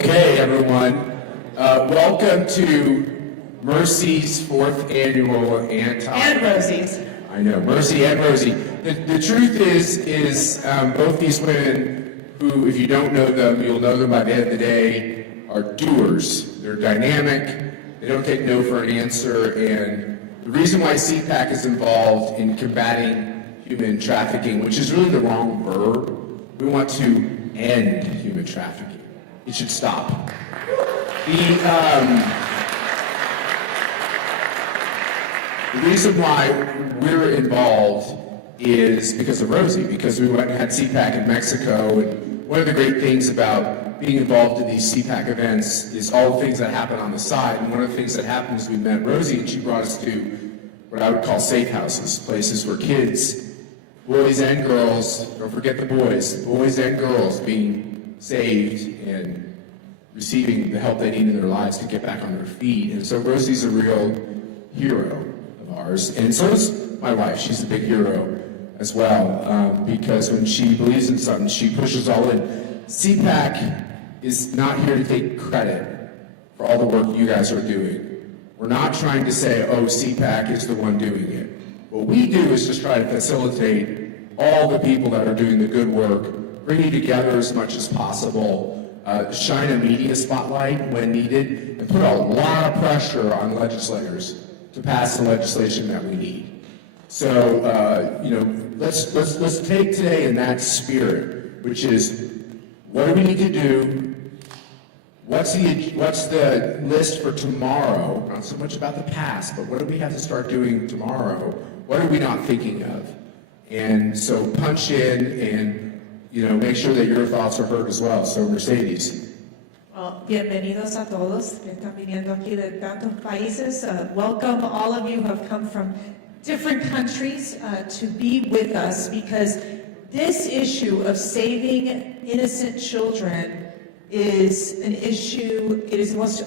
Okay, everyone. Welcome to Mercy's 4th annual And Rosie's. I know, Mercy and Rosie. The truth is both these women, who, if you don't know them, you'll know them by the end of the day, are doers. They're dynamic. They don't take no for an answer. And the reason why CPAC is involved in combating human trafficking, which is really the wrong verb, we want to end human trafficking. It should stop. The reason why we're involved is because of Rosie, because we went and had CPAC in Mexico, and one of the great things about being involved in these CPAC events is all the things that happen on the side, and one of the things that happened is we met Rosie, and she brought us to what I would call safe houses, places where kids, boys and girls, don't forget the boys and girls being saved and receiving the help they need in their lives to get back on their feet. And so Rosie's a real hero of ours, and so is my wife. She's a big hero as well, because when she believes in something, she pushes all in. CPAC is not here to take credit for all the work you guys are doing. We're not trying to say, oh, CPAC is the one doing it. What we do is just try to facilitate all the people that are doing the good work, bring you together as much as possible, shine a media spotlight when needed, and put a lot of pressure on legislators to pass the legislation that we need. So, let's take today in that spirit, which is, what do we need to do? What's the list for tomorrow? Not so much about the past, but what do we have to start doing tomorrow? What are we not thinking of? And so punch in and make sure that your thoughts are heard as well. So Mercedes. Well, bienvenidos a todos que están viniendo aquí de tantos países. Welcome, all of you who have come from different countries to be with us, because this issue of saving innocent children is an issue.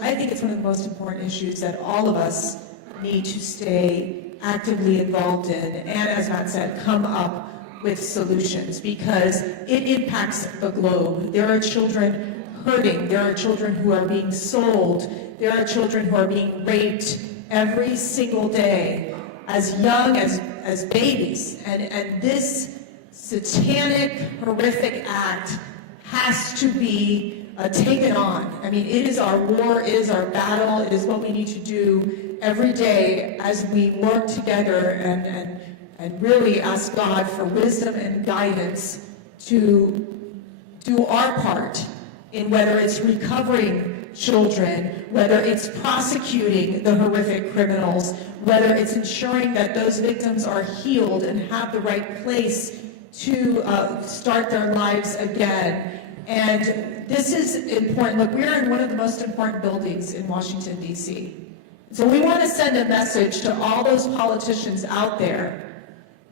I think it's one of the most important issues that all of us need to stay actively involved in, and as Matt said, come up with solutions, because it impacts the globe. There are children hurting. There are children who are being sold. There are children who are being raped every single day, as young as babies. And this satanic, horrific act has to be taken on. I mean, it is our war, it is our battle, it is what we need to do every day as we work together and really ask God for wisdom and guidance to do our part in whether it's recovering children, whether it's prosecuting the horrific criminals, whether it's ensuring that those victims are healed and have the right place to start their lives again. And this is important. Look, we're in one of the most important buildings in Washington, D.C. So we want to send a message to all those politicians out there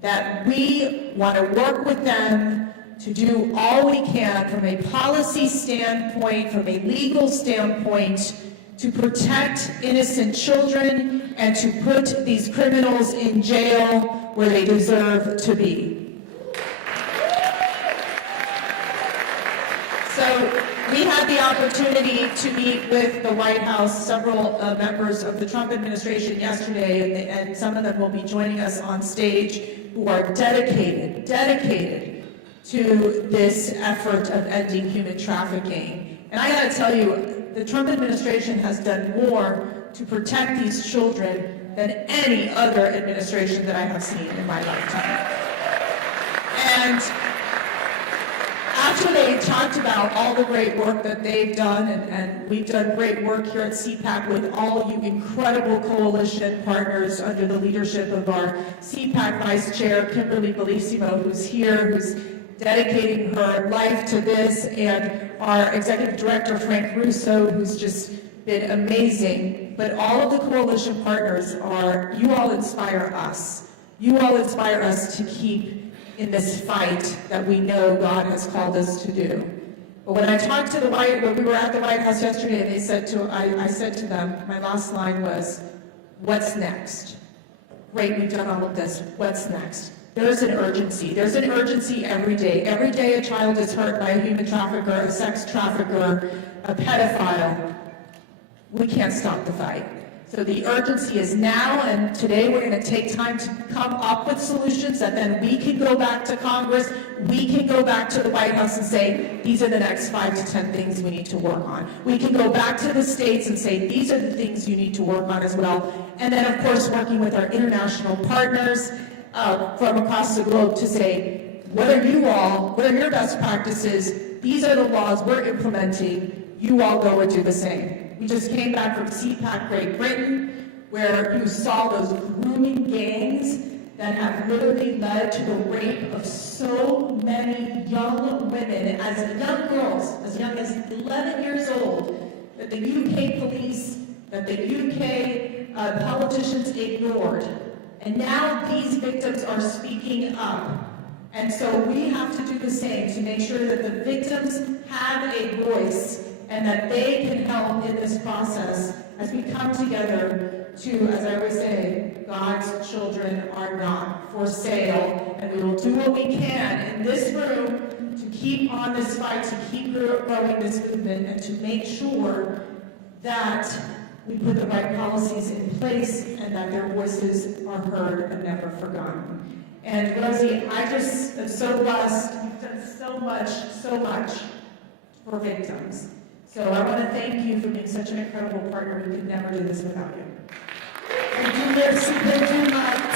that we want to work with them to do all we can from a policy standpoint, from a legal standpoint, to protect innocent children and to put these criminals in jail where they deserve to be. So we had the opportunity to meet with the White House, several members of the Trump administration yesterday, and some of them will be joining us on stage, who are dedicated to this effort of ending human trafficking. And I gotta tell you, the Trump administration has done more to protect these children than any other administration that I have seen in my lifetime. And after they talked about all the great work that they've done, and we've done great work here at CPAC with all you incredible coalition partners under the leadership of our CPAC Vice Chair, Kimberly Bellissimo, who's here, who's dedicating her life to this, and our Executive Director, Frank Russo, who's just been amazing. But all of the coalition partners you all inspire us. You all inspire us to keep in this fight that we know God has called us to do. But when I talked to when we were at the White House yesterday, and I said to them, my last line was, what's next? Great, we've done all of this, what's next? There's an urgency. There's an urgency every day. Every day a child is hurt by a human trafficker, a sex trafficker, a pedophile. We can't stop the fight. So the urgency is now, and today we're going to take time to come up with solutions that then we can go back to Congress, we can go back to the White House and say, these are the next 5 to 10 things we need to work on. We can go back to the states and say, these are the things you need to work on as well. And then, of course, working with our international partners from across the globe to say, what are your best practices? These are the laws we're implementing. You all go and do the same. We just came back from CPAC Great Britain, where you saw those grooming gangs that have literally led to the rape of so many young women, as young girls, as young as 11 years old, that the UK police, that the UK politicians ignored. And now these victims are speaking up. And so we have to do the same to make sure that the victims have a voice and that they can help in this process as we come together to, as I always say, God's children are not for sale, and we will do what we can in this room to keep on this fight, to keep growing this movement, and to make sure that we put the right policies in place and that their voices are heard and never forgotten. And Rosi, I just am so blessed. You've done so much for victims. So I want to thank you for being such an incredible partner. We could never do this without you. Thank you, Mercy. Thank you, Matt.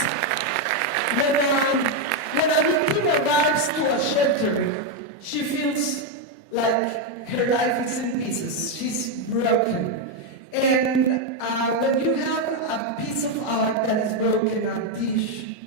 When a victim arrives to a shelter, she feels like her life is in pieces. She's broken. And when you have a piece of art that is broken, a dish,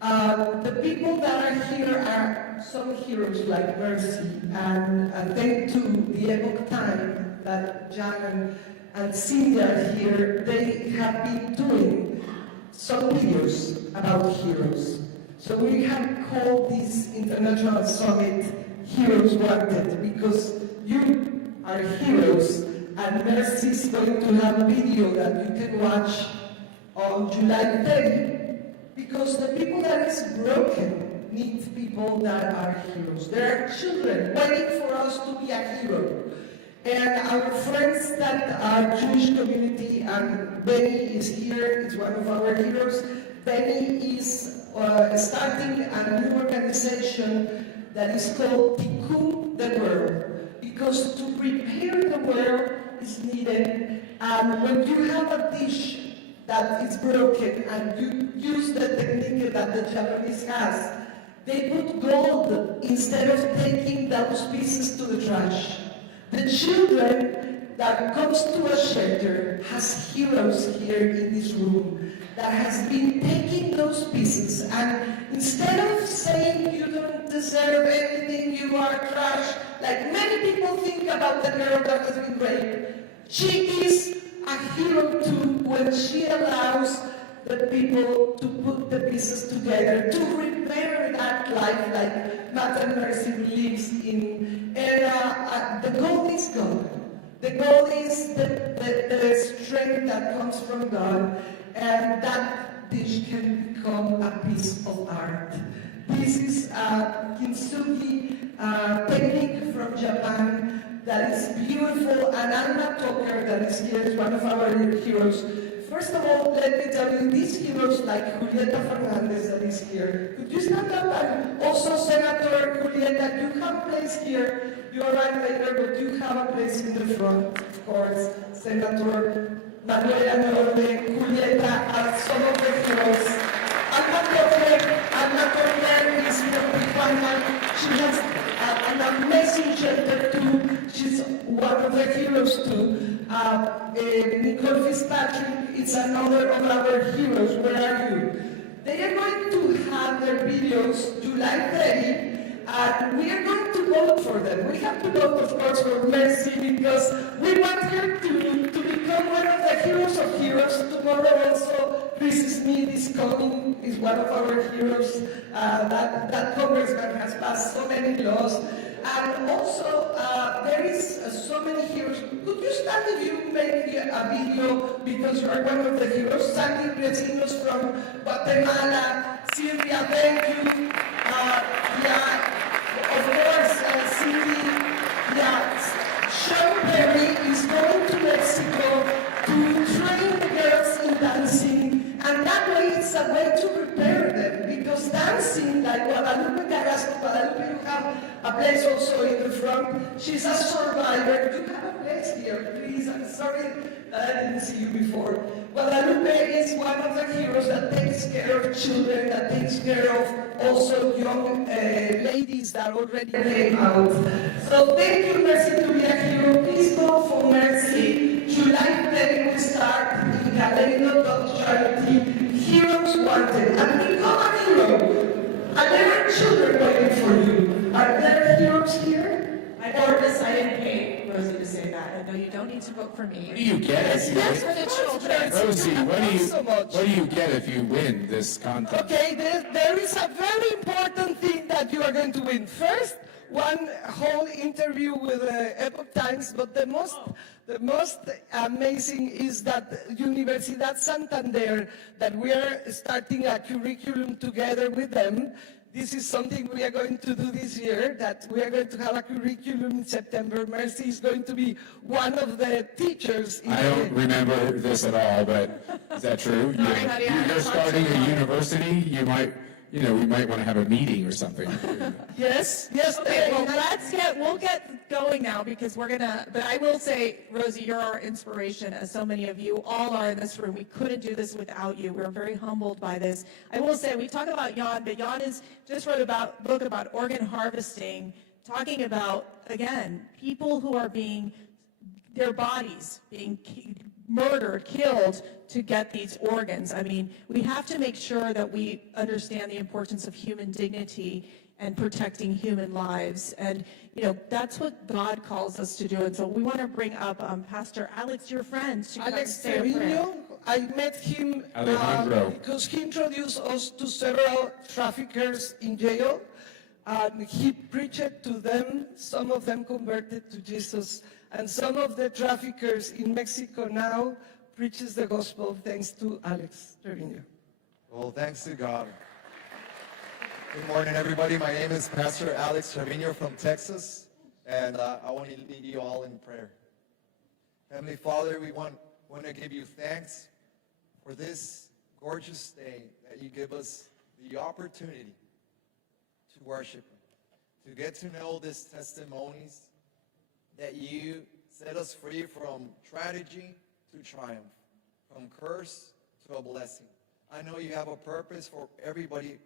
the people that are here are some heroes like Mercy, and thanks to the Epoch Time that Jan and Cindy are here, they have been doing some videos about heroes. So we have called this international summit Heroes Wanted, because you are heroes, and Mercy is going to have a video that you can watch on July 30. Because the people that is broken need people that are heroes. There are children waiting for us to be a hero. And our friends that are Jewish community, and Benny is here, is one of our heroes. Benny is starting a new organization that is called Tikkun the World. Because to prepare the world is needed. And when you have a dish that is broken and you use the technique that the Japanese has, they put gold instead of taking those pieces to the trash. The children that comes to a shelter has heroes here in this room that has been taking those pieces, and instead of saying you don't deserve anything, you are trash, like many people think about the girl that has been raped, she is a hero too when she allows the people to put the pieces together, to repair that life like Matt and Mercy lives in. And the goal is God. The goal is the strength that comes from God, and that dish can become a piece of art. This is a kintsugi technique from Japan that is beautiful, and Anna Tucker, that is here, is one of our heroes. First of all, let me tell you, these heroes like Julieta Fernandez that is here, could you stand up? And also Senator Julieta, you have a place here. You arrived later, but you have a place in the front, of course. Senator Manuela Norte, Julieta are some of the heroes. Anna Tucker is from Tijuana. She has an amazing shelter too. She's one of the heroes too. Nicole Fitzpatrick is another of our heroes. Where are you? They are going to have their videos July 30, and we are going to vote for them. We have to vote, of course, for Mercy, because we want her to become one of the heroes of heroes. Tomorrow also, Chris Smith is coming, is one of our heroes. That congressman has passed so many laws. And also, there is so many heroes. Could you stand if you make a video because you are one of the heroes? Sandy Recinos from Guatemala, Sylvia, thank you. Of course, Cindy, Sean Perry is going to Mexico to train the girls in dancing, and that way it's a way to prepare them, because dancing, like Guadalupe Carrasco, Guadalupe, you have a place also in the front. She's a survivor. You have a place here, please. I'm sorry that I didn't see you before. Guadalupe is one of the heroes that takes care of children, that takes care of also young ladies that already came out. So thank you, Mercy, to be a hero. Please vote for Mercy. July 10 will start in Kaleido Charities. Heroes Wanted. And become a hero. And there are children waiting for you. Are there heroes here? I noticed I didn't pay Rosie to say that. I know you don't need to vote for me. What do you get if you That's win? for the children. Rosie, So much. what do you get if you win this contest? Okay, there is a very important thing that you are going to win. First, one whole interview with Epoch Times, but the most amazing is that Universidad Santander, that we are starting a curriculum together with them. This is something we are going to do this year, that we are going to have a curriculum in September. Mercy is going to be one of the teachers. I don't remember this at all, but is that true? Sorry, honey, I You're haven't starting talked to a you. university? We might want to have a meeting or something. Yes. Okay, well, we'll get going now, because but I will say, Rosie, you're our inspiration, as so many of you all are in this room. We couldn't do this without you. We're very humbled by this. I will say, we talk about Jan, but Jan just wrote a book about organ harvesting, talking about, again, people who are their bodies being murdered, killed to get these organs. I mean, we have to make sure that we understand the importance of human dignity and protecting human lives. And, that's what God calls us to do. And so we want to bring up Pastor Alex, your friend. to come Alex say a prayer. Trevino, I met him Alejandro. because he introduced us to several traffickers in jail, and he preached to them. Some of them converted to Jesus, and some of the traffickers in Mexico now preaches the gospel thanks to Alex Trevino. Well, thanks to God. Good morning, everybody. My name is Pastor Alex Trevino from Texas, and I want to lead you all in prayer. Heavenly Father, we want to give you thanks for this gorgeous day that you give us the opportunity to worship you, to get to know these testimonies that you set us free from tragedy to triumph, from curse to a blessing. I know you have a purpose for everybody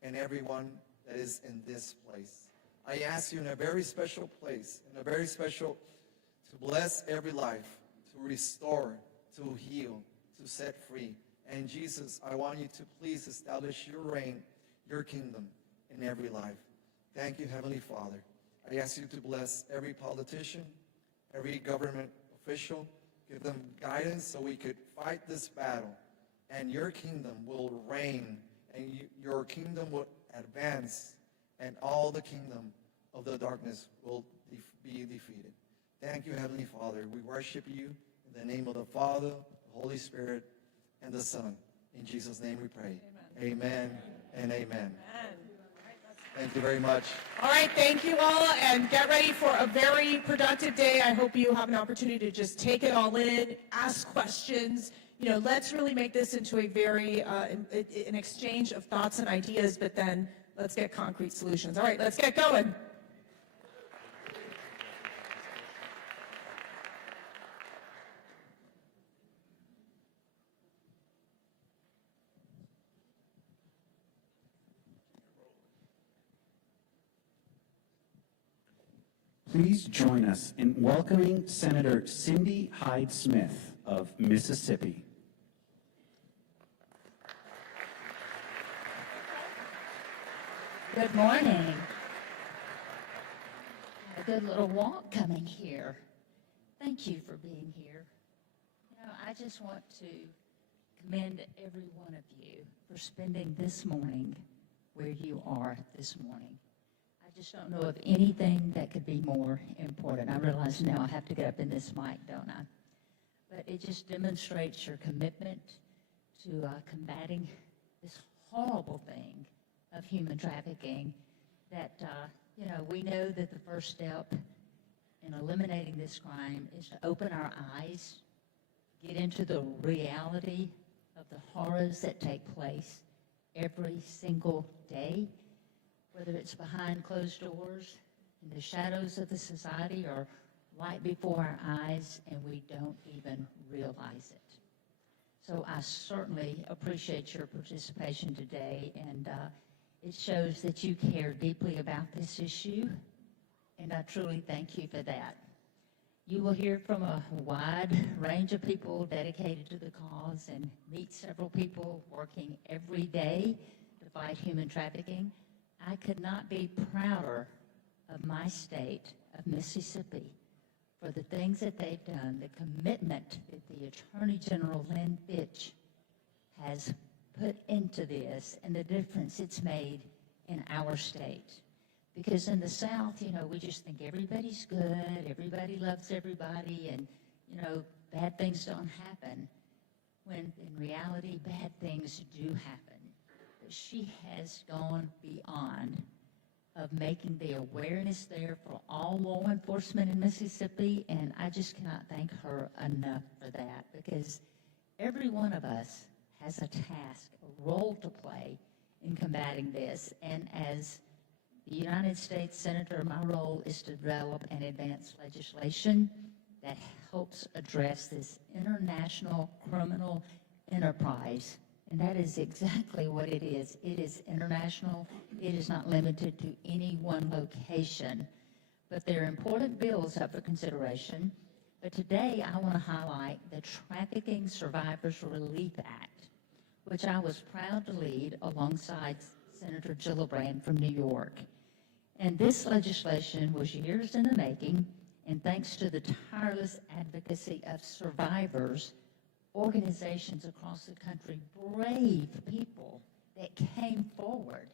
and everyone that is in this place. I ask you in a very special place, to bless every life, to restore, to heal, to set free. And Jesus, I want you to please establish your reign, your kingdom in every life. Thank you, Heavenly Father. I ask you to bless every politician, every government official, give them guidance so we could fight this battle, and your kingdom will reign, and your kingdom will advance, and all the kingdom of the darkness will be defeated. Thank you, Heavenly Father. We worship you in the name of the Father, the Holy Spirit, and the Son. In Jesus' name we pray. Amen and amen. Thank you very much. All right, thank you all, and get ready for a very productive day. I hope you have an opportunity to just take it all in, ask questions. Let's really make this into a very, an exchange of thoughts and ideas, but then let's get concrete solutions. All right, let's get going. Please join us in welcoming Senator Cindy Hyde-Smith of Mississippi. Good morning. A good little walk coming here. Thank you for being here. I just want to commend every one of you for spending this morning where you are this morning. I just don't know of anything that could be more important. I realize now I have to get up in this mic, don't I? But it just demonstrates your commitment to combating this horrible thing of human trafficking that, we know that the first step in eliminating this crime is to open our eyes, get into the reality of the horrors that take place every single day, whether it's behind closed doors, in the shadows of the society, or right before our eyes, and we don't even realize it. So I certainly appreciate your participation today, and it shows that you care deeply about this issue, and I truly thank you for that. You will hear from a wide range of people dedicated to the cause and meet several people working every day to fight human trafficking. I could not be prouder of my state of Mississippi for the things that they've done, the commitment that the Attorney General Lynn Fitch has put into this, and the difference it's made in our state. Because in the South, we just think everybody's good, everybody loves everybody, and, bad things don't happen, when in reality, bad things do happen. But she has gone beyond of making the awareness there for all law enforcement in Mississippi, and I just cannot thank her enough for that, because every one of us has a task, a role to play in combating this, and as the United States Senator, my role is to develop and advance legislation that helps address this international criminal enterprise. And that is exactly what it is. It is international. It is not limited to any one location. But there are important bills up for consideration. But today I want to highlight the Trafficking Survivors Relief Act, which I was proud to lead alongside Senator Gillibrand from New York. And this legislation was years in the making, and thanks to the tireless advocacy of survivors, organizations across the country, brave people that came forward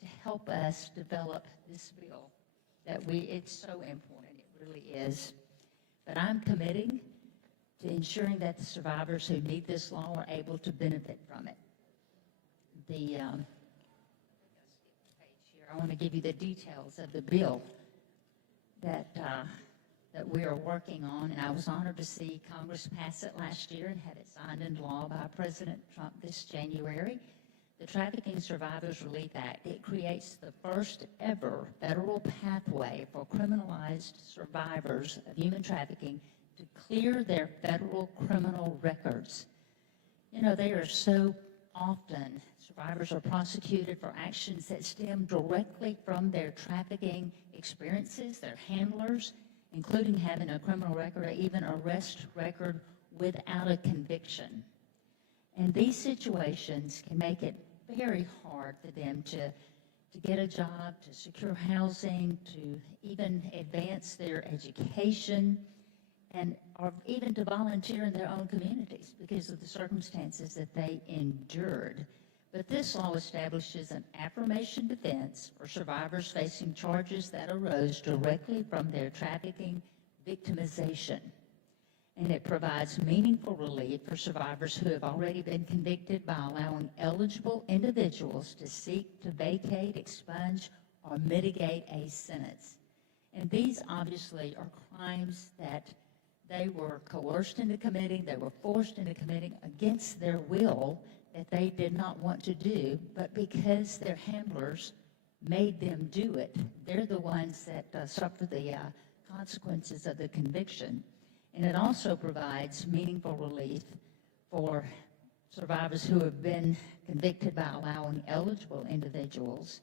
to help us develop this bill it's so important, it really is. But I'm committing to ensuring that the survivors who need this law are able to benefit from it. I want to give you the details of the bill that we are working on, and I was honored to see Congress pass it last year and have it signed into law by President Trump this January. The Trafficking Survivors Relief Act, it creates the first ever federal pathway for criminalized survivors of human trafficking to clear their federal criminal records. They are so often, survivors are prosecuted for actions that stem directly from their trafficking experiences, their handlers, including having a criminal record or even arrest record without a conviction. And these situations can make it very hard for them to get a job, to secure housing, to even advance their education, or even to volunteer in their own communities because of the circumstances that they endured. But this law establishes an affirmation defense for survivors facing charges that arose directly from their trafficking victimization. And it provides meaningful relief for survivors who have already been convicted by allowing eligible individuals to seek to vacate, expunge, or mitigate a sentence. And these obviously are crimes that they were coerced into committing, they were forced into committing against their will, that they did not want to do, but because their handlers made them do it, they're the ones that suffer the consequences of the conviction. And it also provides meaningful relief for survivors who have been convicted by allowing eligible individuals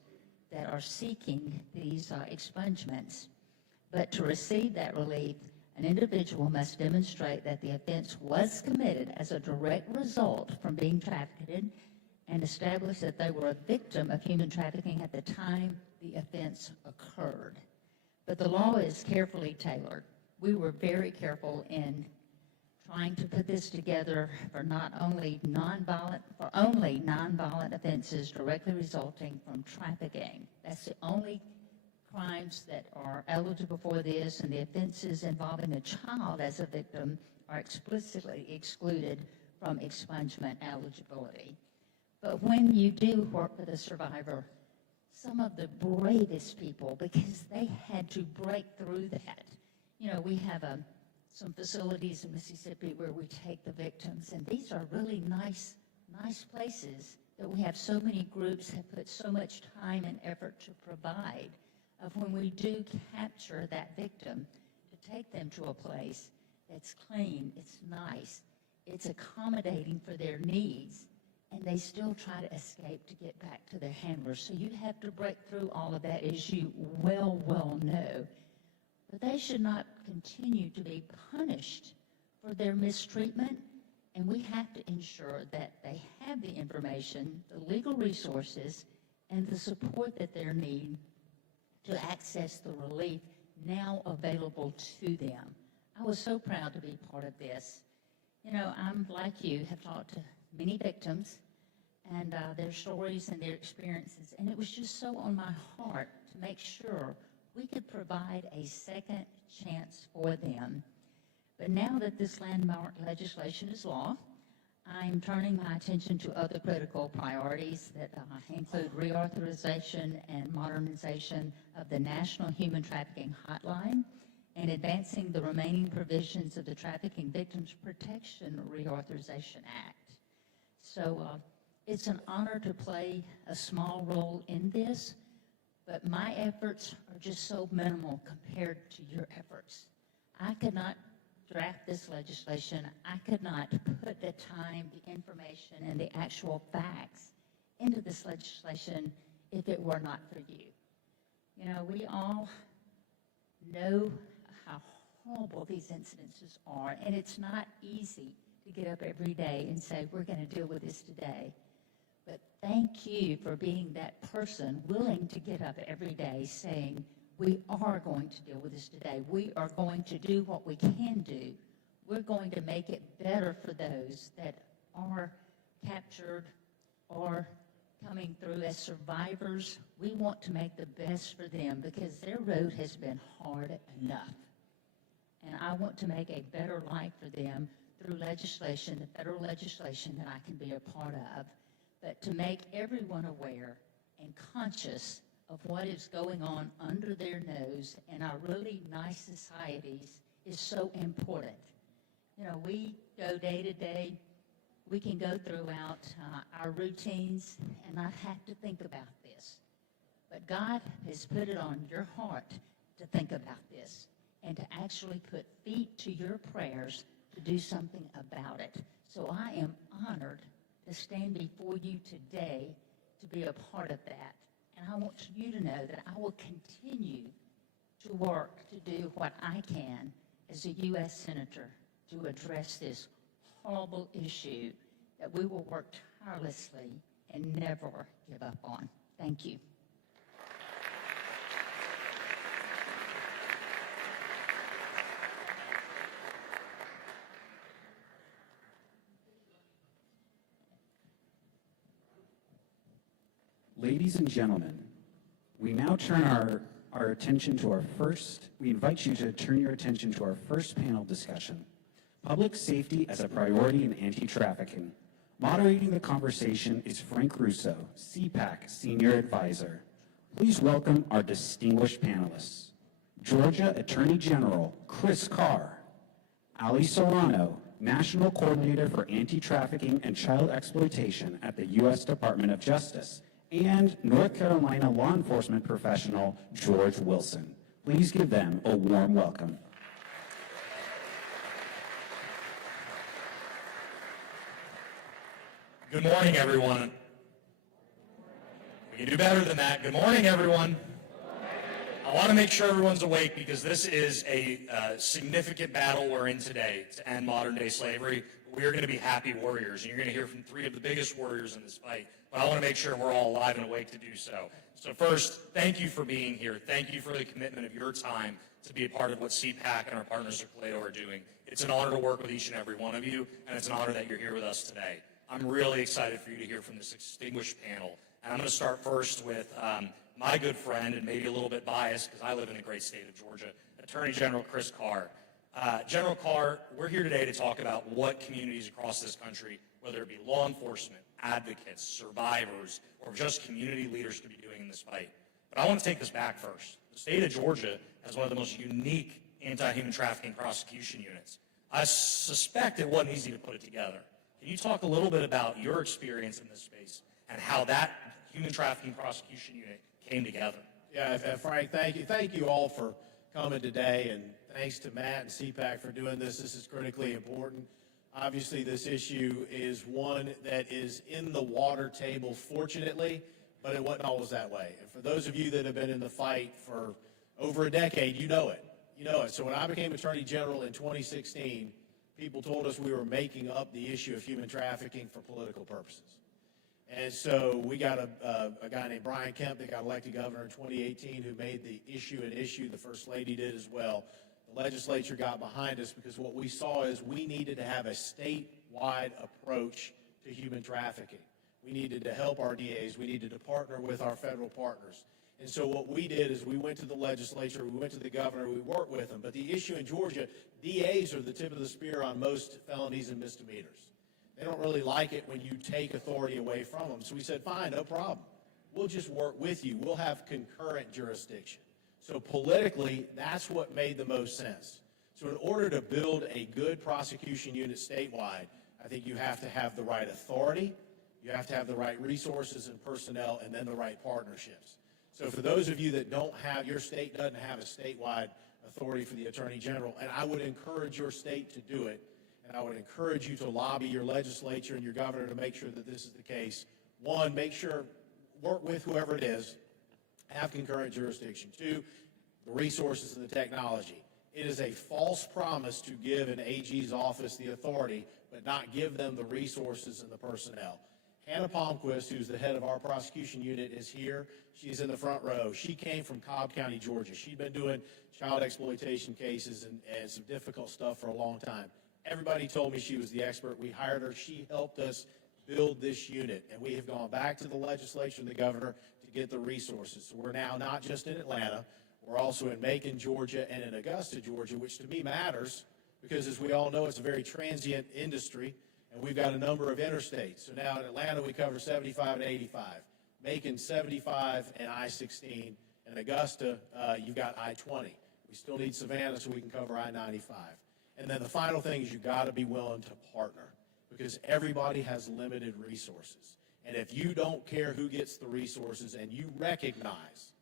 that are seeking these expungements. But to receive that relief, an individual must demonstrate that the offense was committed as a direct result from being trafficked and establish that they were a victim of human trafficking at the time the offense occurred. But the law is carefully tailored. We were very careful in trying to put this together for only nonviolent offenses directly resulting from trafficking. That's the only crimes that are eligible for this and the offenses involving a child as a victim are explicitly excluded from expungement eligibility. But when you do work with a survivor, some of the bravest people, because they had to break through that. You know, we have some facilities in Mississippi where we take the victims, and these are really nice places that we have so many groups have put so much time and effort to provide of when we do capture that victim, to take them to a place that's clean, it's nice, it's accommodating for their needs, and they still try to escape to get back to their handlers. So you have to break through all of that, as you well know. But they should not continue to be punished for their mistreatment, and we have to ensure that they have the information, the legal resources, and the support that they need to access the relief now available to them. I was so proud to be part of this. You know, I'm like you, have talked to many victims and their stories and their experiences, and it was just so on my heart to make sure we could provide a second chance for them. But now that this landmark legislation is law, I'm turning my attention to other critical priorities that include reauthorization and modernization of the National Human Trafficking Hotline and advancing the remaining provisions of the Trafficking Victims Protection Reauthorization Act. So it's an honor to play a small role in this, but my efforts are just so minimal compared to your efforts. I could not draft this legislation. I could not put the time, the information, and the actual facts into this legislation if it were not for you. You know, we all know how horrible these incidences are, and it's not easy to get up every day and say, we're going to deal with this today. But thank you for being that person willing to get up every day saying, we are going to deal with this today. We are going to do what we can do. We're going to make it better for those that are captured or coming through as survivors. We want to make the best for them because their road has been hard enough. And I want to make a better life for them through legislation, the federal legislation that I can be a part of, but to make everyone aware and conscious of what is going on under their nose in our really nice societies is so important. You know, we go day to day, we can go throughout our routines and not have to think about this. But God has put it on your heart to think about this and to actually put feet to your prayers to do something about it. So I am honored to stand before you today to be a part of that. And I want you to know that I will continue to work to do what I can as a U.S. Senator to address this horrible issue that we will work tirelessly and never give up on. Thank you. Ladies and gentlemen, we now turn our attention to we invite you to turn your attention to our first panel discussion, Public Safety as a Priority in Anti-Trafficking. Moderating the conversation is Frank Russo, CPAC Senior Advisor. Please welcome our distinguished panelists. Georgia Attorney General Chris Carr, Ali Serrano, National Coordinator for Anti-Trafficking and Child Exploitation at the U.S. Department of Justice, and North Carolina law enforcement professional George Wilson. Please give them a warm welcome. Good morning, everyone. We can do better than that. Good morning, everyone. I want to make sure everyone's awake because this is a significant battle we're in today to end modern-day slavery. We are going to be happy warriors, and you're going to hear from three of the biggest warriors in this fight. But I want to make sure we're all alive and awake to do so. So first, thank you for being here. Thank you for the commitment of your time to be a part of what CPAC and our partners at Kaleido are doing. It's an honor to work with each and every one of you, and it's an honor that you're here with us today. I'm really excited for you to hear from this distinguished panel. And I'm going to start first with my good friend, and maybe a little bit biased because I live in a great state of Georgia, Attorney General Chris Carr. General Carr, we're here today to talk about what communities across this country, whether it be law enforcement, advocates, survivors, or just community leaders, could be doing in this fight. But I want to take this back first. The state of Georgia has one of the most unique anti-human trafficking prosecution units. I suspect it wasn't easy to put it together. Can you talk a little bit about your experience in this space and how that human trafficking prosecution unit came together? Yeah, Frank, thank you. Thank you all for coming today, and thanks to Matt and CPAC for doing this. This is critically important. Obviously, this issue is one that is in the water table, fortunately, but it wasn't always that way. And for those of you that have been in the fight for over a decade, you know it. You know it. So when I became Attorney General in 2016, people told us we were making up the issue of human trafficking for political purposes. And so we got a guy named Brian Kemp that got elected governor in 2018 who made the issue an issue. The First Lady did as well. The legislature got behind us because what we saw is we needed to have a statewide approach to human trafficking. We needed to help our DAs. We needed to partner with our federal partners. And so what we did is we went to the legislature, we went to the governor, we worked with them. But the issue in Georgia, DAs are the tip of the spear on most felonies and misdemeanors. They don't really like it when you take authority away from them. So we said, fine, no problem. We'll just work with you. We'll have concurrent jurisdiction. So politically, that's what made the most sense. So in order to build a good prosecution unit statewide, I think you have to have the right authority, you have to have the right resources and personnel, and then the right partnerships. So for those of you that don't have, your state doesn't have a statewide authority for the Attorney General, and I would encourage your state to do it, and I would encourage you to lobby your legislature and your governor to make sure that this is the case. One, make sure, work with whoever it is, have concurrent jurisdiction. Two, the resources and the technology. It is a false promise to give an AG's office the authority, but not give them the resources and the personnel. Hannah Palmquist, who's the head of our prosecution unit, is here. She's in the front row. She came from Cobb County, Georgia. She'd been doing child exploitation cases and some difficult stuff for a long time. Everybody told me she was the expert. We hired her. She helped us build this unit, and we have gone back to the legislature and the governor to get the resources. So we're now not just in Atlanta, we're also in Macon, Georgia, and in Augusta, Georgia, which to me matters because, as we all know, it's a very transient industry, and we've got a number of interstates. So now in Atlanta, we cover 75 and 85. Macon, 75 and I-16. In Augusta, you've got I-20. We still need Savannah so we can cover I-95. And then the final thing is you've got to be willing to partner because everybody has limited resources. And if you don't care who gets the resources and you recognize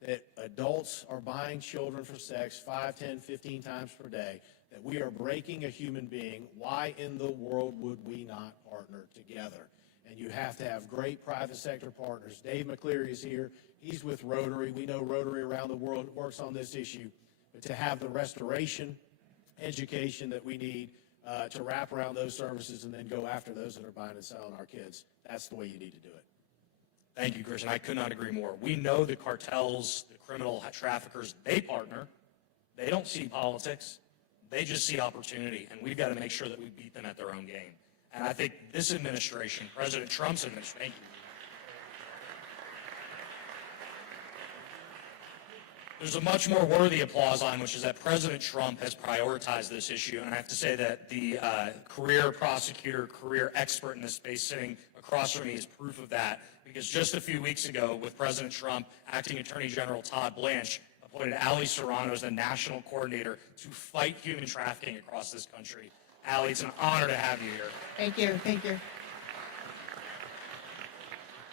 that adults are buying children for sex 5, 10, 15 times per day, that we are breaking a human being, why in the world would we not partner together? And you have to have great private sector partners. Dave McCleary is here. He's with Rotary. We know Rotary around the world works on this issue. But to have the restoration, education that we need to wrap around those services and then go after those that are buying and selling our kids, that's the way you need to do it. Thank you, Chris, and I could not agree more. We know the cartels, the criminal traffickers, they partner. They don't see politics. They just see opportunity, and we've got to make sure that we beat them at their own game. And I think this administration, President Trump's administration, thank you. There's a much more worthy applause line, which is that President Trump has prioritized this issue. And I have to say that the career prosecutor, career expert in this space sitting across from me is proof of that. Because just a few weeks ago, with President Trump, Acting Attorney General Todd Blanche appointed Ali Serrano as the national coordinator to fight human trafficking across this country. Ali, it's an honor to have you here. Thank you. Thank you.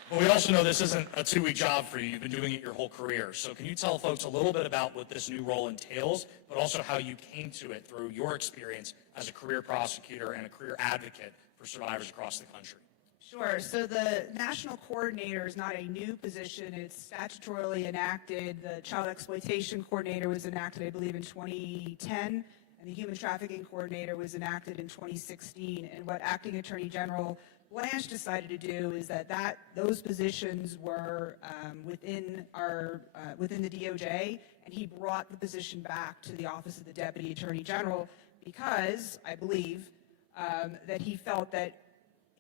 But we also know this isn't a two-week job for you. You've been doing it your whole career. So can you tell folks a little bit about what this new role entails, but also how you came to it through your experience as a career prosecutor and a career advocate for survivors across the country? Sure. So the national coordinator is not a new position. It's statutorily enacted. The child exploitation coordinator was enacted, I believe, in 2010, and the human trafficking coordinator was enacted in 2016. And what Acting Attorney General Blanche decided to do is that those positions were within the DOJ, and he brought the position back to the Office of the Deputy Attorney General because I believe that he felt that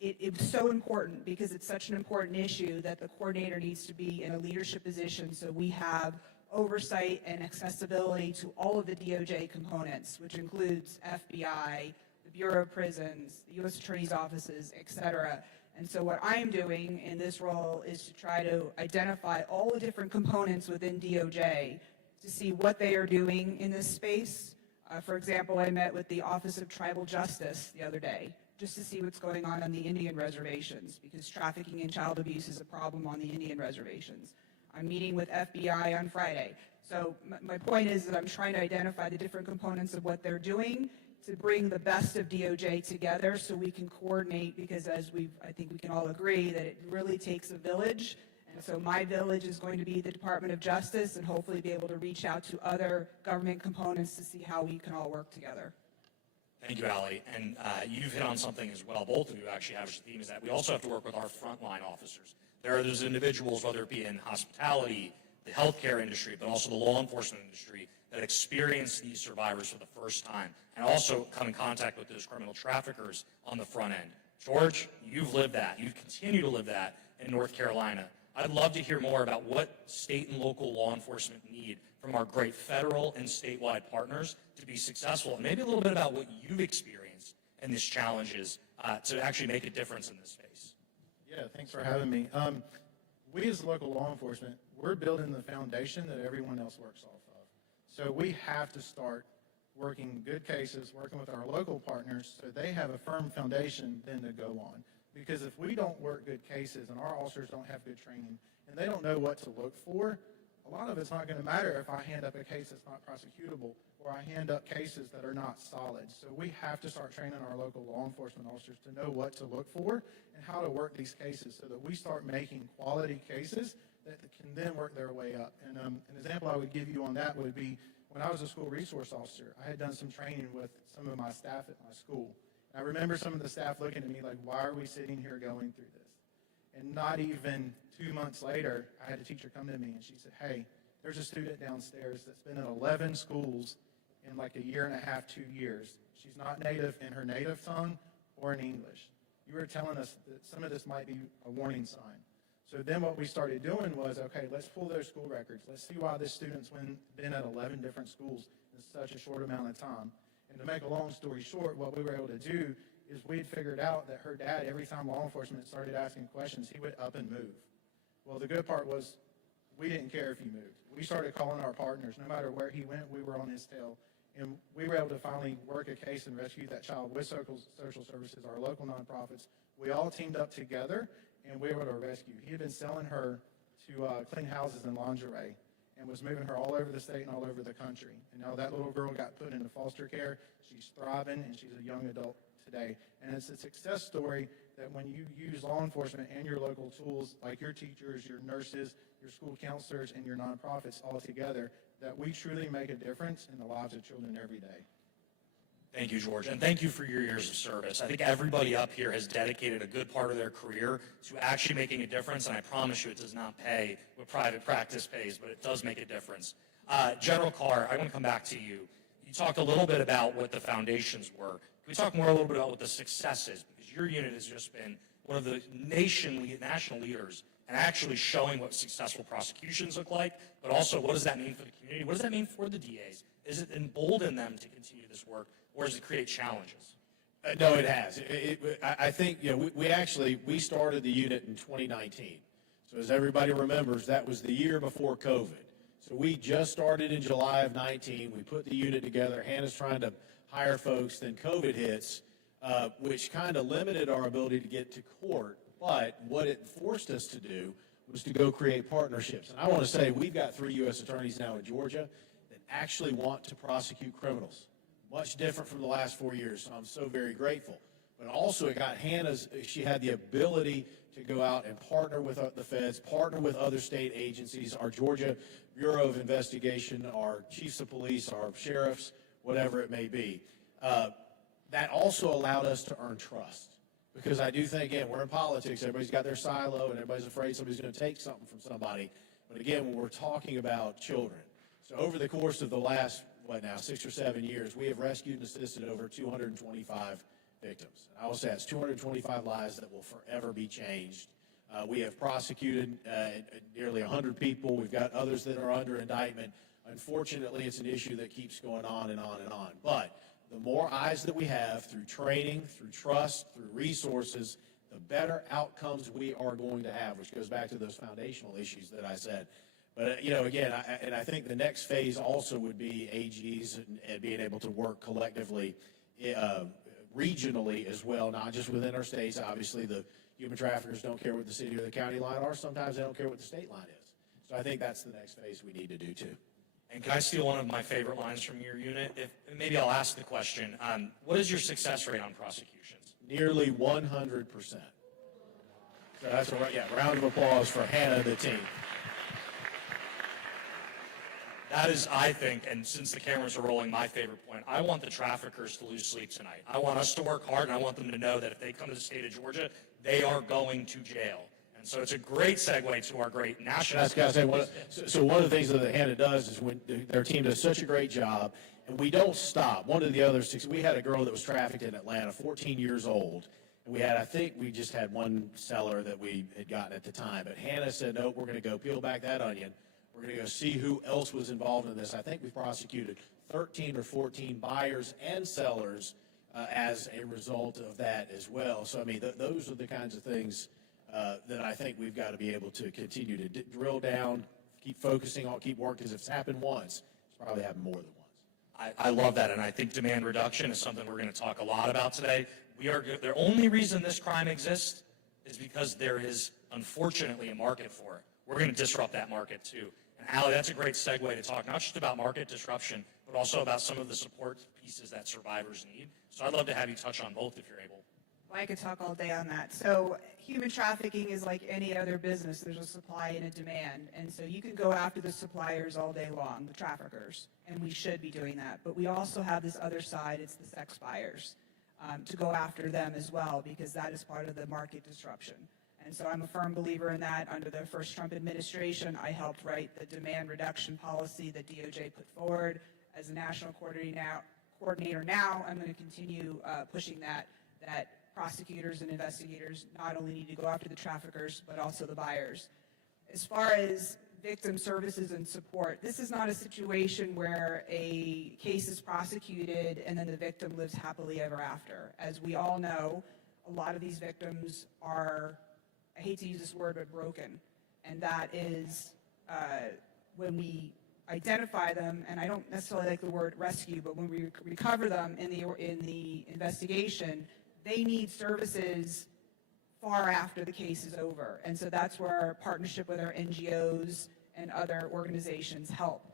it's so important because it's such an important issue that the coordinator needs to be in a leadership position so we have oversight and accessibility to all of the DOJ components, which includes FBI, the Bureau of Prisons, the U.S. Attorney's offices, et cetera. And so what I'm doing in this role is to try to identify all the different components within DOJ to see what they are doing in this space. For example, I met with the Office of Tribal Justice the other day just to see what's going on the Indian reservations, because trafficking and child abuse is a problem on the Indian reservations. I'm meeting with FBI on Friday. So my point is that I'm trying to identify the different components of what they're doing to bring the best of DOJ together so we can coordinate, because as I think we can all agree that it really takes a village. And so my village is going to be the Department of Justice, and hopefully be able to reach out to other government components to see how we can all work together. Thank you, Allie. And you've hit on something as well. Both of you actually have a theme, is that we also have to work with our frontline officers. There are those individuals, whether it be in hospitality, the healthcare industry, but also the law enforcement industry, that experience these survivors for the first time and also come in contact with those criminal traffickers on the front end. George, you've lived that. You continue to live that in North Carolina. I'd love to hear more about what state and local law enforcement need from our great federal and statewide partners to be successful, and maybe a little bit about what you've experienced in these challenges to actually make a difference in this space. Yeah, thanks for having me. We as local law enforcement, we're building the foundation that everyone else works off of. So we have to start working good cases, working with our local partners so they have a firm foundation then to go on. Because if we don't work good cases and our officers don't have good training and they don't know what to look for, a lot of it's not going to matter if I hand up a case that's not prosecutable or I hand up cases that are not solid. So we have to start training our local law enforcement officers to know what to look for and how to work these cases so that we start making quality cases that can then work their way up. And an example I would give you on that would be when I was a school resource officer, I had done some training with some of my staff at my school. I remember some of the staff looking at me like, why are we sitting here going through this? And not even 2 months later, I had a teacher come to me and she said, hey, there's a student downstairs that's been in 11 schools in like a year and a half, 2 years. She's not native in her native tongue or in English. You were telling us that some of this might be a warning sign. So then what we started doing was, okay, let's pull their school records. Let's see why this student's been at 11 different schools in such a short amount of time. And to make a long story short, what we were able to do is we'd figured out that her dad, every time law enforcement started asking questions, he would up and move. Well, the good part was we didn't care if he moved. We started calling our partners. No matter where he went, we were on his tail. And we were able to finally work a case and rescue that child with social services, our local nonprofits. We all teamed up together, and we were able to rescue. He had been selling her to clean houses and lingerie and was moving her all over the state and all over the country. And now that little girl got put into foster care. She's thriving, and she's a young adult today. And it's a success story that when you use law enforcement and your local tools, like your teachers, your nurses, your school counselors, and your nonprofits all together, that we truly make a difference in the lives of children every day. Thank you, George, and thank you for your years of service. I think everybody up here has dedicated a good part of their career to actually making a difference, and I promise you it does not pay what private practice pays, but it does make a difference. General Carr, I want to come back to you. You talked a little bit about what the foundations were. Can we talk more a little bit about what the success is? Because your unit has just been one of the national leaders and actually showing what successful prosecutions look like, but also what does that mean for the community? What does that mean for the DAs? Is it embolden them to continue this work, or does it create challenges? No, it has. I think, we started the unit in 2019. So as everybody remembers, that was the year before COVID. So we just started in July of 19. We put the unit together. Hannah's trying to hire folks. Then COVID hits, which kind of limited our ability to get to court. But what it forced us to do was to go create partnerships. And I want to say we've got 3 U.S. attorneys now in Georgia that actually want to prosecute criminals. Much different from the last 4 years, so I'm so very grateful. But also it got she had the ability to go out and partner with the feds, partner with other state agencies, our Georgia Bureau of Investigation, our chiefs of police, our sheriffs, whatever it may be. That also allowed us to earn trust. Because I do think, again, we're in politics, everybody's got their silo and everybody's afraid somebody's going to take something from somebody. But again, when we're talking about children, so over the course of the last, 6 or 7 years, we have rescued and assisted over 225 victims. And I will say that's 225 lives that will forever be changed. We have prosecuted nearly 100 people. We've got others that are under indictment. Unfortunately, it's an issue that keeps going on and on and on. But the more eyes that we have through training, through trust, through resources, the better outcomes we are going to have, which goes back to those foundational issues that I said. But, again, I think the next phase also would be AGs and being able to work collectively regionally as well, not just within our states. Obviously, the human traffickers don't care what the city or the county line are. Sometimes they don't care what the state line is. So I think that's the next phase we need to do, too. And can I steal one of my favorite lines from your unit? Maybe I'll ask the question, what is your success rate on prosecutions? Nearly 100%. So that's a round of applause for Hannah and the team. That is, I think, and since the cameras are rolling, my favorite point. I want the traffickers to lose sleep tonight. I want us to work hard, and I want them to know that if they come to the state of Georgia, they are going to jail. And so it's a great segue to our great national. So one of the things that Hannah does is when their team does such a great job, and we don't stop. One of the others, we had a girl that was trafficked in Atlanta, 14 years old. And I think we just had one seller that we had gotten at the time. But Hannah said, no, we're going to go peel back that onion. We're going to go see who else was involved in this. I think we prosecuted 13 or 14 buyers and sellers as a result of that as well. So, I mean, those are the kinds of things that I think we've got to be able to continue to drill down, keep focusing on, keep working, because if it's happened once, it's probably happened more than once. I love that, and I think demand reduction is something we're going to talk a lot about today. The only reason this crime exists is because there is, unfortunately, a market for it. We're going to disrupt that market, too. And Allie, that's a great segue to talk not just about market disruption, but also about some of the support pieces that survivors need. So I'd love to have you touch on both if you're able. Well, I could talk all day on that. So human trafficking is like any other business. There's a supply and a demand. And so you can go after the suppliers all day long, the traffickers, and we should be doing that. But we also have this other side, it's the sex buyers, to go after them as well, because that is part of the market disruption. And so I'm a firm believer in that. Under the first Trump administration, I helped write the demand reduction policy that DOJ put forward. As a national coordinator now, I'm going to continue pushing that prosecutors and investigators not only need to go after the traffickers, but also the buyers. As far as victim services and support, this is not a situation where a case is prosecuted and then the victim lives happily ever after. As we all know, a lot of these victims are, I hate to use this word, but broken. And that is when we identify them, and I don't necessarily like the word rescue, but when we recover them in the investigation, they need services far after the case is over. And so that's where our partnership with our NGOs and other organizations help.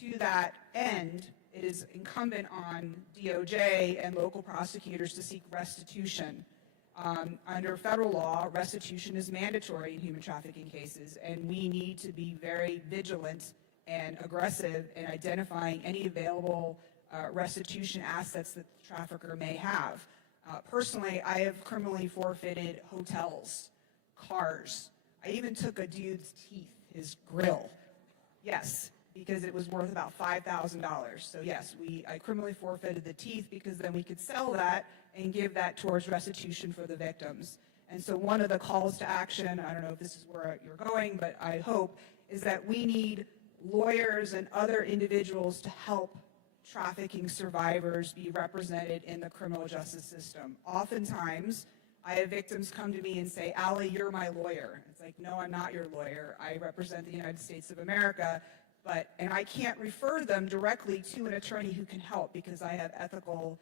To that end, it is incumbent on DOJ and local prosecutors to seek restitution. Under federal law, restitution is mandatory in human trafficking cases, and we need to be very vigilant and aggressive in identifying any available restitution assets that the trafficker may have. Personally, I have criminally forfeited hotels, cars. I even took a dude's teeth, his grill. Yes, because it was worth about $5,000. So yes, I criminally forfeited the teeth because then we could sell that and give that towards restitution for the victims. And so one of the calls to action, I don't know if this is where you're going, but I hope, is that we need lawyers and other individuals to help trafficking survivors be represented in the criminal justice system. Oftentimes, I have victims come to me and say, Allie, you're my lawyer. It's like, no, I'm not your lawyer. I represent the United States of America, and I can't refer them directly to an attorney who can help because I have ethical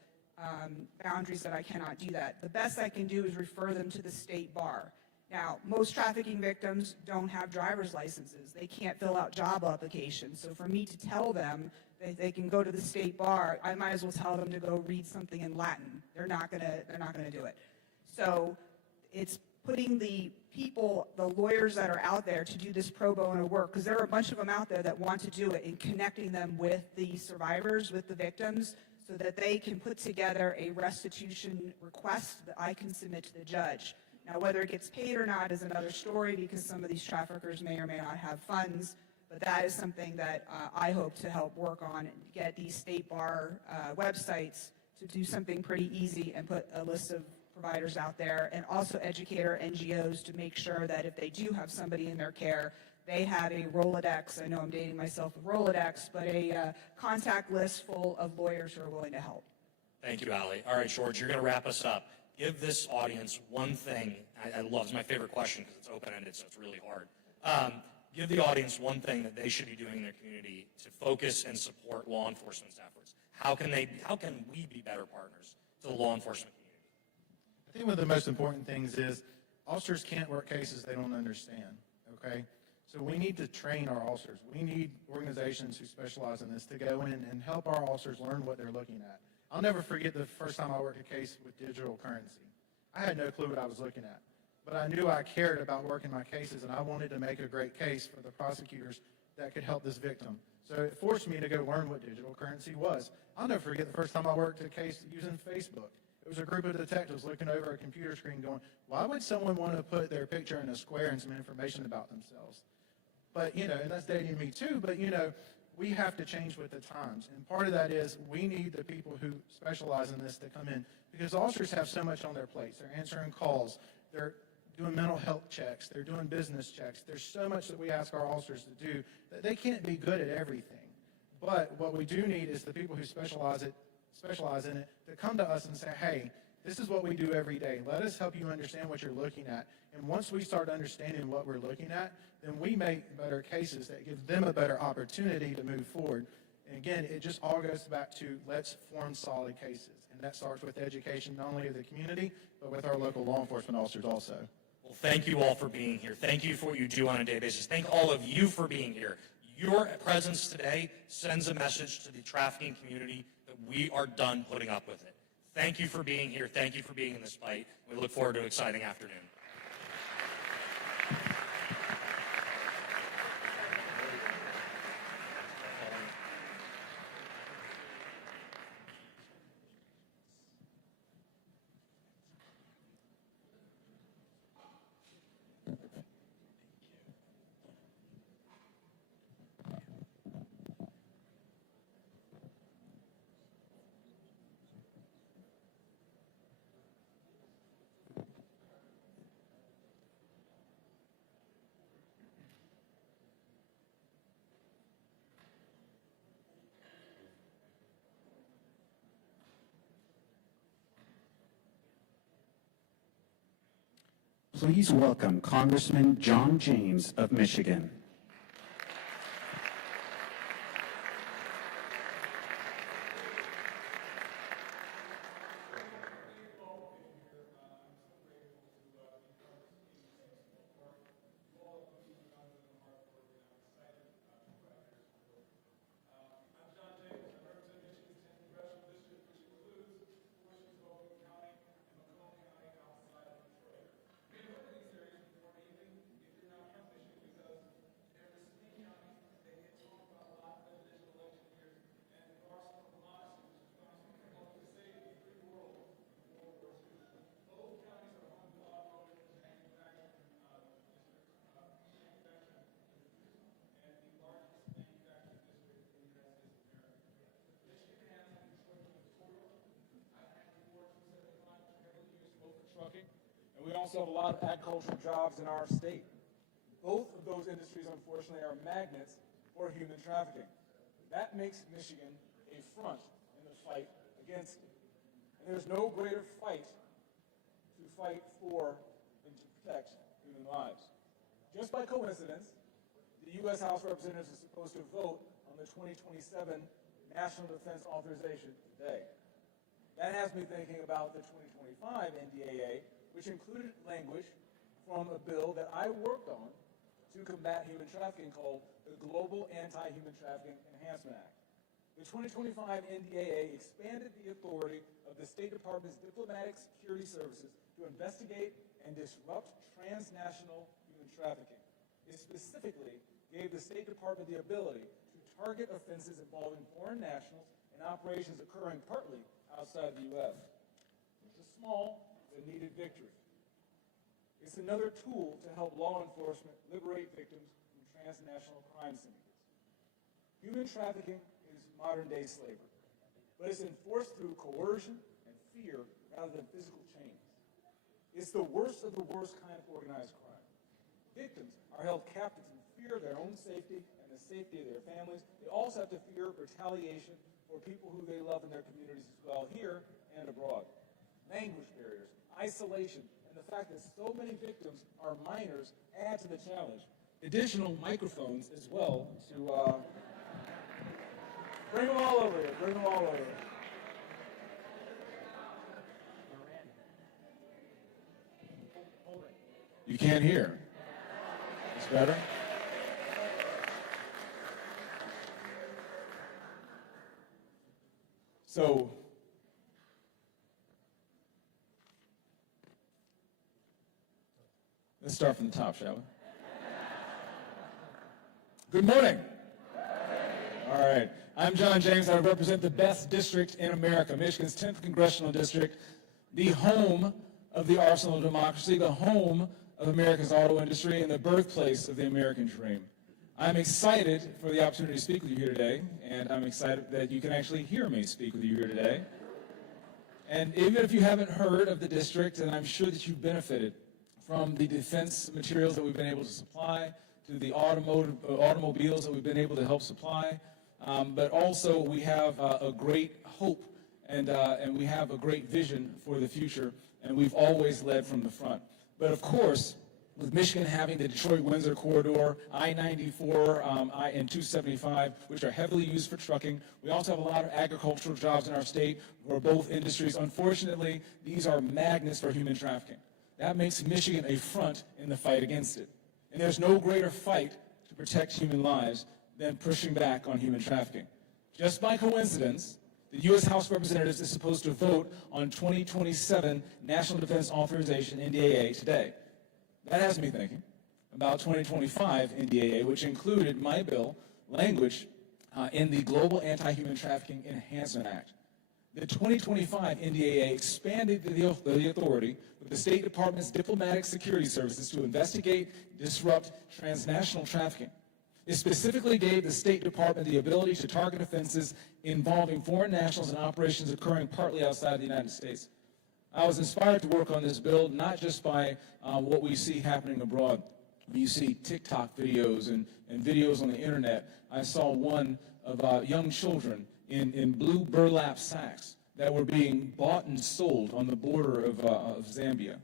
boundaries that I cannot do that. The best I can do is refer them to the state bar. Now, most trafficking victims don't have driver's licenses. They can't fill out job applications. So for me to tell them that they can go to the state bar, I might as well tell them to go read something in Latin. They're not gonna do it. So it's putting the people, the lawyers that are out there to do this pro bono work, because there are a bunch of them out there that want to do it, and connecting them with the survivors, with the victims, so that they can put together a restitution request that I can submit to the judge. Now, whether it gets paid or not is another story, because some of these traffickers may or may not have funds, but that is something that I hope to help work on and get these state bar websites to do something pretty easy and put a list of providers out there, and also educate our NGOs to make sure that if they do have somebody in their care, they have a Rolodex. I know I'm dating myself with Rolodex, but a contact list full of lawyers who are willing to help. Thank you, Allie. All right, George, you're going to wrap us up. Give this audience one thing. I love, it's my favorite question because it's open-ended, so it's really hard. Give the audience one thing that they should be doing in their community to focus and support law enforcement's efforts. How can we be better partners to the law enforcement community? I think one of the most important things is officers can't work cases they don't understand, okay? So we need to train our officers. We need organizations who specialize in this to go in and help our officers learn what they're looking at. I'll never forget the first time I worked a case with digital currency. I had no clue what I was looking at, but I knew I cared about working my cases, and I wanted to make a great case for the prosecutors that could help this victim. So it forced me to go learn what digital currency was. I'll never forget the first time I worked a case using Facebook. It was a group of detectives looking over a computer screen going, why would someone want to put their picture in a square and some information about themselves? But, and that's dating me too, but, we have to change with the times. And part of that is we need the people who specialize in this to come in, because officers have so much on their plates. They're answering calls. They're doing mental health checks. They're doing business checks. There's so much that we ask our officers to do that they can't be good at everything. But what we do need is the people who specialize in it to come to us and say, hey, this is what we do every day. Let us help you understand what you're looking at. And once we start understanding what we're looking at, then we make better cases that give them a better opportunity to move forward. And again, it just all goes back to let's form solid cases. And that starts with education, not only of the community, but with our local law enforcement officers also. Well, thank you all for being here. Thank you for what you do on a daily basis. Thank all of you for being here. Your presence today sends a message to the trafficking community that we are done putting up with it. Thank you for being here. Thank you for being in this fight. We look forward to an exciting afternoon. Please welcome Congressman John James of Michigan. And we also have a lot of agricultural jobs in our state. Both of those industries, unfortunately, are magnets for human trafficking. That makes Michigan a front in the fight against it. And there's no greater fight to fight for than to protect human lives. Just by coincidence, the U.S. House of Representatives is supposed to vote on the 2027 National Defense Authorization today. That has me thinking about the 2025 NDAA, which included language from a bill that I worked on to combat human trafficking called the Global Anti-Human Trafficking Enhancement Act. The 2025 NDAA expanded the authority of the State Department's Diplomatic Security Services to investigate and disrupt transnational human trafficking. It specifically gave the State Department the ability to target offenses involving foreign nationals and operations occurring partly outside the U.S. It's a small but needed victory. It's another tool to help law enforcement liberate victims from transnational crime syndicates. Human trafficking is modern-day slavery, but it's enforced through coercion and fear rather than physical chains. It's the worst of the worst kind of organized crime. Victims are held captive through fear of their own safety and the safety of their families. They also have to fear retaliation for people who they love in their communities as well, here and abroad. Language barriers, isolation, and the fact that so many victims are minors add to the challenge. Additional microphones as well to bring them all over here, bring them all over here. You can't hear. It's better? So, let's start from the top, shall we? Good morning. All right. I'm John James. I represent the best district in America, Michigan's 10th Congressional District, the home of the arsenal of democracy, the home of America's auto industry, and the birthplace of the American dream. I'm excited for the opportunity to speak with you here today, and I'm excited that you can actually hear me speak with you here today. And even if you haven't heard of the district, and I'm sure that you've benefited from the defense materials that we've been able to supply, to the automobiles that we've been able to help supply, but also we have a great hope and we have a great vision for the future, and we've always led from the front. But of course, with Michigan having the Detroit-Windsor corridor, I-94 and 275, which are heavily used for trucking, we also have a lot of agricultural jobs in our state for both industries. Unfortunately, these are magnets for human trafficking. That makes Michigan a front in the fight against it. And there's no greater fight to protect human lives than pushing back on human trafficking. Just by coincidence, the U.S. House of Representatives is supposed to vote on 2027 National Defense Authorization, NDAA, today. That has me thinking about 2025 NDAA, which included my bill language in the Global Anti-Human Trafficking Enhancement Act. The 2025 NDAA expanded the authority of the State Department's diplomatic security services to investigate, disrupt transnational trafficking. It specifically gave the State Department the ability to target offenses involving foreign nationals and operations occurring partly outside the United States. I was inspired to work on this bill not just by what we see happening abroad. When you see TikTok videos and videos on the internet, I saw one of young children in blue burlap sacks that were being bought and sold on the border of Zambia.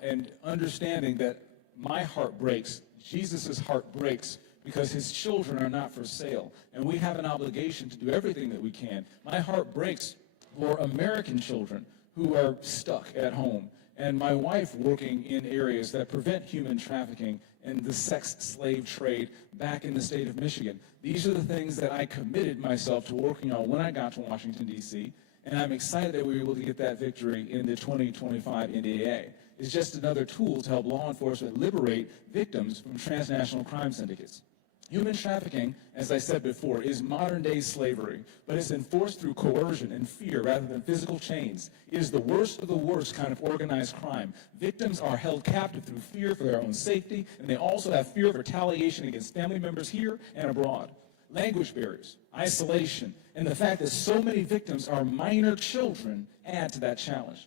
And understanding that my heart breaks, Jesus' heart breaks, because his children are not for sale. And we have an obligation to do everything that we can. My heart breaks for American children who are stuck at home, and my wife working in areas that prevent human trafficking and the sex slave trade back in the state of Michigan. These are the things that I committed myself to working on when I got to Washington, D.C., and I'm excited that we were able to get that victory in the 2025 NDAA. It's just another tool to help law enforcement liberate victims from transnational crime syndicates. Human trafficking, as I said before, is modern-day slavery, but it's enforced through coercion and fear rather than physical chains. It is the worst of the worst kind of organized crime. Victims are held captive through fear for their own safety, and they also have fear of retaliation against family members here and abroad. Language barriers, isolation, and the fact that so many victims are minor children add to that challenge.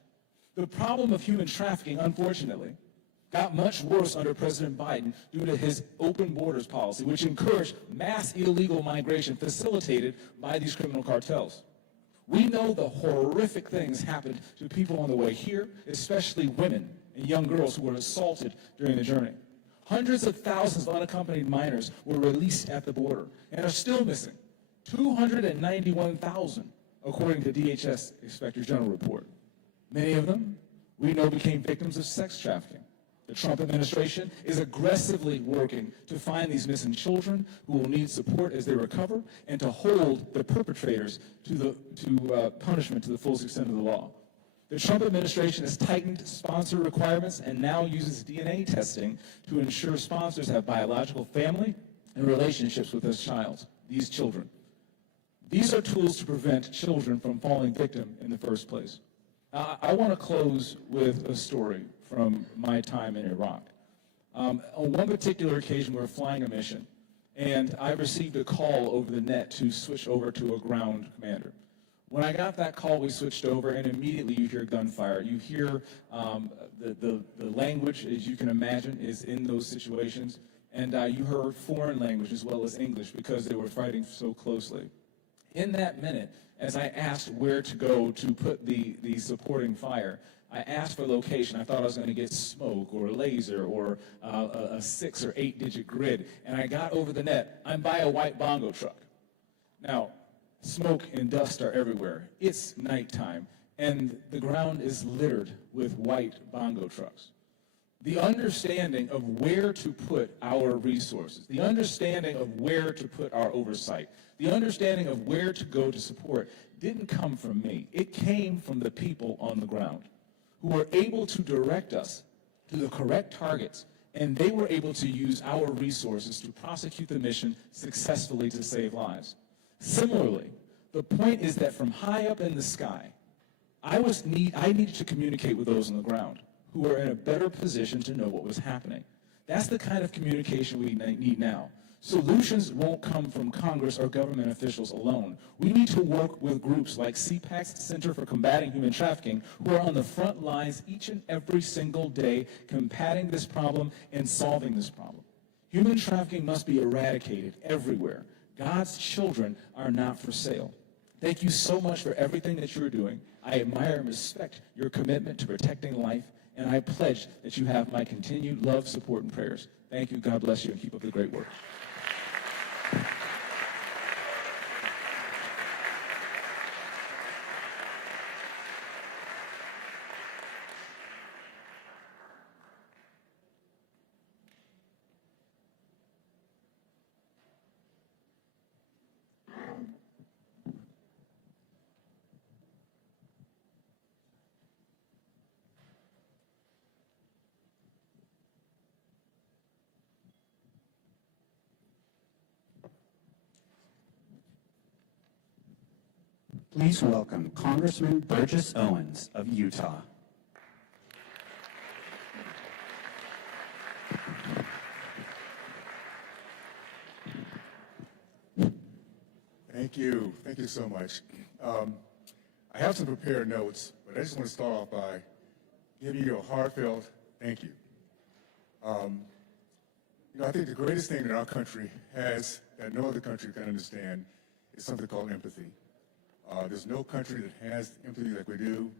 The problem of human trafficking, unfortunately, got much worse under President Biden due to his open borders policy, which encouraged mass illegal migration facilitated by these criminal cartels. We know the horrific things happened to people on the way here, especially women and young girls who were assaulted during the journey. Hundreds of thousands of unaccompanied minors were released at the border and are still missing. 291,000, according to DHS Inspector General report. Many of them, we know, became victims of sex trafficking. The Trump administration is aggressively working to find these missing children who will need support as they recover and to hold the perpetrators to punishment to the fullest extent of the law. The Trump administration has tightened sponsor requirements and now uses DNA testing to ensure sponsors have biological family and relationships with these children. These are tools to prevent children from falling victim in the first place. I want to close with a story from my time in Iraq. On one particular occasion, we were flying a mission, and I received a call over the net to switch over to a ground commander. When I got that call, we switched over, and immediately you hear gunfire. You hear the language, as you can imagine, is in those situations, and you heard foreign language as well as English because they were fighting so closely. In that minute, as I asked where to go to put the supporting fire, I asked for location. I thought I was going to get smoke or laser or a 6 or 8-digit grid, and I got over the net. I'm by a white bongo truck. Now, smoke and dust are everywhere. It's nighttime, and the ground is littered with white bongo trucks. The understanding of where to put our resources, the understanding of where to put our oversight, the understanding of where to go to support didn't come from me. It came from the people on the ground who were able to direct us to the correct targets, and they were able to use our resources to prosecute the mission successfully to save lives. Similarly, the point is that from high up in the sky, I needed to communicate with those on the ground who were in a better position to know what was happening. That's the kind of communication we need now. Solutions won't come from Congress or government officials alone. We need to work with groups like CPAC's Center for Combating Human Trafficking, who are on the front lines each and every single day combating this problem and solving this problem. Human trafficking must be eradicated everywhere. God's children are not for sale. Thank you so much for everything that you're doing. I admire and respect your commitment to protecting life, and I pledge that you have my continued love, support, and prayers. Thank you. God bless you, and keep up the great work. Please welcome Congressman Burgess Owens of Utah. Thank you. Thank you so much. I have some prepared notes, but I just want to start off by giving you a heartfelt thank you. I think the greatest thing that our country has that no other country can understand is something called empathy. There's no country that has empathy like we do.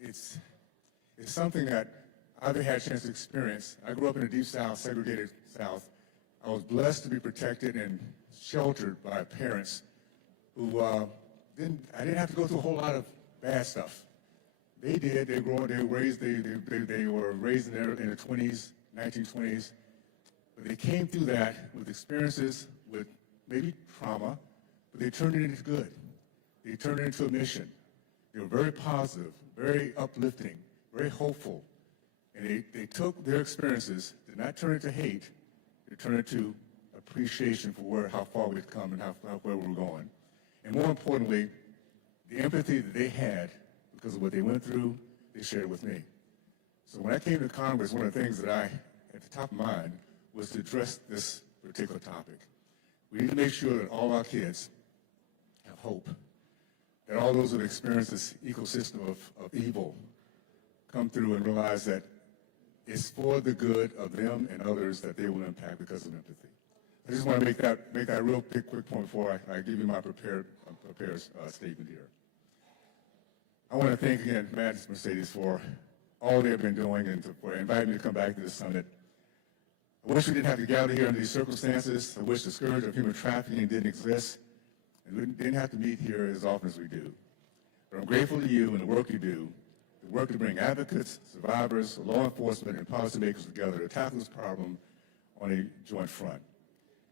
It's something that I've had a chance to experience. I grew up in the Deep South, segregated South. I was blessed to be protected and sheltered by parents who I didn't have to go through a whole lot of bad stuff. They did. They were raised in the 20s, 1920s, but they came through that with experiences, with maybe trauma, but they turned it into good. They turned it into a mission. They were very positive, very uplifting, very hopeful. And they took their experiences, did not turn it to hate, they turned it to appreciation for how far we've come and where we're going. And more importantly, the empathy that they had because of what they went through, they shared with me. So when I came to Congress, one of the things that I, at the top of mind, was to address this particular topic. We need to make sure that all our kids have hope, that all those that experience this ecosystem of evil come through and realize that it's for the good of them and others that they will impact because of empathy. I just want to make that real quick point before I give you my prepared statement here. I want to thank again Matt and Mercedes for all they've been doing and for inviting me to come back to this summit. I wish we didn't have to gather here under these circumstances. I wish the scourge of human trafficking didn't exist, and we didn't have to meet here as often as we do. But I'm grateful to you and the work you do, the work to bring advocates, survivors, law enforcement, and policymakers together to tackle this problem on a joint front.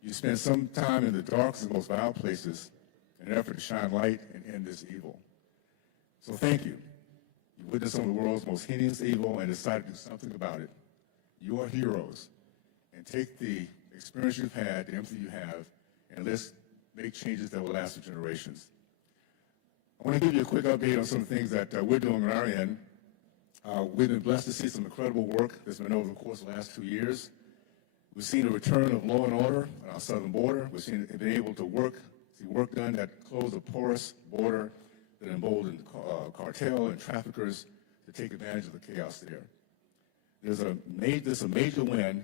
You spend some time in the darkest and most violent places in an effort to shine light and end this evil. So thank you. You witnessed some of the world's most heinous evil and decided to do something about it. You are heroes. And take the experience you've had, the empathy you have, and let's make changes that will last for generations. I want to give you a quick update on some of the things that we're doing on our end. We've been blessed to see some incredible work that's been over the course of the last 2 years. We've seen a return of law and order on our southern border. We've been able to work See work done that closed a porous border that emboldened cartel and traffickers to take advantage of the chaos there. This is a major win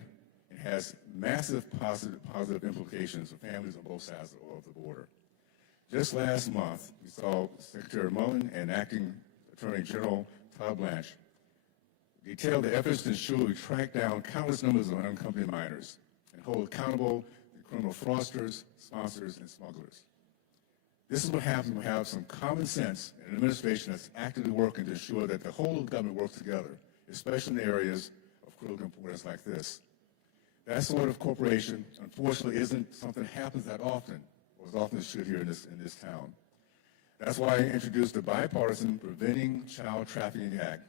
and has massive positive implications for families on both sides of the border. Just last month, we saw Secretary Mullen and Acting Attorney General Todd Blanche detail the efforts to ensure we track down countless numbers of unaccompanied minors and hold accountable the criminal fraudsters, sponsors, and smugglers. This is what happens when we have some common sense and an administration that's actively working to ensure that the whole of government works together, especially in areas of critical importance like this. That sort of cooperation, unfortunately, isn't something that happens that often, or as often as it should here in this town. That's why I introduced the bipartisan Preventing Child Trafficking Act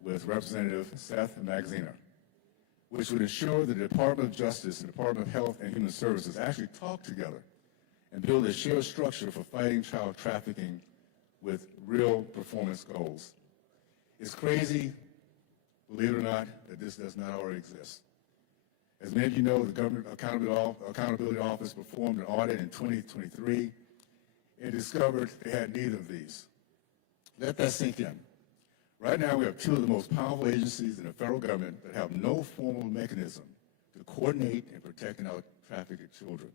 with Representative Seth Magaziner, which would ensure that the Department of Justice and the Department of Health and Human Services actually talk together and build a shared structure for fighting child trafficking with real performance goals. It's crazy, believe it or not, that this does not already exist. As many of you know, the Government Accountability Office performed an audit in 2023 and discovered they had neither of these. Let that sink in. Right now, we have two of the most powerful agencies in the federal government that have no formal mechanism to coordinate and protect and out-traffic children.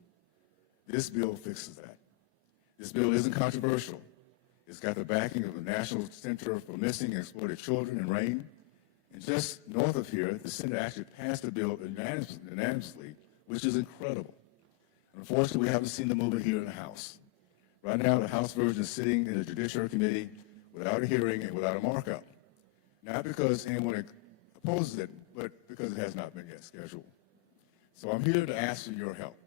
This bill fixes that. This bill isn't controversial. It's got the backing of the National Center for Missing and Exploited Children in RAIN. And just north of here, the Senate actually passed the bill unanimously, which is incredible. Unfortunately, we haven't seen the movement here in the House. Right now, the House version is sitting in the Judiciary Committee without a hearing and without a markup. Not because anyone opposes it, but because it has not been yet scheduled. So I'm here to ask for your help.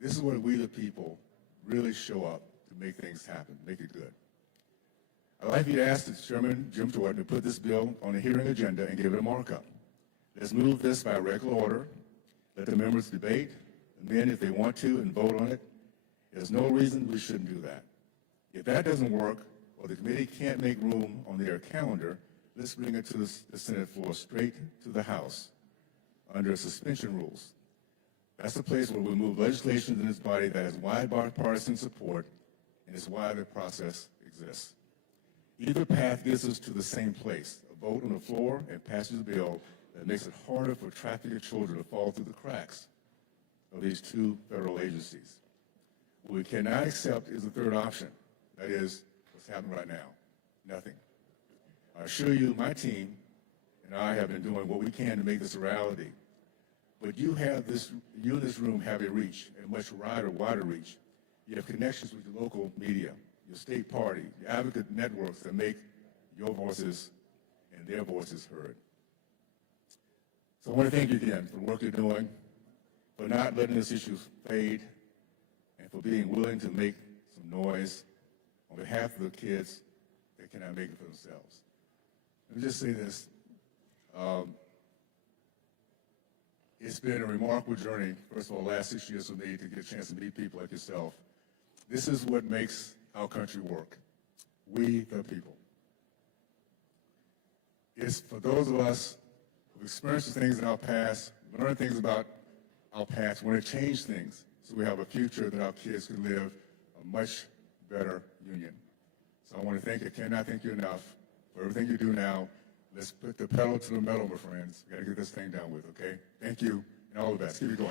This is where we, the people, really show up to make things happen, make it good. I'd like you to ask the Chairman, Jim Jordan, to put this bill on the hearing agenda and give it a markup. Let's move this by regular order. Let the members debate, amend if they want to, and vote on it. There's no reason we shouldn't do that. If that doesn't work, or the committee can't make room on their calendar, let's bring it to the Senate floor straight to the House under suspension rules. That's the place where we move legislation in this body that has wide bipartisan support, and it's why the process exists. Either path gets us to the same place, a vote on the floor and passes a bill that makes it harder for trafficked children to fall through the cracks of these two federal agencies. What we cannot accept is the third option, that is what's happening right now, nothing. I assure you, my team and I have been doing what we can to make this a reality. But you in this room have a reach, a much wider reach. You have connections with your local media, your state party, your advocate networks that make your voices and their voices heard. So I want to thank you again for the work you're doing, for not letting this issue fade, and for being willing to make some noise on behalf of the kids that cannot make it for themselves. Let me just say this. It's been a remarkable journey, first of all, the last 6 years for me to get a chance to meet people like yourself. This is what makes our country work. We, the people. It's for those of us who've experienced things in our past, learned things about our past, want to change things so we have a future that our kids can live a much better union. So I want to thank you. I cannot thank you enough for everything you do now. Let's put the pedal to the metal, my friends. We got to get this thing done with, okay? Thank you, and all the best. Keep it going.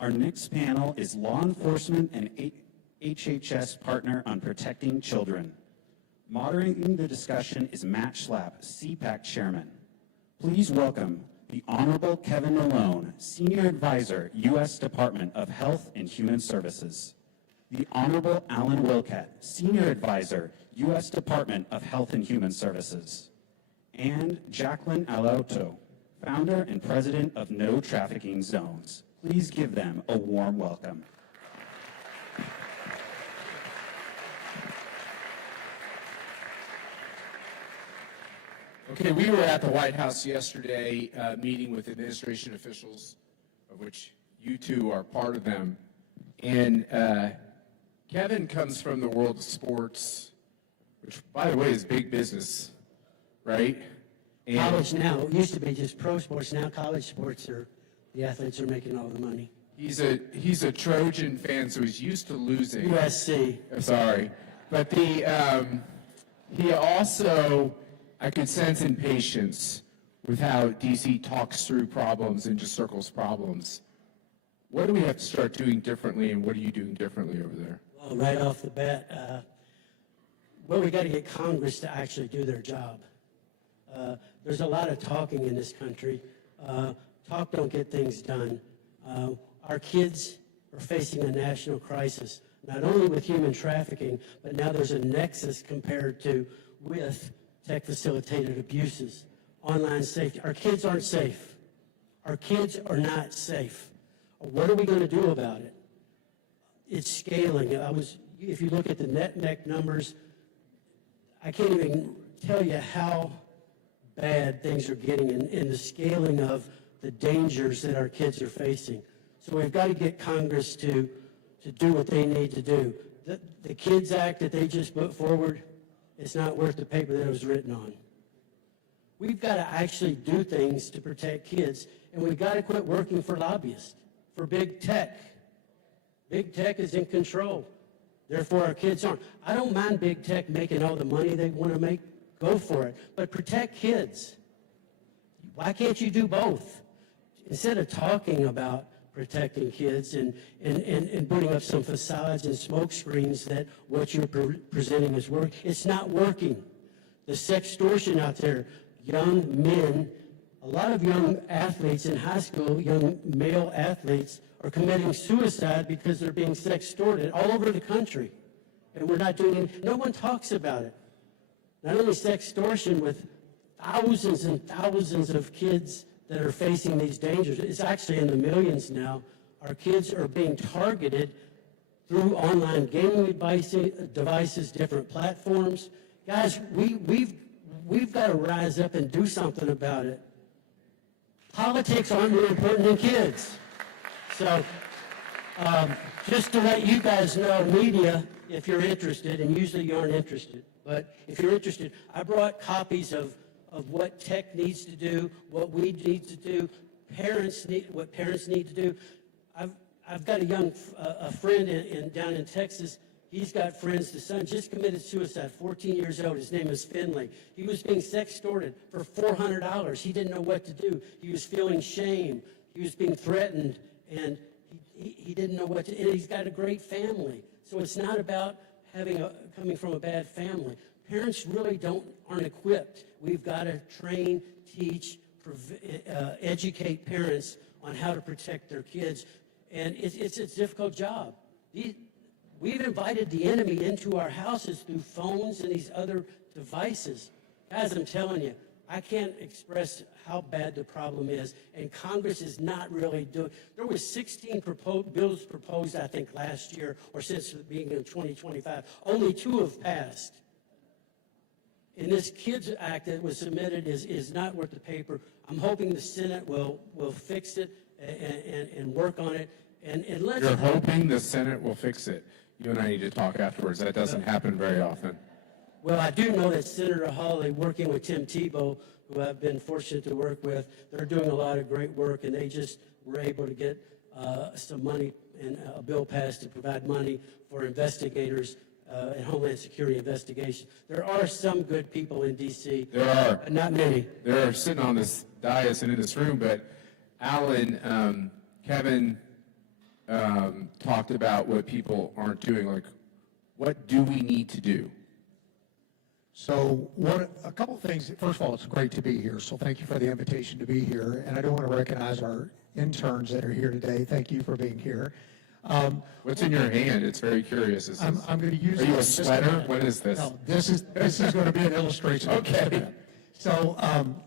Our next panel is Law Enforcement and HHS Partner on Protecting Children. Moderating the discussion is Matt Schlapp, CPAC Chairman. Please welcome The Honorable Kevin Malone, Senior Advisor, U.S. Department of Health and Human Services. The Honorable Alan Wilcat, Senior Advisor, U.S. Department of Health and Human Services. And Jacqueline Alauto, Founder and President of No Trafficking Zones. Please give them a warm welcome. Okay, we were at the White House yesterday, meeting with administration officials, of which you two are part of them. And Kevin comes from the world of sports, which, by the way, is big business, right? And College now, it used to be just pro sports, now college sports the athletes are making all the money. he's a Trojan fan, so he's used to losing. USC. Sorry. But he also, I could sense impatience with how DC talks through problems and just circles problems. What do we have to start doing differently, and what are you doing differently over there? Well, right off the bat, we got to get Congress to actually do their job. There's a lot of talking in this country. Talk don't get things done. Our kids are facing a national crisis, not only with human trafficking, but now there's a nexus compared to with tech-facilitated abuses, online safety. Our kids aren't safe. Our kids are not safe. What are we going to do about it? It's scaling. If you look at the net numbers, I can't even tell you how bad things are getting in the scaling of the dangers that our kids are facing. So we've got to get Congress to do what they need to do. The Kids Act that they just put forward, it's not worth the paper that it was written on. We've got to actually do things to protect kids, and we've got to quit working for lobbyists, for big tech. Big tech is in control. Therefore, our kids aren't. I don't mind big tech making all the money they want to make. Go for it. But protect kids. Why can't you do both? Instead of talking about protecting kids and putting up some facades and smoke screens that what you're presenting is working, it's not working. The sextortion out there, young men, a lot of young athletes in high school, young male athletes, are committing suicide because they're being sextorted all over the country. And we're not doing it. No one talks about it. Not only sextortion with thousands and thousands of kids that are facing these dangers. It's actually in the millions now. Our kids are being targeted through online gaming devices, different platforms. Guys, we've got to rise up and do something about it. Politics aren't more important than kids. So just to let you guys know, media, if you're interested, and usually you aren't interested, but if you're interested, I brought copies of what tech needs to do, what we need to do, what parents need to do. I've got a friend down in Texas. He's got friends. The son just committed suicide, 14 years old. His name is Finley. He was being sextorted for $400. He didn't know what to do. He was feeling shame. He was being threatened, and he didn't know what to do. And he's got a great family. So it's not about coming from a bad family. Parents really aren't equipped. We've got to train, teach, educate parents on how to protect their kids. And it's a difficult job. We've invited the enemy into our houses through phones and these other devices. Guys, I'm telling you, I can't express how bad the problem is, and Congress is not really doing. There was 16 bills proposed, I think, last year, or since the beginning of 2025. Only 2 have passed. And this Kids Act that was submitted is not worth the paper. I'm hoping the Senate will fix it and work on it. And let's. You're hoping the Senate will fix it. You and I need to talk afterwards. That doesn't happen very often. Well, I do know that Senator Hawley, working with Tim Tebow, who I've been fortunate to work with, they're doing a lot of great work, and they just were able to get some money and a bill passed to provide money for investigators and Homeland Security investigations. There are some good people in D.C. There are. But not many. They're sitting on this dais and in this room, but Alan, Kevin talked about what people aren't doing. Like, what do we need to do? So a couple things. First of all, it's great to be here. So thank you for the invitation to be here. And I do want to recognize our interns that are here today. Thank you for being here. What's in your hand? It's very curious. I'm going to use. Are you a this just sweater? minute. What is this? No, this is going to be an illustration. Okay. So,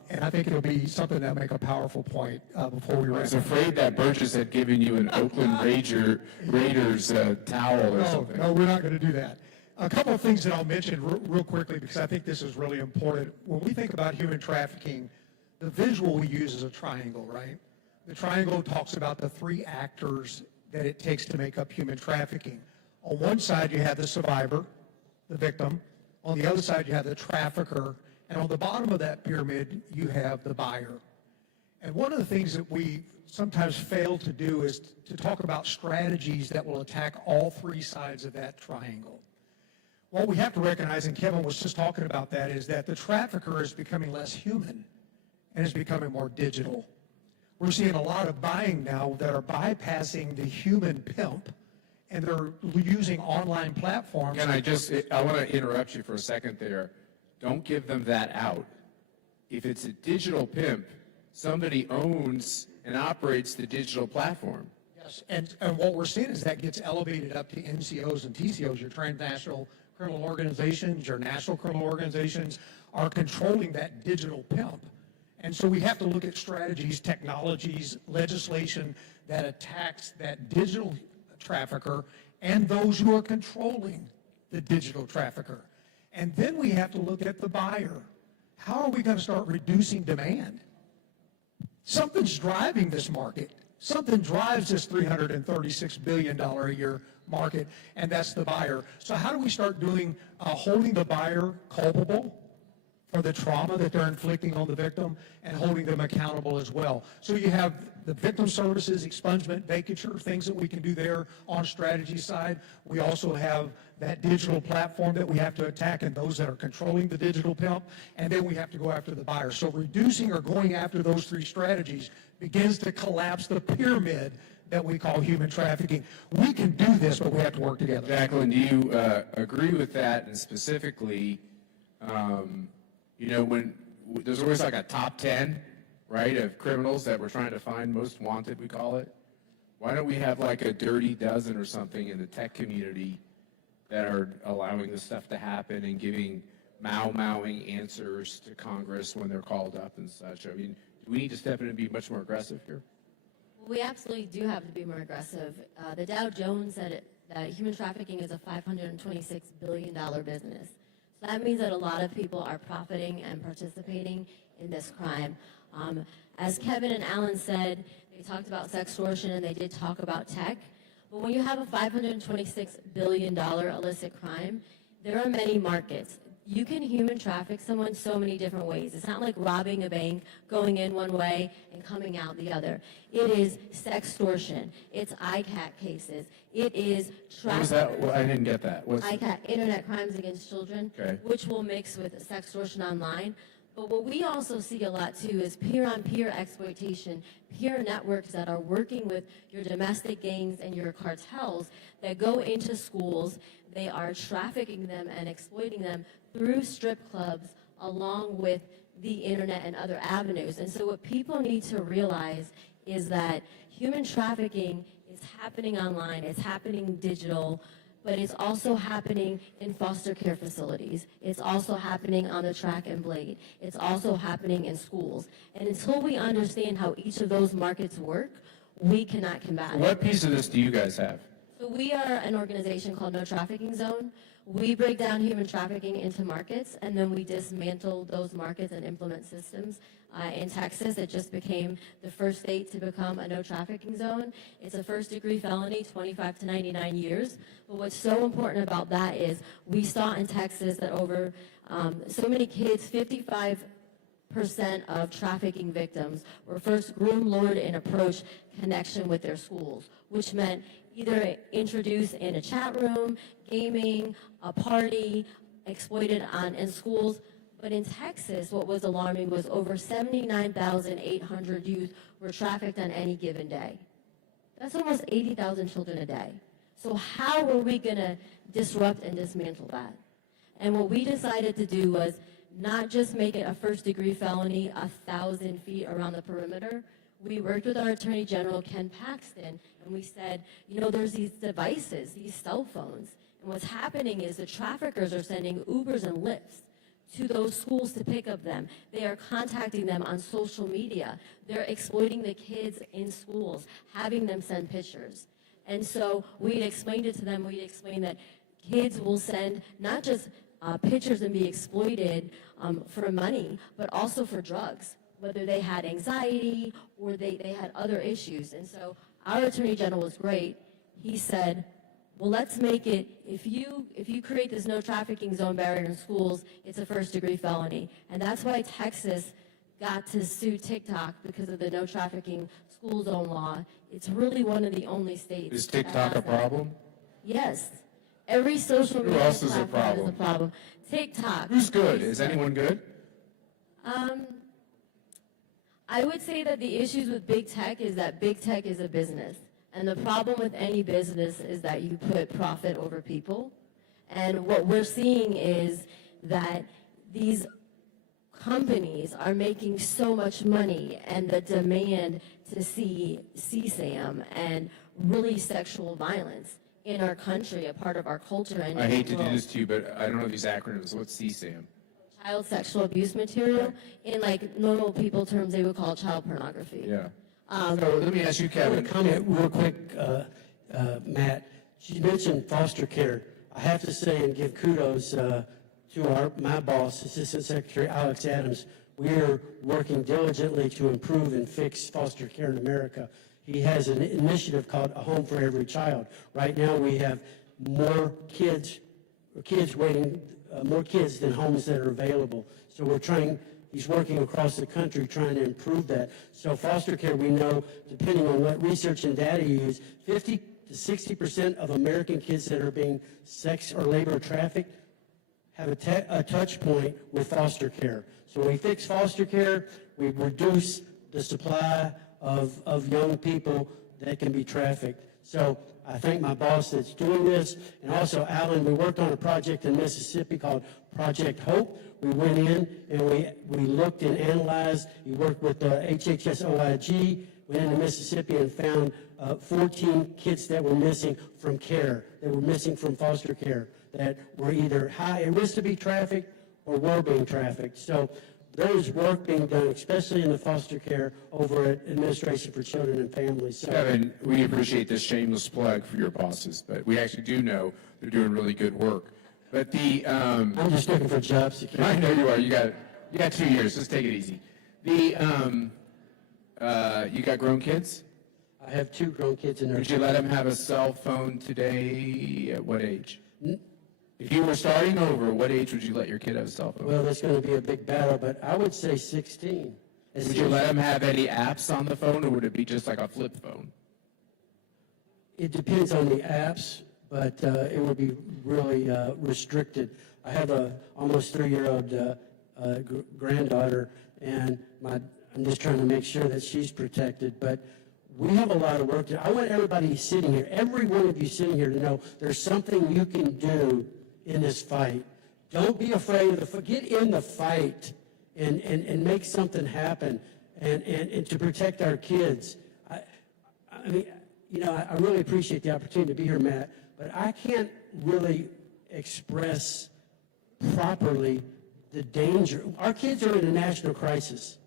and I think it'll be something that'll make a powerful point before we I wrap was up. afraid that Burgess had given you an Oakland Raiders towel or something. No, we're not going to do that. A couple of things that I'll mention real quickly because I think this is really important. When we think about human trafficking, the visual we use is a triangle, right? The triangle talks about the three actors that it takes to make up human trafficking. On one side, you have the survivor, the victim. On the other side, you have the trafficker. And on the bottom of that pyramid, you have the buyer. And one of the things that we sometimes fail to do is to talk about strategies that will attack all three sides of that triangle. What we have to recognize, and Kevin was just talking about that, is that the trafficker is becoming less human and is becoming more digital. We're seeing a lot of buying now that are bypassing the human pimp, and they're using online platforms. Can I want to interrupt you for a second there. Don't give them that out. If it's a digital pimp, somebody owns and operates the digital platform. Yes, and what we're seeing is that gets elevated up to NCOs and TCOs, your transnational criminal organizations, your national criminal organizations are controlling that digital pimp. And so we have to look at strategies, technologies, legislation that attacks that digital trafficker and those who are controlling the digital trafficker. And then we have to look at the buyer. How are we going to start reducing demand? Something's driving this market. Something drives this $336 billion a year market, and that's the buyer. So how do we start doing, holding the buyer culpable for the trauma that they're inflicting on the victim and holding them accountable as well? So you have the victim services, expungement, vacature, things that we can do there on strategy side. We also have that digital platform that we have to attack and those that are controlling the digital pimp, and then we have to go after the buyer. So reducing or going after those three strategies begins to collapse the pyramid that we call human trafficking. We can do this, but we have to work together. Jacqueline, do you agree with that? And specifically, when there's always like a top 10, right, of criminals that we're trying to find, most wanted, we call it. Why don't we have like a dirty dozen or something in the tech community that are allowing this stuff to happen and giving mowing answers to Congress when they're called up and such? I mean, do we need to step in and be much more aggressive here? We absolutely do have to be more aggressive. The Dow Jones said that human trafficking is a $526 billion business. So that means that a lot of people are profiting and participating in this crime. As Kevin and Alan said, they talked about sextortion and they did talk about tech. But when you have a $526 billion illicit crime, there are many markets. You can human traffic someone so many different ways. It's not like robbing a bank, going in one way and coming out the other. It is sextortion. It's ICAT cases. It is What was that? Well, I didn't get that. What's ICAT, Internet Crimes Against Children, Okay. which will mix with sextortion online. But what we also see a lot too is peer-on-peer exploitation, peer networks that are working with your domestic gangs and your cartels that go into schools. They are trafficking them and exploiting them through strip clubs along with the internet and other avenues. And so what people need to realize is that human trafficking is happening online, it's happening digital, but it's also happening in foster care facilities. It's also happening on the track and blade. It's also happening in schools. And until we understand how each of those markets work, we cannot combat it. What piece of this do you guys have? So we are an organization called No Trafficking Zone. We break down human trafficking into markets, and then we dismantle those markets and implement systems. In Texas, it just became the first state to become a no trafficking zone. It's a first-degree felony, 25 to 99 years. But what's so important about that is we saw in Texas that over so many kids, 55% of trafficking victims were first groomed, lured, and approached connection with their schools, which meant either introduced in a chat room, gaming, a party, exploited in schools. But in Texas, what was alarming was over 79,800 youth were trafficked on any given day. That's almost 80,000 children a day. So how are we going to disrupt and dismantle that? And what we decided to do was not just make it a first-degree felony 1,000 feet around the perimeter. We worked with our Attorney General, Ken Paxton, and we said, you know, there's these devices, these cell phones, and what's happening is the traffickers are sending Ubers and Lyfts to those schools to pick up them. They are contacting them on social media. They're exploiting the kids in schools, having them send pictures. And so we'd explained it to them. We'd explained that kids will send not just pictures and be exploited for money, but also for drugs, whether they had anxiety or they had other issues. And so our Attorney General was great. He said, well, let's make it, if you create this no trafficking zone barrier in schools, it's a first-degree felony. And that's why Texas got to sue TikTok because of the no trafficking school zone law. It's really one of the only states. Is TikTok a problem? Yes. Every social media else is a platform is a problem. TikTok. Who's good? Is anyone good? I would say that the issues with big tech is that big tech is a business. And the problem with any business is that you put profit over people. And what we're seeing is that these companies are making so much money, and the demand to see CSAM and really sexual violence in our country, a part of our culture. And I hate to do this to you, but I don't know these acronyms. What's CSAM? Child sexual abuse material. In like normal people terms, they would call it child pornography. Yeah. So let me ask you, I want Kevin. to comment real quick, Matt. She mentioned foster care. I have to say and give kudos to my boss, Assistant Secretary Alex Adams. We are working diligently to improve and fix foster care in America. He has an initiative called A Home for Every Child. Right now, we have more kids waiting, more kids than homes that are available. So we're trying. He's working across the country trying to improve that. So foster care, we know, depending on what research and data you use, 50 to 60% of American kids that are being sex or labor trafficked have a touch point with foster care. So when we fix foster care, we reduce the supply of young people that can be trafficked. So I thank my boss that's doing this, and also Alan. We worked on a project in Mississippi called Project Hope. We went in and we looked and analyzed. We worked with HHS OIG, went into Mississippi and found 14 kids that were missing from care, that were missing from foster care, that were either high at risk to be trafficked or were being trafficked. So there is work being done, especially in the foster care over at Administration for Children and Families. So, Kevin, we appreciate this shameless plug for your bosses, but we actually do know they're doing really good work. But I'm just looking for job security. I know you are. You got 2 years. Just take it easy. You got grown kids? I have 2 grown kids in there. Would you let them have a cell phone today? At what age? If you were starting over, what age would you let your kid have a cell phone? Well, that's going to be a big battle, but I would say 16. Would you let them have any apps on the phone, or would it be just like a flip phone? It depends on the apps, but it would be really restricted. I have a almost 3-year-old granddaughter, and I'm just trying to make sure that she's protected. But we have a lot of work to do. I want everybody sitting here, every one of you sitting here, to know there's something you can do in this fight. Don't be afraid of get in the fight and make something happen and to protect our kids. I mean, you know, I really appreciate the opportunity to be here, Matt, but I can't really express properly the danger. Our kids are in a national crisis.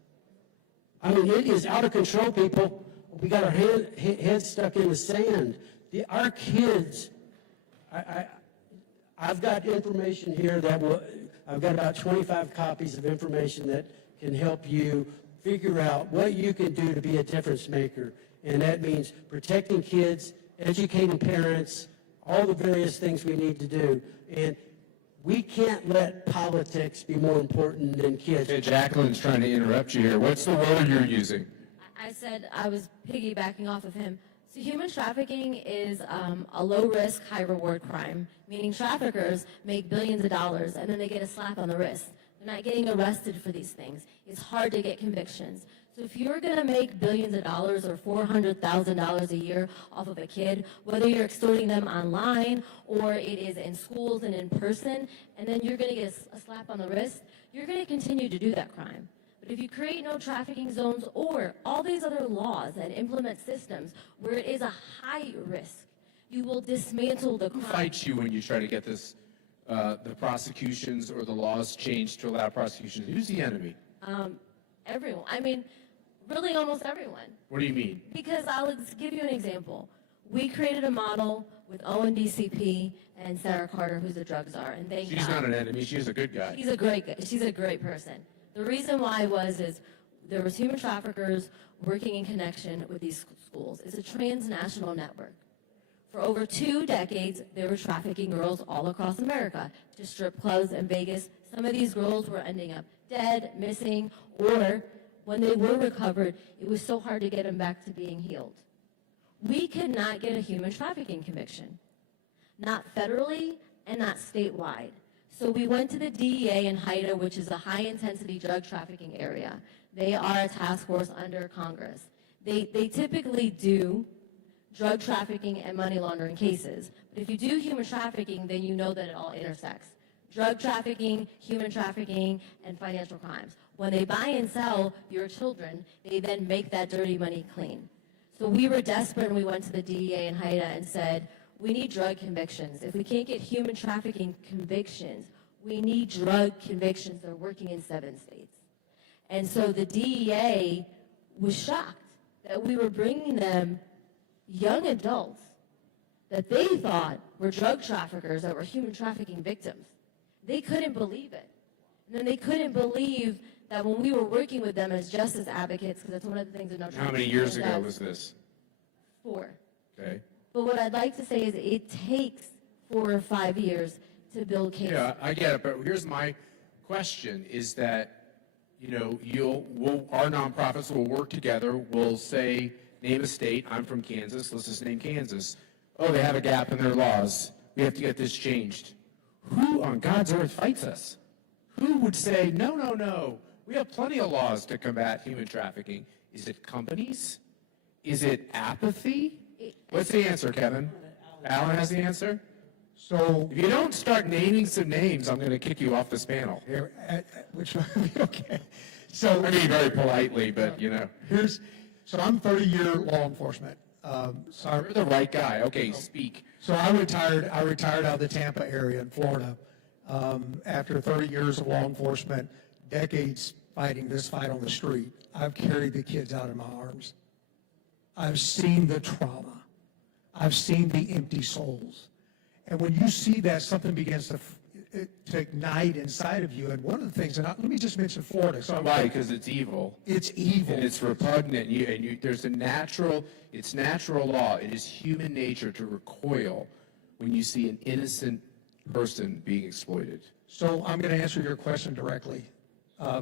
I mean, it is out of control, people. We got our heads stuck in the sand. Our kids, I've got information here I've got about 25 copies of information that can help you figure out what you can do to be a difference maker. And that means protecting kids, educating parents, all the various things we need to do. And we can't let politics be more important than kids. Hey, Jacqueline's trying to interrupt you here. What's the word you're using? I said I was piggybacking off of him. So human trafficking is a low-risk, high-reward crime, meaning traffickers make billions of dollars and then they get a slap on the wrist. They're not getting arrested for these things. It's hard to get convictions. So if you're going to make billions of dollars or $400,000 a year off of a kid, whether you're extorting them online or it is in schools and in person, and then you're going to get a slap on the wrist, you're going to continue to do that crime. But if you create no trafficking zones or all these other laws and implement systems where it is a high risk, you will dismantle the Who crime. fights you when you try to get this, the prosecutions or the laws changed to allow prosecutions? Who's the enemy? Everyone. I mean, really almost everyone. What do you mean? Because I'll give you an example. We created a model with Owen DCP and Sarah Carter, who's the drug czar, and thank She's God. not an enemy. She's a good guy. She's a great person. The reason why is there was human traffickers working in connection with these schools. It's a transnational network. For over 2 decades, they were trafficking girls all across America to strip clubs in Vegas. Some of these girls were ending up dead, missing, or when they were recovered, it was so hard to get them back to being healed. We could not get a human trafficking conviction, not federally and not statewide. So we went to the DEA in Haida, which is a high-intensity drug trafficking area. They are a task force under Congress. They typically do drug trafficking and money laundering cases. But if you do human trafficking, then you know that it all intersects. Drug trafficking, human trafficking, and financial crimes. When they buy and sell your children, they then make that dirty money clean. So we were desperate and we went to the DEA in Haida and said, we need drug convictions. If we can't get human trafficking convictions, we need drug convictions. They're working in 7 states. And so the DEA was shocked that we were bringing them young adults that they thought were drug traffickers that were human trafficking victims. They couldn't believe it. And then they couldn't believe that when we were working with them as justice advocates, because that's one of the things that no How many years ago was this? 4. Okay. But what I'd like to say is it takes 4 or 5 years to build cases. Yeah, I get it, but here's my question: is that, you know, our nonprofits will work together. We'll say, name a state. I'm from Kansas. Let's just name Kansas. Oh, they have a gap in their laws. We have to get this changed. Who on God's earth fights us? Who would say, no, no, no, we have plenty of laws to combat human trafficking? Is it companies? Is it apathy? What's the answer, Kevin? Alan has the answer? So, If you don't start naming some names, I'm going to kick you off this panel. here, which one? Okay. So, I mean, very politely, but, you know. so I'm 30-year law enforcement. You're the right guy. Okay, speak. So I retired out of the Tampa area in Florida after 30 years of law enforcement, decades fighting this fight on the street. I've carried the kids out in my arms. I've seen the trauma. I've seen the empty souls. And when you see that, something begins to ignite inside of you. And one of the things, and let me just mention Florida. So Why? Because it's evil. it's evil. And it's repugnant. There's it's natural law. It is human nature to recoil when you see an innocent person being exploited. So I'm going to answer your question directly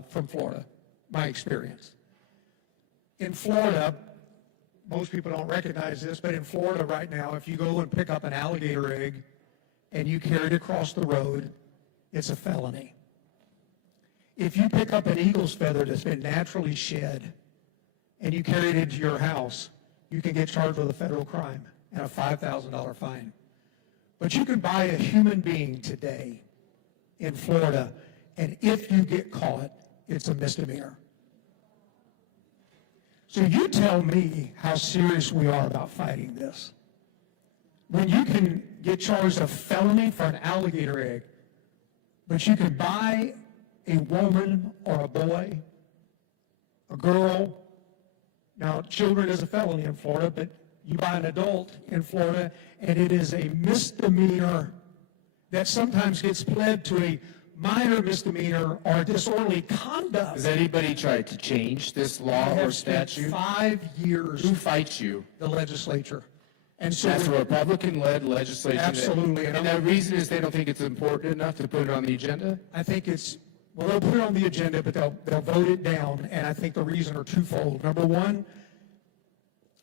from Florida, my experience. In Florida, most people don't recognize this, but in Florida right now, if you go and pick up an alligator egg and you carry it across the road, it's a felony. If you pick up an eagle's feather that's been naturally shed and you carry it into your house, you can get charged with a federal crime and a $5,000 fine. But you can buy a human being today in Florida, and if you get caught, it's a misdemeanor. So you tell me how serious we are about fighting this. When you can get charged a felony for an alligator egg, but you can buy a woman or a boy, a girl. Now, children is a felony in Florida, but you buy an adult in Florida, and it is a misdemeanor that sometimes gets pled to a minor misdemeanor or disorderly conduct. Has anybody tried to change this law I or have spent statute? 5 years. Who fights you? The legislature. And so That's a Republican-led legislation. Absolutely. And the reason is they don't think it's important enough to put it on the agenda? I think well, they'll put it on the agenda, but they'll vote it down, and I think the reason are twofold. Number one,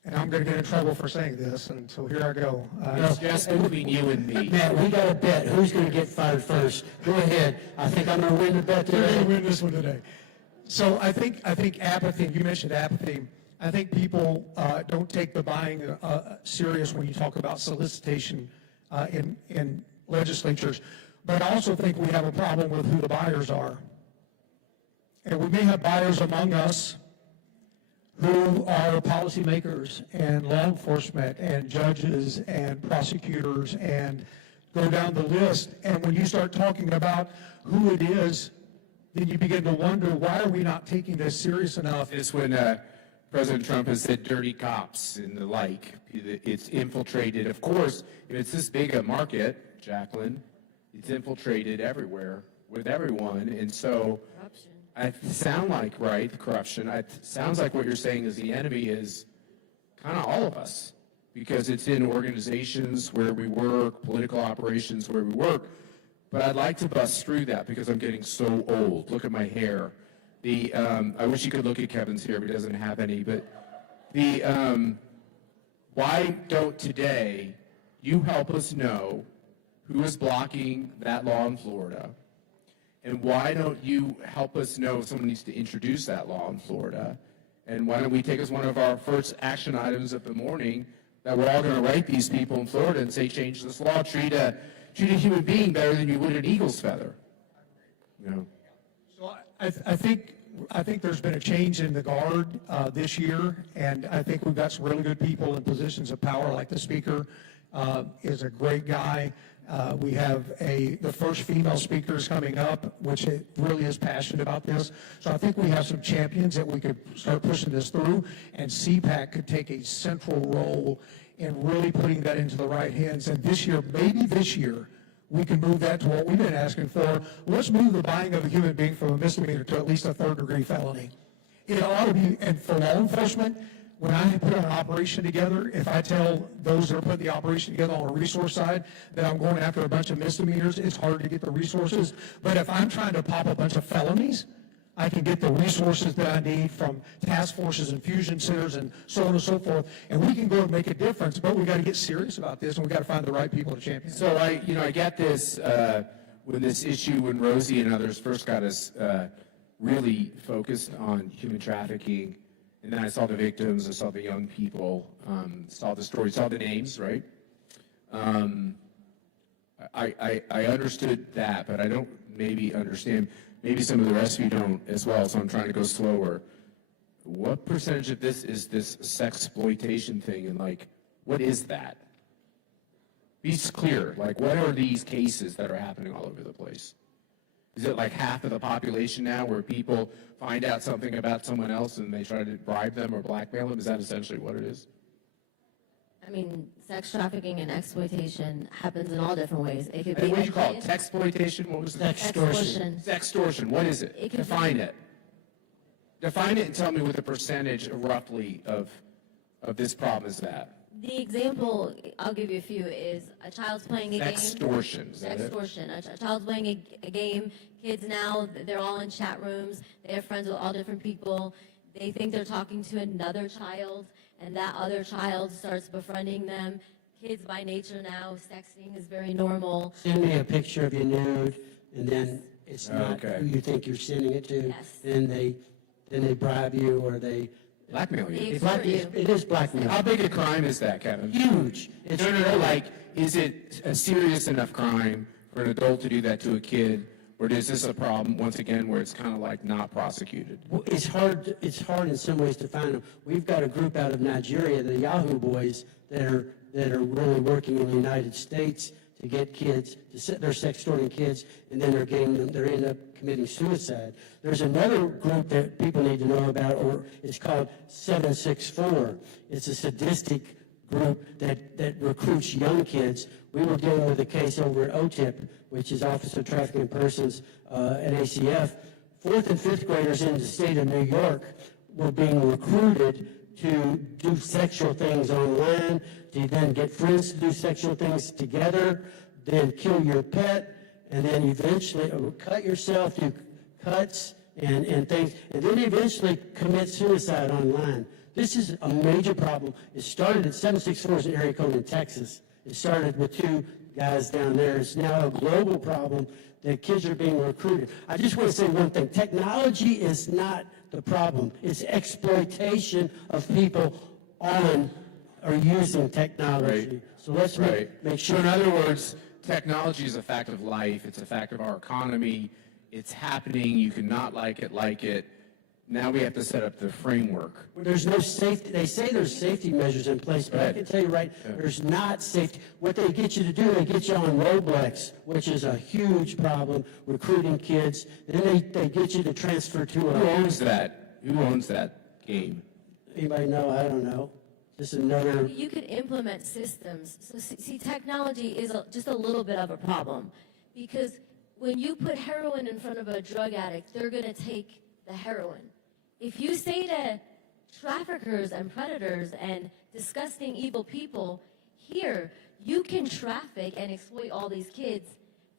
and I'm going to get in trouble for saying this, and so here I go. It's just between you and me. Matt, we got a bet. Who's going to get fired first? Go ahead. I think I'm going to win the bet We're going to today. win this one today. So I think apathy, you mentioned apathy, I think people don't take the buying serious when you talk about solicitation in legislatures. But I also think we have a problem with who the buyers are. And we may have buyers among us who are policymakers and law enforcement and judges and prosecutors and go down the list. And when you start talking about who it is, then you begin to wonder, why are we not taking this serious enough? It's when President Trump has said dirty cops and the like. It's infiltrated. Of course, if it's this big a market, Jacqueline, it's infiltrated everywhere with everyone. And so I sound like, right, corruption. It sounds like what you're saying is the enemy is kind of all of us, because it's in organizations where we work, political operations where we work. But I'd like to bust through that because I'm getting so old. Look at my hair. I wish you could look at Kevin's hair, but he doesn't have any. But why don't today you help us know who is blocking that law in Florida? And why don't you help us know if someone needs to introduce that law in Florida? And why don't we take as one of our first action items of the morning that we're all going to write these people in Florida and say, change this law, treat a human being better than you would an eagle's feather. You know? So I think there's been a change in the guard this year, and I think we've got some really good people in positions of power, like the speaker is a great guy. We have the first female speakers coming up, which really is passionate about this. So I think we have some champions that we could start pushing this through, and CPAC could take a central role in really putting that into the right hands. And this year, maybe this year, we can move that to what we've been asking for. Let's move the buying of a human being from a misdemeanor to at least a third-degree felony. It ought to be, and for law enforcement, when I put an operation together, if I tell those that are putting the operation together on a resource side that I'm going after a bunch of misdemeanors, it's hard to get the resources. But if I'm trying to pop a bunch of felonies, I can get the resources that I need from task forces and fusion centers and so on and so forth, and we can go and make a difference. But we got to get serious about this, and we got to find the right people to champion. So I get this when Rosi and others first got us really focused on human trafficking. And then I saw the victims, I saw the young people, saw the stories, saw the names, right? I understood that, but I don't maybe understand. Maybe some of the rest of you don't as well, so I'm trying to go slower. What percentage of this is this sexploitation thing, and like, what is that? Be clear. Like, what are these cases that are happening all over the place? Is it like half of the population now where people find out something about someone else and they try to bribe them or blackmail them? Is that essentially what it is? I mean, sex trafficking and exploitation happens in all different ways. It could be. What do you call it? Sexploitation? What was it? Extortion. Sextortion. What is it? Define it. Define it and tell me what the percentage roughly of this problem is that. The example, I'll give you a few, is a child's playing a game. Sextortion. Is that it? Sextortion. A child's playing a game. Kids now, they're all in chat rooms. They have friends with all different people. They think they're talking to another child, and that other child starts befriending them. Kids by nature now, sexting is very normal. Send me a picture of your nude, and then it's not who you think you're sending it to. Yes. And then they bribe you, or they blackmail you. It is blackmail. How big a crime is that, Kevin? Huge. No. Like, is it a serious enough crime for an adult to do that to a kid? Or is this a problem, once again, where it's kind of like not prosecuted? Well, it's hard in some ways to find them. We've got a group out of Nigeria, the Yahoo Boys, that are really working in the United States to get kids, they're sextorting kids, and then they end up committing suicide. There's another group that people need to know about, or it's called 764. It's a sadistic group that recruits young kids. We were dealing with a case over at OTIP, which is Office of Trafficking Persons at ACF. 4th and 5th graders in the state of New York were being recruited to do sexual things online, to then get friends to do sexual things together, then kill your pet, and then eventually cut yourself, do cuts and things, and then eventually commit suicide online. This is a major problem. It started at 764's area code in Texas. It started with 2 guys down there. It's now a global problem that kids are being recruited. I just want to say one thing. Technology is not the problem. It's exploitation of people on or using technology. Right. So let's make sure. So in other words, technology is a fact of life. It's a fact of our economy. It's happening. You cannot like it. Now we have to set up the framework. There's no safety. They say there's safety measures in place, but I can tell you there's not safety. What they get you to do, they get you on Roblox, which is a huge problem, recruiting kids. Then they get you to transfer to Who owns that? Who owns that game? Anybody know? I don't know. Just another. You could implement systems. So see, technology is just a little bit of a problem, because when you put heroin in front of a drug addict, they're going to take the heroin. If you say to traffickers and predators and disgusting, evil people, here, you can traffic and exploit all these kids,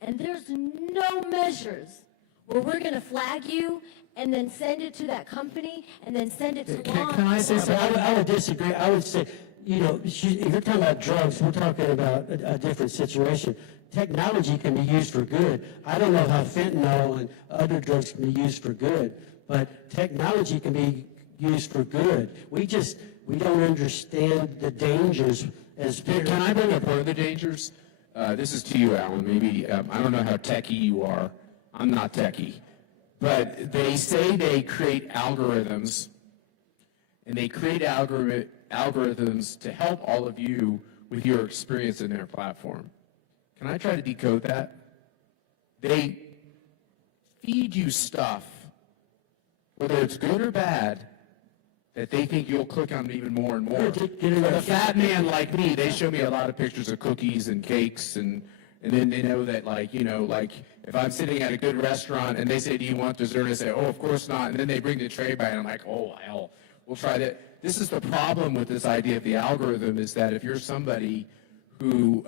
and there's no measures where we're going to flag you and then send it to that company and then send it to law. Can I say something? I would disagree. I would say, if you're talking about drugs, we're talking about a different situation. Technology can be used for good. I don't know how fentanyl and other drugs can be used for good, but technology can be used for good. We don't understand the dangers as Can I bring up one of the dangers? This is to you, Alan. Maybe, I don't know how techie you are. I'm not techie. But they say they create algorithms, and they create algorithms to help all of you with your experience in their platform. Can I try to decode that? They feed you stuff, whether it's good or bad, that they think you'll click on even more and more. For a fat man like me, they show me a lot of pictures of cookies and cakes, and then they know that, if I'm sitting at a good restaurant and they say, do you want dessert? I say, oh, of course not. And then they bring the tray back, and I'm like, oh, hell, we'll try that. This is the problem with this idea of the algorithm, is that if you're somebody who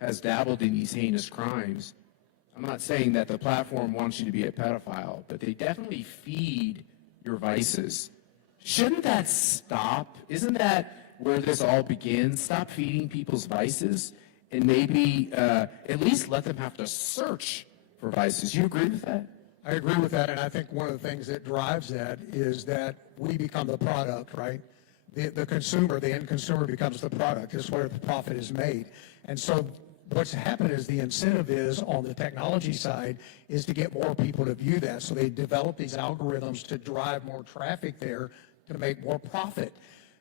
has dabbled in these heinous crimes, I'm not saying that the platform wants you to be a pedophile, but they definitely feed your vices. Shouldn't that stop? Isn't that where this all begins? Stop feeding people's vices and maybe at least let them have to search for vices. You agree with that? I agree with that, and I think one of the things that drives that is that we become the product, right? The consumer, the end consumer becomes the product. It's where the profit is made. And so what's happened is the incentive is on the technology side is to get more people to view that. So they develop these algorithms to drive more traffic there to make more profit.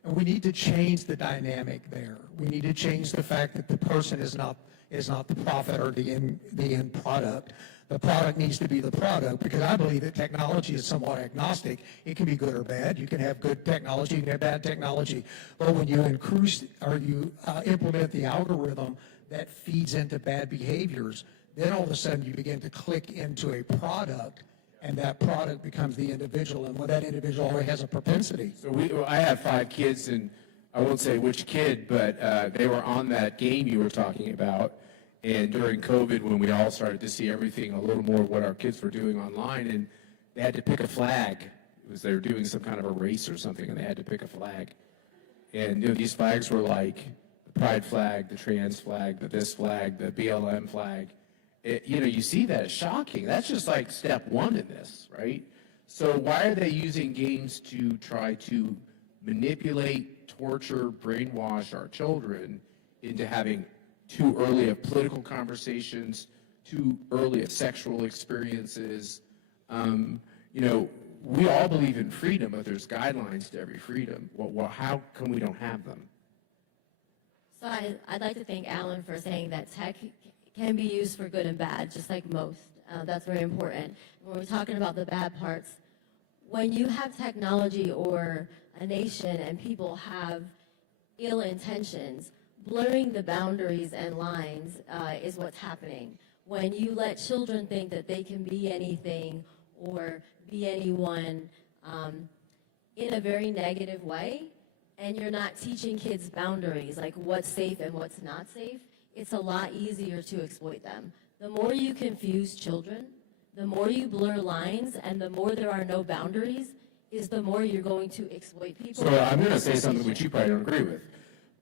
And we need to change the dynamic there. We need to change the fact that the person is not the profit or the end product. The product needs to be the product, because I believe that technology is somewhat agnostic. It can be good or bad. You can have good technology, you can have bad technology. But when you implement the algorithm that feeds into bad behaviors, then all of a sudden you begin to click into a product, and that product becomes the individual, and when that individual already has a propensity. So I have 5 kids, and I won't say which kid, but they were on that game you were talking about. And during COVID, when we all started to see everything a little more what our kids were doing online, and they had to pick a flag. It was they were doing some kind of a race or something, and they had to pick a flag. And these flags were like the pride flag, the trans flag, the this flag, the BLM flag. You see that, it's shocking. That's just like step 1 in this, right? So why are they using games to try to manipulate, torture, brainwash our children into having too early of political conversations, too early of sexual experiences? We all believe in freedom, but there's guidelines to every freedom. Well, how come we don't have them? So I'd like to thank Alan for saying that tech can be used for good and bad, just like most. That's very important. When we're talking about the bad parts, when you have technology or a nation and people have ill intentions, blurring the boundaries and lines is what's happening. When you let children think that they can be anything or be anyone in a very negative way, and you're not teaching kids boundaries, like what's safe and what's not safe, it's a lot easier to exploit them. The more you confuse children, the more you blur lines, and the more there are no boundaries, is the more you're going to exploit people. So I'm going to say something which you probably don't agree with,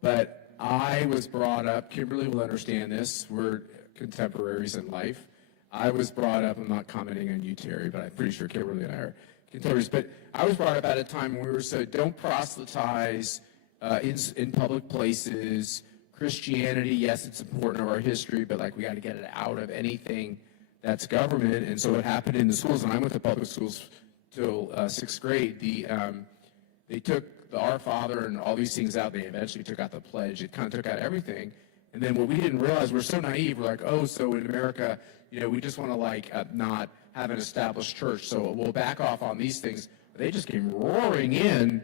but I was brought up, Kimberly will understand this, we're contemporaries in life. I was brought up, I'm not commenting on you, Terry, but I'm pretty sure Kimberly and I are contemporaries, but I was brought up at a time when we were said, don't proselytize in public places. Christianity, yes, it's important of our history, but like we got to get it out of anything that's government. And so what happened in the schools, and I went to public schools till 6th grade, they took the Our Father and all these things out. They eventually took out the pledge. It kind of took out everything. And then what we didn't realize, we're so naive, we're like, oh, so in America, you know, we just want to like not have an established church, so we'll back off on these things. They just came roaring in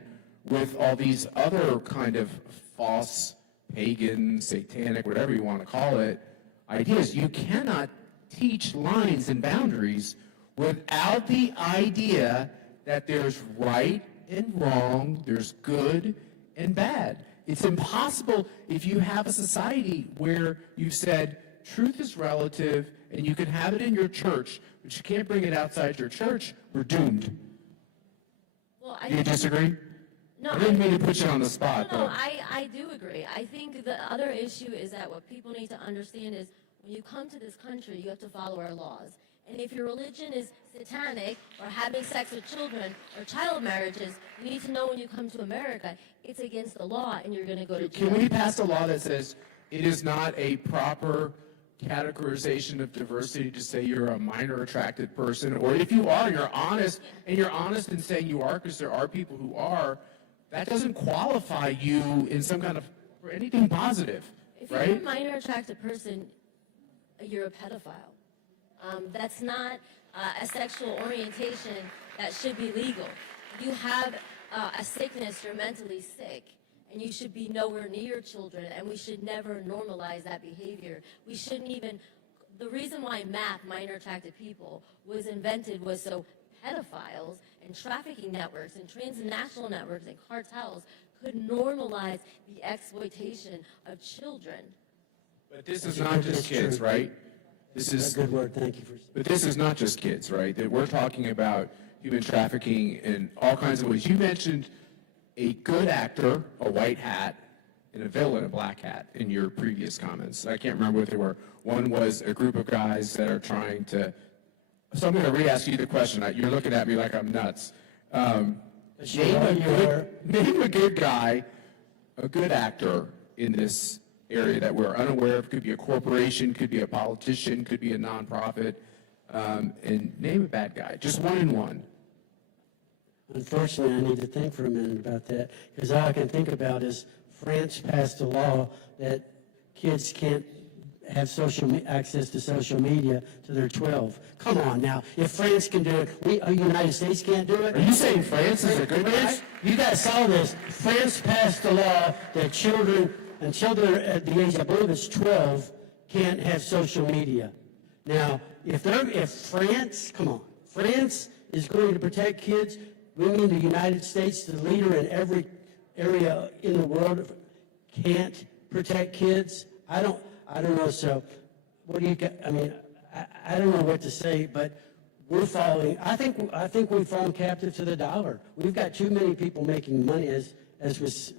with all these other kind of false, pagan, satanic, whatever you want to call it, ideas. You cannot teach lines and boundaries without the idea that there's right and wrong, there's good and bad. It's impossible if you have a society where you've said truth is relative and you can have it in your church, but you can't bring it outside your church, we're doomed. Well, Do you disagree? No, I didn't mean to put you on the spot, No, though. I do agree. I think the other issue is that what people need to understand is when you come to this country, you have to follow our laws. And if your religion is satanic or having sex with children or child marriages, you need to know when you come to America, it's against the law and you're going to go to jail. Can we pass a law that says it is not a proper categorization of diversity to say you're a minor attracted person, or if you are, you're honest, and you're honest in saying you are, because there are people who are, that doesn't qualify you in some kind of, for anything positive, If you're right? a minor attracted person, you're a pedophile. That's not a sexual orientation that should be legal. You have a sickness, you're mentally sick, and you should be nowhere near children, and we should never normalize that behavior. We shouldn't even, the reason why MAP, minor attracted people, was invented was so pedophiles and trafficking networks and transnational networks and cartels could normalize the exploitation of children. But this is not just kids, right? This is a good word. Thank you for. But this is not just kids, right? That we're talking about human trafficking in all kinds of ways. You mentioned a good actor, a white hat, and a villain, a black hat, in your previous comments. I can't remember what they were. One was a group of guys that are trying to. So I'm going to re-ask you the question. You're looking at me like I'm nuts. Name a good guy, a good actor in this area that we're unaware of. Could be a corporation, could be a politician, could be a nonprofit, and name a bad guy. Just one in one. Unfortunately, I need to think for a minute about that, because all I can think about is France passed a law that kids can't have access to social media till they're 12. Come on now. If France can do it, the United States can't do it? Are you saying France is a good guy? You guys saw this. France passed a law that children, until they're at the age, I believe it's 12, can't have social media. Now, if France, come on, France is going to protect kids, we mean the United States, the leader in every area in the world, can't protect kids? I don't know. So what do you got? I mean, I don't know what to say, but we're following. I think we've fallen captive to the dollar. We've got too many people making money, as was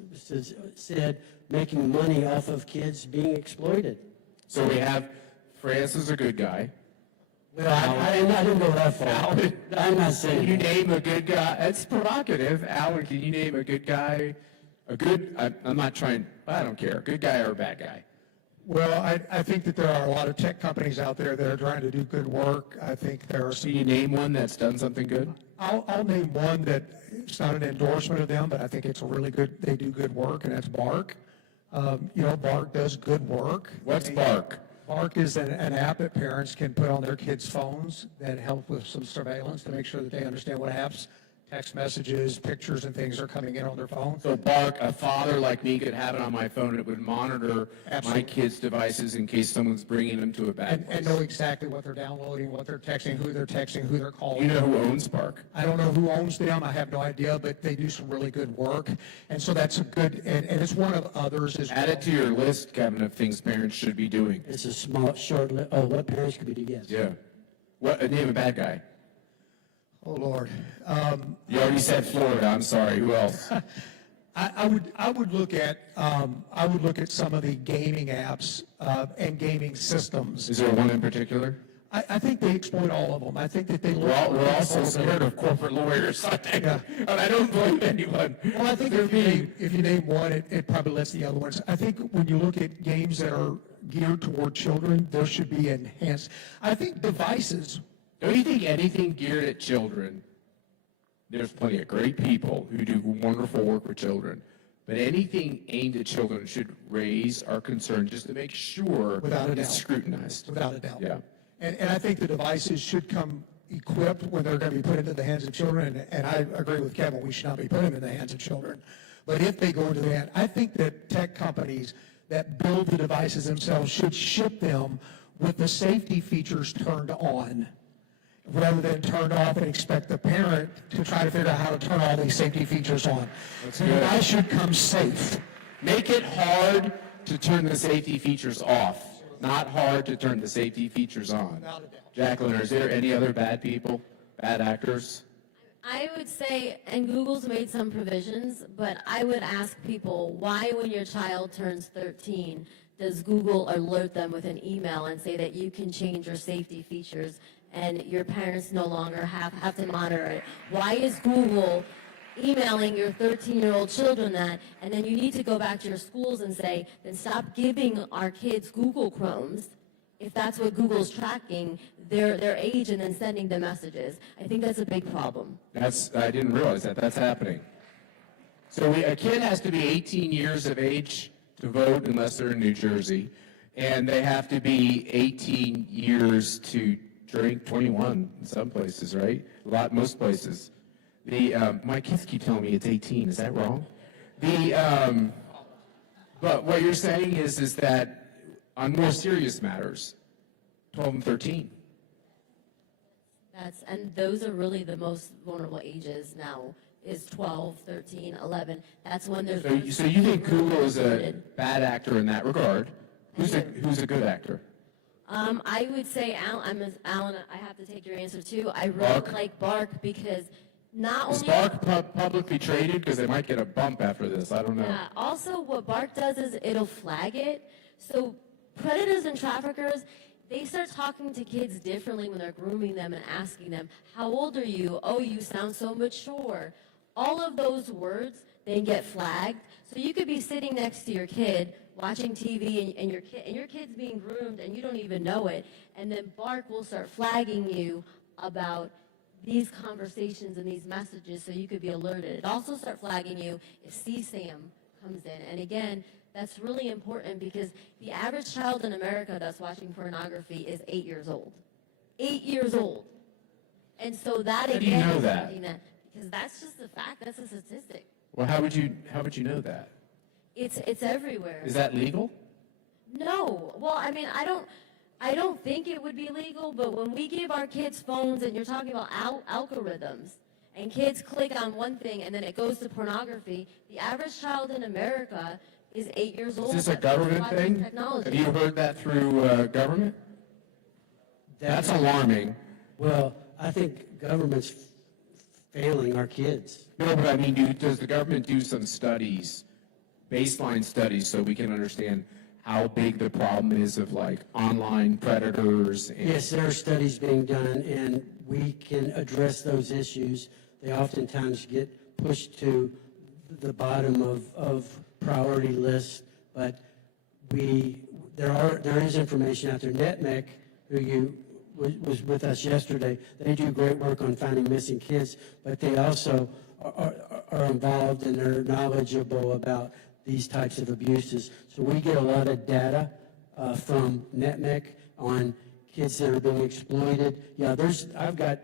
said, making money off of kids being exploited. So we have France is a good guy. Well, I didn't go that far. Alan, I'm not saying. Can you name a good guy? It's provocative. Alan, can you name a good guy? I'm not trying, I don't care. Good guy or a bad guy? Well, I think that there are a lot of tech companies out there that are trying to do good work. I think there are some. Can you name one that's done something good? I'll name one that it's not an endorsement of them, but I think it's a really good, they do good work, and that's Bark. Bark does good work. What's Bark? Bark is an app that parents can put on their kids' phones that help with some surveillance to make sure that they understand what apps, text messages, pictures, and things are coming in on their phone. So Bark, a father like me could have it on my phone, and it would monitor Absolutely. my kids' devices in case someone's bringing them to a bad place. And know exactly what they're downloading, what they're texting, who they're calling. You know who owns Bark? I don't know who owns them. I have no idea, but they do some really good work. And so that's a good, and it's one of others as well. Add it to your list, Kevin, of things parents should be doing. It's a small, short list. Oh, what parents could be doing? Yes. Yeah. Name a bad guy. Oh, Lord. You already said Florida. I'm sorry. Who else? I would look at some of the gaming apps and gaming systems. Is there one in particular? I think they exploit all of them. I think that they look. We're also scared of corporate lawyers, I think. Yeah. And I don't blame anyone. Well, I think if you name one, it probably lets the other ones. I think when you look at games that are geared toward children, there should be enhanced. I think devices. Don't you think anything geared at children, there's plenty of great people who do wonderful work with children, but anything aimed at children should raise our concern just to make sure Without a doubt. it's scrutinized. Without a doubt. Yeah. And I think the devices should come equipped when they're going to be put into the hands of children. And I agree with Kevin, we should not be putting them in the hands of children. But if they go into the hand, I think that tech companies that build the devices themselves should ship them with the safety features turned on, rather than turned off and expect the parent to try to figure out how to turn all these safety features on. The device should come safe. Make it hard to turn the safety features off, not hard to turn the safety features on. Jacqueline, is there any other bad people, bad actors? I would say, and Google's made some provisions, but I would ask people, why when your child turns 13, does Google alert them with an email and say that you can change your safety features and your parents no longer have to monitor it? Why is Google emailing your 13-year-old children that, and then you need to go back to your schools and say, then stop giving our kids Google Chromes if that's what Google's tracking, their age, and then sending them messages. I think that's a big problem. I didn't realize that's happening. So a kid has to be 18 years of age to vote unless they're in New Jersey, and they have to be 18 years to drink, 21 in some places, right? Most places. My kids keep telling me it's 18. Is that wrong? But what you're saying is that on more serious matters, 12 and 13. And those are really the most vulnerable ages now, is 12, 13, 11. That's when there's... So you think Google is a bad actor in that regard? Who's a good actor? I would say, Alan, I have to take your answer too. I really like Bark because not only... Is Bark publicly traded? Because they might get a bump after this. I don't know. Yeah. Also, what Bark does is it'll flag it. So predators and traffickers, they start talking to kids differently when they're grooming them and asking them, how old are you? Oh, you sound so mature. All of those words then get flagged. So you could be sitting next to your kid watching TV and your kid's being groomed and you don't even know it. And then Bark will start flagging you about these conversations and these messages so you could be alerted. It also start flagging you if CSAM comes in. And again, that's really important because the average child in America that's watching pornography is 8 years old. 8 years old. And so that How again do you know is that? something that, because that's just a fact, that's a statistic. Well, how would you know that? It's everywhere. Is that legal? No. Well, I mean, I don't think it would be legal, but when we give our kids phones and you're talking about algorithms and kids click on one thing and then it goes to pornography, the average child in America is 8 years old. Is this a government thing? Technology. Have you heard that through government? That's alarming. Well, I think government's failing our kids. No, but I mean, does the government do some studies, baseline studies, so we can understand how big the problem is of like online predators? And Yes, there are studies being done, and we can address those issues. They oftentimes get pushed to the bottom of priority lists, but there is information out there. NetMec, who was with us yesterday, they do great work on finding missing kids, but they also are involved and they're knowledgeable about these types of abuses. So we get a lot of data from NetMec on kids that are being exploited. Yeah, I've got,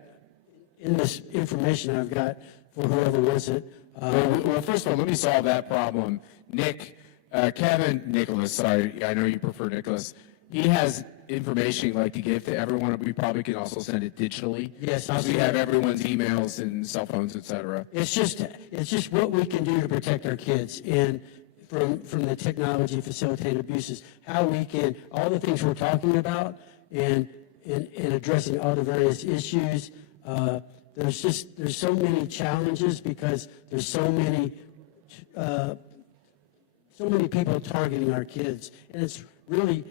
in this information I've got for whoever wants it. Well, first of all, let me solve that problem. Nicholas, sorry, I know you prefer Nicholas. He has information he'd like to give to everyone. We probably can also send it digitally. Yes, we have everyone's emails and cell phones, et cetera. It's just what we can do to protect our kids, and from the technology facilitated abuses, how we can, all the things we're talking about, and addressing all the various issues. There's so many challenges because there's so many so many people targeting our kids, and it's really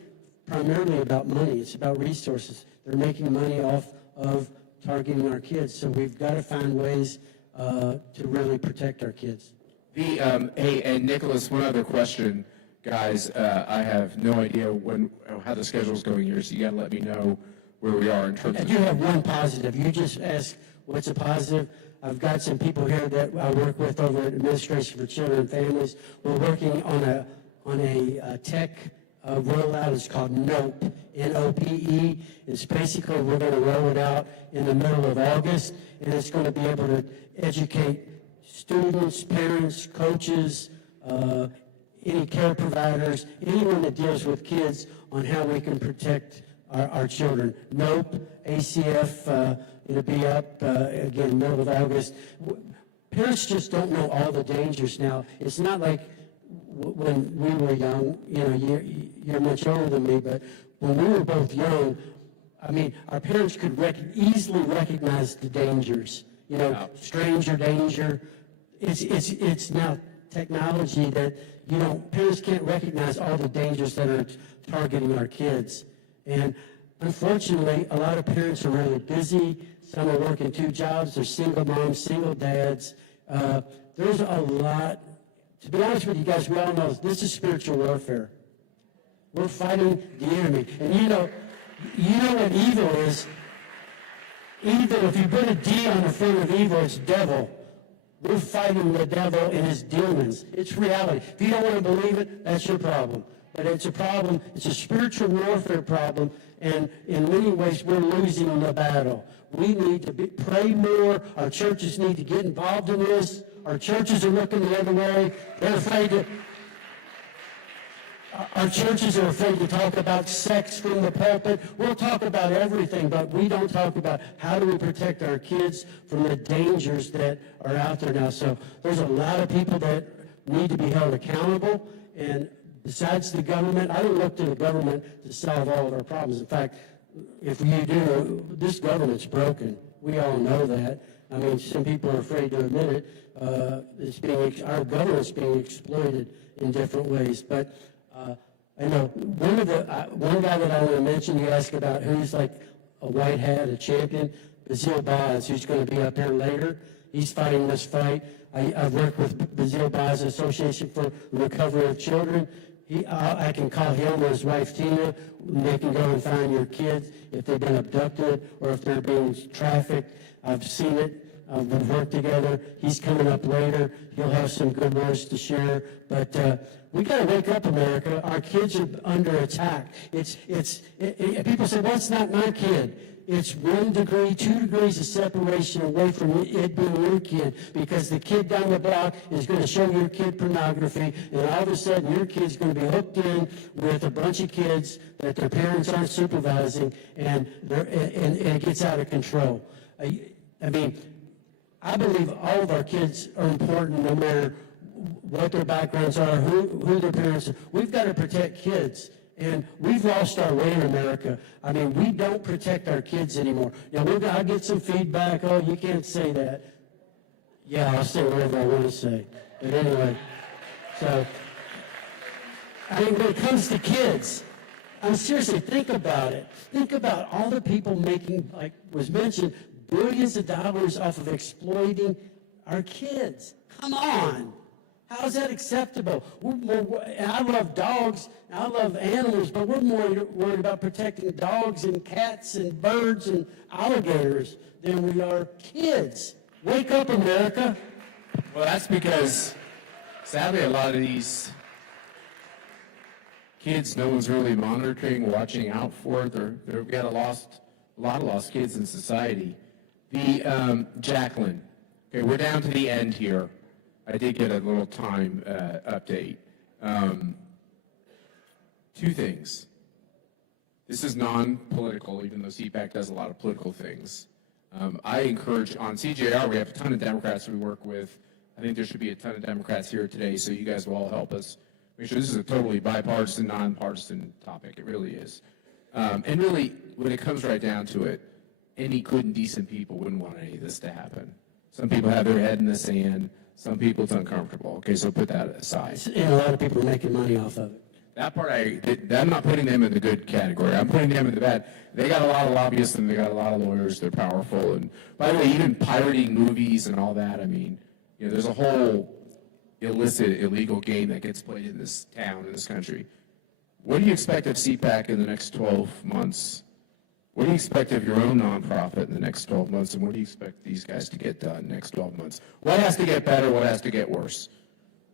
primarily about money. It's about resources. They're making money off of targeting our kids, so we've got to find ways to really protect our kids. Hey, and Nicholas, one other question, guys. I have no idea how the schedule's going here, so you got to let me know where we are in terms I of. do have one positive. You just asked what's a positive. I've got some people here that I work with over at Administration for Children and Families. We're working on a tech rollout. It's called NOPE, N-O-P-E. It's basically, we're going to roll it out in the middle of August, and it's going to be able to educate students, parents, coaches, any care providers, anyone that deals with kids on how we can protect our children. NOPE, ACF, it'll be up, again, middle of August. Parents just don't know all the dangers now. It's not like when we were young, you know, you're much older than me, but when we were both young, I mean, our parents could easily recognize the dangers, you know, stranger danger. It's now technology that, you know, parents can't recognize all the dangers that are targeting our kids. And unfortunately, a lot of parents are really busy. Some are working 2 jobs. They're single moms, single dads. There's a lot. To be honest with you guys, we all know this is spiritual warfare. We're fighting the enemy. And you know what evil is? Evil, if you put a D on the front of evil, it's devil. We're fighting the devil and his demons. It's reality. If you don't want to believe it, that's your problem. But it's a problem. It's a spiritual warfare problem. And in many ways, we're losing the battle. We need to pray more. Our churches need to get involved in this. Our churches are looking the other way. They're afraid to. Our churches are afraid to talk about sex from the pulpit. We'll talk about everything, but we don't talk about how do we protect our kids from the dangers that are out there now. So there's a lot of people that need to be held accountable. And besides the government, I don't look to the government to solve all of our problems. In fact, if you do, this government's broken. We all know that. I mean, some people are afraid to admit it. Our government's being exploited in different ways. But I know one guy that I want to mention, you asked about who's like a white hat, a champion, Bazil Baz, who's going to be up here later. He's fighting this fight. I've worked with Bazil Baz Association for the Recovery of Children. I can call him or his wife Tina. They can go and find your kids if they've been abducted or if they're being trafficked. I've seen it. We've worked together. He's coming up later. He'll have some good words to share. But we got to wake up, America. Our kids are under attack. People say, well, it's not my kid. It's 1 degree, 2 degrees of separation away from it being your kid, because the kid down the block is going to show your kid pornography, and all of a sudden your kid's going to be hooked in with a bunch of kids that their parents aren't supervising, and it gets out of control. I mean, I believe all of our kids are important, no matter what their backgrounds are, who their parents are. We've got to protect kids. And we've lost our way in America. I mean, we don't protect our kids anymore. Now, I'll get some feedback. Oh, you can't say that. Yeah, I'll say whatever I want to say. But anyway, so, I mean, when it comes to kids, I mean, seriously, think about it. Think about all the people making, like was mentioned, billions of dollars off of exploiting our kids. Come on. How is that acceptable? And I love dogs, and I love animals, but we're more worried about protecting dogs and cats and birds and alligators than we are kids. Wake up, America. Well, that's because, sadly, a lot of these kids, no one's really monitoring, watching out for. We've got a lot of lost kids in society. Jacqueline, okay, we're down to the end here. I did get a little time update. 2 things. This is non-political, even though CPAC does a lot of political things. I encourage, on CJR, we have a ton of Democrats we work with. I think there should be a ton of Democrats here today, so you guys will all help us make sure this is a totally bipartisan, nonpartisan topic. It really is. And really, when it comes right down to it, any good and decent people wouldn't want any of this to happen. Some people have their head in the sand. Some people it's uncomfortable. Okay, so put that aside. And a lot of people are making money off of it. That part, I'm not putting them in the good category. I'm putting them in the bad. They got a lot of lobbyists and they got a lot of lawyers. They're powerful. And by the way, even pirating movies and all that, I mean, there's a whole illicit, illegal game that gets played in this town, in this country. What do you expect of CPAC in the next 12 months? What do you expect of your own nonprofit in the next 12 months? And what do you expect these guys to get done next 12 months? What has to get better? What has to get worse?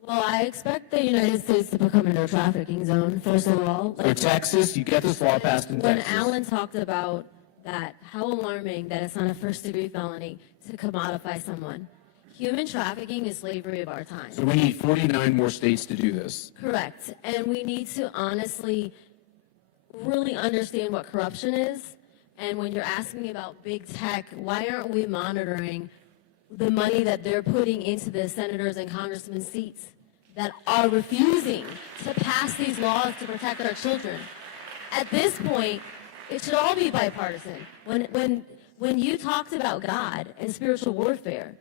Well, I expect the United States to become a no trafficking zone, first of all. So Texas, you get this law passed in When Texas. Alan talked about that, how alarming that it's not a first-degree felony to commodify someone. Human trafficking is slavery of our time. So we need 49 more states to do this. Correct. And we need to honestly really understand what corruption is. And when you're asking about big tech, why aren't we monitoring the money that they're putting into the senators and congressmen's seats that are refusing to pass these laws to protect our children? At this point, it should all be bipartisan. When you talked about God and spiritual warfare,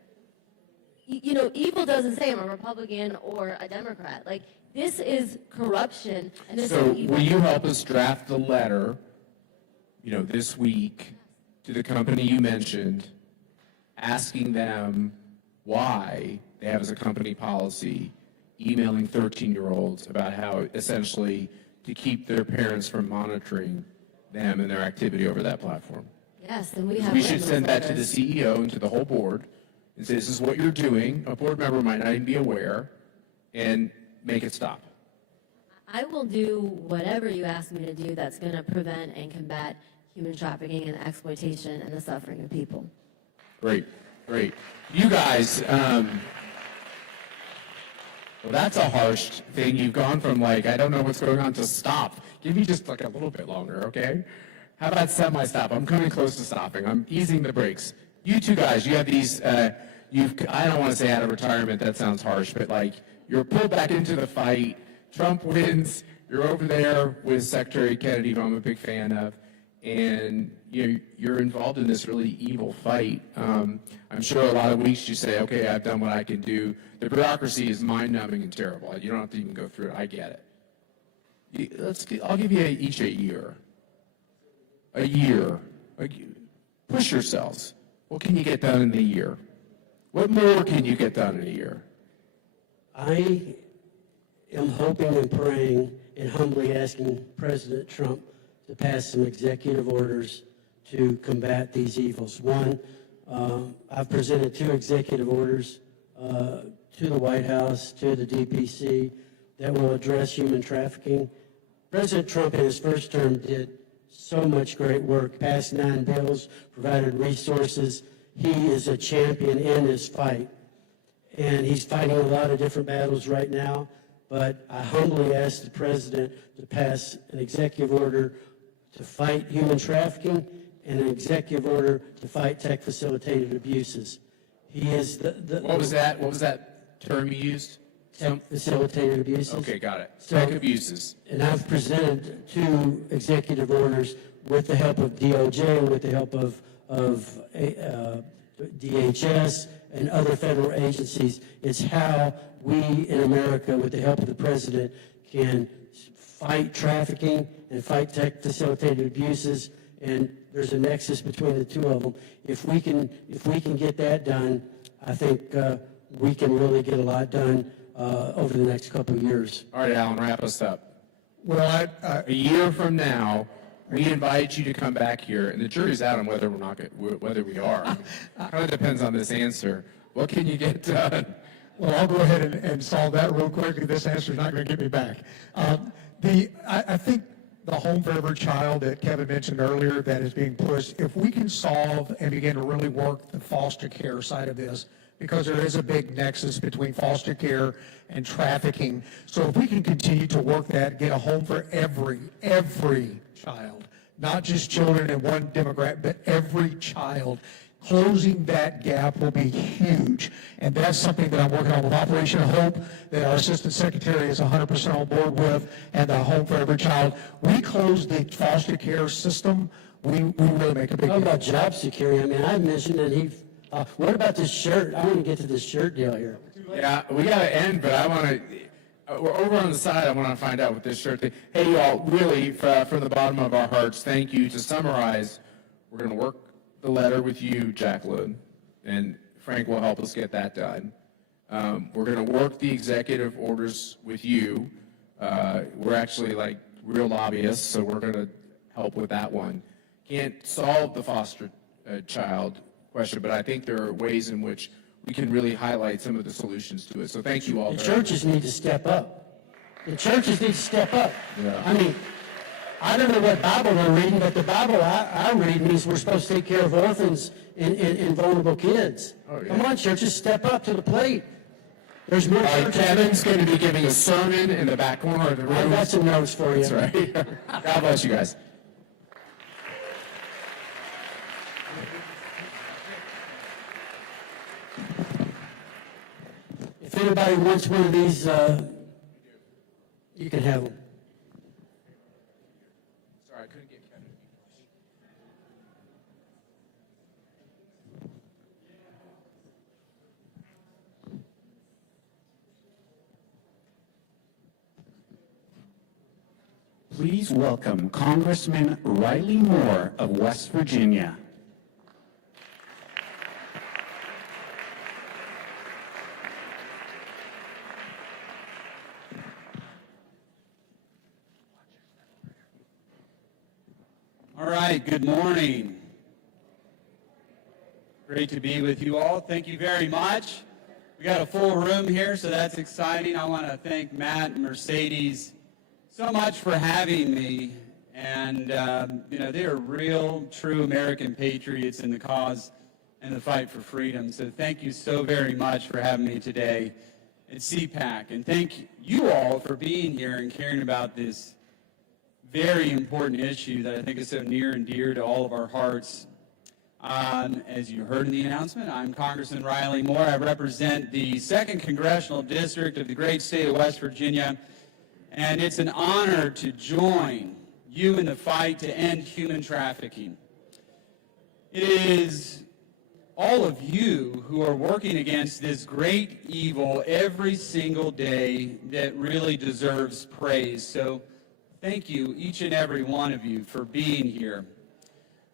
evil doesn't say I'm a Republican or a Democrat. Like, this is corruption, and this So is evil. will you help us draft the letter, this week to the company you mentioned, asking them why they have as a company policy emailing 13-year-olds about how essentially to keep their parents from monitoring them and their activity over that platform? Yes, and we have. We should send that to the letters. CEO and to the whole board and say, this is what you're doing. A board member might not even be aware, and make it stop. I will do whatever you ask me to do that's going to prevent and combat human trafficking and exploitation and the suffering of people. Great, great. You guys, well, that's a harsh thing. You've gone from I don't know what's going on to stop. Give me just a little bit longer, okay? How about semi-stop? I'm coming close to stopping. I'm easing the brakes. You two guys, you have these, I don't want to say out of retirement, that sounds harsh, but you're pulled back into the fight. Trump wins. You're over there with Secretary Kennedy, who I'm a big fan of, and you're involved in this really evil fight. I'm sure a lot of weeks you say, okay, I've done what I can do. The bureaucracy is mind-numbing and terrible. You don't have to even go through it. I get it. I'll give you each a year. A year. Push yourselves. What can you get done in a year? What more can you get done in a year? I am hoping and praying and humbly asking President Trump to pass some executive orders to combat these evils. One, I've presented 2 executive orders to the White House, to the DPC, that will address human trafficking. President Trump in his first term did so much great work, passed 9 bills, provided resources. He is a champion in this fight, and he's fighting a lot of different battles right now, but I humbly ask the president to pass an executive order to fight human trafficking and an executive order to fight tech-facilitated abuses. He is What was that? What was that term you used? Tech-facilitated abuses. Okay, got it. So- Tech abuses. And I've presented 2 executive orders with the help of DOJ, with the help of DHS and other federal agencies. It's how we in America, with the help of the president, can fight trafficking and fight tech-facilitated abuses. And there's a nexus between the 2 of them. If we can get that done, I think we can really get a lot done over the next couple of years. All right, Alan, wrap us up. Well, A year from now, we invite you to come back here, and the jury's out on whether we are. Kind of depends on this answer. What can you get done? Well, I'll go ahead and solve that real quickly. This answer is not going to get me back. I think the home for every child that Kevin mentioned earlier that is being pushed, if we can solve and begin to really work the foster care side of this, because there is a big nexus between foster care and trafficking. So if we can continue to work that, get a home for every child, not just children in one demographic, but every child, closing that gap will be huge. And that's something that I'm working on with Operation Hope, that our Assistant Secretary is 100% on board with, and the Home for Every Child. We close the foster care system, we really make a big How about difference. job security? I mean, I mentioned that What about this shirt? I want to get to this shirt deal here. Yeah, we gotta end, but I want to. We're over on the side. I want to find out what this shirt thing. Hey, y'all! Really, from the bottom of our hearts, thank you. To summarize, we're going to work the letter with you, Jacqueline, and Frank will help us get that done. We're going to work the executive orders with you. We're actually like real lobbyists, so we're going to help with that one. Can't solve the foster child question, but I think there are ways in which we can really highlight some of the solutions to it. So thank you all. The churches need to step up. The churches need to step up. Yeah. I mean, I don't know what Bible they're reading, but the Bible I read means we're supposed to take care of orphans and vulnerable kids. Oh, yeah. Come on, churches, step up to the plate. There's more churches. Kevin's going to be giving a sermon in the back corner of the room. I've got some notes for you. That's right. God bless you guys. If anybody wants one of these, you can have them. Sorry, I couldn't get Kevin. Please welcome Congressman Riley Moore of West Virginia. All right, good morning. Great to be with you all. Thank you very much. We got a full room here, so that's exciting. I want to thank Matt and Mercedes so much for having me. And, they are real, true American patriots in the cause and the fight for freedom. So thank you so very much for having me today at CPAC. And thank you all for being here and caring about this very important issue that I think is so near and dear to all of our hearts. As you heard in the announcement, I'm Congressman Riley Moore. I represent the 2nd Congressional District of the great state of West Virginia, and it's an honor to join you in the fight to end human trafficking. It is all of you who are working against this great evil every single day that really deserves praise. So thank you, each and every one of you, for being here.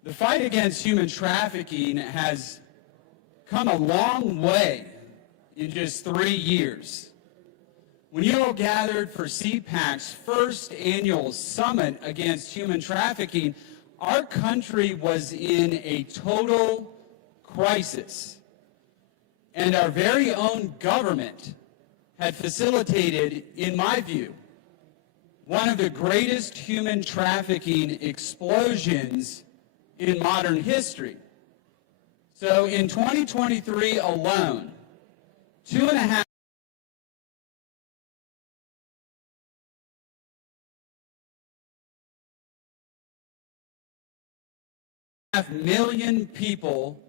The fight against human trafficking has come a long way in just 3 years. When you all gathered for CPAC's first annual summit against human trafficking, our country was in a total crisis. And our very own government had facilitated, in my view, one of the greatest human trafficking explosions in modern history. So in 2023 alone, 2.5 million people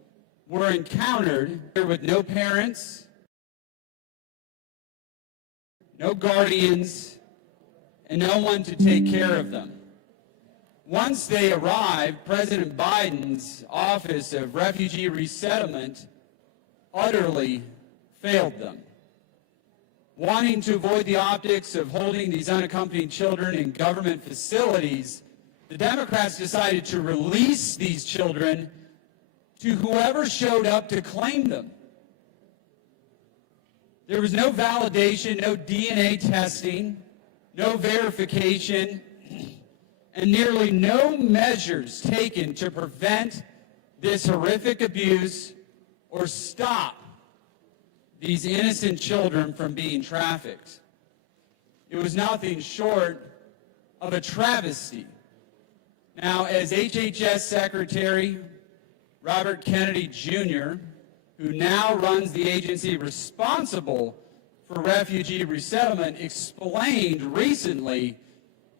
were encountered with no parents, no guardians, and no one to take care of them. Once they arrived, President Biden's Office of Refugee Resettlement utterly failed them. Wanting to avoid the optics of holding these unaccompanied children in government facilities, the Democrats decided to release these children to whoever showed up to claim them. There was no validation, no DNA testing, no verification, and nearly no measures taken to prevent this horrific abuse or stop these innocent children from being trafficked. It was nothing short of a travesty. Now, as HHS Secretary Robert Kennedy Jr., who now runs the agency responsible for refugee resettlement, explained recently,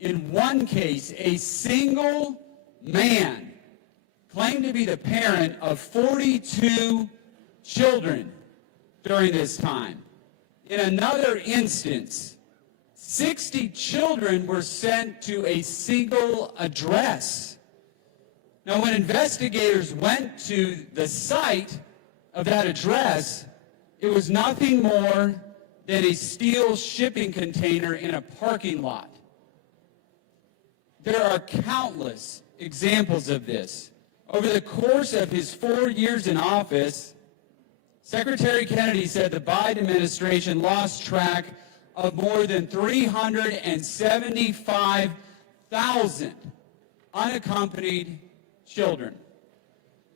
in one case, a single man claimed to be the parent of 42 children during this time. In another instance, 60 children were sent to a single address. Now, when investigators went to the site, of that address, it was nothing more than a steel shipping container in a parking lot. There are countless examples of this. Over the course of his 4 years in office, Secretary Kennedy said the Biden administration lost track of more than 375,000 unaccompanied children.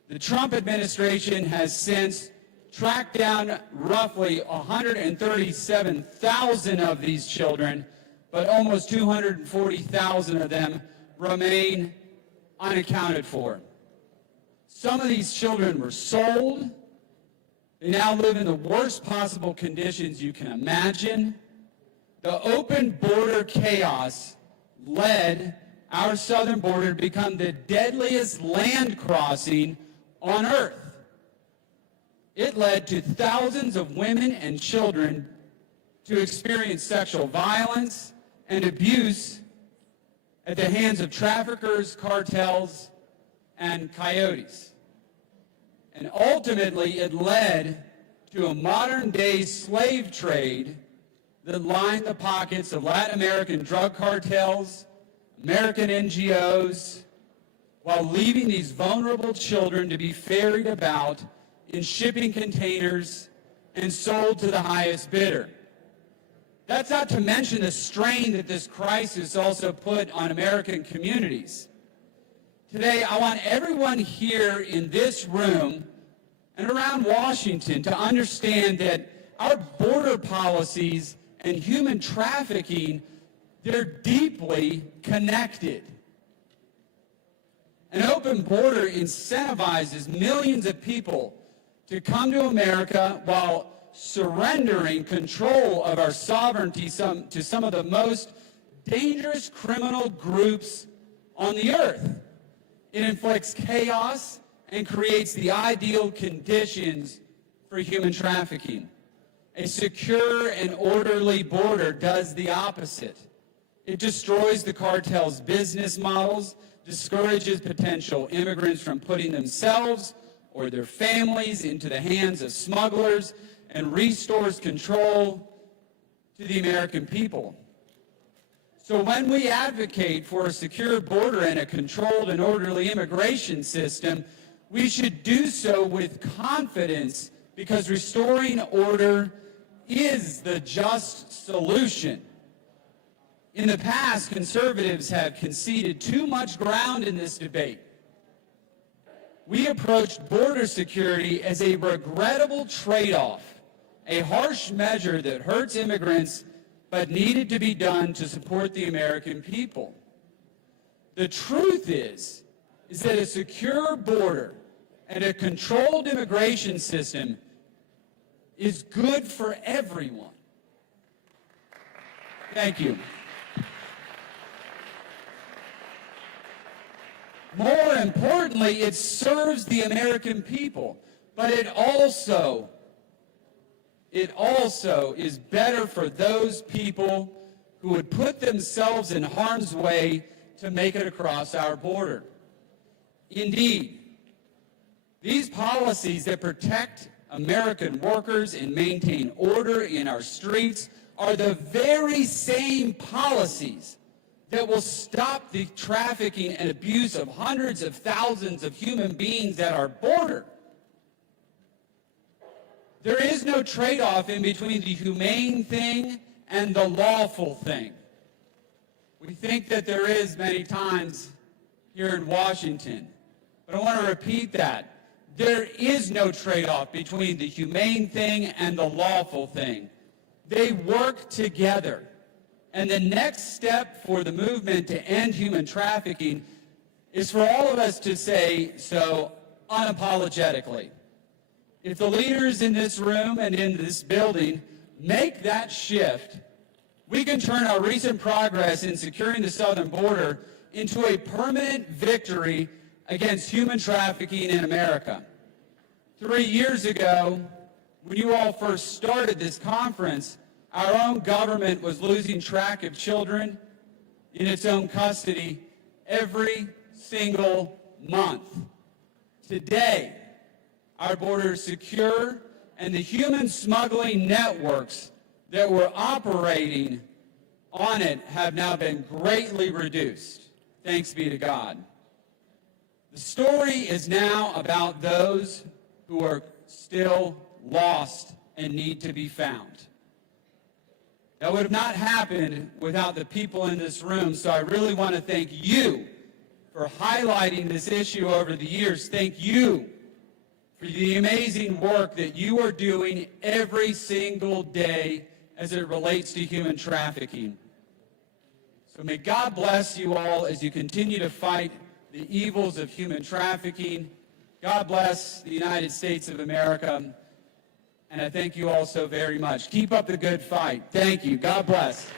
The Trump administration has since tracked down roughly 137,000 of these children, but almost 240,000 of them remain unaccounted for. Some of these children were sold. They now live in the worst possible conditions you can imagine. The open border chaos led our southern border to become the deadliest land crossing on earth. It led to thousands of women and children to experience sexual violence and abuse at the hands of traffickers, cartels, and coyotes. And ultimately, it led to a modern-day slave trade that lined the pockets of Latin American drug cartels, American NGOs, while leaving these vulnerable children to be ferried about in shipping containers and sold to the highest bidder. That's not to mention the strain that this crisis also put on American communities. Today, I want everyone here in this room and around Washington to understand that our border policies and human trafficking, they're deeply connected. An open border incentivizes millions of people to come to America while surrendering control of our sovereignty to some of the most dangerous criminal groups on the earth. It inflicts chaos and creates the ideal conditions for human trafficking. A secure and orderly border does the opposite. It destroys the cartel's business models, discourages potential immigrants from putting themselves or their families into the hands of smugglers, and restores control to the American people. So when we advocate for a secure border and a controlled and orderly immigration system, we should do so with confidence, because restoring order is the just solution. In the past, conservatives have conceded too much ground in this debate. We approached border security as a regrettable trade-off, a harsh measure that hurts immigrants but needed to be done to support the American people. The truth is that a secure border and a controlled immigration system is good for everyone. Thank you. More importantly, it serves the American people, but it also is better for those people who would put themselves in harm's way to make it across our border. Indeed, these policies that protect American workers and maintain order in our streets are the very same policies that will stop the trafficking and abuse of hundreds of thousands of human beings at our border. There is no trade-off in between the humane thing and the lawful thing. We think that there is many times here in Washington, but I want to repeat that. There is no trade-off between the humane thing and the lawful thing. They work together. And the next step for the movement to end human trafficking is for all of us to say so unapologetically. If the leaders in this room and in this building make that shift, we can turn our recent progress in securing the southern border into a permanent victory against human trafficking in America. 3 years ago, when you all first started this conference, our own government was losing track of children in its own custody every single month. Today, our borders secure, and the human smuggling networks that were operating on it have now been greatly reduced. Thanks be to God. The story is now about those who are still lost and need to be found. That would have not happened without the people in this room, so I really want to thank you for highlighting this issue over the years. Thank you for the amazing work that you are doing every single day as it relates to human trafficking. So may God bless you all as you continue to fight the evils of human trafficking. God bless the United States of America. And I thank you all so very much. Keep up the good fight. Thank you. God bless.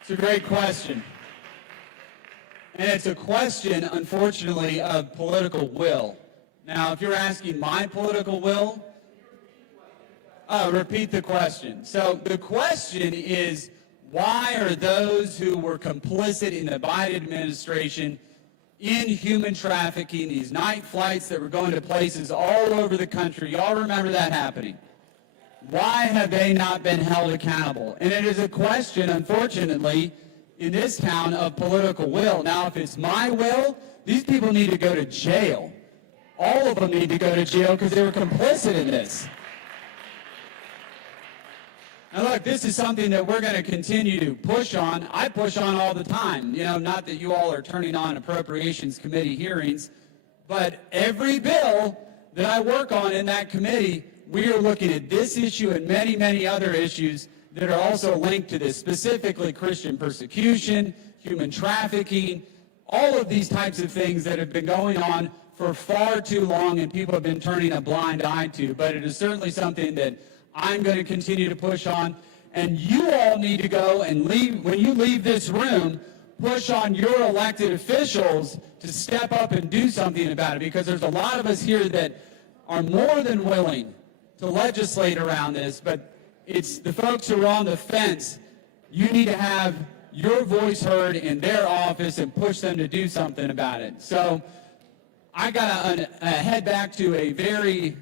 It's a great question. And it's a question, unfortunately, of political will. Now, if you're asking my political will, repeat the question. So the question is, why are those who were complicit in the Biden administration in human trafficking, these night flights that were going to places all over the country, y'all remember that happening? Why have they not been held accountable? And it is a question, unfortunately, in this town of political will. Now, if it's my will, these people need to go to jail. All of them need to go to jail because they were complicit in this. Now, look, this is something that we're going to continue to push on. I push on all the time. You know, not that you all are turning on Appropriations Committee hearings, but every bill that I work on in that committee, we are looking at this issue and many, many other issues that are also linked to this, specifically Christian persecution, human trafficking, all of these types of things that have been going on for far too long and people have been turning a blind eye to. But it is certainly something that I'm going to continue to push on. And you all need to go and leave, when you leave this room, push on your elected officials to step up and do something about it, because there's a lot of us here that are more than willing to legislate around this, but it's the folks who are on the fence. You need to have your voice heard in their office and push them to do something about it. So I got to head back to a very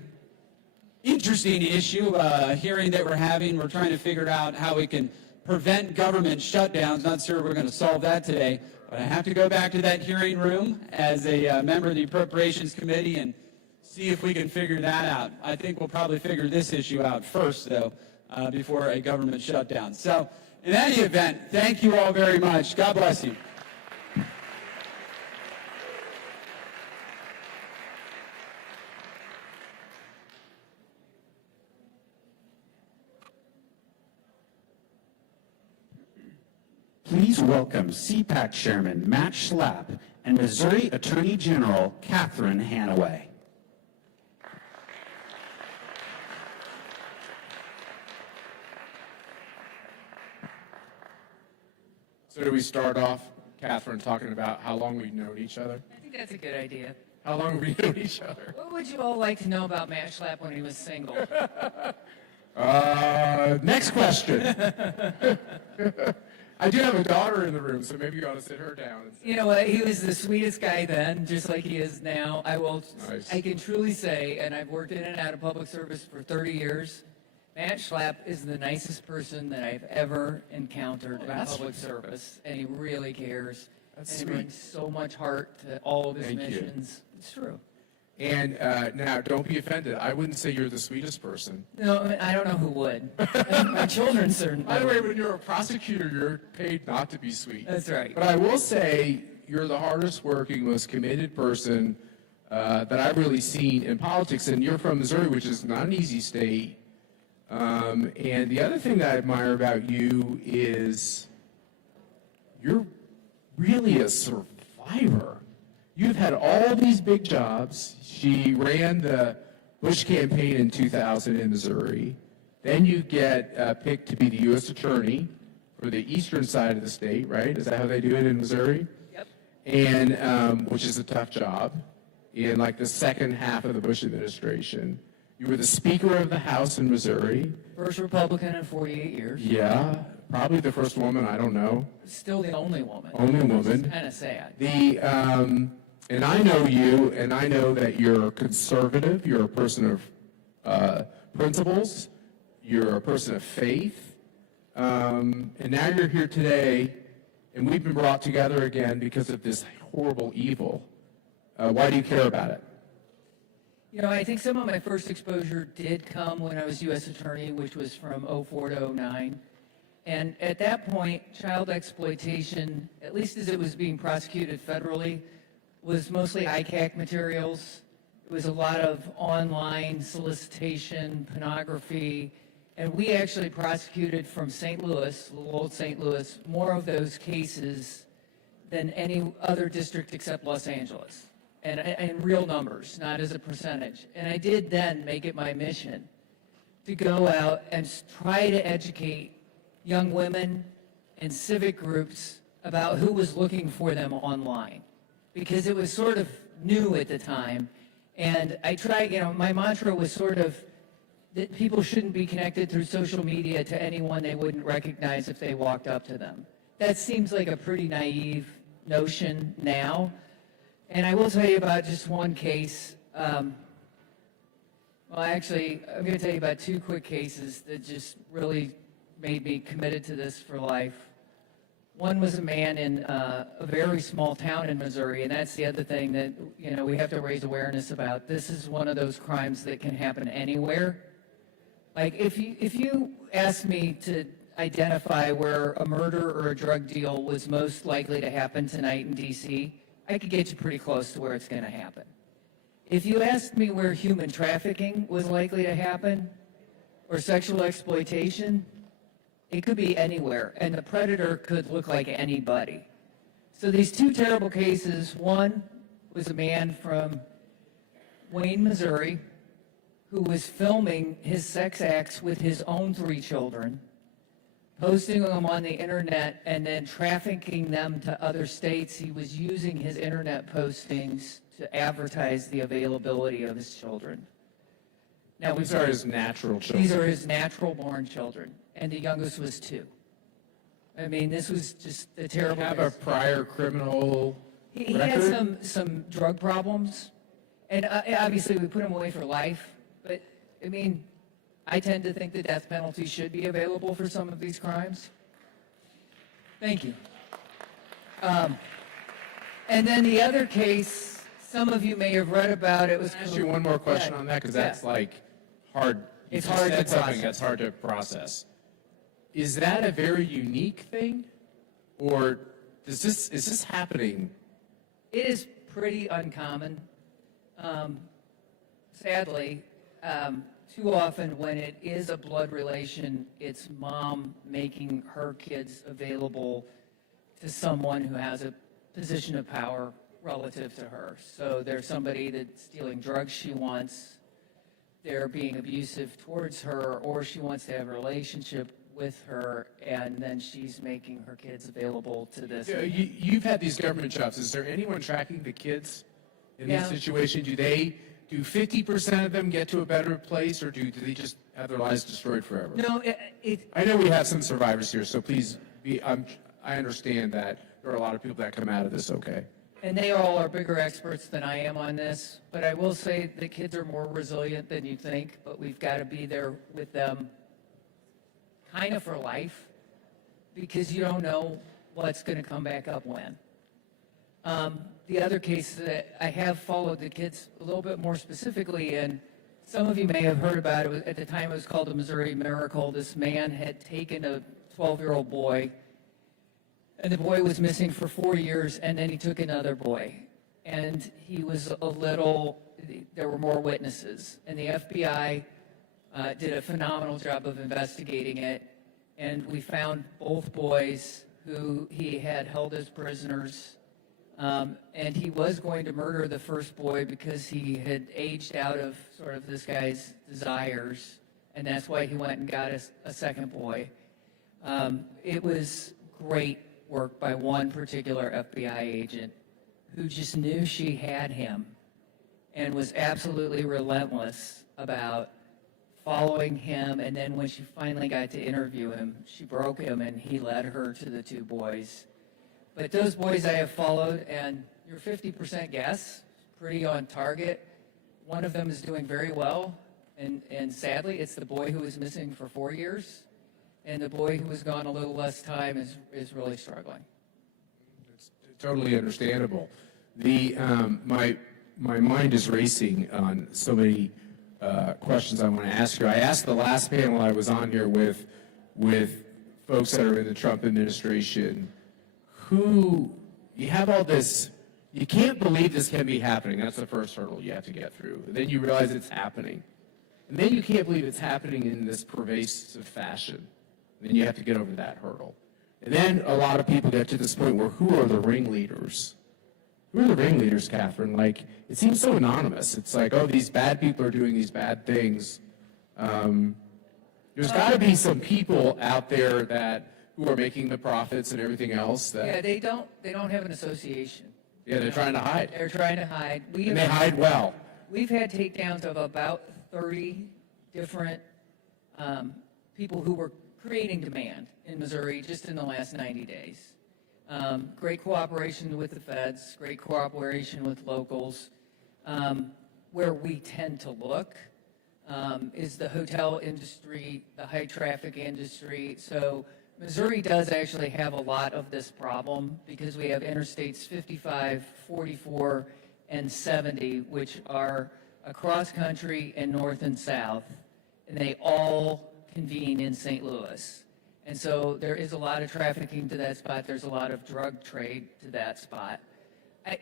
interesting issue, hearing that we're having. We're trying to figure out how we can prevent government shutdowns. Not sure we're going to solve that today, but I have to go back to that hearing room as a member of the Appropriations Committee and see if we can figure that out. I think we'll probably figure this issue out first, though, before a government shutdown. So, in any event, thank you all very much. God bless you. Please welcome CPAC Chairman Matt Schlapp and Missouri Attorney General Catherine Hanaway. So do we start off, Catherine, talking about how long we've known each other? I think that's a good idea. How long have we known each other? What would you all like to know about Matt Schlapp when he was single? Next question. I do have a daughter in the room, so maybe you ought to sit her down. And You know what? He was the sweetest guy then, just like he is now. Nice. I can truly say, and I've worked in and out of public service for 30 years, Matt Schlapp is the nicest person that I've ever encountered in public service, and he really cares. That's and sweet. he brings so much heart to all of his Thank you. missions. It's true. And now, don't be offended. I wouldn't say you're the sweetest person. No, I don't know who would. My children certainly. By the way, when you're a prosecutor, you're paid not to be sweet. That's right. But I will say you're the hardest working, most committed person that I've really seen in politics. And you're from Missouri, which is not an easy state. And the other thing that I admire about you is you're really a survivor. You've had all these big jobs. She ran the Bush campaign in 2000 in Missouri. Then you get picked to be the U.S. attorney for the eastern side of the state, right? Is that how they do it in Missouri? Yep. And which is a tough job. In like the second half of the Bush administration, you were the Speaker of the House in Missouri. First Republican in 48 years. Yeah, probably the first woman. I don't know. Still the only woman. Only woman. Kind of sad. And I know you, and I know that you're conservative, you're a person of principles, you're a person of faith, and now you're here today, and we've been brought together again because of this horrible evil. Why do you care about it? You know, I think some of my first exposure did come when I was U.S. Attorney, which was from 04 to 09. And at that point, child exploitation, at least as it was being prosecuted federally, was mostly ICAC materials. It was a lot of online solicitation, pornography, and we actually prosecuted from St. Louis, little old St. Louis, more of those cases than any other district except Los Angeles, and in real numbers, not as a percentage. And I did then make it my mission to go out and try to educate young women and civic groups about who was looking for them online, because it was sort of new at the time. And I tried, my mantra was sort of that people shouldn't be connected through social media to anyone they wouldn't recognize if they walked up to them. That seems like a pretty naive notion now. And I will tell you about just one case. Well, actually, I'm going to tell you about two quick cases that just really made me committed to this for life. One was a man in a very small town in Missouri, and that's the other thing that we have to raise awareness about. This is one of those crimes that can happen anywhere. Like if you ask me to identify where a murder or a drug deal was most likely to happen tonight in D.C., I could get you pretty close to where it's going to happen. If you asked me where human trafficking was likely to happen or sexual exploitation, it could be anywhere, and the predator could look like anybody. So these two terrible cases, one was a man from Wayne, Missouri, who was filming his sex acts with his own 3 children, posting them on the internet, and then trafficking them to other states. He was using his internet postings to advertise the availability of his children. Now, These are his natural children. These are his natural-born children, and the youngest was 2. I mean, this was just a terrible. Have a prior criminal He record? had some drug problems, and obviously we put him away for life. But I mean, I tend to think the death penalty should be available for some of these crimes. Thank you. And then the other case, some of you may have read about. It was. Can I ask you one more question on that, because that's like hard. It's You hard said to something process. that's hard to process. Is that a very unique thing, or is this happening? It is pretty uncommon. Sadly, too often when it is a blood relation, it's mom making her kids available to someone who has a position of power relative to her. So there's somebody that's stealing drugs she wants, they're being abusive towards her, or she wants to have a relationship with her, and then she's making her kids available to this. You've had these government jobs. Is there anyone tracking the kids in Yeah. these situations? Do 50% of them get to a better place, or do they just have their lives destroyed forever? No, I know we have some survivors here, so please I understand that there are a lot of people that come out of this okay. And they all are bigger experts than I am on this, but I will say the kids are more resilient than you think, but we've got to be there with them kind of for life, because you don't know what's going to come back up when. The other case that I have followed the kids a little bit more specifically, and some of you may have heard about it. At the time, it was called the Missouri Miracle. This man had taken a 12-year-old boy, and the boy was missing for 4 years, and then he took another boy. And he was there were more witnesses, and the FBI did a phenomenal job of investigating it, and we found both boys who he had held as prisoners. And he was going to murder the first boy because he had aged out of sort of this guy's desires, and that's why he went and got a second boy. It was great work by one particular FBI agent who just knew she had him and was absolutely relentless about following him. And then when she finally got to interview him, she broke him and he led her to the two boys. But those boys I have followed, and your 50% guess, pretty on target. One of them is doing very well, and sadly, it's the boy who was missing for 4 years, and the boy who was gone a little less time is really struggling. It's totally understandable. My mind is racing on so many questions I want to ask you. I asked the last panel I was on here with folks that are in the Trump administration, who you have all this, you can't believe this can be happening. That's the first hurdle you have to get through. And then you realize it's happening. And then you can't believe it's happening in this pervasive fashion. And then you have to get over that hurdle. And then a lot of people get to this point where who are the ringleaders? Who are the ringleaders, Catherine? Like, it seems so anonymous. It's like, oh, these bad people are doing these bad things. There's got to be some people out there who are making the profits and everything else. Yeah, they don't have an association. Yeah, they're trying to hide. They're trying to hide. And they hide well. We've had takedowns of about 30 different people who were creating demand in Missouri just in the last 90 days. Great cooperation with the feds, great cooperation with locals. Where we tend to look is the hotel industry, the high traffic industry. So Missouri does actually have a lot of this problem because we have interstates 55, 44, and 70, which are across country and north and south, and they all convene in St. Louis. And so there is a lot of trafficking to that spot. There's a lot of drug trade to that spot.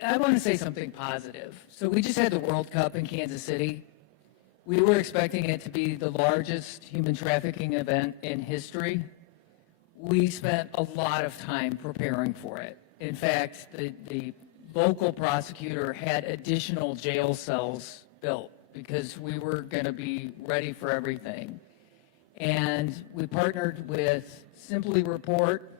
I want to say something positive. So we just had the World Cup in Kansas City. We were expecting it to be the largest human trafficking event in history. We spent a lot of time preparing for it. In fact, the local prosecutor had additional jail cells built because we were going to be ready for everything. And we partnered with Simply Report,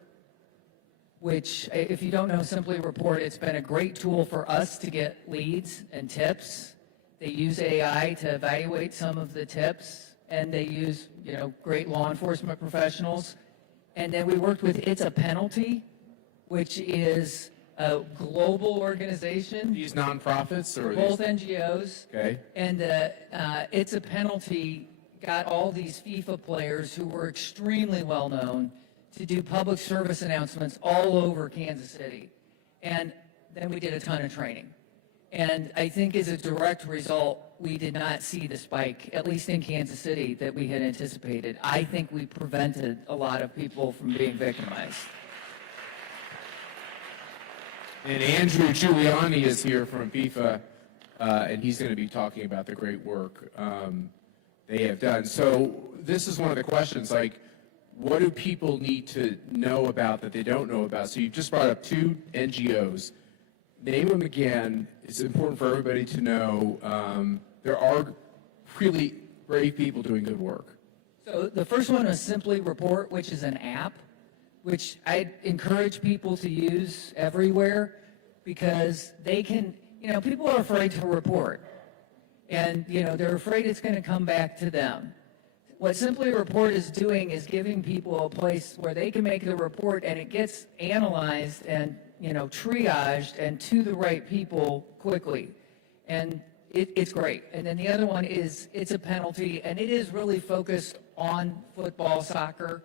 which, if you don't know Simply Report, it's been a great tool for us to get leads and tips. They use AI to evaluate some of the tips, and they use, great law enforcement professionals. And then we worked with It's a Penalty, which is a global organization. These nonprofits or both NGOs. Okay. And It's a Penalty got all these FIFA players who were extremely well known to do public service announcements all over Kansas City. And then we did a ton of training. And I think as a direct result, we did not see the spike, at least in Kansas City, that we had anticipated. I think we prevented a lot of people from being victimized. And Andrew Giuliani is here from FIFA, and he's going to be talking about the great work they have done. So this is one of the questions, like, what do people need to know about that they don't know about? So you just brought up two NGOs. Name them again. It's important for everybody to know there are really brave people doing good work. So the first one was Simply Report, which is an app, which I encourage people to use everywhere because they can, people are afraid to report. And, they're afraid it's going to come back to them. What Simply Report is doing is giving people a place where they can make the report and it gets analyzed and, triaged and to the right people quickly. And it's great. And then the other one is It's a Penalty, and it is really focused on football, soccer,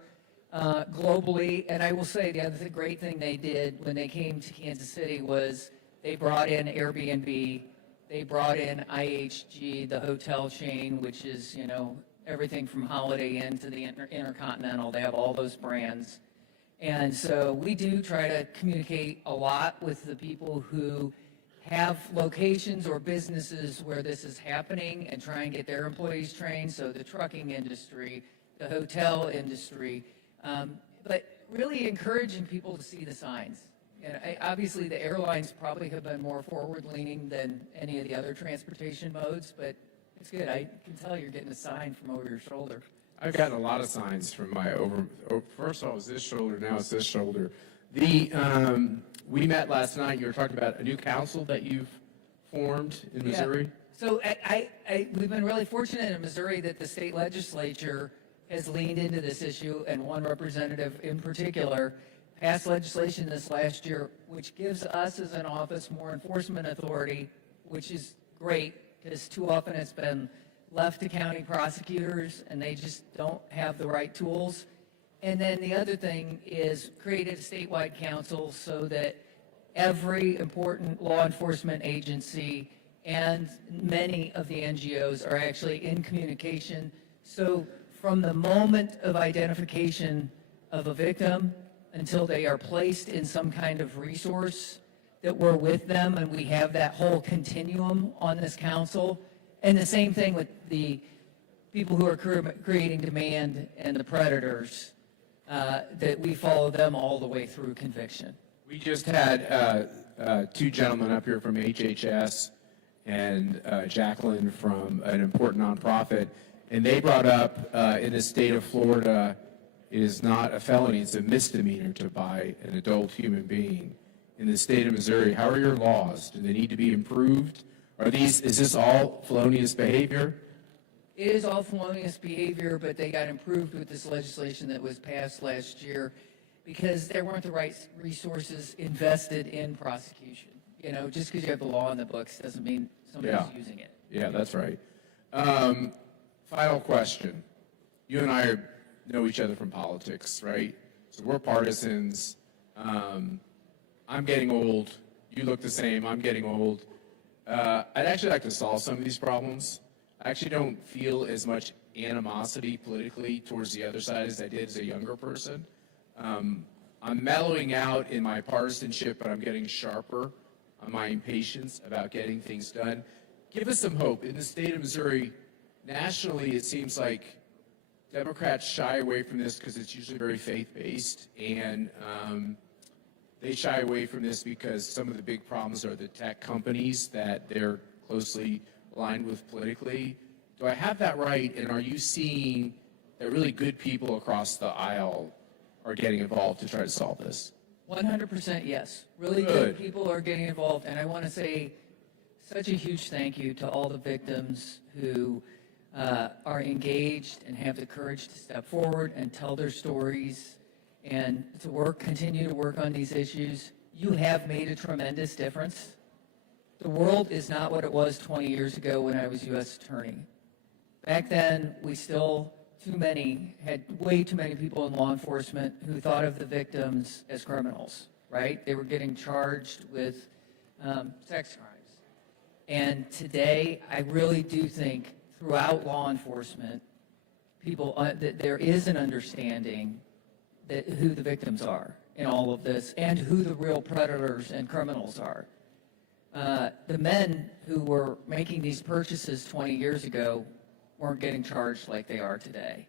globally. And I will say the other great thing they did when they came to Kansas City was They brought in Airbnb. They brought in IHG, the hotel chain, which is, you know, everything from Holiday Inn to the Intercontinental. They have all those brands. And so we do try to communicate a lot with the people who have locations or businesses where this is happening and try and get their employees trained. So the trucking industry, the hotel industry, but really encouraging people to see the signs. And obviously the airlines probably have been more forward-leaning than any of the other transportation modes, but it's good. I can tell you're getting a sign from over your shoulder. I've gotten a lot of signs from my first of all, it was this shoulder, now it's this shoulder. We met last night, you were talking about a new council that you've formed in Missouri. So we've been really fortunate in Missouri that the state legislature has leaned into this issue, and one representative in particular passed legislation this last year, which gives us as an office more enforcement authority, which is great, because too often it's been left to county prosecutors, and they just don't have the right tools. And then the other thing is created a statewide council so that every important law enforcement agency and many of the NGOs are actually in communication. So from the moment of identification of a victim until they are placed in some kind of resource, that we're with them and we have that whole continuum on this council. And the same thing with the people who are creating demand and the predators, that we follow them all the way through conviction. We just had two gentlemen up here from HHS and Jacqueline from an important nonprofit, and they brought up in the state of Florida, it is not a felony, it's a misdemeanor to buy an adult human being. In the state of Missouri, how are your laws? Do they need to be improved? Is this all felonious behavior? It is all felonious behavior, but they got improved with this legislation that was passed last year because there weren't the right resources invested in prosecution. You know, just because you have the law in the books doesn't mean somebody's using it. Yeah, that's right. Final question. You and I know each other from politics, right? So we're partisans. I'm getting old. You look the same. I'm getting old. I'd actually like to solve some of these problems. I actually don't feel as much animosity politically towards the other side as I did as a younger person. I'm mellowing out in my partisanship, but I'm getting sharper on my impatience about getting things done. Give us some hope. In the state of Missouri, nationally, it seems like Democrats shy away from this because it's usually very faith-based, and they shy away from this because some of the big problems are the tech companies that they're closely aligned with politically. Do I have that right? And are you seeing that really good people across the aisle are getting involved to try to solve this? 100% yes. Really good people are getting involved. And I want to say such a huge thank you to all the victims who are engaged and have the courage to step forward and tell their stories and to continue to work on these issues. You have made a tremendous difference. The world is not what it was 20 years ago when I was U.S. Attorney. Back then, we still had way too many people in law enforcement who thought of the victims as criminals, right? They were getting charged with sex crimes. And today, I really do think throughout law enforcement, that there is an understanding that who the victims are in all of this and who the real predators and criminals are. The men who were making these purchases 20 years ago weren't getting charged like they are today.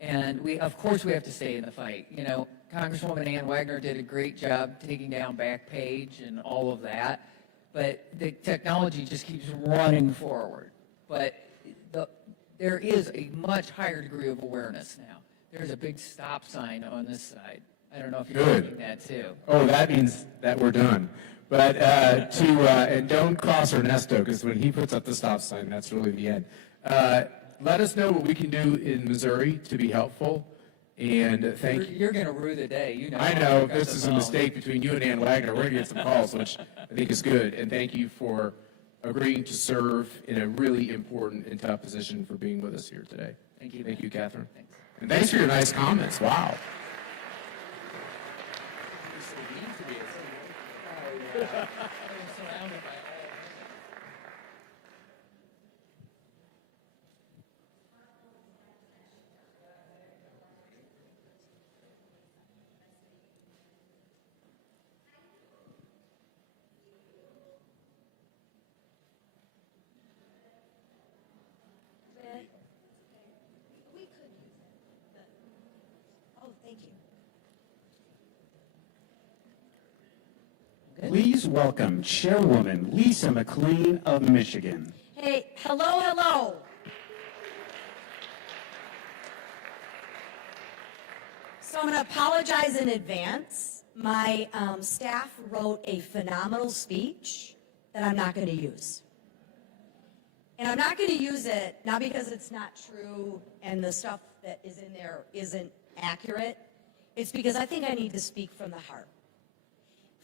And of course we have to stay in the fight. You know, Congresswoman Ann Wagner did a great job taking down Backpage and all of that, but the technology just keeps running forward. But there is a much higher degree of awareness now. There's a big stop sign on this side. I don't know if you're seeing that too. Oh, that means that we're done. But and don't cross Ernesto, because when he puts up the stop sign, that's really the end. Let us know what we can do in Missouri to be helpful. And You're going to rue the day. You know. I know this is a mistake between you and Ann Wagner. We're going to get some calls, which I think is good. And thank you for agreeing to serve in a really important and tough position for being with us here today. Thank you. Thank you, Catherine. Thanks. And thanks for your nice comments. Wow. surrounded by all. Oh, thank you. Please welcome Chairwoman Lisa McLean of Michigan. Hey, hello, hello. So I'm going to apologize in advance. My staff wrote a phenomenal speech that I'm not going to use. And I'm not going to use it, not because it's not true and the stuff that is in there isn't accurate. It's because I think I need to speak from the heart.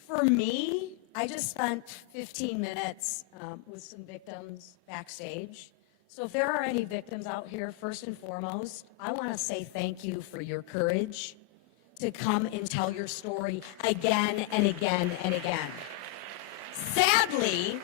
For me, I just spent 15 minutes with some victims backstage. So if there are any victims out here, first and foremost, I want to say thank you for your courage to come and tell your story again and again and again. Sadly,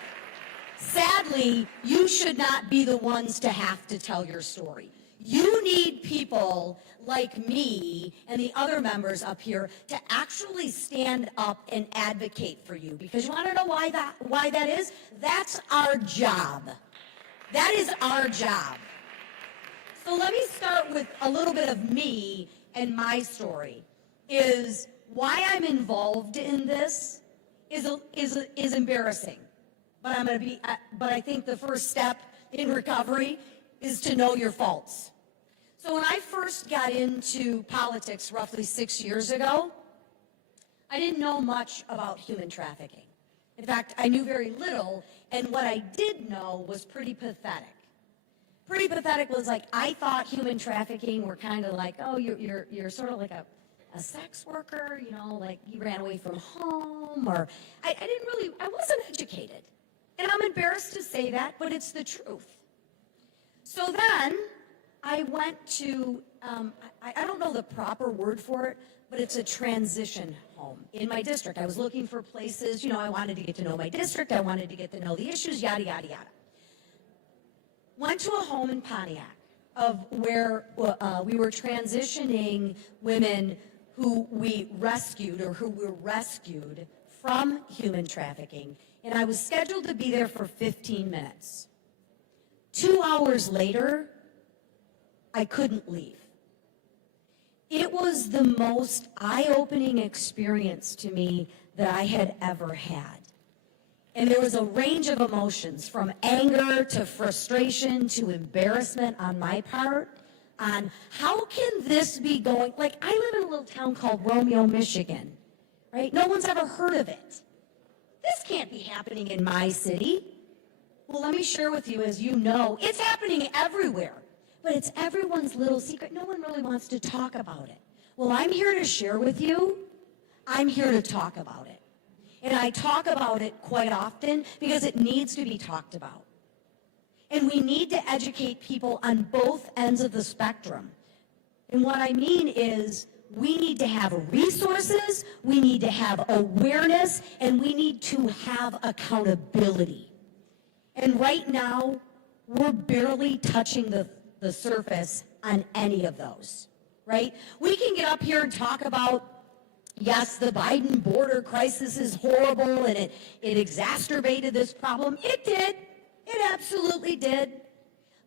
you should not be the ones to have to tell your story. You need people like me and the other members up here to actually stand up and advocate for you. Because you want to know why that is? That's our job. That is our job. So let me start with a little bit of me and my story. Is why I'm involved in this is embarrassing. But I think the first step in recovery is to know your faults. So when I first got into politics roughly 6 years ago, I didn't know much about human trafficking. In fact, I knew very little, and what I did know was pretty pathetic. Pretty pathetic was like, I thought human trafficking were kind of like, oh, you're sort of like a sex worker, you know, like you ran away from home, or I wasn't educated. And I'm embarrassed to say that, but it's the truth. So then I went to, I don't know the proper word for it, but it's a transition home in my district. I was looking for places, you know, I wanted to get to know my district, I wanted to get to know the issues, yada, yada, yada. Went to a home in Pontiac of where we were transitioning women who we rescued or who were rescued from human trafficking. And I was scheduled to be there for 15 minutes. 2 hours later, I couldn't leave. It was the most eye-opening experience to me that I had ever had. And there was a range of emotions, from anger to frustration to embarrassment on my part, on how can this be going? Like, I live in a little town called Romeo, Michigan, right? No one's ever heard of it. This can't be happening in my city. Well, let me share with you, as you know, it's happening everywhere. But it's everyone's little secret. No one really wants to talk about it. Well, I'm here to share with you. I'm here to talk about it. And I talk about it quite often because it needs to be talked about. And we need to educate people on both ends of the spectrum. And what I mean is, we need to have resources, we need to have awareness, and we need to have accountability. And right now, we're barely touching the surface on any of those, right? We can get up here and talk about, yes, the Biden border crisis is horrible and it exacerbated this problem. It did. It absolutely did.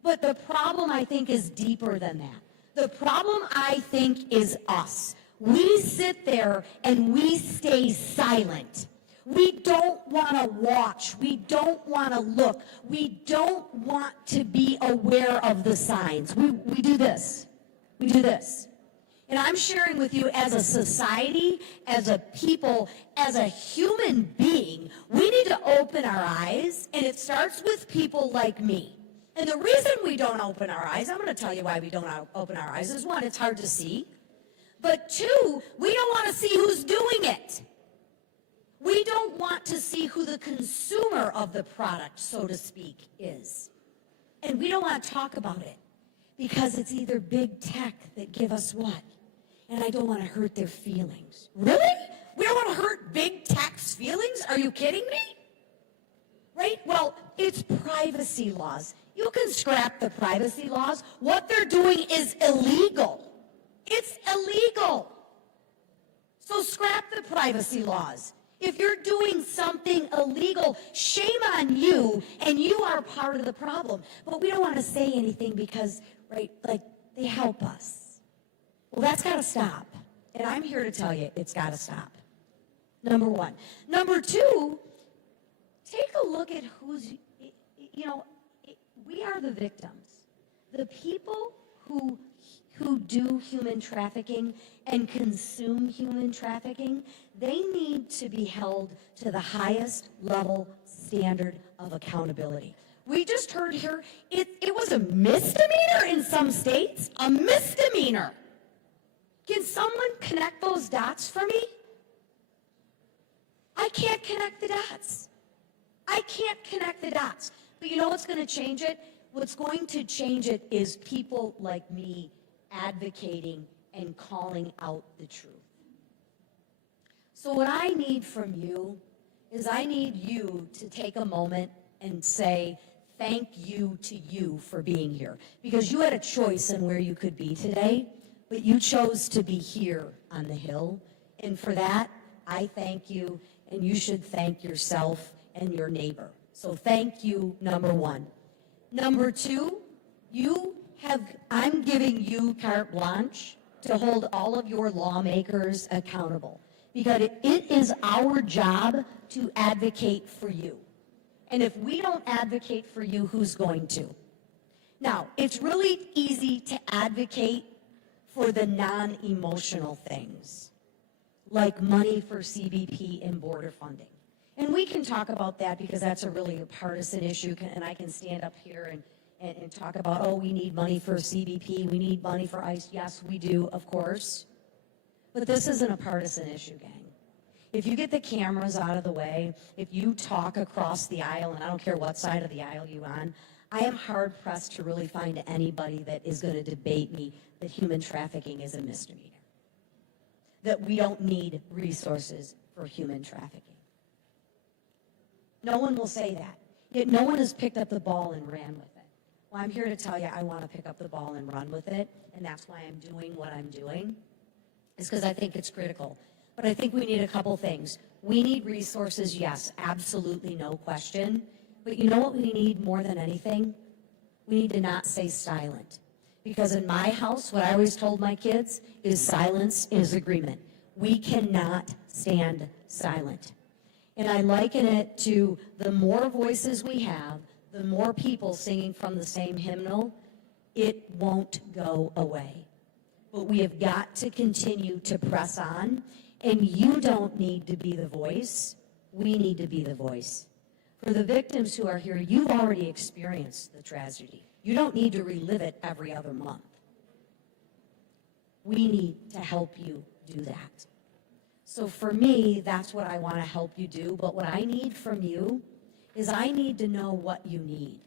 But the problem, I think, is deeper than that. The problem, I think, is us. We sit there and we stay silent. We don't want to watch. We don't want to look. We don't want to be aware of the signs. We do this. We do this. And I'm sharing with you, as a society, as a people, as a human being, we need to open our eyes, and it starts with people like me. And the reason we don't open our eyes, I'm going to tell you why we don't open our eyes, is one, it's hard to see. But two, we don't want to see who's doing it. We don't want to see who the consumer of the product, so to speak, is. And we don't want to talk about it because it's either big tech that give us what? And I don't want to hurt their feelings. Really? We don't want to hurt big tech's feelings? Are you kidding me? Right? Well, it's privacy laws. You can scrap the privacy laws. What they're doing is illegal. It's illegal. So scrap the privacy laws. If you're doing something illegal, shame on you, and you are part of the problem. But we don't want to say anything because, right, like, they help us. Well, that's got to stop. And I'm here to tell you, it's got to stop. Number one. Number two, take a look at who's, we are the victims. The people who do human trafficking and consume human trafficking, they need to be held to the highest level standard of accountability. We just heard here, it was a misdemeanor in some states, a misdemeanor. Can someone connect those dots for me? I can't connect the dots. I can't connect the dots. But you know what's going to change it? What's going to change it is people like me advocating and calling out the truth. So what I need from you is I need you to take a moment and say thank you to you for being here. Because you had a choice in where you could be today, but you chose to be here on the Hill. And for that, I thank you, and you should thank yourself and your neighbor. So thank you, number one. Number two, I'm giving you carte blanche to hold all of your lawmakers accountable, because it is our job to advocate for you. And if we don't advocate for you, who's going to? Now, it's really easy to advocate for the non-emotional things, like money for CBP and border funding. And we can talk about that because that's a really partisan issue, and I can stand up here and talk about, oh, we need money for CBP, we need money for ICE. Yes, we do, of course. But this isn't a partisan issue, gang. If you get the cameras out of the way, if you talk across the aisle, and I don't care what side of the aisle you're on, I am hard-pressed to really find anybody that is going to debate me that human trafficking is a misdemeanor, that we don't need resources for human trafficking. No one will say that. Yet no one has picked up the ball and ran with it. Well, I'm here to tell you I want to pick up the ball and run with it, and that's why I'm doing what I'm doing, is because I think it's critical. But I think we need a couple things. We need resources, yes, absolutely, no question. But you know what we need more than anything? We need to not stay silent. Because in my house, what I always told my kids is silence is agreement. We cannot stand silent. And I liken it to the more voices we have, the more people singing from the same hymnal, it won't go away. But we have got to continue to press on, and you don't need to be the voice. We need to be the voice. For the victims who are here, you've already experienced the tragedy. You don't need to relive it every other month. We need to help you do that. So for me, that's what I want to help you do. But what I need from you is I need to know what you need.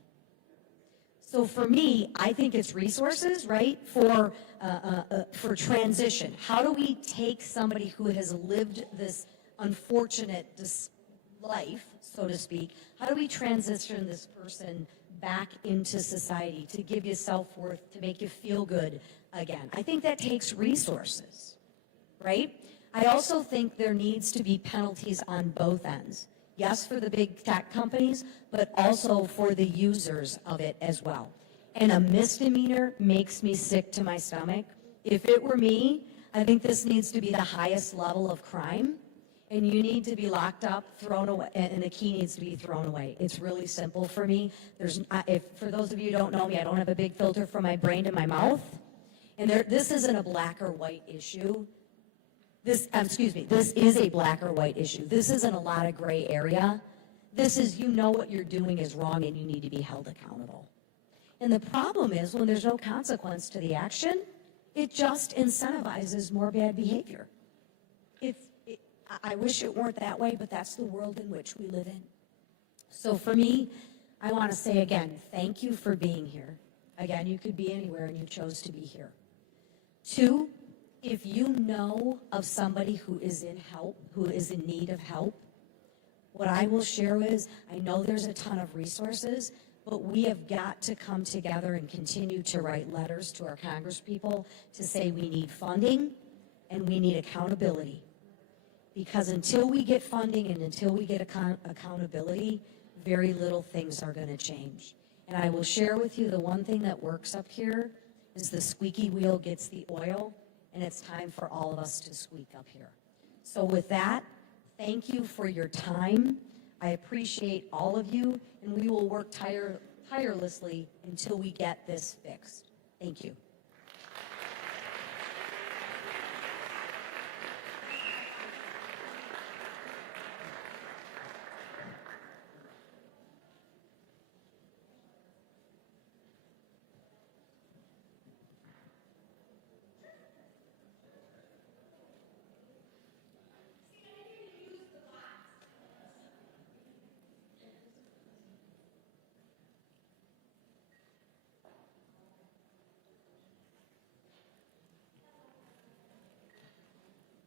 So for me, I think it's resources, right, for transition. How do we take somebody who has lived this unfortunate life, so to speak, how do we transition this person back into society to give you self-worth, to make you feel good again? I think that takes resources, right? I also think there needs to be penalties on both ends. Yes, for the big tech companies, but also for the users of it as well. And a misdemeanor makes me sick to my stomach. If it were me, I think this needs to be the highest level of crime, and you need to be locked up, thrown away, and the key needs to be thrown away. It's really simple for me. For those of you who don't know me, I don't have a big filter from my brain to my mouth. And this isn't a black or white issue. This is a black or white issue. This isn't a lot of gray area. This is, you know what you're doing is wrong and you need to be held accountable. And the problem is when there's no consequence to the action, it just incentivizes more bad behavior. I wish it weren't that way, but that's the world in which we live in. So for me, I want to say again, thank you for being here. Again, you could be anywhere and you chose to be here. 2, if you know of somebody who is in need of help, what I will share is, I know there's a ton of resources, but we have got to come together and continue to write letters to our congresspeople to say we need funding and we need accountability. Because until we get funding and until we get accountability, very little things are going to change. And I will share with you the one thing that works up here is the squeaky wheel gets the oil, and it's time for all of us to squeak up here. So with that, thank you for your time. I appreciate all of you, and we will work tirelessly until we get this fixed. Thank you.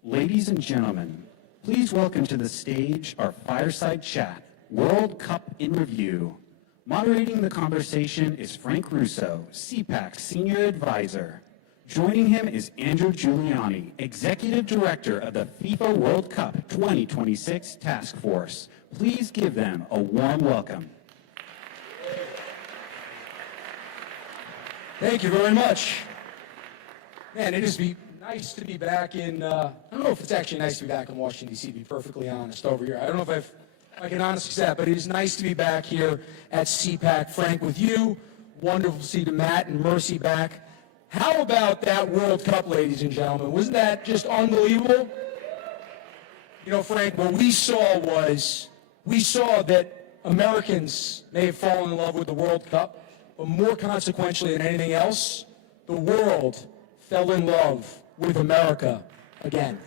Ladies and gentlemen, please welcome to the stage our Fireside Chat, World Cup in Review. Moderating the conversation is Frank Russo, CPAC Senior Advisor. Joining him is Andrew Giuliani, Executive Director of the FIFA World Cup 2026 Task Force. Please give them a warm welcome. Thank you very much. Man, it is nice to be back in, I don't know if it's actually nice to be back in Washington, D.C., to be perfectly honest, over here. I don't know if I can honestly say that, but it is nice to be back here at CPAC. Frank, with you, wonderful to see Matt and Mercy back. How about that World Cup, ladies and gentlemen? Wasn't that just unbelievable? You know, Frank, what we saw that Americans may have fallen in love with the World Cup, but more consequentially than anything else, the world fell in love with America again.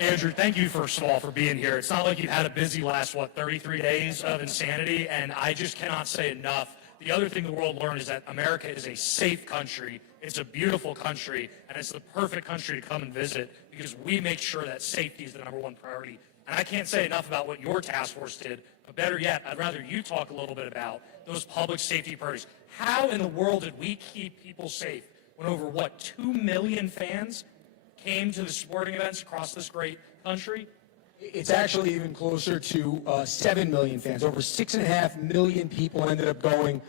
Andrew, thank you, first of all, for being here. It's not like you've had a busy last, 33 days of insanity, and I just cannot say enough. The other thing the world learned is that America is a safe country, it's a beautiful country, and it's the perfect country to come and visit because we make sure that safety is the #1 priority. And I can't say enough about what your task force did, but better yet, I'd rather you talk a little bit about those public safety priorities. How in the world did we keep people safe when over, 2 million fans came to the sporting events across this great country? It's actually even closer to 7 million fans. Over 6.5 million people ended up going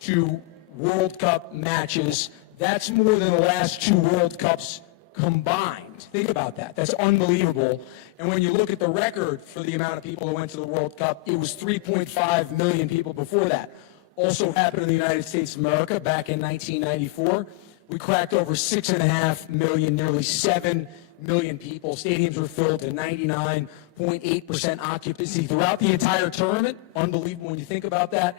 to World Cup matches. That's more than the last 2 World Cups combined. Think about that. That's unbelievable. And when you look at the record for the amount of people who went to the World Cup, it was 3.5 million people before that. Also happened in the United States of America back in 1994. We cracked over 6.5 million, nearly 7 million people. Stadiums were filled to 99.8% occupancy throughout the entire tournament. Unbelievable when you think about that.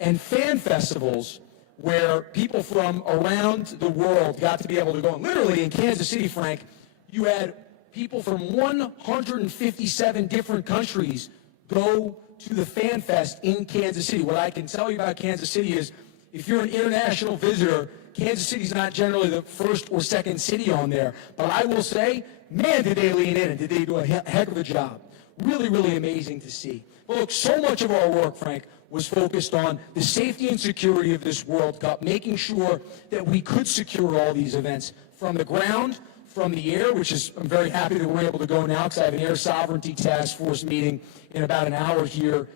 And fan festivals where people from around the world got to be able to go. And literally in Kansas City, Frank, you had people from 157 different countries go to the Fan Fest in Kansas City. What I can tell you about Kansas City is if you're an international visitor, Kansas City's not generally the first or second city on there. But I will say, man, did they lean in and did they do a heck of a job. Really, really amazing to see. But look, so much of our work, Frank, was focused on the safety and security of this World Cup, making sure that we could secure all these events from the ground, from the air, which is, I'm very happy that we're able to go now because I have an Air Sovereignty Task Force meeting in about an hour here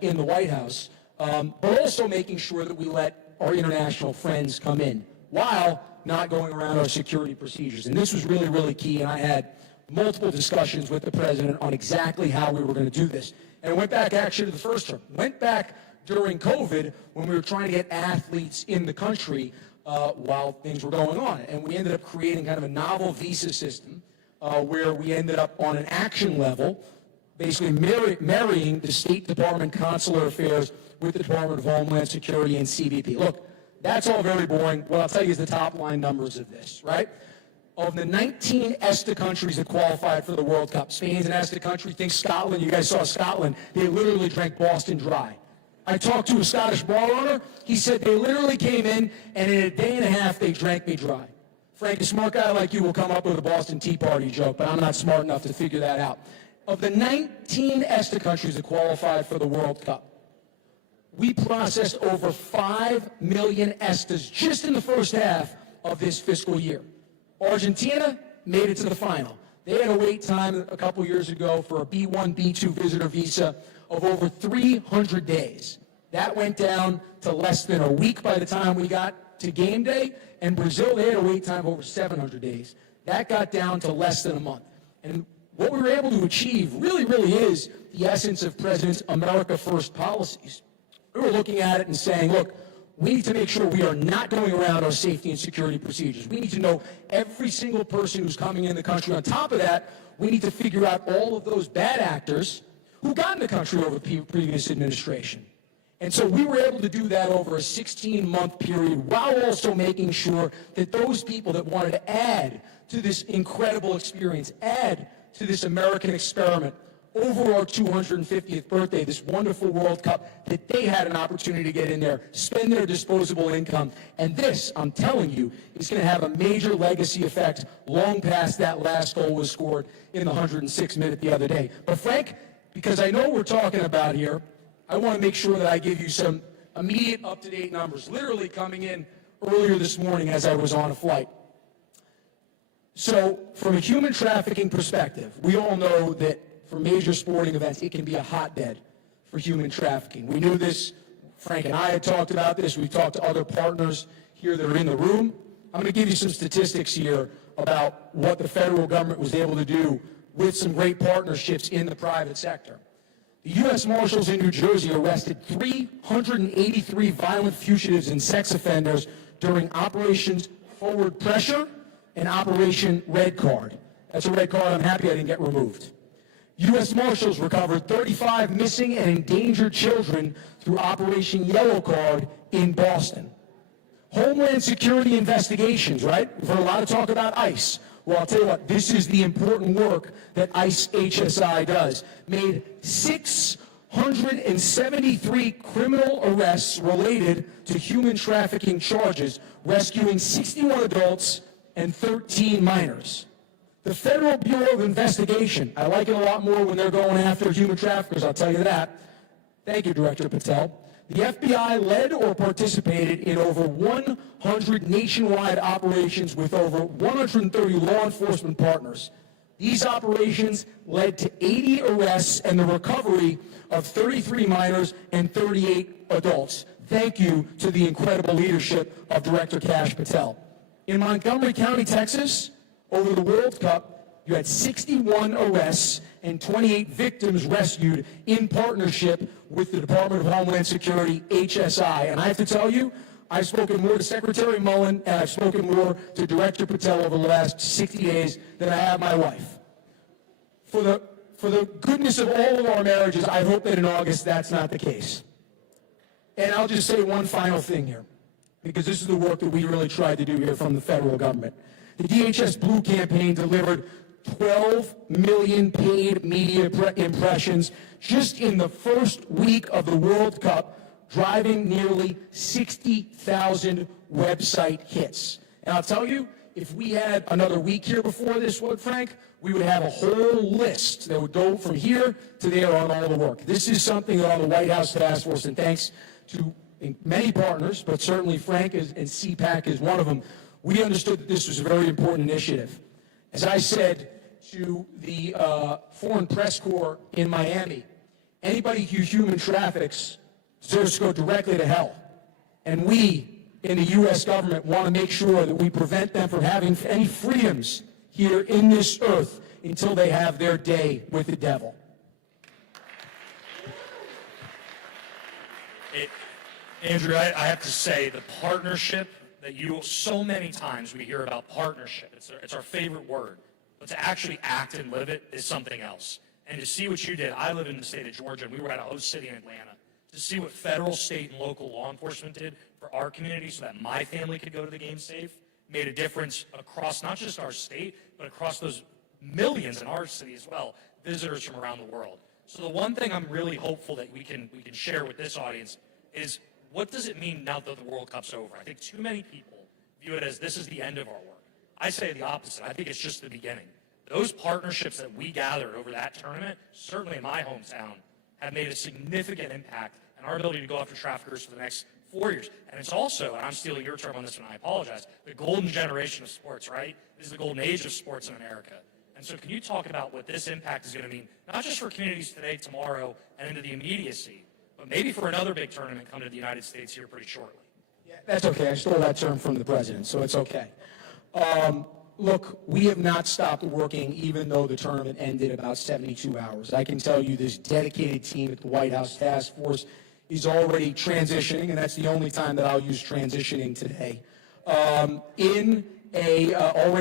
in the White House, but also making sure that we let our international friends come in while not going around our security procedures. And this was really, really key, and I had multiple discussions with the president on exactly how we were going to do this. And it went back actually to the first term. Went back during COVID when we were trying to get athletes in the country while things were going on. And we ended up creating kind of a novel visa system where we ended up on an action level, basically marrying the State Department Consular Affairs with the Department of Homeland Security and CBP. Look, that's all very boring. What I'll tell you is the top line numbers of this, right? Of the 19 ESTA countries that qualified for the World Cup, Spain's an ESTA country. Think Scotland. You guys saw Scotland. They literally drank Boston dry. I talked to a Scottish bar owner. He said they literally came in, and in a day and a half, they drank me dry. Frank, a smart guy like you will come up with a Boston Tea Party joke, but I'm not smart enough to figure that out. Of the 19 ESTA countries that qualified for the World Cup, we processed over 5 million ESTAs just in the first half of this fiscal year. Argentina made it to the final. They had a wait time a couple years ago for a B1, B2 visitor visa of over 300 days. That went down to less than a week by the time we got to game day. And Brazil, they had a wait time of over 700 days. That got down to less than a month. And what we were able to achieve really is the essence of President's America First policies. We were looking at it and saying, look, we need to make sure we are not going around our safety and security procedures. We need to know every single person who's coming in the country. On top of that, we need to figure out all of those bad actors who got in the country over the previous administration. And so we were able to do that over a 16-month period while also making sure that those people that wanted to add to this incredible experience, add to this American experiment over our 250th birthday, this wonderful World Cup, that they had an opportunity to get in there, spend their disposable income. And this, I'm telling you, is going to have a major legacy effect long past that last goal was scored in the 106th minute the other day. But Frank, because I know we're talking about here, I want to make sure that I give you some immediate up-to-date numbers, literally coming in earlier this morning as I was on a flight. So from a human trafficking perspective, we all know that for major sporting events, it can be a hotbed for human trafficking. We knew this. Frank and I had talked about this. We've talked to other partners here that are in the room. I'm going to give you some statistics here about what the federal government was able to do with some great partnerships in the private sector. The U.S. Marshals in New Jersey arrested 383 violent fugitives and sex offenders during Operations Forward Pressure and Operation Red Card. That's a red card I'm happy I didn't get removed. U.S. Marshals recovered 35 missing and endangered children through Operation Yellow Card in Boston. Homeland Security investigations, right? We've heard a lot of talk about ICE. Well, I'll tell you what, this is the important work that ICE HSI does. Made 673 criminal arrests related to human trafficking charges, rescuing 61 adults and 13 minors. The Federal Bureau of Investigation, I like it a lot more when they're going after human traffickers, I'll tell you that. Thank you, Director Patel. The FBI led or participated in over 100 nationwide operations with over 130 law enforcement partners. These operations led to 80 arrests and the recovery of 33 minors and 38 adults. Thank you to the incredible leadership of Director Kash Patel. In Montgomery County, Texas, over the World Cup, you had 61 arrests and 28 victims rescued in partnership with the Department of Homeland Security, HSI. And I have to tell you, I've spoken more to Secretary Mullen and I've spoken more to Director Patel over the last 60 days than I have my wife. For the goodness of all of our marriages, I hope that in August that's not the case. And I'll just say one final thing here, because this is the work that we really tried to do here from the federal government. The DHS Blue campaign delivered 12 million paid media impressions just in the first week of the World Cup, driving nearly 60,000 website hits. And I'll tell you, if we had another week here before this, Frank, we would have a whole list that would go from here to there on all the work. This is something that on the White House Task Force, and thanks to many partners, but certainly Frank and CPAC is one of them, we understood that this was a very important initiative. As I said to the Foreign Press Corps in Miami, anybody who human traffics deserves to go directly to hell. And we in the U.S. government want to make sure that we prevent them from having any freedoms here in this earth until they have their day with the devil. Andrew, I have to say, the partnership that so many times we hear about partnership, it's our favorite word, but to actually act and live it is something else. And to see what you did, I live in the state of Georgia, and we were at a host city in Atlanta, to see what federal, state, and local law enforcement did for our community so that my family could go to the game safe, made a difference across not just our state, but across those millions in our city as well, visitors from around the world. So the one thing I'm really hopeful that we can share with this audience is, what does it mean now that the World Cup's over? I think too many people view it as this is the end of our work. I say the opposite. I think it's just the beginning. Those partnerships that we gathered over that tournament, certainly in my hometown, have made a significant impact in our ability to go after traffickers for the next 4 years. And it's also, and I'm stealing your term on this one, I apologize, the golden generation of sports, right? This is the golden age of sports in America. And so can you talk about what this impact is going to mean, not just for communities today, tomorrow, and into the immediacy, but maybe for another big tournament coming to the United States here pretty shortly? Yeah, that's okay. I stole that term from the president, so it's okay. Look, we have not stopped working even though the tournament ended about 72 hours. I can tell you this dedicated team at the White House Task Force is already transitioning, and that's the only time that I'll use transitioning today, already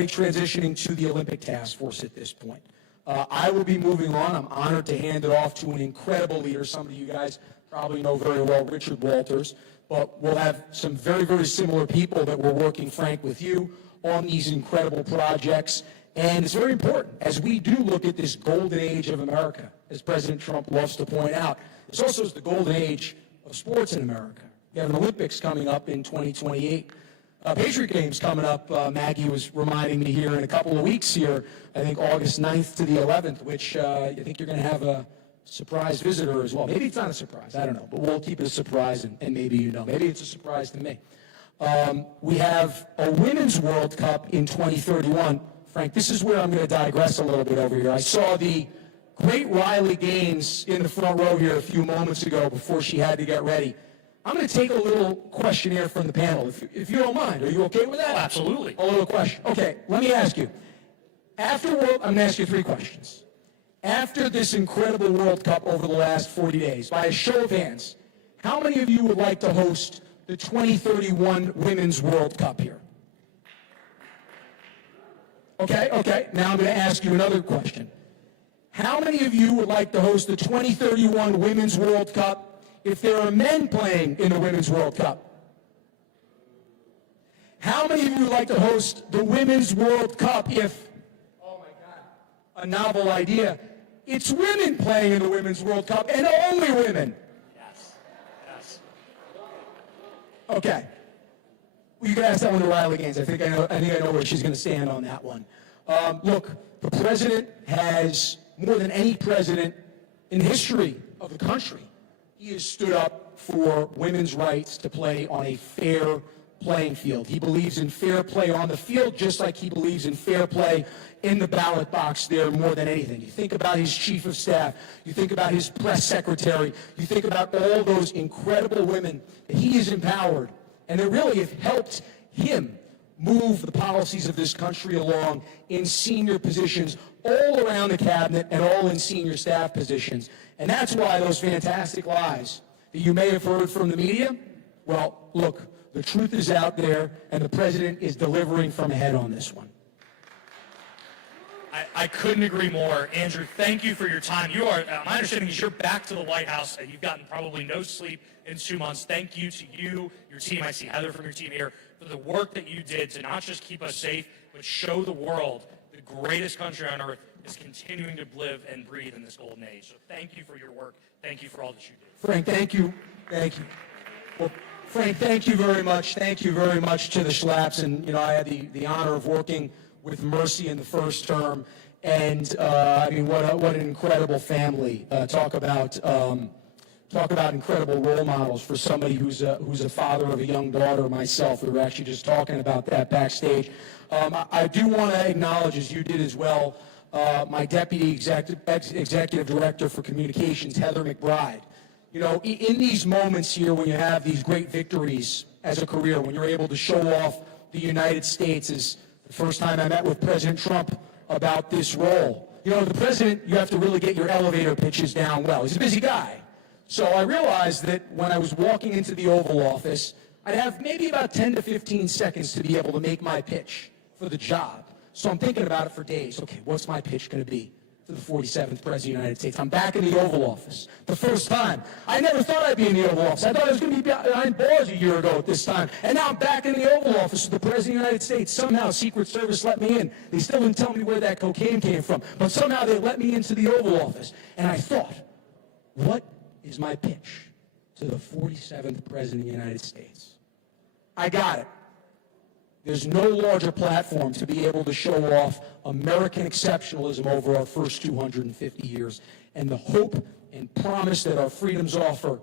transitioning to the Olympic Task Force at this point. I will be moving on. I'm honored to hand it off to an incredible leader. Some of you guys probably know very well, Richard Walters, but we'll have some very, very similar people that we're working, Frank, with you on these incredible projects. And it's very important as we do look at this golden age of America, as President Trump loves to point out. This also is the golden age of sports in America. We have an Olympics coming up in 2028. Patriot Games coming up, Maggie was reminding me here in a couple of weeks here, I think August 9th to the 11th, which I think you're going to have a surprise visitor as well. Maybe it's not a surprise, I don't know, but we'll keep it a surprise, and maybe you know. Maybe it's a surprise to me. We have a Women's World Cup in 2031. Frank, this is where I'm going to digress a little bit over here. I saw the great Riley Gaines in the front row here a few moments ago before she had to get ready. I'm going to take a little questionnaire from the panel, if you don't mind. Are you okay with that? Oh, absolutely. A little question. Okay, let me ask you. I'm going to ask you 3 questions. After this incredible World Cup over the last 40 days, by a show of hands, how many of you would like to host the 2031 Women's World Cup here? Okay. Now I'm going to ask you another question. How many of you would like to host the 2031 Women's World Cup if there are men playing in the Women's World Cup? How many of you would like to host the Women's World Cup if, oh my God, a novel idea, it's women playing in the Women's World Cup and only women? Yes. Okay. Well, you can ask that one to Riley Gaines. I think I know where she's going to stand on that one. Look, the president has, more than any president in the history of the country, he has stood up for women's rights to play on a fair playing field. He believes in fair play on the field just like he believes in fair play in the ballot box there more than anything. You think about his chief of staff, you think about his press secretary, you think about all those incredible women that he has empowered and that really have helped him move the policies of this country along in senior positions all around the cabinet and all in senior staff positions. And that's why those fantastic lies that you may have heard from the media, well, look, the truth is out there, and the president is delivering from ahead on this one. I couldn't agree more. Andrew, thank you for your time. You are, my understanding is you're back to the White House, and you've gotten probably no sleep in 2 months. Thank you to you, your team. I see Heather from your team here, for the work that you did to not just keep us safe, but show the world the greatest country on earth is continuing to live and breathe in this golden age. So thank you for your work. Thank you for all that you do. Frank, thank you. Thank you. Well, Frank, thank you very much. Thank you very much to the Schlapps. And, you know, I had the honor of working with Mercy in the first term. And, I mean, what an incredible family. Talk about incredible role models for somebody who's a father of a young daughter myself. We were actually just talking about that backstage. I do want to acknowledge, as you did as well, my Deputy Executive Director for Communications, Heather McBride. You know, in these moments here when you have these great victories as a career, when you're able to show off the United States, is the first time I met with President Trump about this role. You know, the president, you have to really get your elevator pitches down well. He's a busy guy. So I realized that when I was walking into the Oval Office, I'd have maybe about 10 to 15 seconds to be able to make my pitch for the job. So I'm thinking about it for days. Okay, what's my pitch going to be to the 47th President of the United States? I'm back in the Oval Office. The first time. I never thought I'd be in the Oval Office. I thought I was going to be behind bars a year ago at this time. And now I'm back in the Oval Office with the President of the United States. Somehow Secret Service let me in. They still didn't tell me where that cocaine came from. But somehow they let me into the Oval Office. And I thought, what is my pitch to the 47th President of the United States? I got it. There's no larger platform to be able to show off American exceptionalism over our first 250 years and the hope and promise that our freedoms offer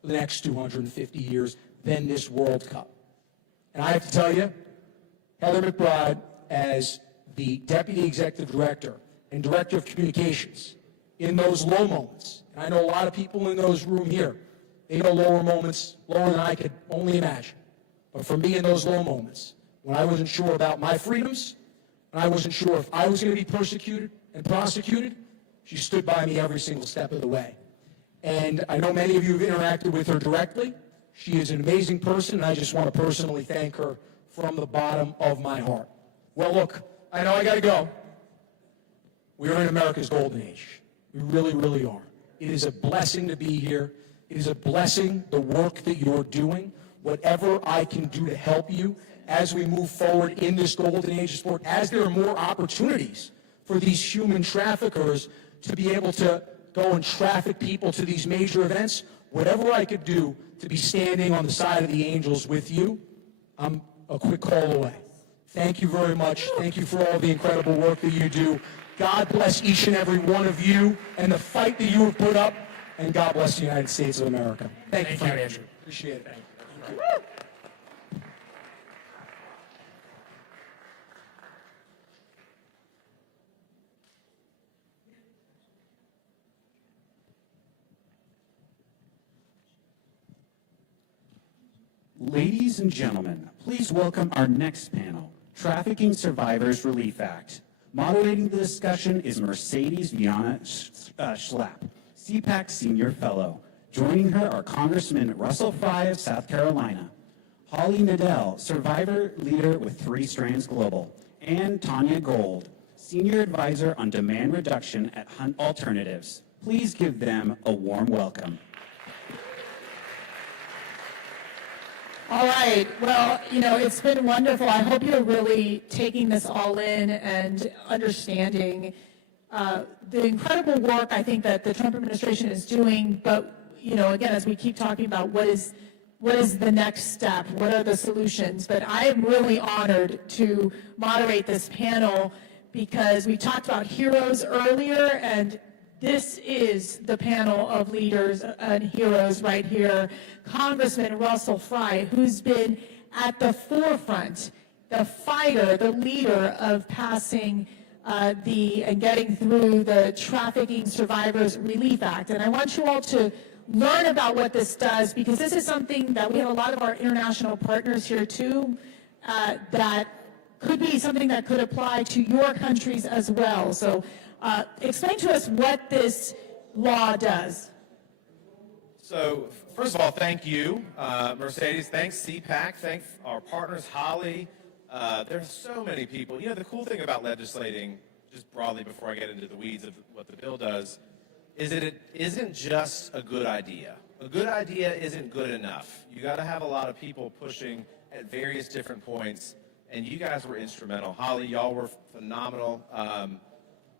for the next 250 years than this World Cup. And I have to tell you, Heather McBride, as the Deputy Executive Director and Director of Communications, in those low moments, and I know a lot of people in those room here, they know lower moments, lower than I could only imagine. But for me, in those low moments, when I wasn't sure about my freedoms, and I wasn't sure if I was going to be persecuted and prosecuted, she stood by me every single step of the way. And I know many of you have interacted with her directly. She is an amazing person, and I just want to personally thank her from the bottom of my heart. Well, look, I know I got to go. We are in America's golden age. We really, really are. It is a blessing to be here. It is a blessing, the work that you're doing. Whatever I can do to help you as we move forward in this golden age of sport, as there are more opportunities for these human traffickers to be able to go and traffic people to these major events, whatever I could do to be standing on the side of the angels with you, I'm a quick call away. Thank you very much. Thank you for all the incredible work that you do. God bless each and every one of you and the fight that you have put up, and God bless the United States of America. Thank you, Frank. Andrew. Appreciate it. Thank you. Ladies and gentlemen, please welcome our next panel, Trafficking Survivors Relief Act. Moderating the discussion is Mercedes Viana Schlapp, CPAC Senior Fellow. Joining her are Congressman Russell Fry of South Carolina, Holly Nadell, Survivor Leader with 3 Strands Global, and Tanya Gold, Senior Advisor on Demand Reduction at Hunt Alternatives. Please give them a warm welcome. All right. Well, it's been wonderful. I hope you're really taking this all in and understanding the incredible work I think that the Trump administration is doing. But, again, as we keep talking about what is the next step, what are the solutions? But I am really honored to moderate this panel because we talked about heroes earlier, and this is the panel of leaders and heroes right here. Congressman Russell Fry, who's been at the forefront, the fighter, the leader of passing and getting through the Trafficking Survivors Relief Act. And I want you all to learn about what this does, because this is something that we have a lot of our international partners here too, that could be something that could apply to your countries as well. So explain to us what this law does. So, first of all, thank you, Mercedes. Thanks, CPAC. Thanks our partners, Holly. There's so many people. The cool thing about legislating, just broadly before I get into the weeds of what the bill does, is that it isn't just a good idea. A good idea isn't good enough. You got to have a lot of people pushing at various different points, and you guys were instrumental. Holly, y'all were phenomenal.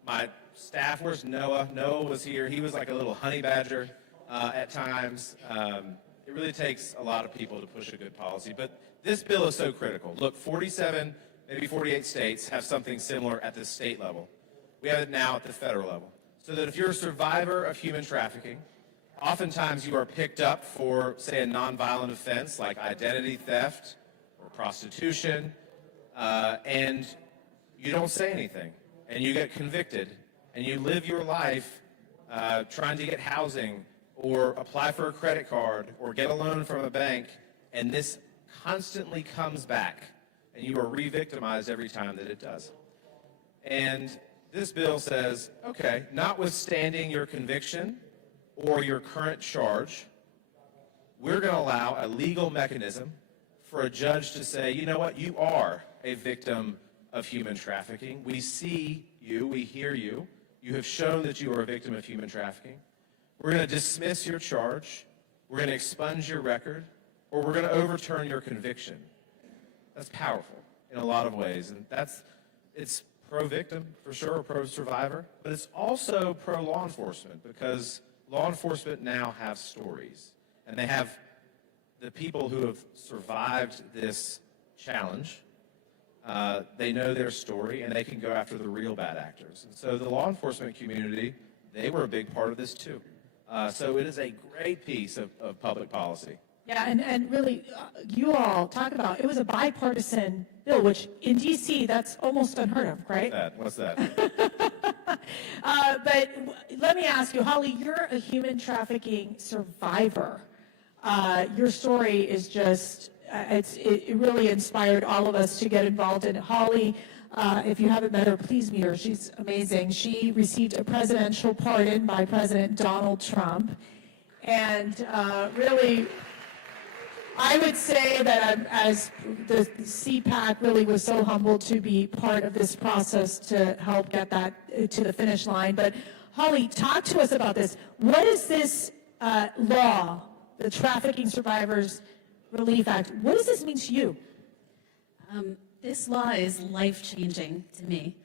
My staff, where's Noah? Noah was here. He was like a little honey badger at times. It really takes a lot of people to push a good policy. But this bill is so critical. Look, 47, maybe 48 states have something similar at the state level. We have it now at the federal level. So that if you're a survivor of human trafficking, oftentimes you are picked up for, say, a nonviolent offense like identity theft or prostitution, and you don't say anything. And you get convicted, and you live your life trying to get housing or apply for a credit card or get a loan from a bank, and this constantly comes back, and you are re-victimized every time that it does. And this bill says, okay, notwithstanding your conviction or your current charge, we're going to allow a legal mechanism for a judge to say, you know what, you are a victim of human trafficking. We see you, we hear you. You have shown that you are a victim of human trafficking. We're going to dismiss your charge. We're going to expunge your record, or we're going to overturn your conviction. That's powerful in a lot of ways, and it's pro-victim for sure, or pro-survivor, but it's also pro-law enforcement, because law enforcement now have stories, and they have the people who have survived this challenge they know their story, and they can go after the real bad actors. And so the law enforcement community, they were a big part of this too. So it is a great piece of public policy. Yeah, and really, you all talk about, it was a bipartisan bill, which in DC, that's almost unheard of, right? What's that? But let me ask you, Holly, you're a human trafficking survivor. Your story is just, it really inspired all of us to get involved in it. Holly, if you haven't met her, please meet her. She's amazing. She received a presidential pardon by President Donald Trump. And really, I would say that as the CPAC really was so humbled to be part of this process to help get that to the finish line. But Holly, talk to us about this. What is this law, the Trafficking Survivors Relief Act? What does this mean to you? This law is life-changing to me.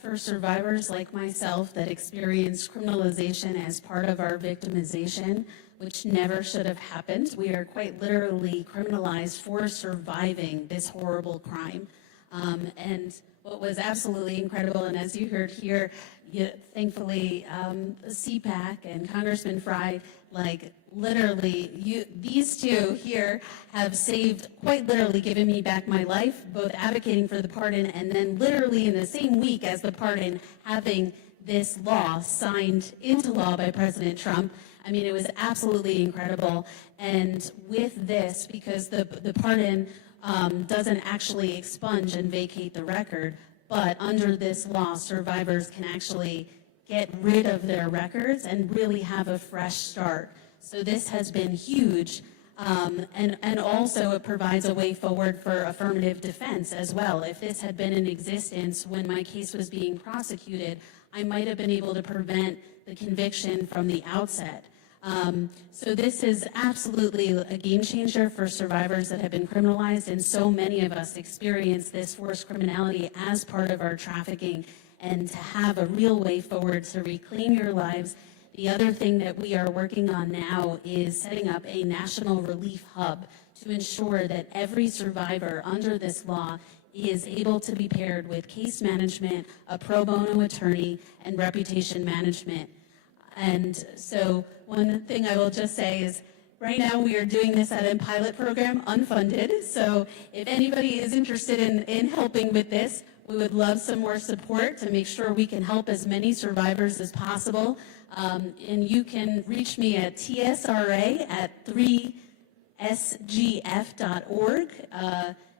For survivors like myself that experienced criminalization as part of our victimization, which never should have happened. We are quite literally criminalized for surviving this horrible crime. And what was absolutely incredible, and as you heard here, thankfully, CPAC and Congressman Fry, like literally, these two here have saved, quite literally given me back my life, both advocating for the pardon and then literally in the same week as the pardon, having this law signed into law by President Trump. I mean, it was absolutely incredible. And with this, because the pardon doesn't actually expunge and vacate the record, but under this law, survivors can actually get rid of their records and really have a fresh start. So this has been huge. And also it provides a way forward for affirmative defense as well. If this had been in existence when my case was being prosecuted, I might have been able to prevent the conviction from the outset. So this is absolutely a game changer for survivors that have been criminalized, and so many of us experience this forced criminality as part of our trafficking, and to have a real way forward to reclaim your lives. The other thing that we are working on now is setting up a national relief hub to ensure that every survivor under this law is able to be paired with case management, a pro bono attorney, and reputation management. And so one thing I will just say is right now we are doing this at a pilot program, unfunded. So if anybody is interested in helping with this, we would love some more support to make sure we can help as many survivors as possible. And you can reach me at tsra@3sgf.org.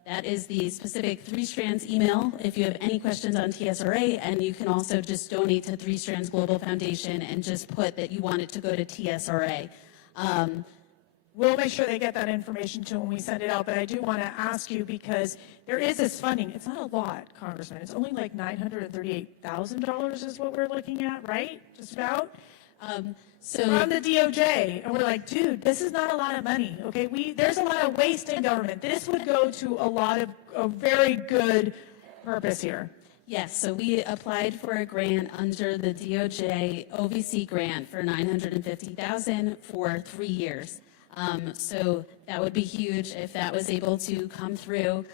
That is the specific 3 Strands email if you have any questions on TSRA, and you can also just donate to 3 Strands Global Foundation and just put that you want it to go to TSRA. We'll make sure they get that information too when we send it out, but I do want to ask you because there is this funding. It's not a lot, Congressman. It's only like $938,000 is what we're looking at, right? Just about? From the DOJ, and we're like, dude, this is not a lot of money, okay? There's a lot of waste in government. This would go to a lot of a very good purpose here. Yes, so we applied for a grant under the DOJ OVC grant for $950,000 for 3 years. So that would be huge if that was able to come through.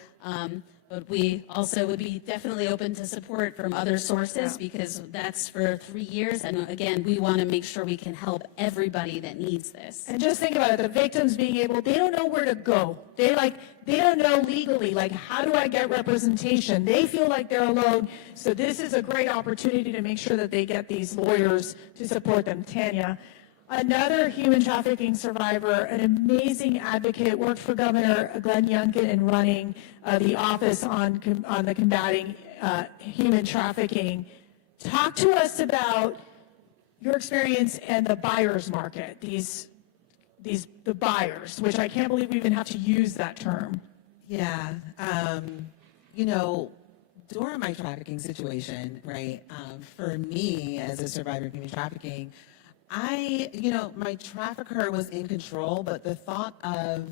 But we also would be definitely open to support from other sources because that's for 3 years. And again, we want to make sure we can help everybody that needs this. And just think about it, the victims being able, they don't know where to go. They don't know legally, like, how do I get representation? They feel like they're alone. So this is a great opportunity to make sure that they get these lawyers to support them. Tanya, another human trafficking survivor, an amazing advocate, worked for Governor Glenn Youngkin in running the office on the combating human trafficking. Talk to us about your experience and the buyer's market, the buyers, which I can't believe we even have to use that term. Yeah, during my trafficking situation, right, for me as a survivor of human trafficking, my trafficker was in control, but the thought of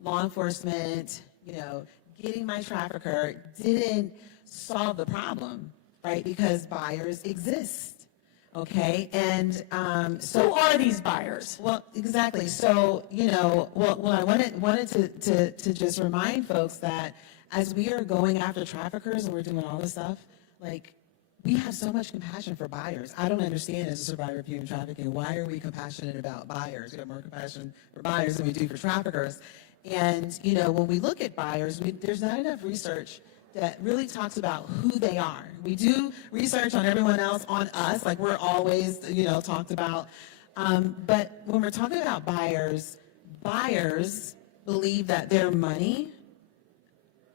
law enforcement, getting my trafficker didn't solve the problem, right? Because buyers exist, okay? And so who are these buyers? Well, exactly. So, I wanted to just remind folks that as we are going after traffickers and we're doing all this stuff, like, we have so much compassion for buyers. I don't understand as a survivor of human trafficking, why are we compassionate about buyers? We have more compassion for buyers than we do for traffickers. And, you know, when we look at buyers, there's not enough research that really talks about who they are. We do research on everyone else, on us, like we're always, you know, talked about. But when we're talking about buyers, buyers believe that their money,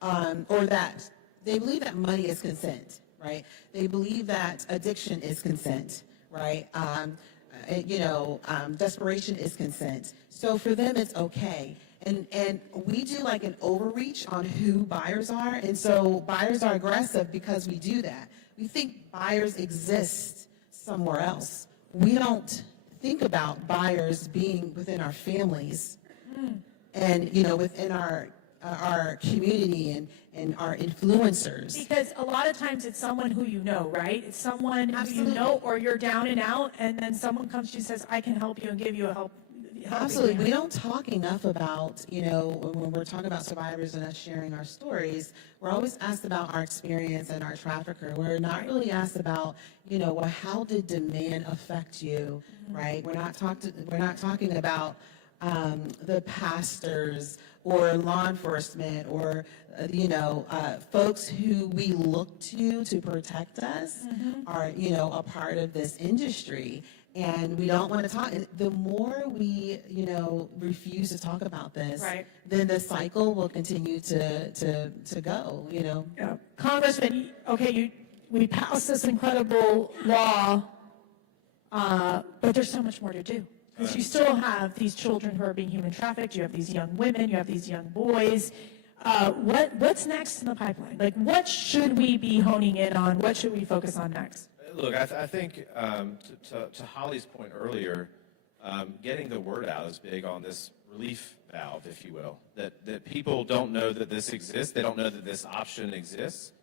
or that they believe that money is consent, right? They believe that addiction is consent, right? Desperation is consent. So for them, it's okay. And we do like an overreach on who buyers are. And so buyers are aggressive because we do that. We think buyers exist somewhere else. We don't think about buyers being within our families and, you know, within our community and our influencers. Because a lot of times it's someone who you know, right? It's someone who you know, or you're down and out, and then someone comes to you and says, I can help you and give you a help. Absolutely. We don't talk enough about, you know, when we're talking about survivors and us sharing our stories, we're always asked about our experience and our trafficker. We're not really asked about, you know, well, how did demand affect you, right? We're not talking about the pastors or law enforcement or, folks who we look to protect us are, you know, a part of this industry. And we don't want to talk. The more we, you know, refuse to talk about this, then the cycle will continue to go, you know. Yeah. Congressman, okay, we passed this incredible law, but there's so much more to do. Because you still have these children who are being human trafficked, you have these young women, you have these young boys. What's next in the pipeline? Like, what should we be honing in on? What should we focus on next? Look, I think to Holly's point earlier, getting the word out is big on this relief valve, if you will, that people don't know that this exists. They don't know that this option exists.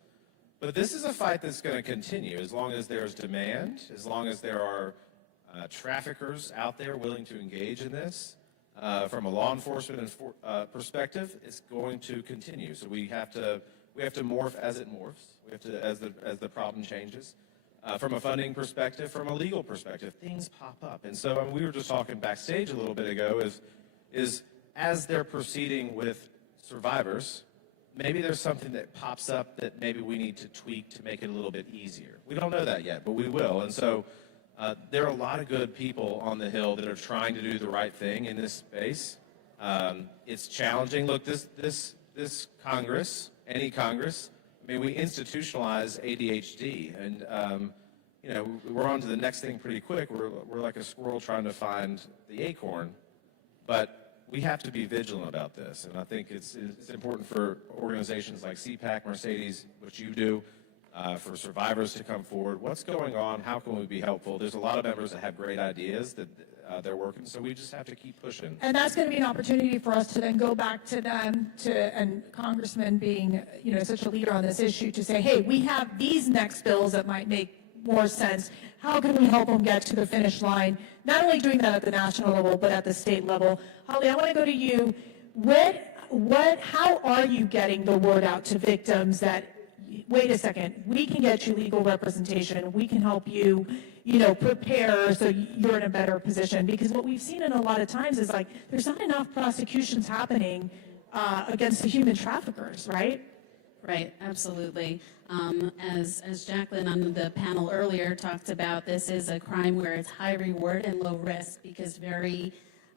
But this is a fight that's going to continue as long as there's demand, as long as there are traffickers out there willing to engage in this. From a law enforcement perspective, it's going to continue. So we have to morph as it morphs. We have to as the problem changes. From a funding perspective, from a legal perspective, things pop up. And so we were just talking backstage a little bit ago is as they're proceeding with survivors, maybe there's something that pops up that maybe we need to tweak to make it a little bit easier. We don't know that yet, but we will. And so there are a lot of good people on the Hill that are trying to do the right thing in this space. It's challenging. Look, this Congress, any Congress, I mean, we institutionalize ADHD, and we're on to the next thing pretty quick. We're like a squirrel trying to find the acorn, but we have to be vigilant about this. And I think it's important for organizations like CPAC, Mercedes, which you do, for survivors to come forward. What's going on? How can we be helpful? There's a lot of members that have great ideas that they're working, so we just have to keep pushing. And that's going to be an opportunity for us to then go back to them, and Congressman being, such a leader on this issue, to say, hey, we have these next bills that might make more sense. How can we help them get to the finish line? Not only doing that at the national level, but at the state level. Holly, I want to go to you. How are you getting the word out to victims that, wait a second, we can get you legal representation, we can help you, prepare so you're in a better position? Because what we've seen in a lot of times is like, there's not enough prosecutions happening against the human traffickers, right? Right, absolutely. As Jacqueline on the panel earlier talked about, this is a crime where it's high reward and low risk because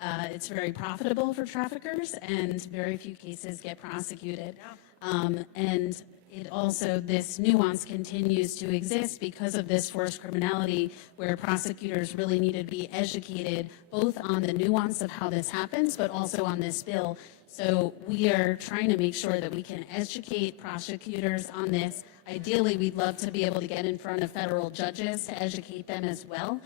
it's very profitable for traffickers and very few cases get prosecuted. And it also, this nuance continues to exist because of this forced criminality where prosecutors really need to be educated both on the nuance of how this happens, but also on this bill. So we are trying to make sure that we can educate prosecutors on this. Ideally, we'd love to be able to get in front of federal judges to educate them as well,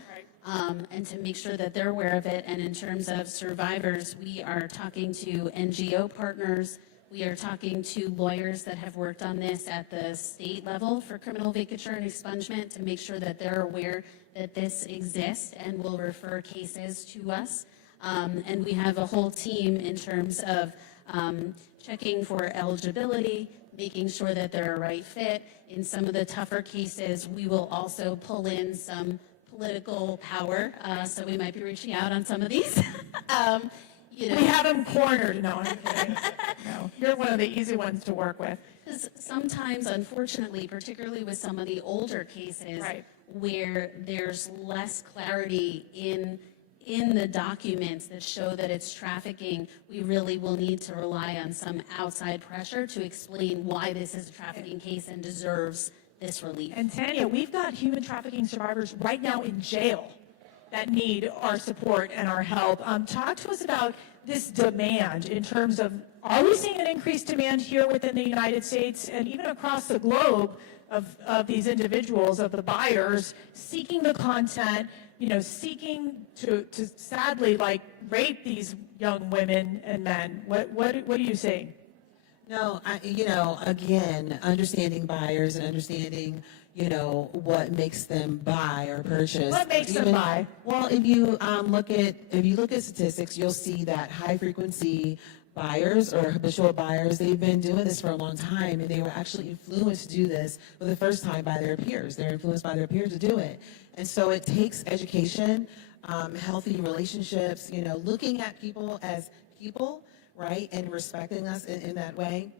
and to make sure that they're aware of it. And in terms of survivors, we are talking to NGO partners. We are talking to lawyers that have worked on this at the state level for criminal vacatur and expungement to make sure that they're aware that this exists and will refer cases to us. And we have a whole team in terms of checking for eligibility, making sure that they're a right fit. In some of the tougher cases, we will also pull in some political power, so we might be reaching out on some of these. You know. We have them cornered. No, I'm kidding. No, you're one of the easy ones to work with. Because sometimes, unfortunately, particularly with some of the older cases, Right. where there's less clarity in the documents that show that it's trafficking, we really will need to rely on some outside pressure to explain why this is a trafficking case and deserves this relief. And Tanya, we've got human trafficking survivors right now in jail that need our support and our help. Talk to us about this demand in terms of, are we seeing an increased demand here within the United States and even across the globe of these individuals, of the buyers, seeking the content, seeking to sadly, like, rape these young women and men? What are you seeing? No, again, understanding buyers and understanding, what makes them buy or purchase. What makes them buy? Well, if you look at statistics, you'll see that high frequency buyers or habitual buyers, they've been doing this for a long time, and they were actually influenced to do this for the first time by their peers. They're influenced by their peers to do it. And so it takes education, healthy relationships, looking at people as people, right, and respecting us in that way.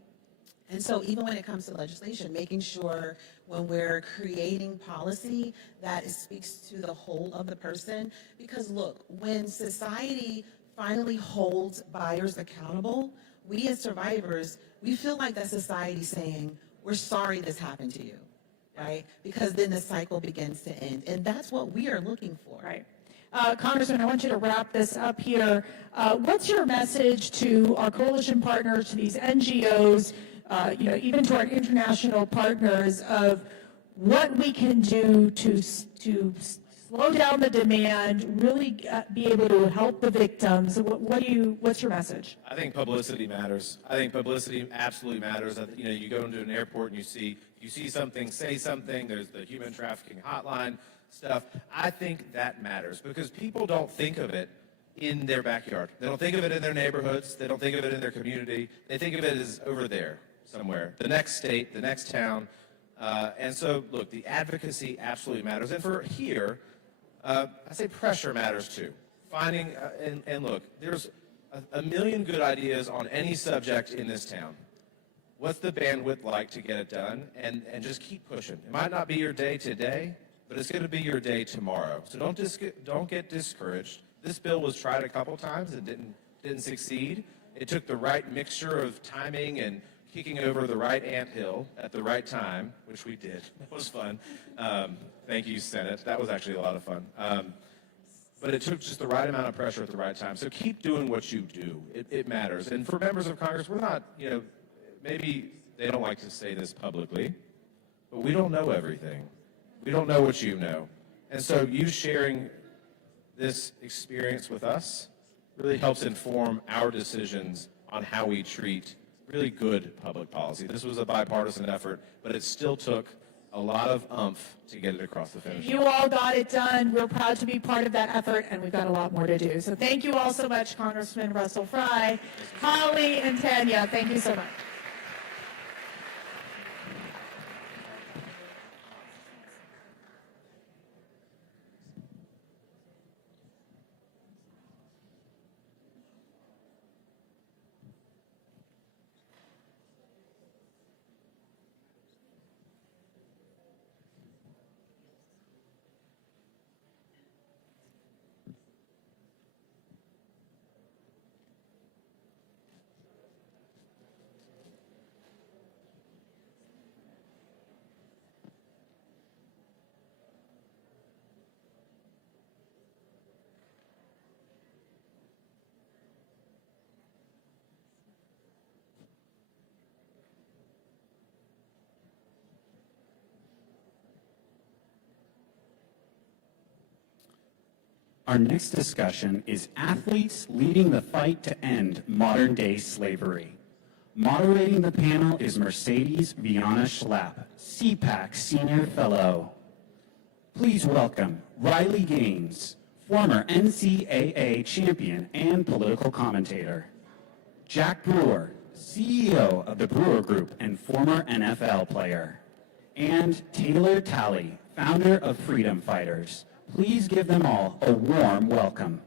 And so even when it comes to legislation, making sure when we're creating policy that it speaks to the whole of the person. Because look, when society finally holds buyers accountable, we as survivors, we feel like that society saying, we're sorry this happened to you, right? Because then the cycle begins to end. And that's what we are looking for. Right. Congressman, I want you to wrap this up here. What's your message to our coalition partners, to these NGOs, even to our international partners, of what we can do to slow down the demand, really be able to help the victims? What's your message? I think publicity matters. I think publicity absolutely matters. You go into an airport and you see something, say something. There's the human trafficking hotline stuff. I think that matters because people don't think of it in their backyard. They don't think of it in their neighborhoods. They don't think of it in their community. They think of it as over there somewhere, the next state, the next town. And so, look, the advocacy absolutely matters. And for here, I say pressure matters too. Finding, and look, there's a million good ideas on any subject in this town. What's the bandwidth like to get it done? And just keep pushing. It might not be your day today, but it's going to be your day tomorrow. So don't get discouraged. This bill was tried a couple times and didn't succeed. It took the right mixture of timing and kicking over the right anthill at the right time, which we did. It was fun. Thank you, Senate. That was actually a lot of fun. But it took just the right amount of pressure at the right time. So keep doing what you do. It matters. And for members of Congress, we're not, maybe they don't like to say this publicly, but we don't know everything. We don't know what you know. And so you sharing this experience with us really helps inform our decisions on how we treat really good public policy. This was a bipartisan effort, but it still took a lot of oomph to get it across the finish line. You all got it done. We're proud to be part of that effort, and we've got a lot more to do. So thank you all so much, Congressman Russell Fry, Holly, and Tanya. Thank you so much. Our next discussion is Athletes Leading the Fight to End Modern-Day Slavery. Moderating the panel is Mercedes Viana Schlapp, CPAC Senior Fellow. Please welcome Riley Gaines, former NCAA champion and political commentator. Jack Brewer, CEO of the Brewer Group and former NFL player, and Taylor Talley, founder of Freedom Fighters. Please give them all a warm welcome.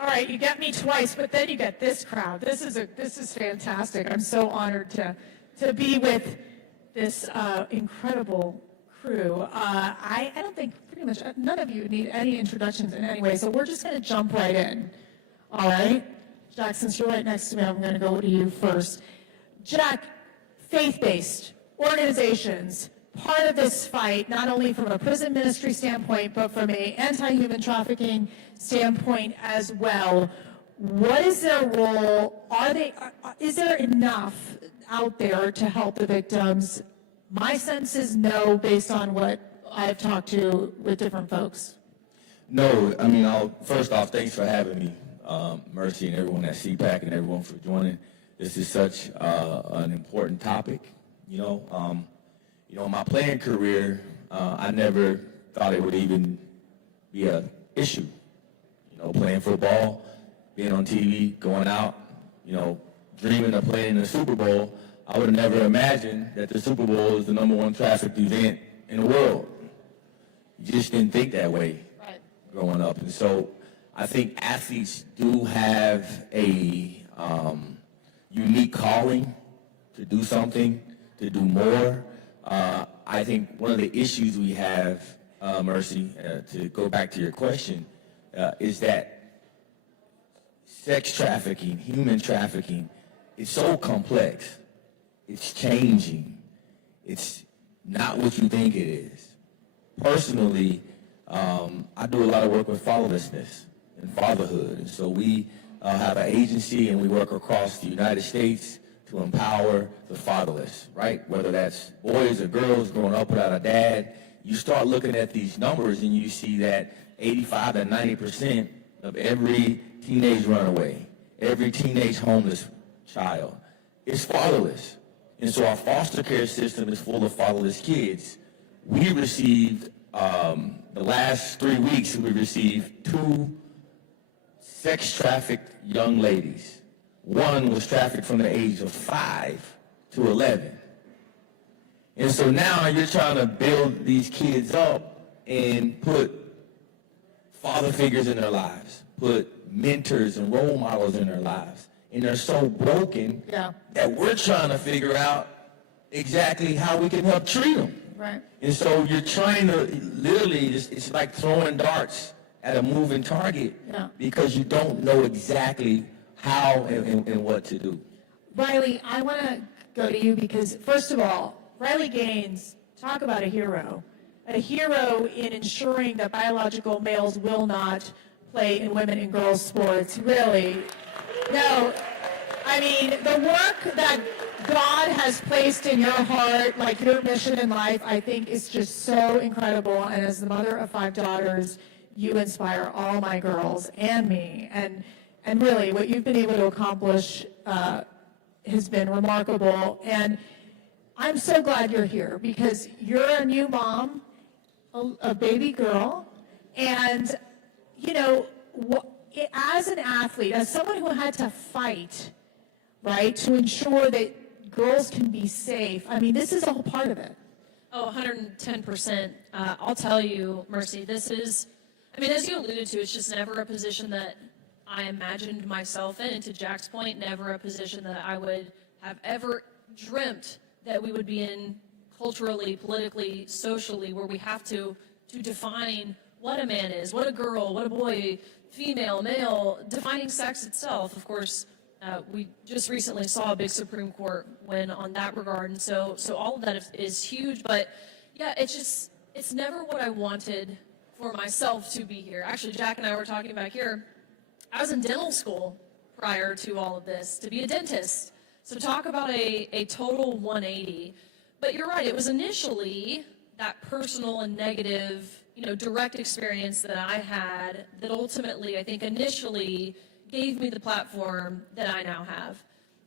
All right, you get me twice, but then you get this crowd. This is fantastic. I'm so honored to be with this incredible crew. I don't think pretty much none of you need any introductions in any way, so we're just going to jump right in. All right, Jack, since you're right next to me, I'm going to go to you first. Jack, faith-based organizations, part of this fight, not only from a prison ministry standpoint, but from an anti-human trafficking standpoint as well. What is their role? Is there enough out there to help the victims? My sense is no, based on what I've talked to with different folks. No, I mean, first off, thanks for having me, Mercy, and everyone at CPAC, and everyone for joining. This is such an important topic. In my playing career, I never thought it would even be an issue. Playing football, being on TV, going out, dreaming of playing in the Super Bowl. I would have never imagined that the Super Bowl is the #1 trafficked event in the world. You just didn't think that way growing up. And so I think athletes do have a unique calling to do something, to do more. I think one of the issues we have, Mercy, to go back to your question, is that sex trafficking, human trafficking, is so complex. It's changing. It's not what you think it is. Personally, I do a lot of work with fatherlessness and fatherhood. And so we have an agency and we work across the United States to empower the fatherless, right? Whether that's boys or girls growing up without a dad. You start looking at these numbers and you see that 85 to 90% of every teenage runaway, every teenage homeless child is fatherless. And so our foster care system is full of fatherless kids. We received, the last 3 weeks, we received 2 sex trafficked young ladies. One was trafficked from the age of 5 to 11. And so now you're trying to build these kids up and put father figures in their lives, put mentors and role models in their lives. And they're so broken that we're trying to figure out exactly how we can help treat them. Right. And so you're trying to literally, it's like throwing darts at a moving target because you don't know exactly how and what to do. Riley, I want to go to you because, first of all, Riley Gaines, talk about a hero in ensuring that biological males will not play in women and girls sports. Really. No, I mean, the work that God has placed in your heart, like your mission in life, I think is just so incredible. And as the mother of 5 daughters, you inspire all my girls and me. And really, what you've been able to accomplish has been remarkable. And I'm so glad you're here because you're a new mom, a baby girl, and, as an athlete, as someone who had to fight, right, to ensure that girls can be safe, I mean, this is a whole part of it. Oh, 110%. I'll tell you, Mercy, this is, as you alluded to, it's just never a position that I imagined myself in. And to Jack's point, never a position that I would have ever dreamt that we would be in culturally, politically, socially, where we have to define what a man is, what a girl, what a boy, female, male, defining sex itself. Of course, we just recently saw a big Supreme Court win on that regard, and so all of that is huge. But yeah, it's never what I wanted for myself to be here. Actually, Jack and I were talking about here. I was in dental school prior to all of this to be a dentist. So talk about a total 180. But you're right, it was initially that personal and negative, direct experience that I had that ultimately, I think initially gave me the platform that I now have.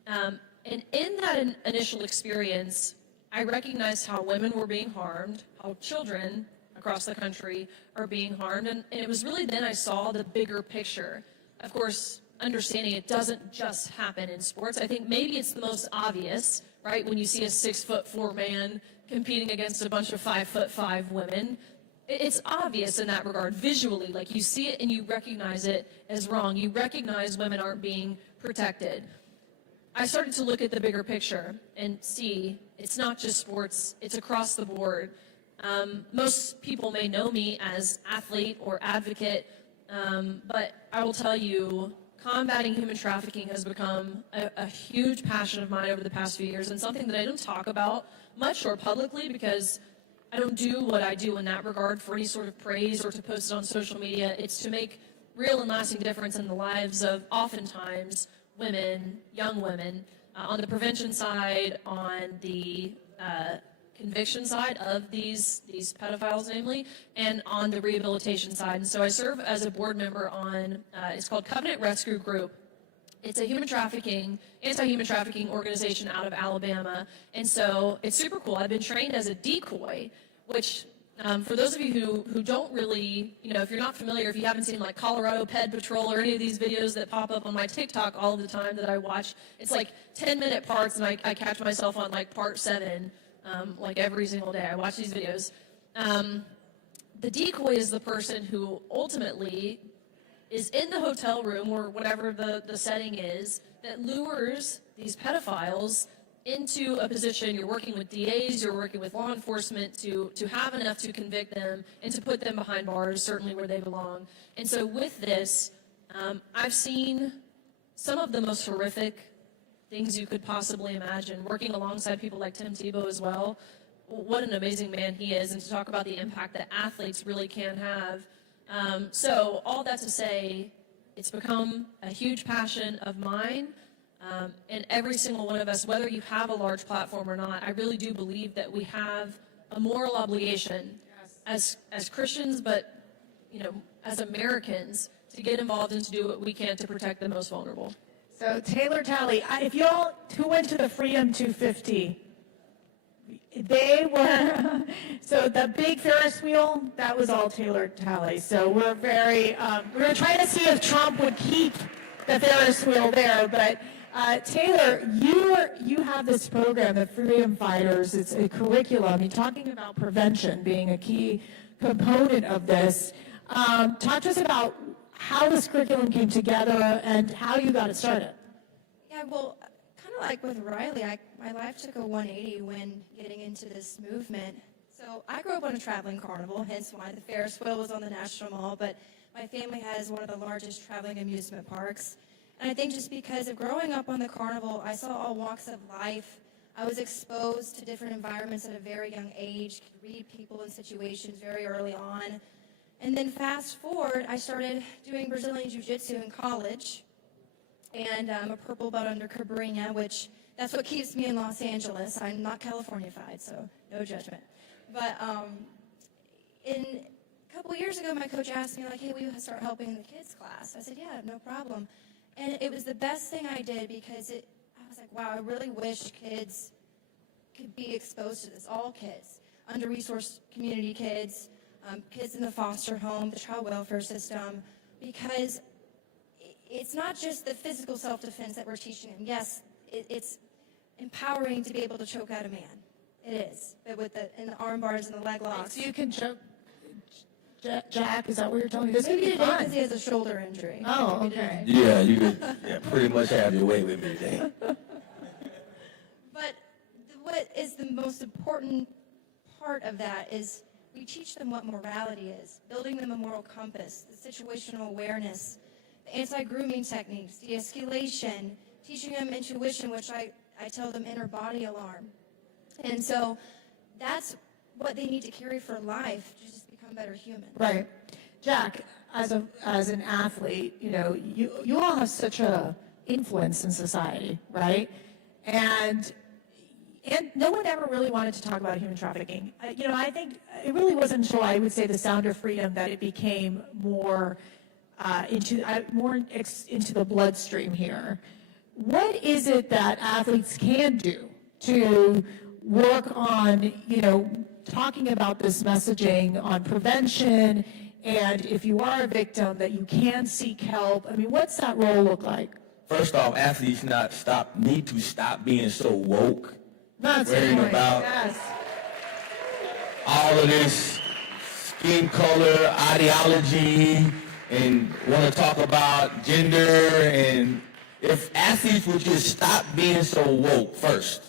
And in that initial experience, I recognized how women were being harmed, how children across the country are being harmed. And it was really then I saw the bigger picture. Of course, understanding it doesn't just happen in sports. I think maybe it's the most obvious, right? When you see a 6'4" man competing against a bunch of 5'5" women. It's obvious in that regard, visually, like you see it and you recognize it as wrong. You recognize women aren't being protected. I started to look at the bigger picture and see it's not just sports, it's across the board. Most people may know me as athlete or advocate, but I will tell you, combating human trafficking has become a huge passion of mine over the past few years, and something that I don't talk about much or publicly because I don't do what I do in that regard for any sort of praise or to post it on social media. It's to make real and lasting difference in the lives of oftentimes women, young women, on the prevention side, on the conviction side of these pedophiles, namely, and on the rehabilitation side. And so I serve as a board member on, it's called Covenant Rescue Group. It's a anti-human trafficking organization out of Alabama. And so it's super cool. I've been trained as a decoy, which for those of you who don't really, if you're not familiar, if you haven't seen like Colorado Ped Patrol or any of these videos that pop up on my TikTok all the time that I watch, it's like 10-minute parts, and I catch myself on like part 7, like every single day. I watch these videos. The decoy is the person who ultimately is in the hotel room or whatever the setting is that lures these pedophiles into a position. You're working with DAs, you're working with law enforcement to have enough to convict them and to put them behind bars, certainly where they belong. And so with this, I've seen some of the most horrific things you could possibly imagine, working alongside people like Tim Tebow as well. What an amazing man he is, and to talk about the impact that athletes really can have. So all that to say, it's become a huge passion of mine, and every single one of us, whether you have a large platform or not, I really do believe that we have a moral obligation as Christians, but as Americans, to get involved and to do what we can to protect the most vulnerable. So Taylor Talley, if y'all who went to the Freedom 250, they were, so the big Ferris wheel, that was all Taylor Talley. So we're we're trying to see if Trump would keep the Ferris wheel there. But Taylor, you have this program, the Freedom Fighters. It's a curriculum. You're talking about prevention being a key component of this. Talk to us about how this curriculum came together and how you got it started. Yeah, well, kind of like with Riley, my life took a 180 when getting into this movement. So I grew up on a traveling carnival, hence why the Ferris wheel was on the National Mall, but my family has one of the largest traveling amusement parks. And I think just because of growing up on the carnival, I saw all walks of life. I was exposed to different environments at a very young age, could read people in situations very early on. And then fast forward, I started doing Brazilian Jiu-Jitsu in college. And I'm a purple belt under Cabrinha, which that's what keeps me in Los Angeles. I'm not California-fied, so no judgment. But a couple years ago, my coach asked me, like, hey, will you start helping in the kids' class? I said, yeah, no problem. And it was the best thing I did because I was like, wow, I really wish kids could be exposed to this, all kids, under-resourced community kids, kids in the foster home, the child welfare system, because it's not just the physical self-defense that we're teaching them. Yes, it's empowering to be able to choke out a man. It is, but with the arm bars and the leg locks. So you can choke Jack, is that what you're telling me? This could Maybe be today fun. because he has a shoulder injury. Oh, Maybe okay. today. Yeah, you could pretty much have your way with me today. But what is the most important part of that is we teach them what morality is, building them a moral compass, the situational awareness, the anti-grooming techniques, de-escalation, teaching them intuition, which I tell them inner body alarm. And so that's what they need to carry for life to just become better humans. Right. Jack, as an athlete, you all have such a influence in society, right? And no one ever really wanted to talk about human trafficking. I think it really wasn't until I would say the Sound of Freedom that it became more into the bloodstream here. What is it that athletes can do to work on, talking about this messaging on prevention, and if you are a victim, that you can seek help. I mean, what's that role look like? First off, athletes need to stop being so woke, That's the worrying point. about Yes. all of this skin color, ideology, and want to talk about gender. And if athletes would just stop being so woke first,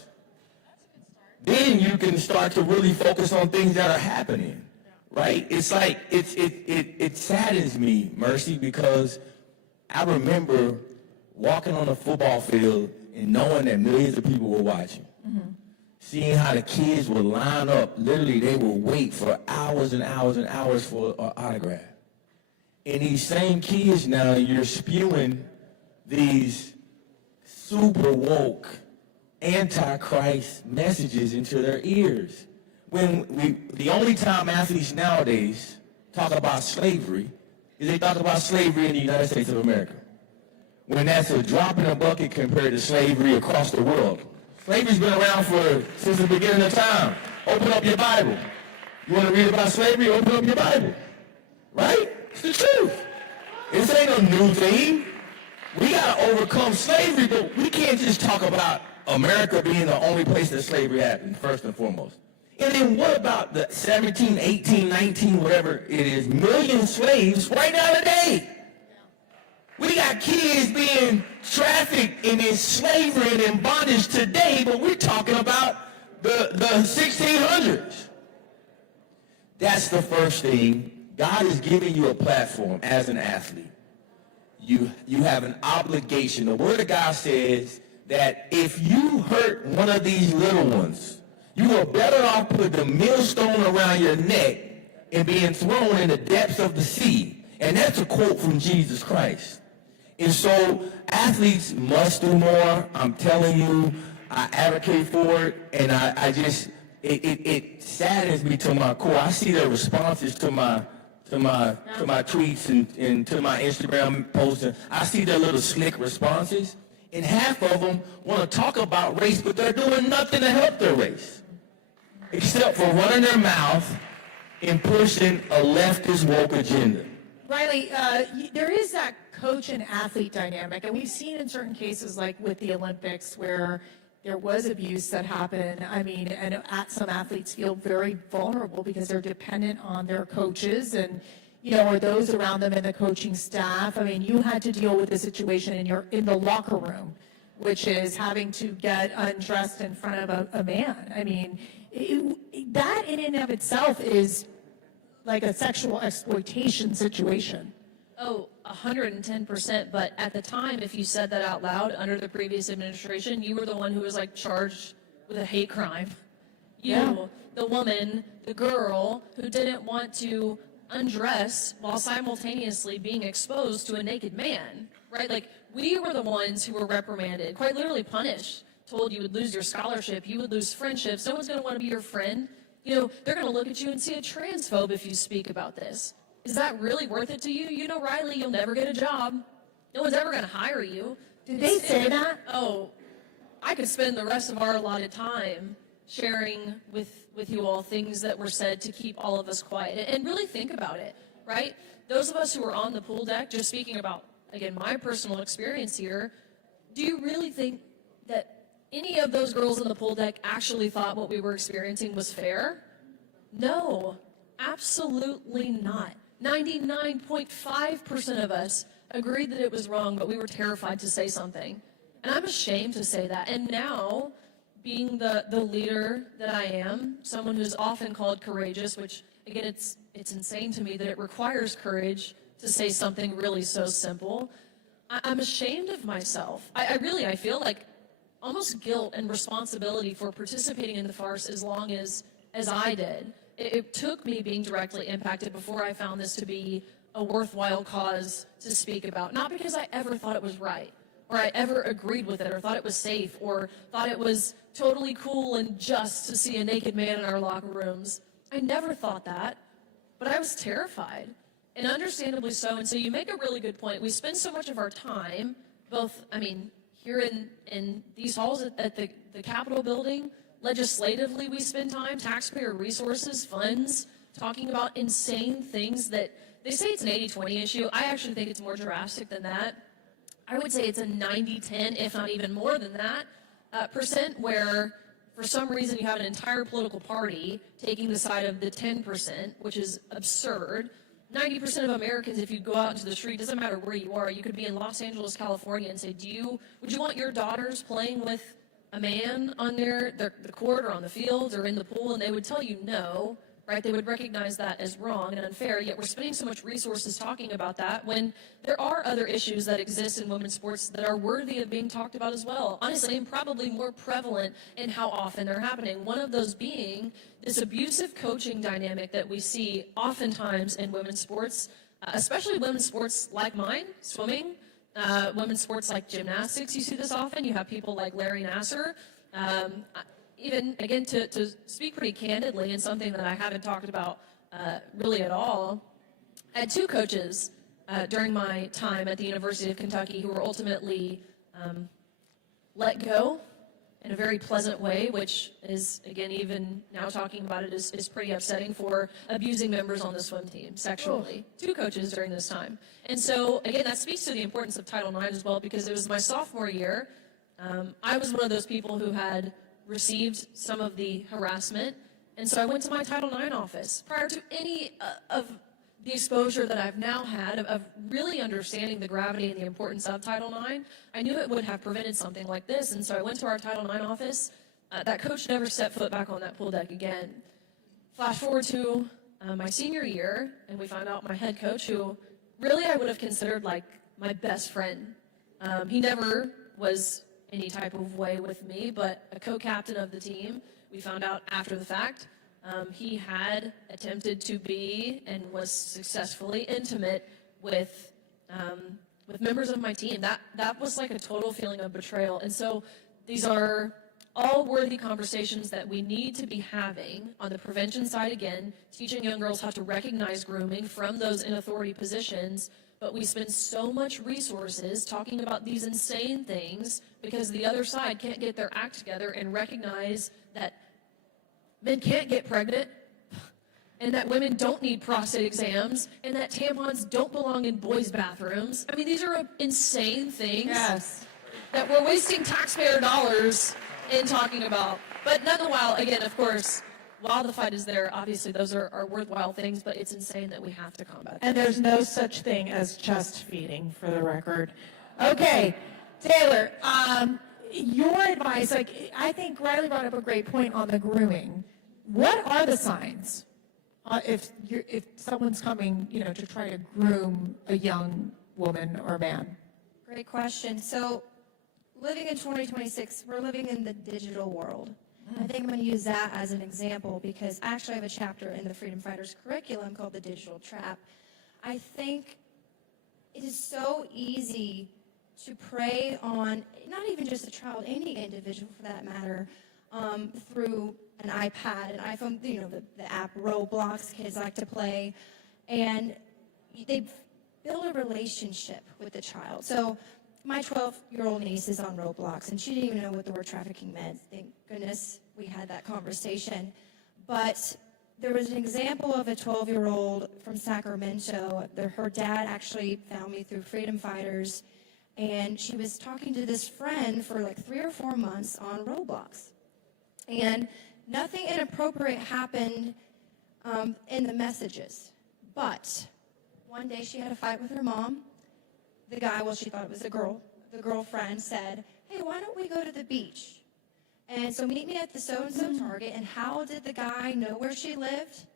then you can start to really focus on things that are happening, right? It's like, it saddens me, Mercy, because I remember walking on a football field and knowing that millions of people were watching. Seeing how the kids would line up, literally they would wait for hours and hours and hours for an autograph. And these same kids now, you're spewing these super woke, anti-Christ messages into their ears. The only time athletes nowadays talk about slavery is they talk about slavery in the United States of America, when that's a drop in a bucket compared to slavery across the world. Slavery's been around since the beginning of time. Open up your Bible. You want to read about slavery? Open up your Bible. Right? It's the truth. This ain't a new thing. We got to overcome slavery, but we can't just talk about America being the only place that slavery happened, first and foremost. And then what about the 17, 18, 19, whatever it is, million slaves right now today? We got kids being trafficked and in slavery and in bondage today, but we're talking about the 1600s. That's the first thing. God is giving you a platform as an athlete. You have an obligation. The Word of God says that if you hurt one of these little ones, you are better off putting the millstone around your neck and being thrown in the depths of the sea. And that's a quote from Jesus Christ. And so athletes must do more. I'm telling you, I advocate for it, and it saddens me to my core. I see their responses to my tweets and to my Instagram posts. I see their little slick responses, and half of them want to talk about race, but they're doing nothing to help their race, except for running their mouth and pushing a leftist woke agenda. Riley, there is that coach and athlete dynamic, and we've seen in certain cases, like with the Olympics, where there was abuse that happened. I mean, and some athletes feel very vulnerable because they're dependent on their coaches and, or those around them in the coaching staff. I mean, you had to deal with the situation in the locker room, which is having to get undressed in front of a man. I mean, that in and of itself is like a sexual exploitation situation. Oh, 110%. But at the time, if you said that out loud under the previous administration, you were the one who was like charged with a hate crime. You, the woman, the girl who didn't want to undress while simultaneously being exposed to a naked man, right? Like, we were the ones who were reprimanded, quite literally punished, told you would lose your scholarship, you would lose friendships, no one's going to want to be your friend. They're going to look at you and see a transphobe if you speak about this. Is that really worth it to you? Riley, you'll never get a job. No one's ever going to hire you. Did they say that? Oh, I could spend the rest of our allotted time sharing with you all things that were said to keep all of us quiet. And really think about it, right? Those of us who were on the pool deck, just speaking about, again, my personal experience here, do you really think that any of those girls on the pool deck actually thought what we were experiencing was fair? No, absolutely not. 99.5% of us agreed that it was wrong, but we were terrified to say something. And I'm ashamed to say that. And now, being the leader that I am, someone who's often called courageous, which, again, it's insane to me that it requires courage to say something really so simple. I'm ashamed of myself. I feel like almost guilt and responsibility for participating in the farce as long as I did. It took me being directly impacted before I found this to be a worthwhile cause to speak about. Not because I ever thought it was right, or I ever agreed with it, or thought it was safe, or thought it was totally cool and just to see a naked man in our locker rooms. I never thought that, but I was terrified, and understandably so. And so you make a really good point. We spend so much of our time, both, here in these halls at the Capitol building, legislatively we spend time, taxpayer resources, funds, talking about insane things that they say it's an 80-20 issue. I actually think it's more drastic than that. I would say it's a 90-10, if not even more than that, percent, where for some reason you have an entire political party taking the side of the 10%, which is absurd. 90% of Americans, if you go out into the street, doesn't matter where you are, you could be in Los Angeles, California, and say, would you want your daughters playing with a man on the court or on the field or in the pool? And they would tell you no, right? They would recognize that as wrong and unfair, yet we're spending so much resources talking about that when there are other issues that exist in women's sports that are worthy of being talked about as well. Honestly, and probably more prevalent in how often they're happening. One of those being this abusive coaching dynamic that we see oftentimes in women's sports, especially women's sports like mine, swimming, women's sports like gymnastics. You see this often. You have people like Larry Nasser. Even, again, to speak pretty candidly, and something that I haven't talked about really at all, I had two coaches during my time at the University of Kentucky who were ultimately let go in a very pleasant way, which is, again, even now talking about it is pretty upsetting, for abusing members on the swim team sexually. Two coaches during this time. And so, again, that speaks to the importance of Title IX as well, because it was my sophomore year. I was one of those people who had received some of the harassment, and so I went to my Title IX office. Prior to any of the exposure that I've now had of really understanding the gravity and the importance of Title IX, I knew it would have prevented something like this, and so I went to our Title IX office. That coach never stepped foot back on that pool deck again. Flash forward to my senior year, and we found out my head coach, who really I would have considered like my best friend. He never was any type of way with me, but a co-captain of the team, we found out after the fact, he had attempted to be and was successfully intimate with members of my team. That was like a total feeling of betrayal. And so these are all worthy conversations that we need to be having on the prevention side, again, teaching young girls how to recognize grooming from those in authority positions. But we spend so much resources talking about these insane things because the other side can't get their act together and recognize that men can't get pregnant, and that women don't need prostate exams, and that tampons don't belong in boys' bathrooms. I mean, these are insane things that we're wasting taxpayer dollars in talking about. But nonetheless, again, of course, while the fight is there, obviously those are worthwhile things, but it's insane that we have to combat that. And there's no such thing as chest feeding, for the record. Okay, Taylor, your advice, I think Riley brought up a great point on the grooming. What are the signs if someone's coming, to try to groom a young woman or man? Great question. So, living in 2026, we're living in the digital world. I think I'm going to use that as an example because I actually have a chapter in the Freedom Fighters curriculum called The Digital Trap. I think it is so easy to prey on, not even just a child, any individual for that matter, through an iPad, an iPhone, the app Roblox, kids like to play, and they build a relationship with the child. So my 12-year-old niece is on Roblox, and she didn't even know what the word trafficking meant. Thank goodness we had that conversation. But there was an example of a 12-year-old from Sacramento. Her dad actually found me through Freedom Fighters, and she was talking to this friend for like 3 or 4 months on Roblox. And nothing inappropriate happened in the messages. But one day she had a fight with her mom. The guy, well, she thought it was a girl, the girlfriend said, hey, why don't we go to the beach? And so meet me at the so-and-so Target. And how did the guy know where she lived?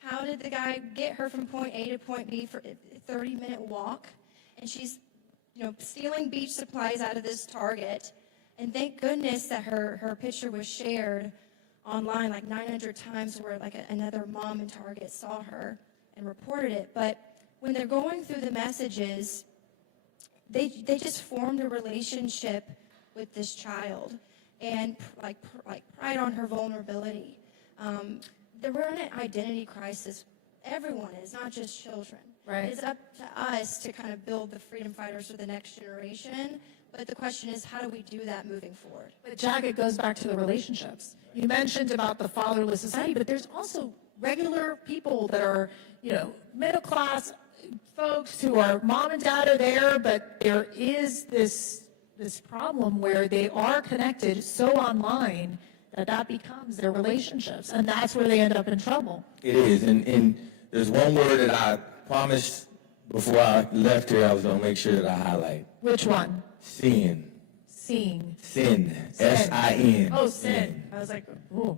How did the guy get her from point A to point B for a 30-minute walk? And she's, stealing beach supplies out of this Target. And thank goodness that her picture was shared online like 900 times where like another mom in Target saw her and reported it. But when they're going through the messages, they just formed a relationship with this child and like pride on her vulnerability. We're in an identity crisis. Everyone is, not just children. Right. It's up to us to kind of build the freedom fighters for the next generation But the question is, how do we do that moving forward? But Jack, it goes back to the relationships. You mentioned about the fatherless society, but there's also regular people that are, middle class folks who are mom and dad are there, but there is this problem where they are connected so online that becomes their relationships, and that's where they end up in trouble. It is, and there's one word that I promised before I left here I was going to make sure that I highlight. Which one? Sin. Sin. Sin. S-I-N. Oh, sin. I was like, ooh.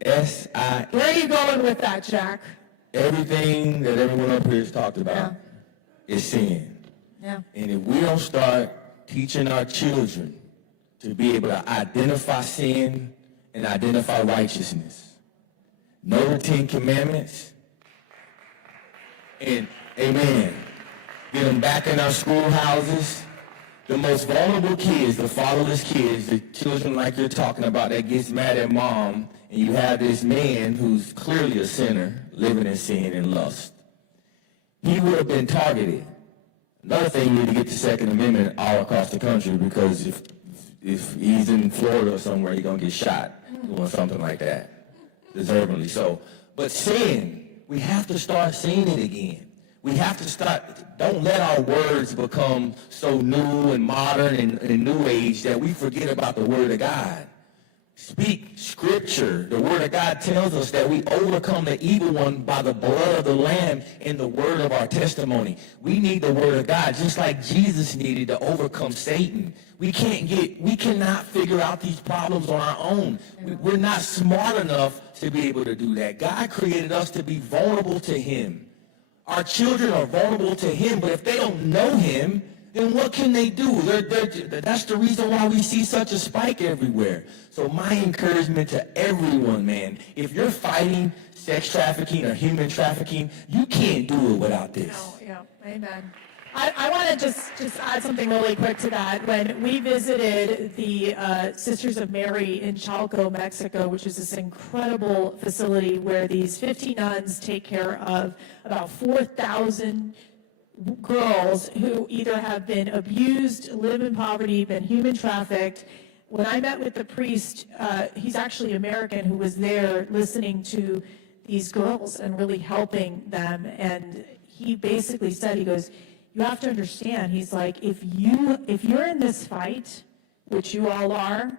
S-I-N. Where are you going with that, Jack? Everything that everyone up here has talked about is sin. Yeah. And if we don't start teaching our children to be able to identify sin and identify righteousness, know the 10 Commandments, and amen, get them back in our schoolhouses. The most vulnerable kids, the fatherless kids, the children like you're talking about that gets mad at mom, and you have this man who's clearly a sinner living in sin and lust. He would have been targeted. Another thing, you need to get the Second Amendment all across the country, because if he's in Florida or somewhere, he's going to get shot doing something like that, deservedly so. But sin, we have to start seeing it again. We have to start, don't let our words become so new and modern and new age that we forget about the Word of God. Speak Scripture. The Word of God tells us that we overcome the evil one by the blood of the Lamb and the word of our testimony. We need the Word of God just like Jesus needed to overcome Satan. We cannot figure out these problems on our own. We're not smart enough to be able to do that. God created us to be vulnerable to Him. Our children are vulnerable to Him, but if they don't know Him, then what can they do? That's the reason why we see such a spike everywhere. So my encouragement to everyone, man, if you're fighting sex trafficking or human trafficking, you can't do it without this. Yeah, amen. I want to just add something really quick to that. When we visited the Sisters of Mary in Chalco, Mexico, which is this incredible facility where these 50 nuns take care of about 4,000 girls who either have been abused, live in poverty, been human trafficked. When I met with the priest, he's actually American, who was there listening to these girls and really helping them. And he basically said, he goes, you have to understand, he's like, if you're in this fight, which you all are,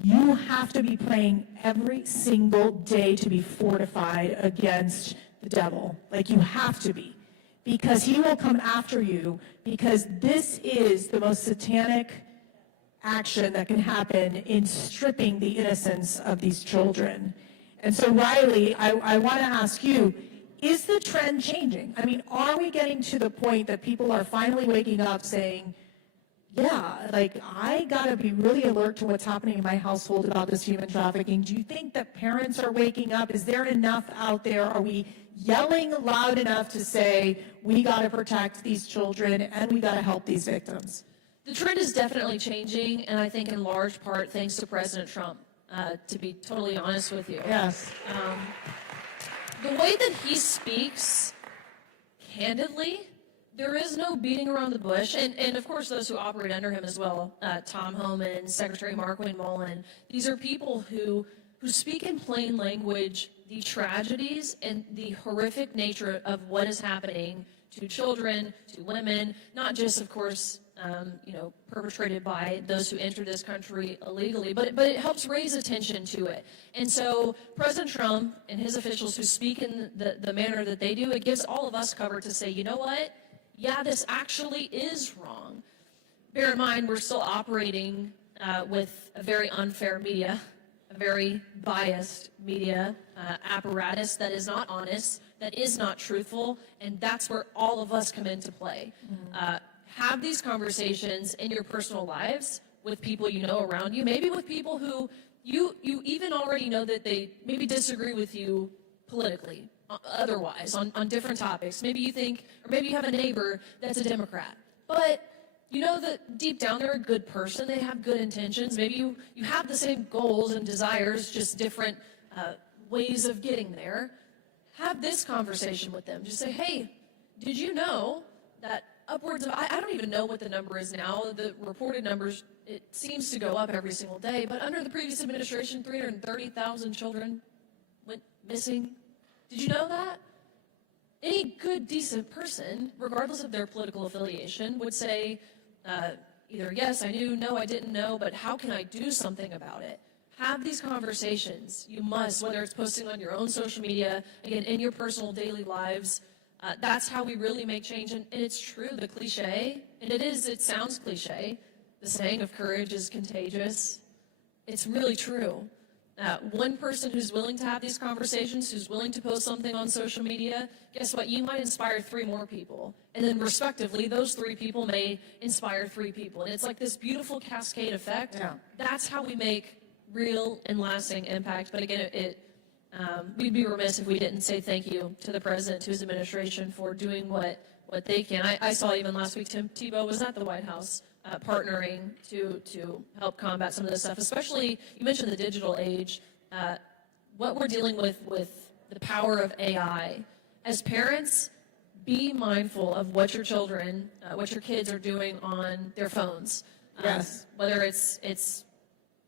you have to be praying every single day to be fortified against the devil. Like, you have to be. Because he will come after you, because this is the most satanic action that can happen in stripping the innocence of these children. And so, Riley, I want to ask you, is the trend changing? I mean, are we getting to the point that people are finally waking up saying, yeah, like, I got to be really alert to what's happening in my household about this human trafficking? Do you think that parents are waking up? Is there enough out there? Are we yelling loud enough to say, we got to protect these children and we got to help these victims? The trend is definitely changing, and I think in large part thanks to President Trump, to be totally honest with you. Yes. The way that he speaks, candidly, there is no beating around the bush, and of course those who operate under him as well, Tom Homan, Secretary Markwayne Mullin, these are people who speak in plain language the tragedies and the horrific nature of what is happening to children, to women, not just, of course, perpetrated by those who enter this country illegally, but it helps raise attention to it. And so President Trump and his officials who speak in the manner that they do, it gives all of us cover to say, you know what? Yeah, this actually is wrong. Bear in mind, we're still operating with a very unfair media, a very biased media apparatus that is not honest, that is not truthful, and that's where all of us come into play. Have these conversations in your personal lives with people you know around you, maybe with people who you even already know that they maybe disagree with you politically, otherwise, on different topics. Maybe you think, or maybe you have a neighbor that's a Democrat, but you know that deep down they're a good person, they have good intentions, maybe you have the same goals and desires, just different ways of getting there. Have this conversation with them. Just say, hey, did you know that upwards of, I don't even know what the number is now. The reported numbers, it seems to go up every single day. But under the previous administration, 330,000 children went missing. Did you know that? Any good, decent person, regardless of their political affiliation, would say either yes, I knew, no, I didn't know, but how can I do something about it? Have these conversations. You must, whether it's posting on your own social media, again, in your personal daily lives. That's how we really make change. And it's true, the cliche, and it sounds cliche, the saying of courage is contagious. It's really true. One person who's willing to have these conversations, who's willing to post something on social media, guess what? You might inspire 3 more people. And then respectively, those 3 people may inspire 3 people. And it's like this beautiful cascade effect. Yeah. That's how we make real and lasting impact. But again, we'd be remiss if we didn't say thank you to the president, to his administration for doing what they can. I saw even last week Tim Tebow was at the White House partnering to help combat some of this stuff, especially, you mentioned the digital age, what we're dealing with the power of AI. As parents, be mindful of what your children, what your kids are doing on their phones. Yes. Whether it's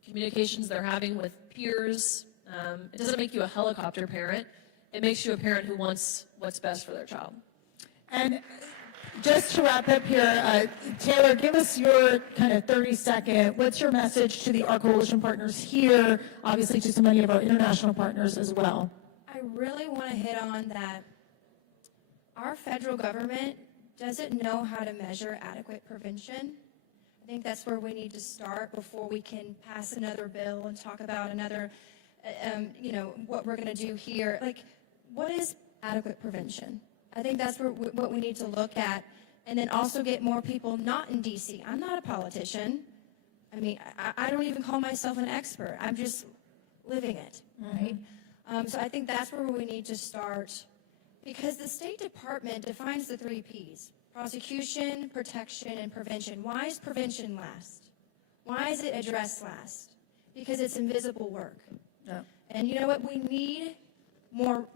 communications they're having with peers. It doesn't make you a helicopter parent. It makes you a parent who wants what's best for their child. And just to wrap up here, Taylor, give us your kind of 30-second, what's your message to our coalition partners here, obviously to so many of our international partners as well? I really want to hit on that our federal government doesn't know how to measure adequate prevention. I think that's where we need to start before we can pass another bill and talk about another, what we're going to do here. Like, what is adequate prevention? I think that's what we need to look at, and then also get more people not in D.C. I'm not a politician. I mean, I don't even call myself an expert. I'm just living it, right? So I think that's where we need to start, because the State Department defines the 3 Ps: prosecution, protection, and prevention. Why is prevention last? Why is it addressed last? Because it's invisible work. Yeah. And you know what? We need more.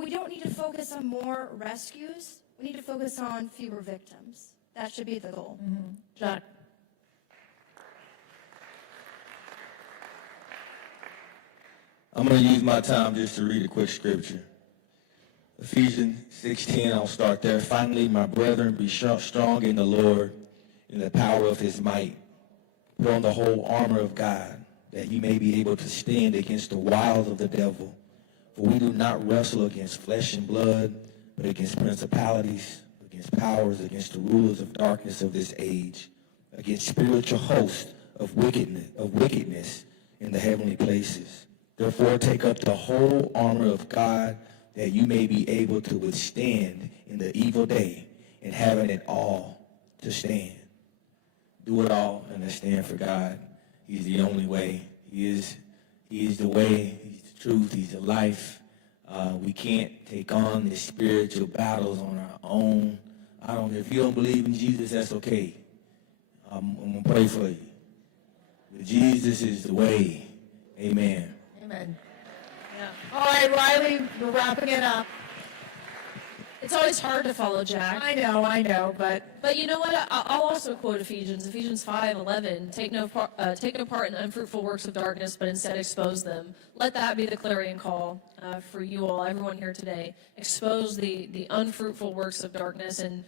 We don't need to focus on more rescues. We need to focus on fewer victims. That should be the goal. Jack. I'm going to use my time just to read a quick scripture. Ephesians 6:10, I'll start there. Finally, my brethren, be strong in the Lord, in the power of his might. Put on the whole armor of God, that you may be able to stand against the wiles of the devil. For we do not wrestle against flesh and blood, but against principalities, against powers, against the rulers of darkness of this age, against spiritual hosts of wickedness in the heavenly places. Therefore, take up the whole armor of God, that you may be able to withstand in the evil day, and having it all to stand. Do it all and let's stand for God. He's the only way. He is the way. He's the truth. He's the life. We can't take on the spiritual battles on our own. If you don't believe in Jesus, that's okay. I'm going to pray for you. But Jesus is the way. Amen. Amen. All right, Riley, we're wrapping it up. It's always hard to follow Jack. I know, But you know what? I'll also quote Ephesians 5:11. Take no part in unfruitful works of darkness, but instead expose them. Let that be the clarion call for you all, everyone here today. Expose the unfruitful works of darkness. And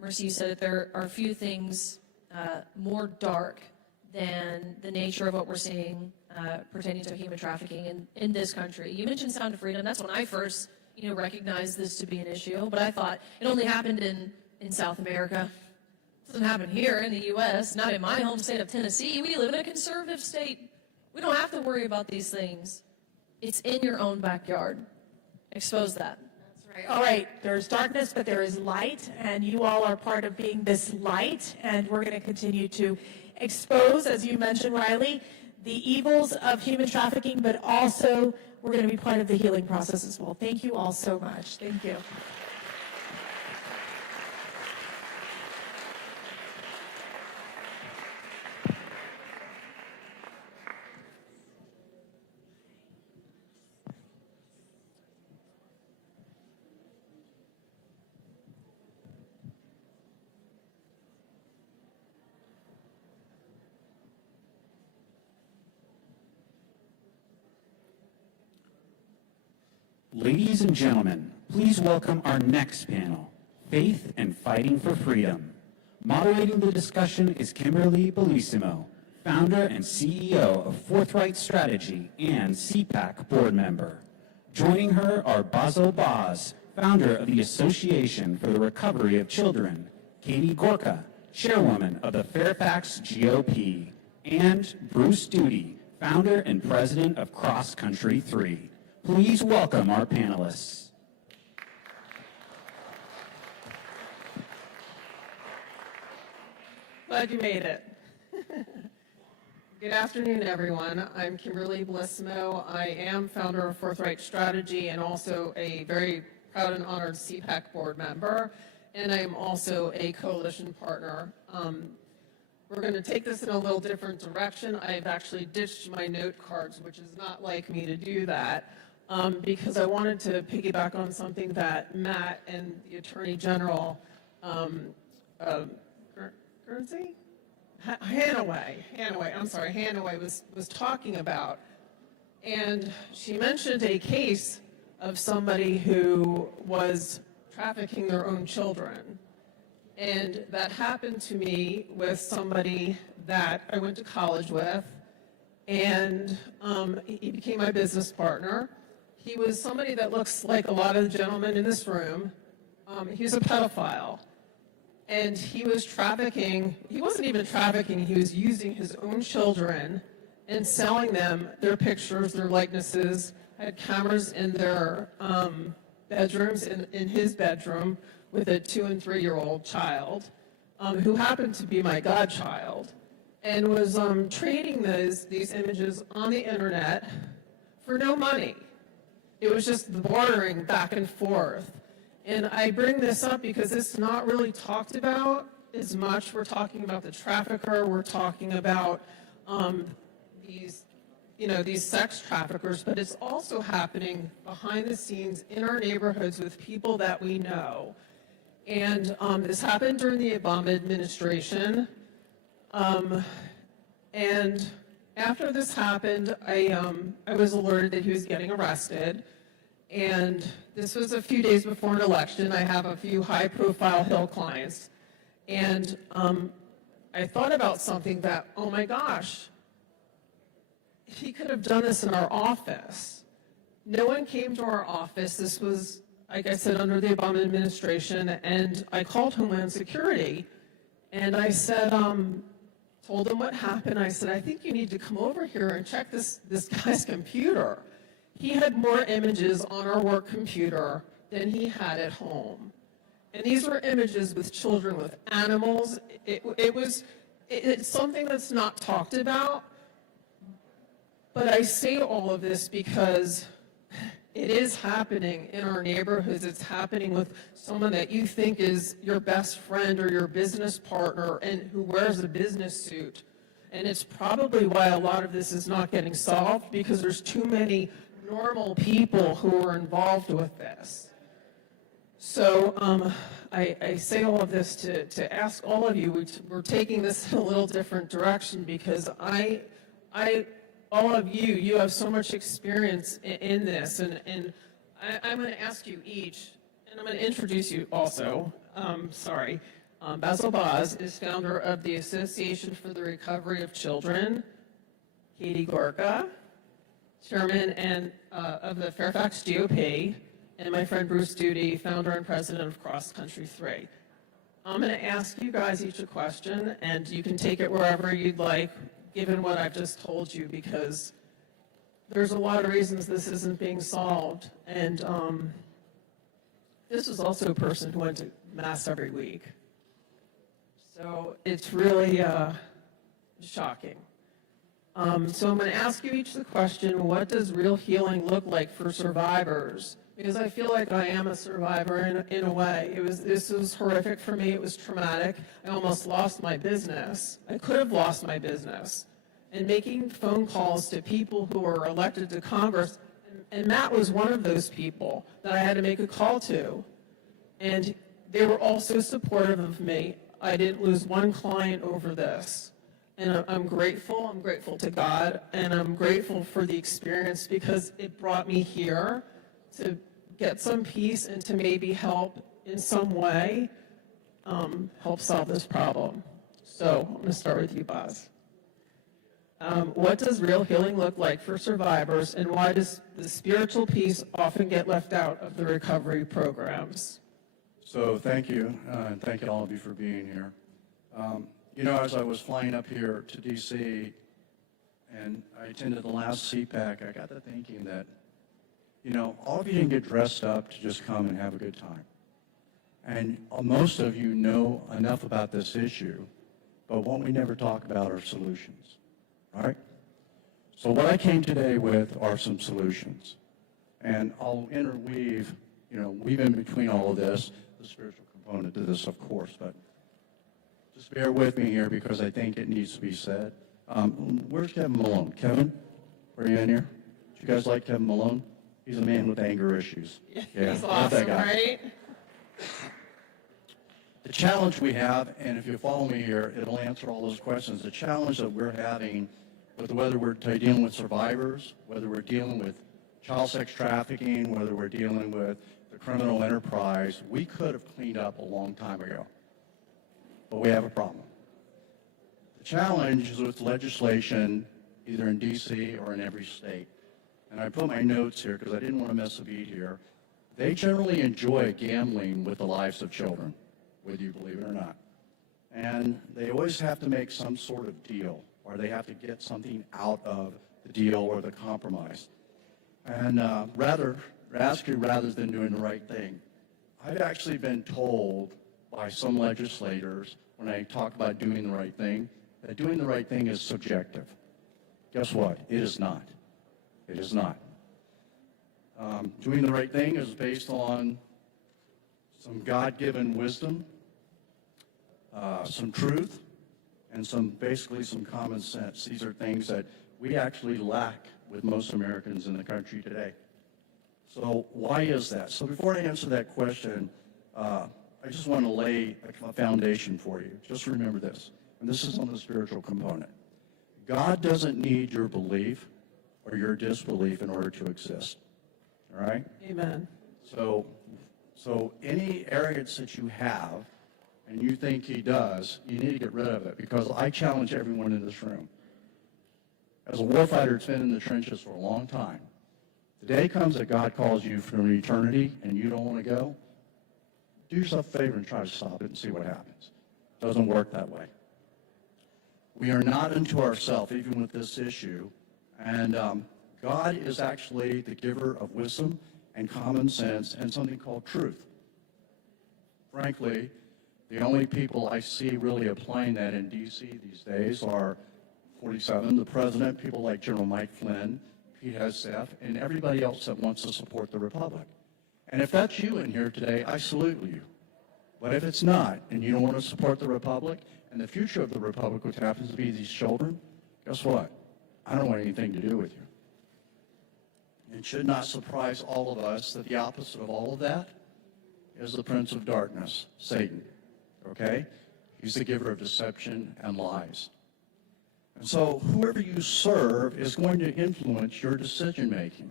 Mercy, you said that there are few things more dark than the nature of what we're seeing pertaining to human trafficking in this country. You mentioned Sound of Freedom. That's when I first recognized this to be an issue, but I thought it only happened in South America. It doesn't happen here in the U.S., not in my home state of Tennessee. We live in a conservative state. We don't have to worry about these things. It's in your own backyard. Expose that. That's right. All right, there's darkness, but there is light, and you all are part of being this light, and we're going to continue to expose, as you mentioned, Riley, the evils of human trafficking, but also we're going to be part of the healing process as well. Thank you all so much. Thank you. Ladies and gentlemen, please welcome our next panel, Faith and Fighting for Freedom. Moderating the discussion is Kimberly Bellissimo, founder and CEO of Forthright Strategy and CPAC board member. Joining her are Basil Boz, founder of the Association for the Recovery of Children, Katie Gorka, chairwoman of the Fairfax GOP, and Bruce Duty, founder and president of Cross Country 3. Please welcome our panelists. Glad you made it. Good afternoon, everyone. I'm Kimberly Bellissimo. I am founder of Forthright Strategy and also a very proud and honored CPAC board member, and I am also a coalition partner. We're going to take this in a little different direction. I've actually ditched my note cards, which is not like me to do that, because I wanted to piggyback on something that Matt and the Attorney General Hanaway was talking about. And she mentioned a case of somebody who was trafficking their own children. And that happened to me with somebody that I went to college with, and he became my business partner. He was somebody that looks like a lot of the gentlemen in this room. He was a pedophile. And he was trafficking, he wasn't even trafficking, he was using his own children and selling them their pictures, their likenesses, had cameras in their bedrooms, in his bedroom, with a 2- and 3-year-old child, who happened to be my godchild, and was trading these images on the internet for no money. It was just bartering back and forth. And I bring this up because it's not really talked about as much. We're talking about the trafficker, we're talking about these sex traffickers, but it's also happening behind the scenes in our neighborhoods with people that we know. And this happened during the Obama administration. And after this happened, I was alerted that he was getting arrested. And this was a few days before an election. I have a few high-profile Hill clients. And I thought about something that, oh my gosh, he could have done this in our office. No one came to our office. This was, like I said, under the Obama administration. And I called Homeland Security. And I said, told them what happened. I said, I think you need to come over here and check this guy's computer. He had more images on our work computer than he had at home. And these were images with children, with animals. It's something that's not talked about. But I say all of this because it is happening in our neighborhoods. It's happening with someone that you think is your best friend or your business partner and who wears a business suit. And it's probably why a lot of this is not getting solved, because there's too many normal people who are involved with this. So I say all of this to ask all of you, we're taking this in a little different direction, because all of you have so much experience in this, and I'm going to ask you each, and I'm going to introduce you also. Basil Boz is founder of the Association for the Recovery of Children. Katie Gorka, chairman of the Fairfax GOP, and my friend Bruce Duty, founder and president of Cross Country 3. I'm going to ask you guys each a question, and you can take it wherever you'd like, given what I've just told you, because there's a lot of reasons this isn't being solved. And this was also a person who went to Mass every week. So it's really shocking. So I'm going to ask you each the question, what does real healing look like for survivors? Because I feel like I am a survivor in a way. This was horrific for me. It was traumatic. I almost lost my business. I could have lost my business. And making phone calls to people who are elected to Congress, and Matt was one of those people that I had to make a call to. And they were also supportive of me. I didn't lose one client over this. And I'm grateful to God, and I'm grateful for the experience, because it brought me here to get some peace and to maybe help in some way help solve this problem. So I'm going to start with you, Boz. What does real healing look like for survivors, and why does the spiritual piece often get left out of the recovery programs? So thank you, and thank you all of you for being here. You know, as I was flying up here to DC and I attended the last CPAC, I got to thinking that, you know, all of you didn't get dressed up to just come and have a good time. And most of you know enough about this issue, but what we never talk about are solutions, all right? So what I came today with are some solutions. And I'll interweave, you know, weave in between all of this, the spiritual component to this, of course, but just bear with me here because I think it needs to be said. Where's Kevin Malone? Kevin, are you in here? Do you guys like Kevin Malone? He's a man with anger issues. Yeah, He's love that awesome, guy. right? The challenge we have, and if you follow me here, it'll answer all those questions. The challenge that we're having with whether we're dealing with survivors, whether we're dealing with child sex trafficking, whether we're dealing with the criminal enterprise, we could have cleaned up a long time ago. But we have a problem. The challenge is with legislation, either in DC or in every state. And I put my notes here because I didn't want to miss a beat here. They generally enjoy gambling with the lives of children, whether you believe it or not. And they always have to make some sort of deal, or they have to get something out of the deal or the compromise. And rather than doing the right thing, I've actually been told by some legislators when I talk about doing the right thing, that doing the right thing is subjective. Guess what? It is not. It is not. Doing the right thing is based on some God-given wisdom, some truth, and basically some common sense. These are things that we actually lack with most Americans in the country today. So why is that? So before I answer that question, I just want to lay a foundation for you. Just remember this, and this is on the spiritual component. God doesn't need your belief or your disbelief in order to exist, all right? Amen. So any arrogance that you have and you think he does, you need to get rid of it, because I challenge everyone in this room. As a warfighter that's been in the trenches for a long time, the day comes that God calls you for an eternity and you don't want to go, do yourself a favor and try to stop it and see what happens. It doesn't work that way. We are not unto ourselves, even with this issue, and God is actually the giver of wisdom and common sense and something called truth. Frankly, the only people I see really applying that in D.C. these days are 47, the president, people like General Mike Flynn, Pete Hegseth, and everybody else that wants to support the Republic. And if that's you in here today, I salute you. But if it's not, and you don't want to support the Republic, and the future of the Republic, which happens to be these children, guess what? I don't want anything to do with you. It should not surprise all of us that the opposite of all of that is the prince of darkness, Satan, okay? He's the giver of deception and lies. And so whoever you serve is going to influence your decision-making.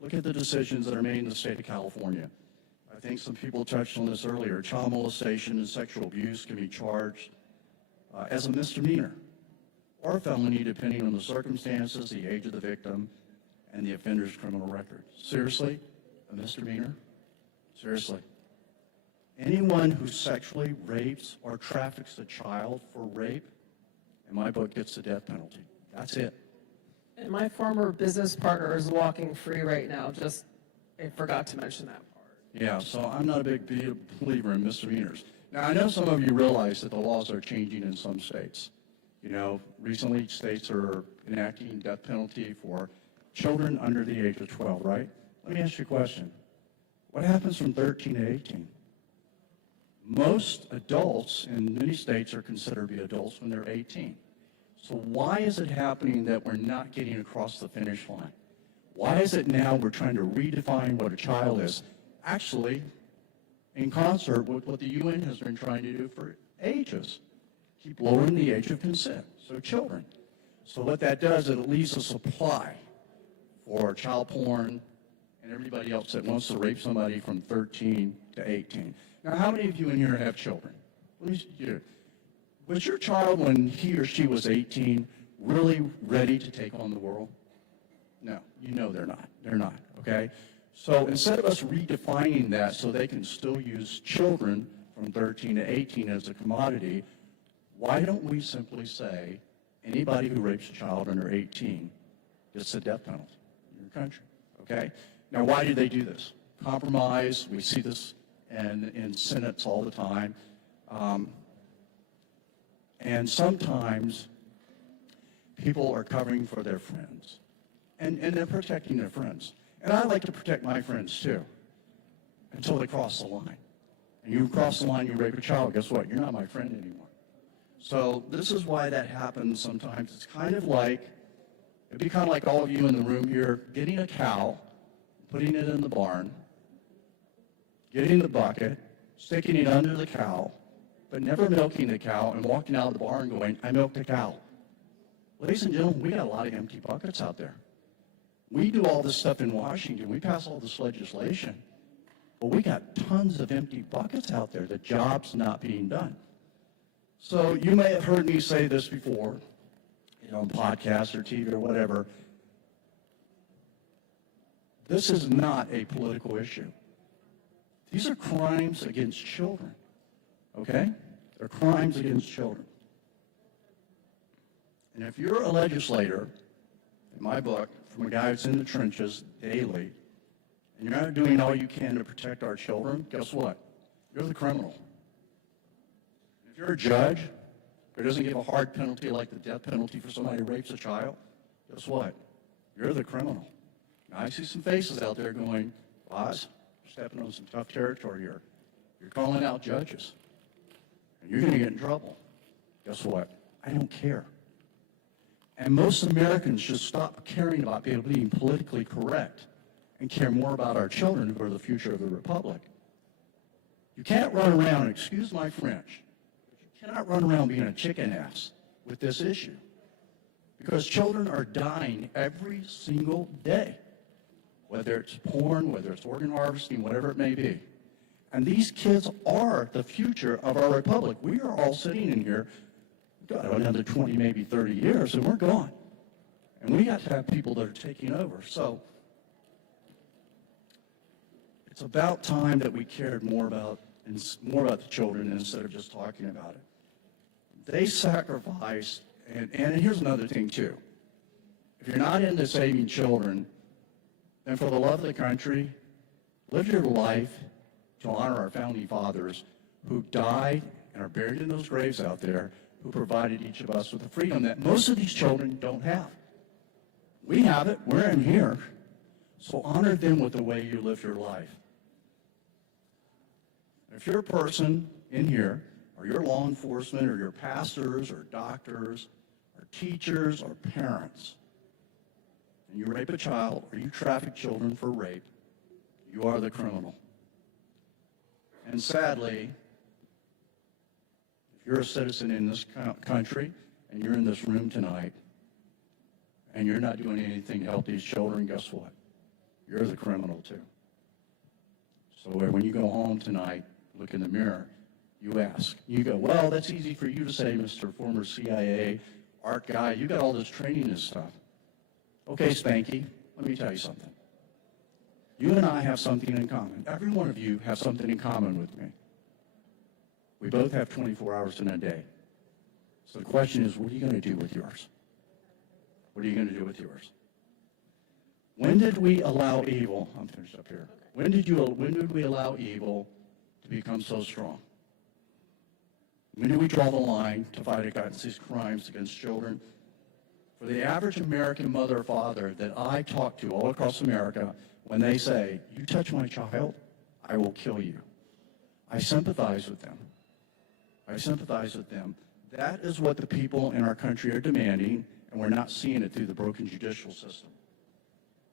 Look at the decisions that are made in the state of California. I think some people touched on this earlier. Child molestation and sexual abuse can be charged as a misdemeanor or a felony depending on the circumstances, the age of the victim, and the offender's criminal record. Seriously? A misdemeanor? Seriously. Anyone who sexually rapes or traffics a child for rape, in my book, gets the death penalty. That's it. And my former business partner is walking free right now. Just, I forgot to mention that part. Yeah, so I'm not a big believer in misdemeanors. Now, I know some of you realize that the laws are changing in some states. You know, recently states are enacting death penalty for children under the age of 12, right? Let me ask you a question. What happens from 13 to 18? Most adults in many states are considered to be adults when they're 18. So why is it happening that we're not getting across the finish line? Why is it now we're trying to redefine what a child is? Actually, in concert with what the UN has been trying to do for ages. Keep lowering the age of consent, so children. So what that does, it leaves a supply for child porn and everybody else that wants to rape somebody from 13 to 18. Now, how many of you in here have children? Was your child, when he or she was 18, really ready to take on the world? No, you know they're not. They're not, okay? So instead of us redefining that so they can still use children from 13 to 18 as a commodity, why don't we simply say anybody who rapes a child under 18 gets the death penalty in your country, okay? Now, why do they do this? Compromise, we see this in senates all the time. And sometimes people are covering for their friends, and they're protecting their friends. And I like to protect my friends too, until they cross the line. And you cross the line, you rape a child, guess what? You're not my friend anymore. So this is why that happens sometimes. It's kind of like, it'd be kind of like all of you in the room here getting a cow, putting it in the barn, getting the bucket, sticking it under the cow, but never milking the cow and walking out of the barn going, I milked the cow. Ladies and gentlemen, we got a lot of empty buckets out there. We do all this stuff in Washington. We pass all this legislation. But we got tons of empty buckets out there. The job's not being done. So you may have heard me say this before, on podcasts or TV or whatever. This is not a political issue. These are crimes against children. Okay? They're crimes against children. And if you're a legislator, in my book, from a guy that's in the trenches daily, and you're not doing all you can to protect our children, guess what? You're the criminal. If you're a judge who doesn't give a hard penalty like the death penalty for somebody who rapes a child, guess what? You're the criminal. Now, I see some faces out there going, Oz, you're stepping on some tough territory here. You're calling out judges. And you're going to get in trouble. Guess what? I don't care. And most Americans should stop caring about being politically correct and care more about our children who are the future of the republic. You can't run around, excuse my French, but you cannot run around being a chicken ass with this issue. Because children are dying every single day, whether it's porn, whether it's organ harvesting, whatever it may be. And these kids are the future of our republic. We are all sitting in here, got another 20, maybe 30 years, and we're gone. And we got to have people that are taking over. So it's about time that we cared more about the children instead of just talking about it. They sacrificed, and here's another thing too. If you're not into saving children, then for the love of the country, live your life to honor our founding fathers who died and are buried in those graves out there, who provided each of us with the freedom that most of these children don't have. We have it. We're in here. So honor them with the way you live your life. If you're a person in here, or you're law enforcement, or you're pastors, or doctors, or teachers, or parents, and you rape a child, or you traffic children for rape, you are the criminal. And sadly, if you're a citizen in this country, and you're in this room tonight, and you're not doing anything to help these children, guess what? You're the criminal too. So when you go home tonight, look in the mirror, you ask. You go, well, that's easy for you to say, Mr. Former CIA art guy. You got all this training and stuff. Okay, Spanky, let me tell you something. You and I have something in common. Every one of you have something in common with me. We both have 24 hours in a day. So the question is, what are you going to do with yours? What are you going to do with yours? When did we allow evil? I'm finished up here. When did we allow evil to become so strong? When did we draw the line to fight against these crimes against children? For the average American mother or father that I talk to all across America, when they say, you touch my child, I will kill you. I sympathize with them. I sympathize with them. That is what the people in our country are demanding, and we're not seeing it through the broken judicial system.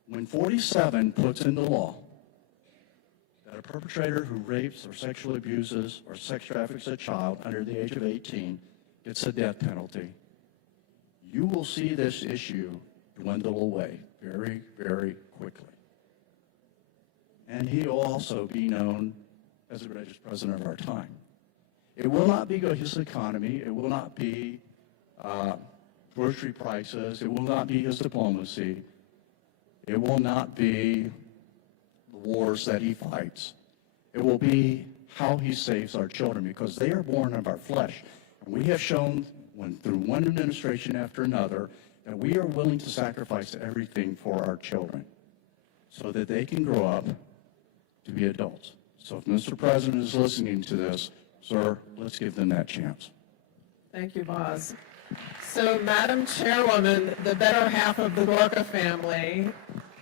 When 47 puts into law that a perpetrator who rapes or sexually abuses or sex traffics a child under the age of 18 gets a death penalty, you will see this issue dwindle away very, very quickly. and he will also be known as the greatest president of our time. It will not be his economy. It will not be grocery prices. It will not be his diplomacy. It will not be the wars that he fights. It will be how he saves our children, because they are born of our flesh. And we have shown through one administration after another that we are willing to sacrifice everything for our children so that they can grow up to be adults. So if Mr. President is listening to this, sir, let's give them that chance. Thank you, Boz. So, Madam Chairwoman, the better half of the Gorka family,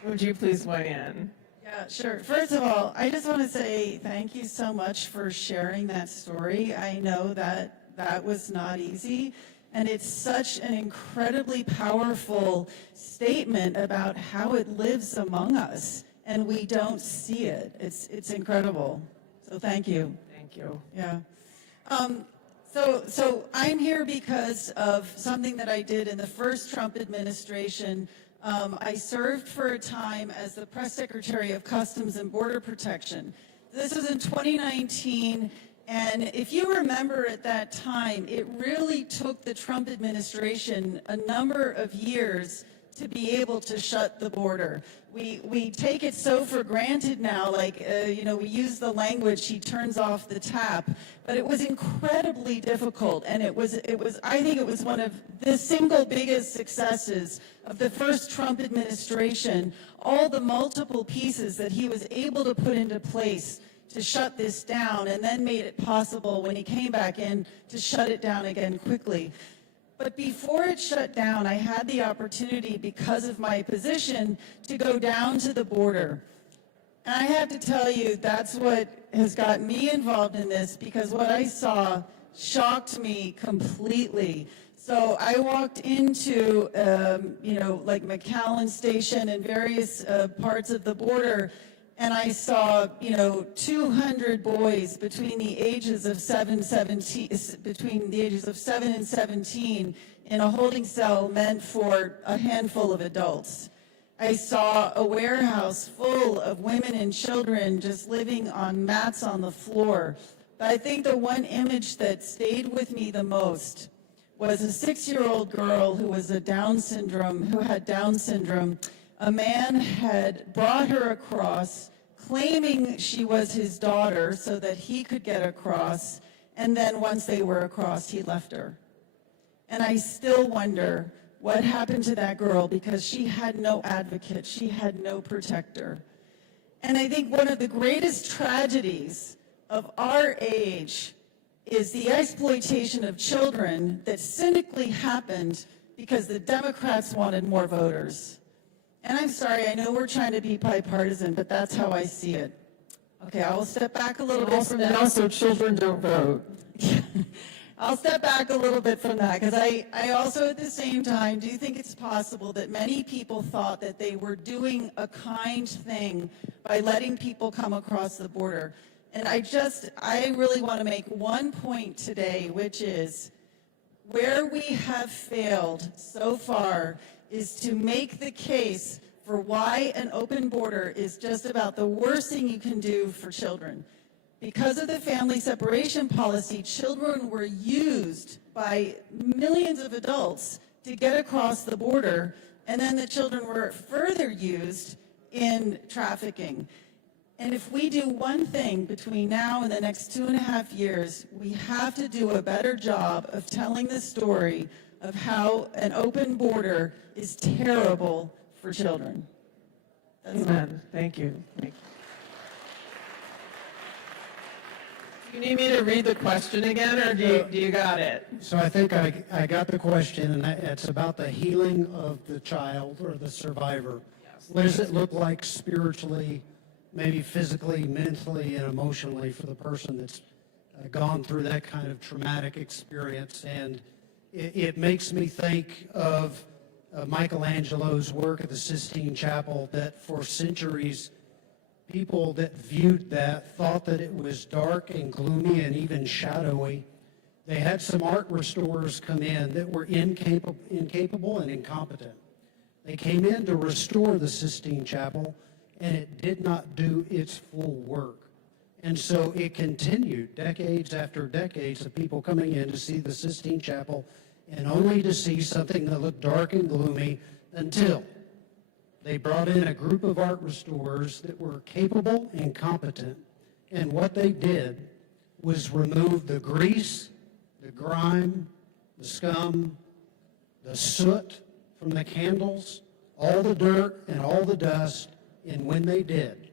would you please weigh in? Yeah, sure. First of all, I just want to say thank you so much for sharing that story. I know that that was not easy, and it's such an incredibly powerful statement about how it lives among us, and we don't see it. It's incredible. So thank you. Thank you. Yeah. So I'm here because of something that I did in the first Trump administration. I served for a time as the press secretary of Customs and Border Protection. This was in 2019, and if you remember at that time, it really took the Trump administration a number of years to be able to shut the border. We take it so for granted now, like, we use the language, he turns off the tap, but it was incredibly difficult, and I think it was one of the single biggest successes of the first Trump administration, all the multiple pieces that he was able to put into place to shut this down, and then made it possible when he came back in to shut it down again quickly. But before it shut down, I had the opportunity, because of my position, to go down to the border. And I have to tell you, that's what has gotten me involved in this, because what I saw shocked me completely. So I walked into, like McAllen Station and various parts of the border, and I saw, 200 boys between the ages of 7 and 17 in a holding cell meant for a handful of adults. I saw a warehouse full of women and children just living on mats on the floor. But I think the one image that stayed with me the most was a 6-year-old girl who had Down syndrome. A man had brought her across, claiming she was his daughter so that he could get across, and then once they were across, he left her. And I still wonder what happened to that girl, because she had no advocate, she had no protector. And I think one of the greatest tragedies of our age is the exploitation of children that cynically happened because the Democrats wanted more voters. And I'm sorry, I know we're trying to be bipartisan, but that's how I see it. Okay, I will step back a little bit from that. And also, children don't vote. I'll step back a little bit from that, because I also at the same time do think it's possible that many people thought that they were doing a kind thing by letting people come across the border. And I really want to make one point today, which is where we have failed so far is to make the case for why an open border is just about the worst thing you can do for children. Because of the family separation policy, children were used by millions of adults to get across the border, and then the children were further used in trafficking. And if we do one thing between now and the next 2.5 years, we have to do a better job of telling the story of how an open border is terrible for children. Amen. Thank you. You need me to read the question again, or do you got it? So I think I got the question, and it's about the healing of the child or the survivor. What does it look like spiritually, maybe physically, mentally, and emotionally for the person that's gone through that kind of traumatic experience? And it makes me think of Michelangelo's work at the Sistine Chapel, that for centuries, people that viewed that thought that it was dark and gloomy and even shadowy. They had some art restorers come in that were incapable and incompetent. They came in to restore the Sistine Chapel, and it did not do its full work. And so it continued decades after decades of people coming in to see the Sistine Chapel and only to see something that looked dark and gloomy until they brought in a group of art restorers that were capable and competent. And what they did was remove the grease, the grime, the scum, the soot from the candles, all the dirt and all the dust. And when they did,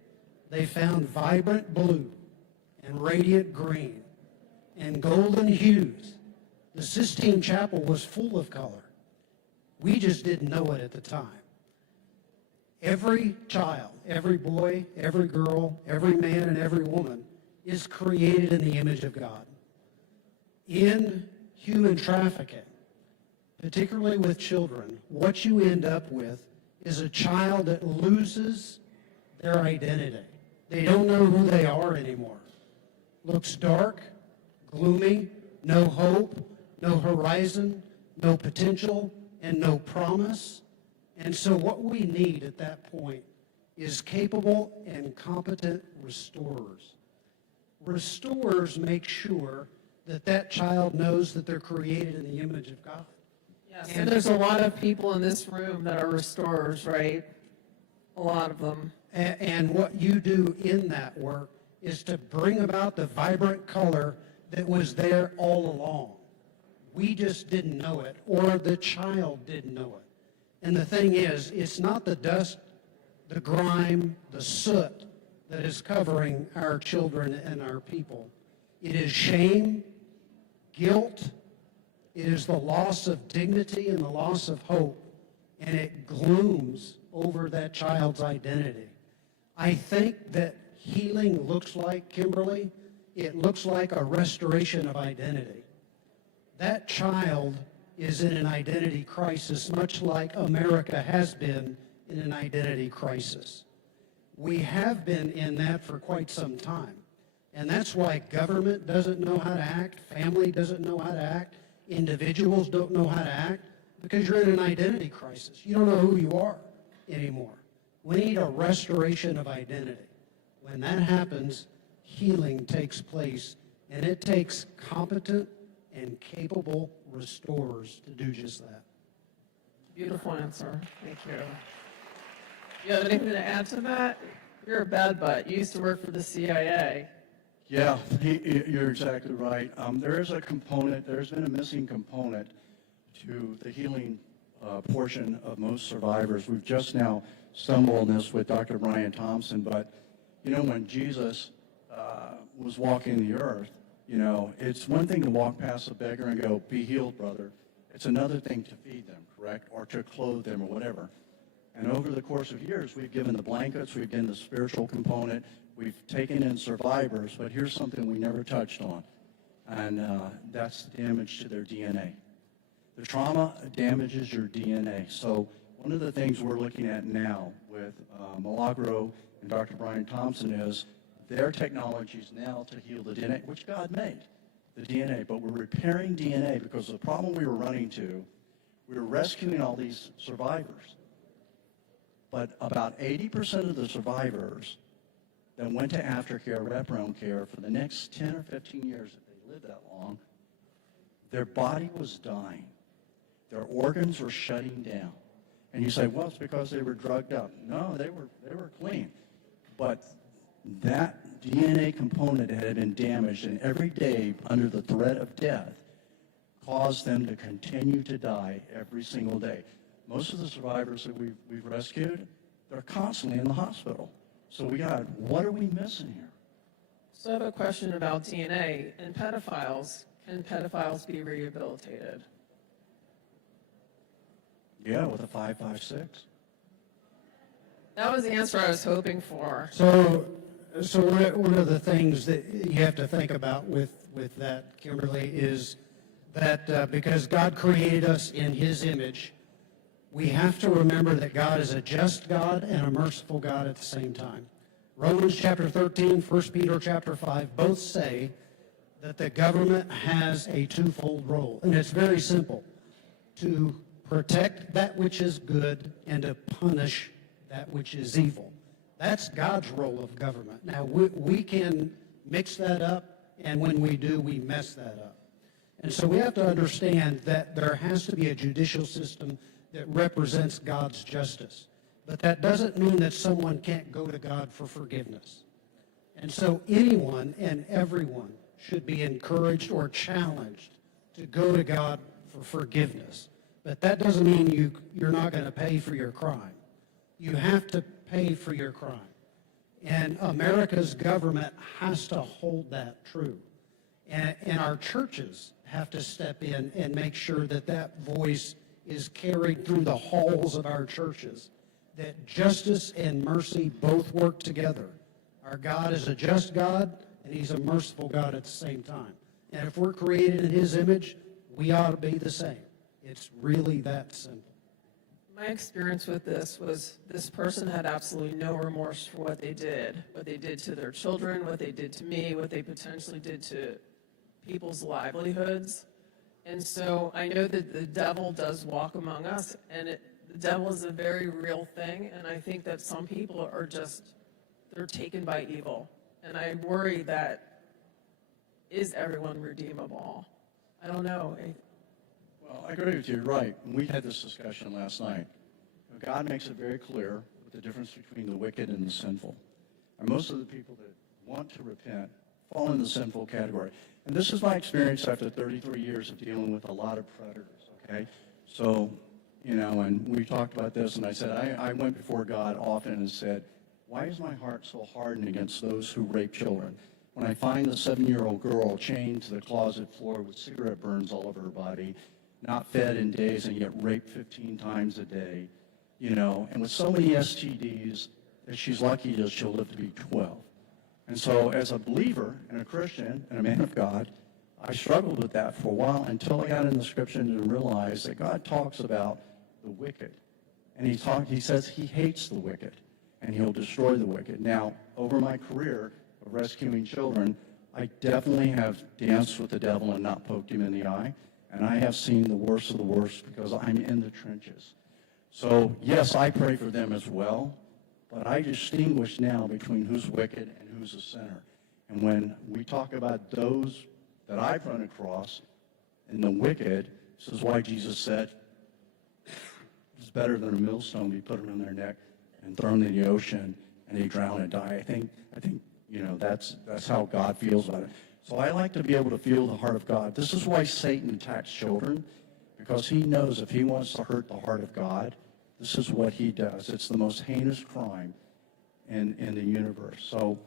they found vibrant blue and radiant green and golden hues. The Sistine Chapel was full of color. We just didn't know it at the time. Every child, every boy, every girl, every man, and every woman is created in the image of God. In human trafficking, particularly with children, what you end up with is a child that loses their identity. They don't know who they are anymore. Looks dark, gloomy, no hope, no horizon, no potential, and no promise. And so what we need at that point is capable and competent restorers. Restorers make sure that that child knows that they're created in the image of God. Yes, and there's a lot of people in this room that are restorers, right? A lot of them. And what you do in that work is to bring about the vibrant color that was there all along. We just didn't know it, or the child didn't know it. And the thing is, it's not the dust, the grime, the soot that is covering our children and our people. It is shame, guilt, it is the loss of dignity and the loss of hope, and it glooms over that child's identity. I think that healing looks like, Kimberly, it looks like a restoration of identity. That child is in an identity crisis, much like America has been in an identity crisis. We have been in that for quite some time. And that's why government doesn't know how to act, family doesn't know how to act, individuals don't know how to act, because you're in an identity crisis. You don't know who you are anymore. We need a restoration of identity. When that happens, healing takes place, and it takes competent and capable restorers to do just that. Beautiful answer. Thank you. You have anything to add to that? You're a bad butt. You used to work for the CIA. Yeah, you're exactly right. There is a component, there's been a missing component to the healing portion of most survivors. We've just now stumbled on this with Dr. Brian Thompson, but you know, when Jesus was walking the earth, you know, it's one thing to walk past a beggar and go, be healed, brother. It's another thing to feed them, correct? Or to clothe them or whatever. And over the course of years, we've given the blankets, we've given the spiritual component, we've taken in survivors, but here's something we never touched on, and that's damage to their DNA. The trauma damages your DNA. So one of the things we're looking at now with Milagro and Dr. Brian Thompson is their technologies now to heal the DNA, which God made, the DNA, but we're repairing DNA because the problem we were running to, we were rescuing all these survivors. But about 80% of the survivors that went to aftercare, wraparound care for the next 10 or 15 years, if they lived that long, their body was dying. Their organs were shutting down. And you say, well, it's because they were drugged up. No, they were clean. But that DNA component that had been damaged, and every day under the threat of death, caused them to continue to die every single day. Most of the survivors that we've rescued, they're constantly in the hospital. So what are we missing here? So I have a question about DNA and pedophiles. Can pedophiles be rehabilitated? Yeah, with a 5.56. That was the answer I was hoping for. So one of the things that you have to think about with that, Kimberly, is that because God created us in His image, we have to remember that God is a just God and a merciful God at the same time. Romans chapter 13, 1 Peter chapter 5 both say that the government has a twofold role, and it's very simple: to protect that which is good and to punish that which is evil. That's God's role of government. Now, we can mix that up, and when we do, we mess that up. And so we have to understand that there has to be a judicial system that represents God's justice. But that doesn't mean that someone can't go to God for forgiveness. And so anyone and everyone should be encouraged or challenged to go to God for forgiveness. But that doesn't mean you're not going to pay for your crime. You have to pay for your crime. And America's government has to hold that true. And our churches have to step in and make sure that that voice is carried through the halls of our churches, that justice and mercy both work together. Our God is a just God, and he's a merciful God at the same time. And if we're created in his image, we ought to be the same. It's really that simple. My experience with this was this person had absolutely no remorse for what they did to their children, what they did to me, what they potentially did to people's livelihoods. And so I know that the devil does walk among us, and the devil is a very real thing, and I think that some people are just, they're taken by evil. And I worry that, is everyone redeemable? I don't know. Well, I agree with you, right. We had this discussion last night. God makes it very clear the difference between the wicked and the sinful. And most of the people that want to repent fall in the sinful category. And this is my experience after 33 years of dealing with a lot of predators, okay? So, and we talked about this, and I said, I went before God often and said, why is my heart so hardened against those who rape children? When I find the 7-year-old girl chained to the closet floor with cigarette burns all over her body, not fed in days and yet raped 15 times a day, and with so many STDs that she's lucky that she'll live to be 12. And so as a believer and a Christian and a man of God, I struggled with that for a while until I got in the scripture and realized that God talks about the wicked. And he says he hates the wicked and he'll destroy the wicked. Now, over my career of rescuing children, I definitely have danced with the devil and not poked him in the eye. And I have seen the worst of the worst because I'm in the trenches. So, yes, I pray for them as well, but I distinguish now between who's wicked and who's a sinner. And when we talk about those that I've run across and the wicked, this is why Jesus said, it's better than a millstone be put around their neck and thrown in the ocean and they drown and die. I think that's how God feels about it. So I like to be able to feel the heart of God. This is why Satan attacks children, because he knows if he wants to hurt the heart of God, this is what he does. It's the most heinous crime in the universe. So,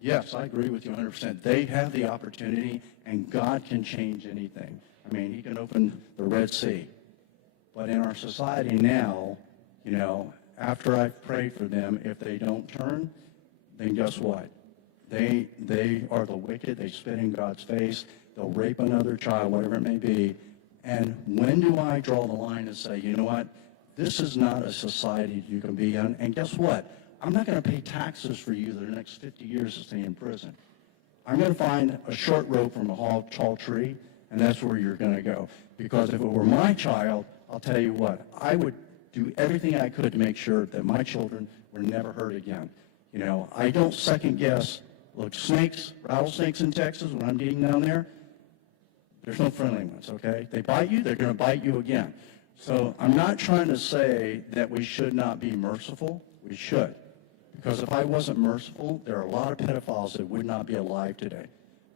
yes, I agree with you 100%. They have the opportunity, and God can change anything. I mean, he can open the Red Sea. But in our society now, after I've prayed for them, if they don't turn, then guess what? They are the wicked. They spit in God's face. They'll rape another child, whatever it may be. And when do I draw the line and say, you know what? This is not a society you can be in. And guess what? I'm not going to pay taxes for you the next 50 years to stay in prison. I'm going to find a short rope from a tall tree, and that's where you're going to go. Because if it were my child, I'll tell you what, I would do everything I could to make sure that my children were never hurt again. I don't second guess. Look, rattlesnakes in Texas, when I'm digging down there, there's no friendly ones, okay? They bite you, they're going to bite you again. So I'm not trying to say that we should not be merciful. We should. Because if I wasn't merciful, there are a lot of pedophiles that would not be alive today.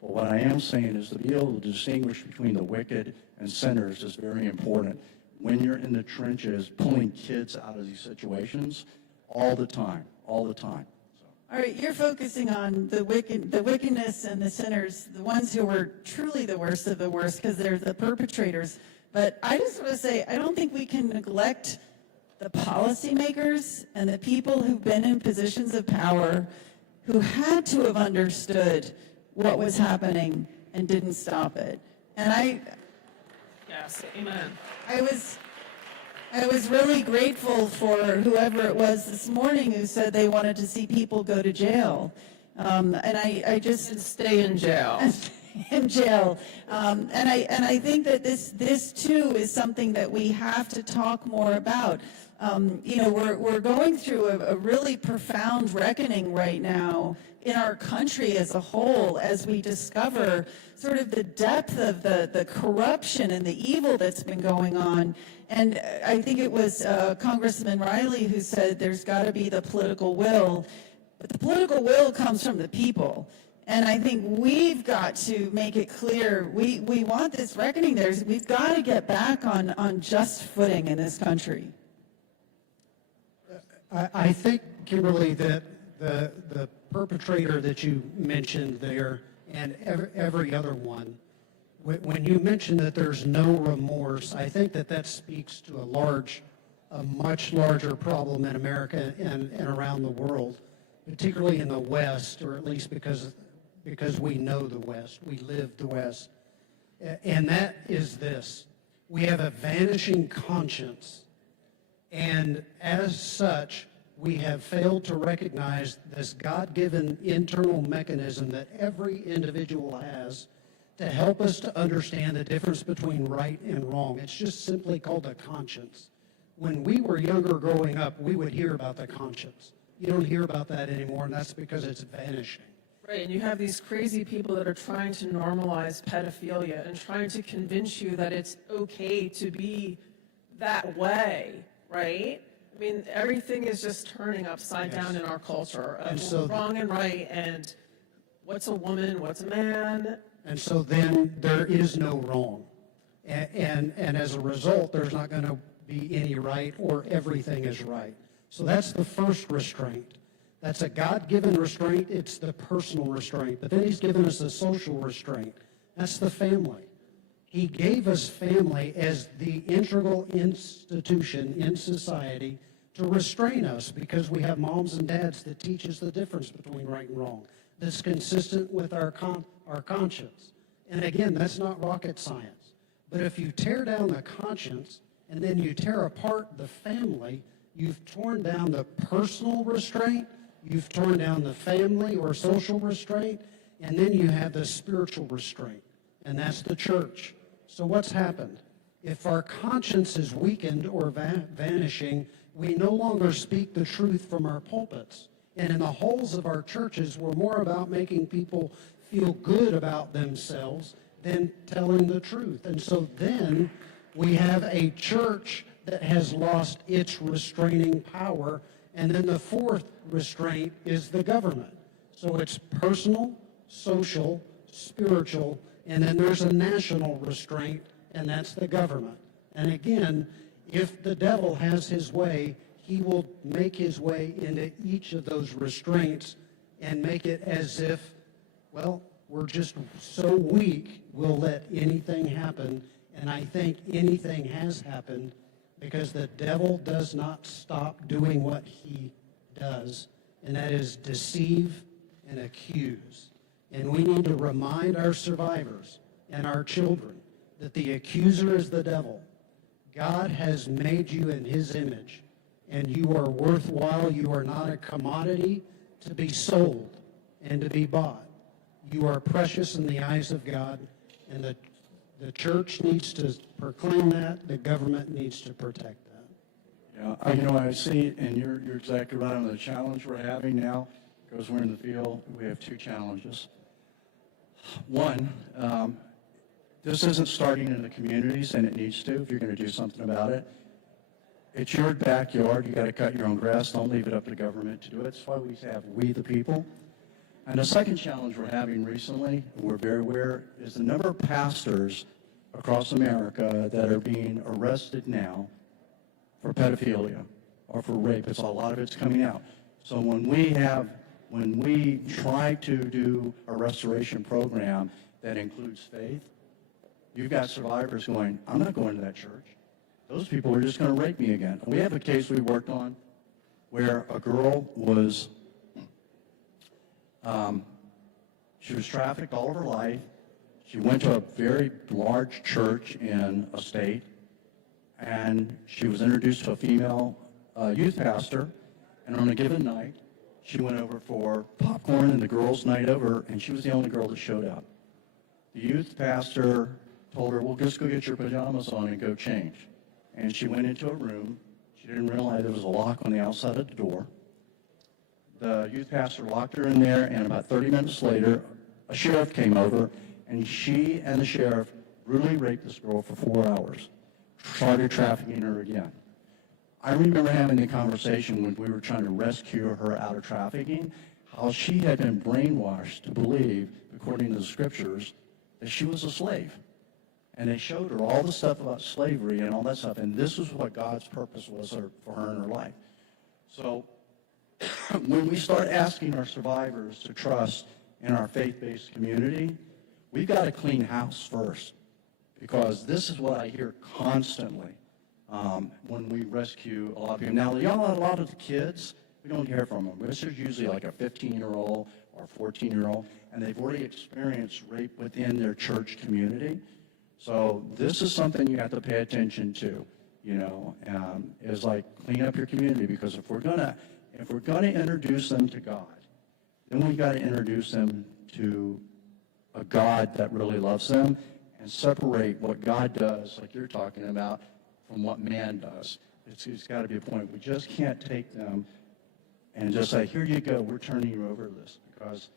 But what I am saying is to be able to distinguish between the wicked and sinners is very important. When you're in the trenches pulling kids out of these situations all the time. All right, you're focusing on the wickedness and the sinners, the ones who were truly the worst of the worst because they're the perpetrators. But I just want to say, I don't think we can neglect the policymakers and the people who've been in positions of power who had to have understood what was happening and didn't stop it. And Yes, amen. I was really grateful for whoever it was this morning who said they wanted to see people go to jail. And I just stay in jail. In jail. And I think that this too is something that we have to talk more about. We're going through a really profound reckoning right now in our country as a whole as we discover sort of the depth of the corruption and the evil that's been going on. And I think it was Congressman Riley who said there's got to be the political will, but the political will comes from the people. And I think we've got to make it clear, we want this reckoning. We've got to get back on just footing in this country. I think, Kimberly, that the perpetrator that you mentioned there and every other one, when you mention that there's no remorse, I think that speaks to a much larger problem in America and around the world, particularly in the West, or at least because we know the West, we live the West. And that is this: we have a vanishing conscience. And as such, we have failed to recognize this God-given internal mechanism that every individual has to help us to understand the difference between right and wrong. It's just simply called a conscience. When we were younger growing up, we would hear about the conscience. You don't hear about that anymore, and that's because it's vanishing. Right, and you have these crazy people that are trying to normalize pedophilia and trying to convince you that it's okay to be that way, right? I mean, everything is just turning upside down in our culture. And so wrong and right, and what's a woman, what's a man. And so then there is no wrong. And as a result, there's not going to be any right, or everything is right. So that's the first restraint. That's a God-given restraint. It's the personal restraint. But then he's given us a social restraint. That's the family. He gave us family as the integral institution in society to restrain us, because we have moms and dads that teach us the difference between right and wrong, that's consistent with our conscience. And again, that's not rocket science. But if you tear down the conscience and then you tear apart the family, you've torn down the personal restraint, you've torn down the family or social restraint, and then you have the spiritual restraint, and that's the church. So what's happened? If our conscience is weakened or vanishing, we no longer speak the truth from our pulpits. And in the halls of our churches, we're more about making people feel good about themselves than telling the truth. And so then we have a church that has lost its restraining power. And then the fourth restraint is the government. So it's personal, social, spiritual, and then there's a national restraint, and that's the government. And again, if the devil has his way, he will make his way into each of those restraints and make it as if, well, we're just so weak, we'll let anything happen. And I think anything has happened, because the devil does not stop doing what he does, and that is deceive and accuse. And we need to remind our survivors and our children that the accuser is the devil. God has made you in his image, and you are worthwhile. You are not a commodity to be sold and to be bought. You are precious in the eyes of God, and the church needs to proclaim that. The government needs to protect that. Yeah, I see, and you're exactly right on the challenge we're having now, because we're in the field. We have two challenges. One, this isn't starting in the communities, and it needs to if you're going to do something about it. It's your backyard. You got to cut your own grass. Don't leave it up to the government to do it. That's why we have We the People. And the second challenge we're having recently, and we're very aware, is the number of pastors across America that are being arrested now for pedophilia or for rape. A lot of it's coming out. So when we try to do a restoration program that includes faith, you've got survivors going, I'm not going to that church. Those people are just going to rape me again. We have a case we worked on where a girl was, she was trafficked all of her life. She went to a very large church in a state, and she was introduced to a female youth pastor, and on a given night, she went over for popcorn and the girls' night over, and she was the only girl that showed up. The youth pastor told her, well, just go get your pajamas on and go change. And she went into a room. She didn't realize there was a lock on the outside of the door. The youth pastor locked her in there, and about 30 minutes later, a sheriff came over, and she and the sheriff brutally raped this girl for 4 hours, started trafficking her again. I remember having the conversation when we were trying to rescue her out of trafficking, how she had been brainwashed to believe, according to the scriptures, that she was a slave. And they showed her all the stuff about slavery and all that stuff, and this was what God's purpose was for her in her life. So when we start asking our survivors to trust in our faith-based community, we've got to clean house first, because this is what I hear constantly when we rescue a lot of people. Now, a lot of the kids, we don't hear from them. This is usually like a 15-year-old or 14-year-old, and they've already experienced rape within their church community. So this is something you have to pay attention to, is like clean up your community, because if we're gonna introduce them to God, then we've got to introduce them to a God that really loves them and separate what God does, like you're talking about, from what man does. It's got to be a point. We just can't take them and just say, here you go, we're turning you over to this, because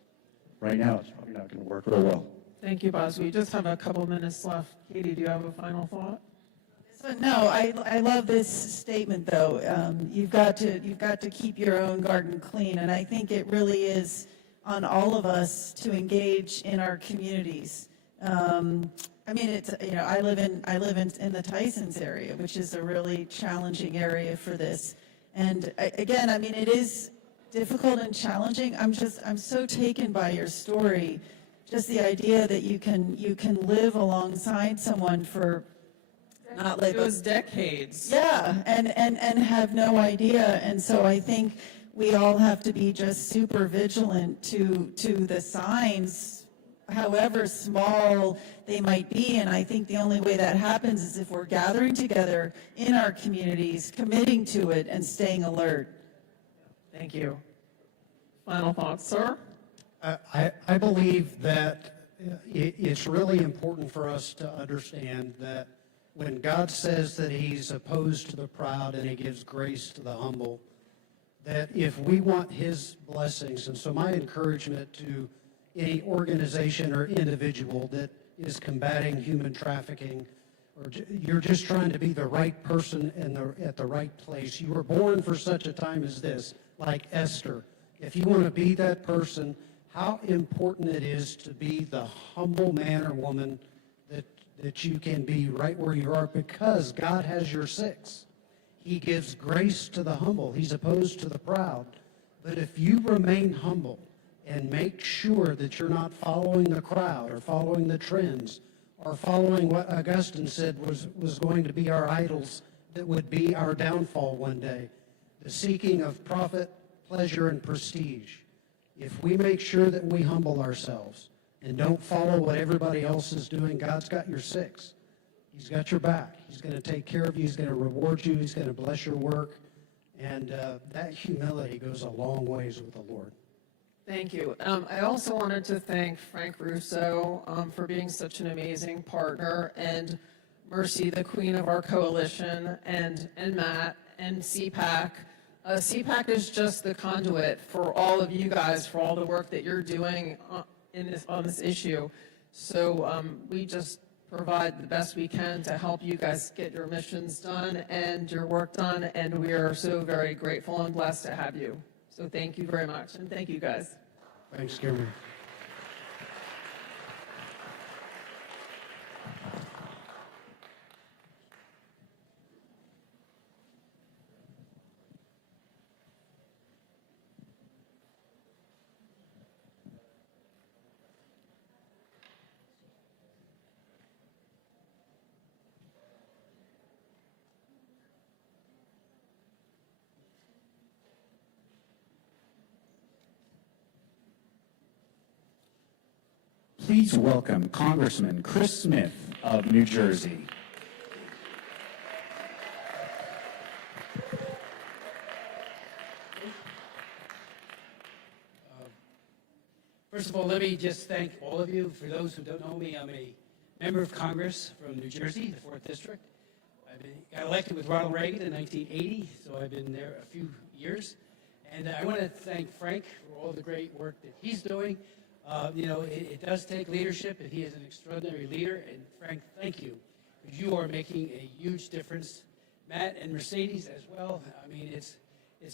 right now it's probably not going to work real well. Thank you, Buzz. We just have a couple minutes left. Katie, do you have a final thought? So, no, I love this statement, though. You've got to keep your own garden clean, and I think it really is on all of us to engage in our communities. I mean, it's, I live in the Tysons area, which is a really challenging area for this. And again, I mean, it is difficult and challenging. I'm so taken by your story, just the idea that you can live alongside someone for not like it was decades. Yeah, and have no idea. And so I think we all have to be just super vigilant to the signs, however small they might be. And I think the only way that happens is if we're gathering together in our communities, committing to it, and staying alert. Thank you. Final thoughts, sir? I believe that it's really important for us to understand that when God says that he's opposed to the proud and he gives grace to the humble, that if we want his blessings, and so my encouragement to any organization or individual that is combating human trafficking, or you're just trying to be the right person at the right place. You were born for such a time as this, like Esther. If you want to be that person, how important it is to be the humble man or woman that you can be right where you are, because God has your six. He gives grace to the humble. He's opposed to the proud. But if you remain humble and make sure that you're not following the crowd or following the trends or following what Augustine said was going to be our idols that would be our downfall one day, the seeking of profit, pleasure, and prestige. If we make sure that we humble ourselves and don't follow what everybody else is doing, God's got your six. He's got your back. He's going to take care of you. He's going to reward you. He's going to bless your work. And that humility goes a long ways with the Lord. Thank you. I also wanted to thank Frank Russo for being such an amazing partner, and Mercy, the queen of our coalition, and Matt, and CPAC. CPAC is just the conduit for all of you guys, for all the work that you're doing on this issue. So we just provide the best we can to help you guys get your missions done and your work done, and we are so very grateful and blessed to have you. So thank you very much, and thank you guys. Thanks, Cameron. Please welcome Congressman Chris Smith of New Jersey. First of all, let me just thank all of you. For those who don't know me, I'm a member of Congress from New Jersey, the 4th District. got elected with Ronald Reagan in 1980, so I've been there a few years. And I want to thank Frank for all the great work that he's doing. It does take leadership, and he is an extraordinary leader. And Frank, thank you, because you are making a huge difference. Matt and Mercedes as well. I mean, it's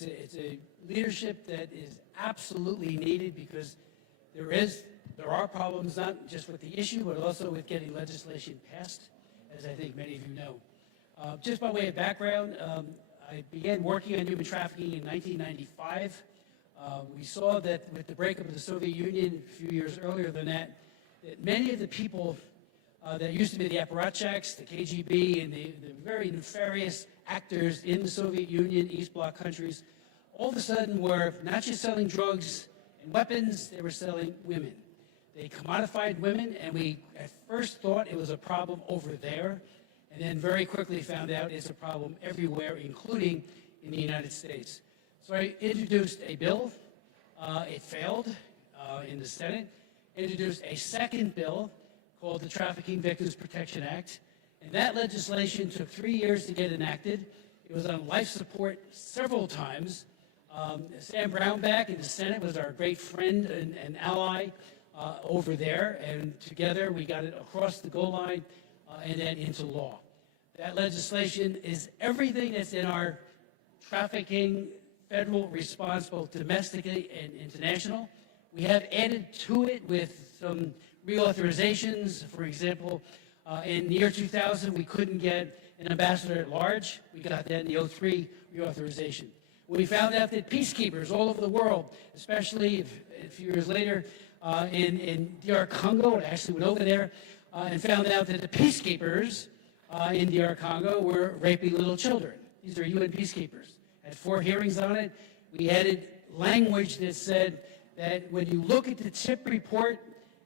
a leadership that is absolutely needed, because there are problems not just with the issue, but also with getting legislation passed, as I think many of you know. Just by way of background, I began working on human trafficking in 1995. We saw that with the breakup of the Soviet Union a few years earlier than that many of the people that used to be the apparatchiks, the KGB, and the very nefarious actors in the Soviet Union, East Bloc countries, all of a sudden were not just selling drugs and weapons, they were selling women. They commodified women, and we at first thought it was a problem over there, and then very quickly found out it's a problem everywhere, including in the United States. So I introduced a bill. It failed in the Senate. Introduced a second bill called the Trafficking Victims Protection Act. And that legislation took 3 years to get enacted. It was on life support several times. Sam Brownback in the Senate was our great friend and ally over there. And together we got it across the goal line and then into law. That legislation is everything that's in our trafficking federal response, both domestically and international. We have added to it with some reauthorizations. For example, in the year 2000, we couldn't get an ambassador at large. We got that in the 2003 reauthorization. We found out that peacekeepers all over the world, especially a few years later in DR Congo, I actually went over there and found out that the peacekeepers in DR Congo were raping little children. These are UN peacekeepers. Had 4 hearings on it. We added language that said that when you look at the TIP report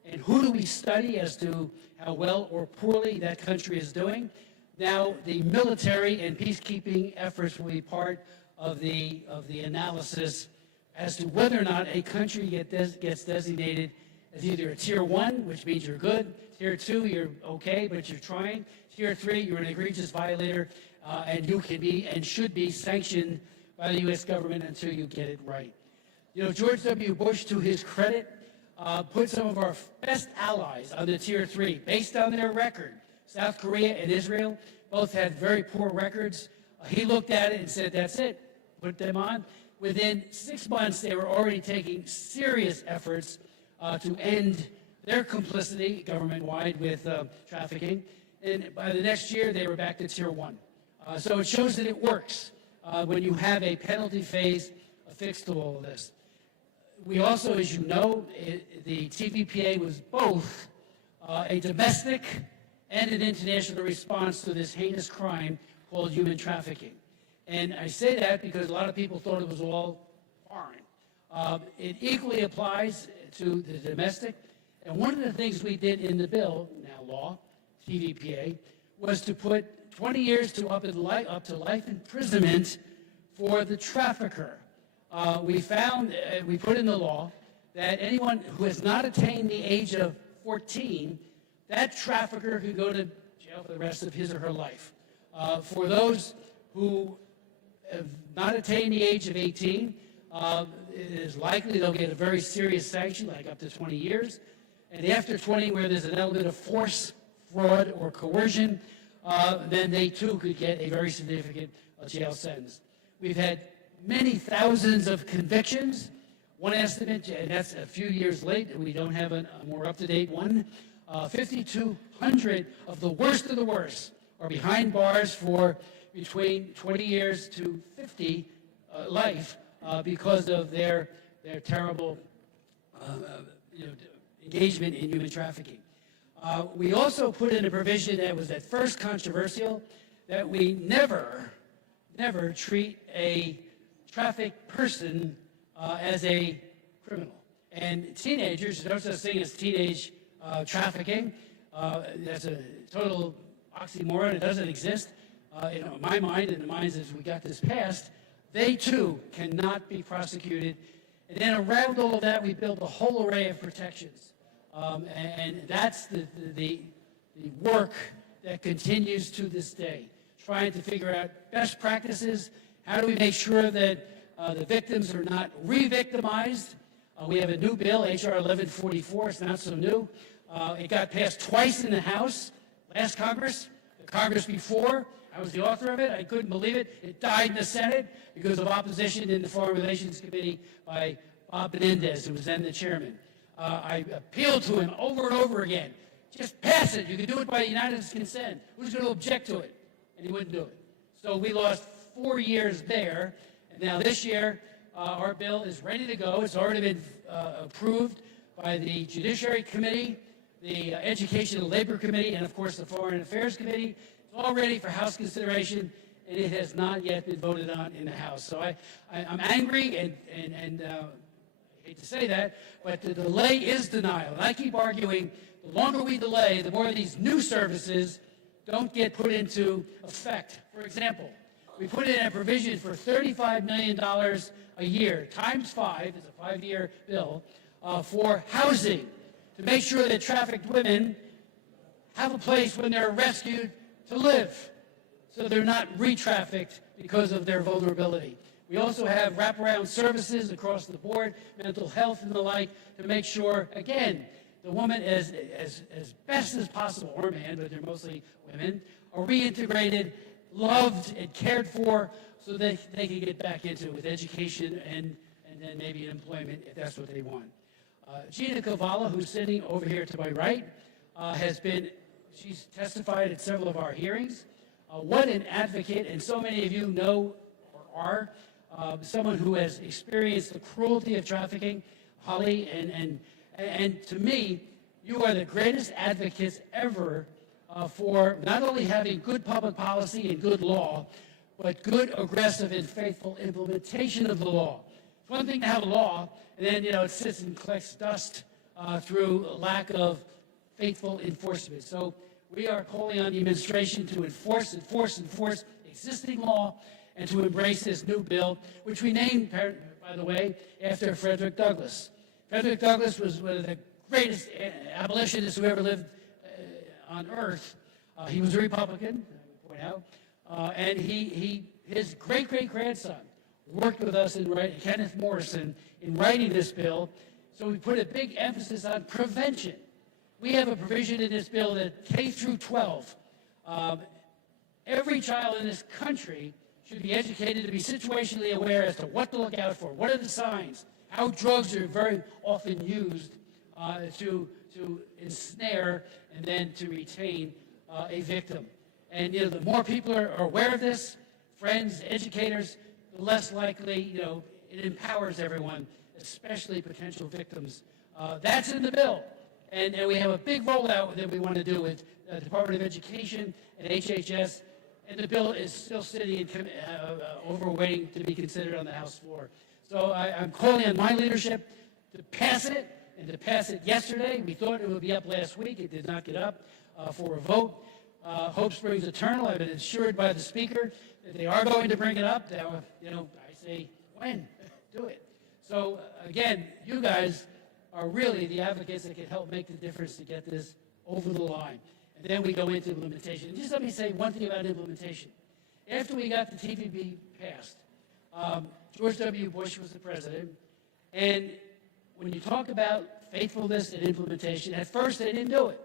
and who do we study as to how well or poorly that country is doing, now the military and peacekeeping efforts will be part of the analysis as to whether or not a country gets designated as either a tier 1, which means you're good, tier 2, you're okay, but you're trying, tier 3, you're an egregious violator, and you can be and should be sanctioned by the U.S. government until you get it right. George W. Bush, to his credit, put some of our best allies on the tier 3 based on their record. South Korea and Israel both had very poor records. He looked at it and said, that's it, put them on. Within 6 months, they were already taking serious efforts to end their complicity government-wide with trafficking. And by the next year, they were back to tier 1. So it shows that it works when you have a penalty phase affixed to all of this. We also, as you know, the TVPA was both a domestic and an international response to this heinous crime called human trafficking. And I say that because a lot of people thought it was all foreign. It equally applies to the domestic. And one of the things we did in the bill, now law, TVPA, was to put 20 years to up to life imprisonment for the trafficker. We put in the law that anyone who has not attained the age of 14, that trafficker could go to jail for the rest of his or her life. For those who have not attained the age of 18, it is likely they'll get a very serious sanction, like up to 20 years. And after 20, where there's an element of force, fraud, or coercion, then they too could get a very significant jail sentence. We've had many thousands of convictions. One estimate, and that's a few years late, and we don't have a more up-to-date one, 5,200 of the worst are behind bars for between 20 years to 50 life because of their terrible engagement in human trafficking. We also put in a provision that was at first controversial, that we never treat a trafficked person as a criminal. And teenagers, there's no such thing as teenage trafficking. That's a total oxymoron. It doesn't exist. In my mind, and the minds as we got this passed, they too cannot be prosecuted. And then around all of that, we built a whole array of protections. And that's the work that continues to this day. trying to figure out best practices. How do we make sure that the victims are not re-victimized? We have a new bill, H.R. 1144. It's not so new. It got passed twice in the House, last Congress, the Congress before. I was the author of it. I couldn't believe it. It died in the Senate because of opposition in the Foreign Relations Committee by Bob Menendez, who was then the chairman. I appealed to him over and over again. Just pass it. You can do it by unanimous consent. Who's going to object to it? And he wouldn't do it. So we lost 4 years there. And now this year, our bill is ready to go. It's already been approved by the Judiciary Committee, the Education and Labor Committee, and of course the Foreign Affairs Committee. It's all ready for House consideration, and it has not yet been voted on in the House. So I'm angry and I hate to say that, but the delay is denial. And I keep arguing the longer we delay, the more of these new services don't get put into effect. For example, we put in a provision for $35 million a year, times 5, it's a 5-year bill, for housing, to make sure that trafficked women have a place when they're rescued to live, so they're not re-trafficked because of their vulnerability. We also have wraparound services across the board, mental health and the like, to make sure, again, the woman, as best as possible, or man, but they're mostly women, are reintegrated, loved, and cared for, so that they can get back into it with education and then maybe employment if that's what they want. Gina Cavallo, who's sitting over here to my right, she's testified at several of our hearings. What an advocate, and so many of you know or are someone who has experienced the cruelty of trafficking. Holly, and to me, you are the greatest advocates ever for not only having good public policy and good law, but good, aggressive, and faithful implementation of the law. It's one thing to have a law, and then, it sits and collects dust through lack of faithful enforcement. So we are calling on the administration to enforce existing law and to embrace this new bill, which we named, by the way, after Frederick Douglass. Frederick Douglass was one of the greatest abolitionists who ever lived on earth. He was a Republican, I would point out, and his great-great-grandson worked with us in writing, Kenneth Morrison, in writing this bill. So we put a big emphasis on prevention. We have a provision in this bill that K through 12, every child in this country should be educated to be situationally aware as to what to look out for, what are the signs, how drugs are very often used to ensnare and then to retain a victim. And the more people are aware of this, friends, educators, the less likely, it empowers everyone, especially potential victims. That's in the bill. And we have a big rollout that we want to do with the Department of Education and HHS, and the bill is still sitting over waiting to be considered on the House floor. So I'm calling on my leadership to pass it, and to pass it yesterday. We thought it would be up last week. It did not get up for a vote. Hope springs eternal. I've been assured by the Speaker that they are going to bring it up. Now, I say, when? Do it. So, again, you guys are really the advocates that can help make the difference to get this over the line. And then we go into implementation. And just let me say one thing about implementation. After we got the TPP passed, George W. Bush was the president, and when you talk about faithfulness and implementation, at first they didn't do it.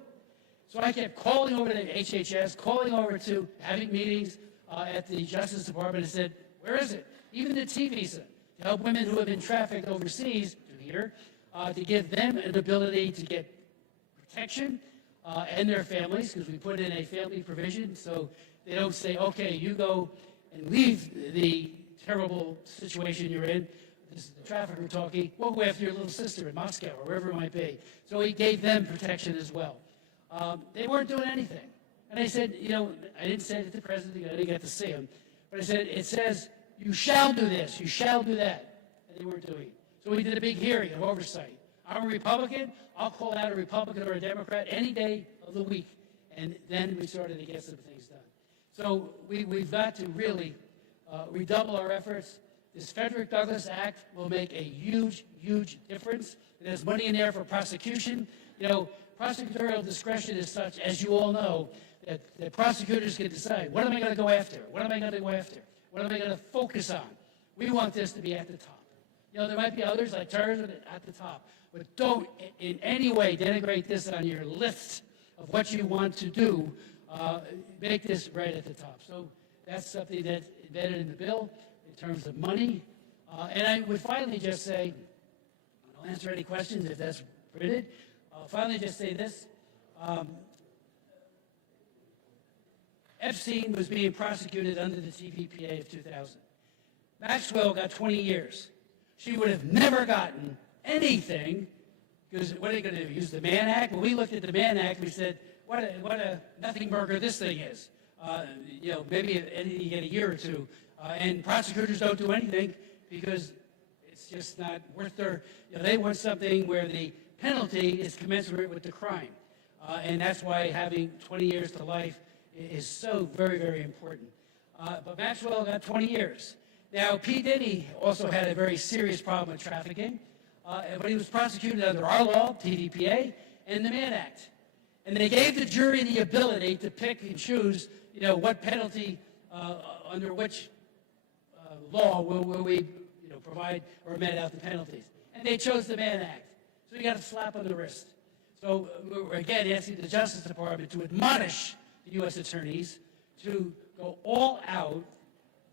So I kept calling over to HHS, calling over to having meetings at the Justice Department, and said, where is it? Even the T visa, to help women who have been trafficked overseas to here, to give them an ability to get protection and their families, because we put in a family provision so they don't say, okay, you go and leave the terrible situation you're in. This is the trafficker talking. We'll go after your little sister in Moscow or wherever it might be. So he gave them protection as well. They weren't doing anything. And I said, I didn't say it to the president. I didn't get to see him. But I said, it says, you shall do this. You shall do that. And they weren't doing it. So we did a big hearing of oversight. I'm a Republican. I'll call out a Republican or a Democrat any day of the week. And then we started to get some things done. So we've got to really redouble our efforts. This Frederick Douglass Act will make a huge, huge difference. There's money in there for prosecution. prosecutorial discretion is such, as you all know, that prosecutors can decide, what am I going to go after? What am I going to go after? What am I going to focus on? We want this to be at the top. You know, there might be others like terrorism at the top, but don't in any way denigrate this on your list of what you want to do. Make this right at the top. So that's something that's embedded in the bill in terms of money. And I would finally just say, I'll answer any questions if that's permitted. I'll finally just say this. Epstein was being prosecuted under the TVPA of 2000. Maxwell got 20 years. She would have never gotten anything, because what are they going to do, use the Mann Act? When we looked at the Mann Act, we said, what a nothing burger this thing is. You know, maybe you get a year or two. And prosecutors don't do anything because it's just not worth their, you know, they want something where the penalty is commensurate with the crime. And that's why having 20 years to life is so very, very important. But Maxwell got 20 years. Now, P. Diddy also had a very serious problem with trafficking, but he was prosecuted under our law, TVPA, and the Mann Act. And they gave the jury the ability to pick and choose, you know, what penalty, under which law will we, you know, provide or met out the penalties. And they chose the Mann Act. So you got a slap on the wrist. So we're again asking the Justice Department to admonish the U.S. attorneys to go all out,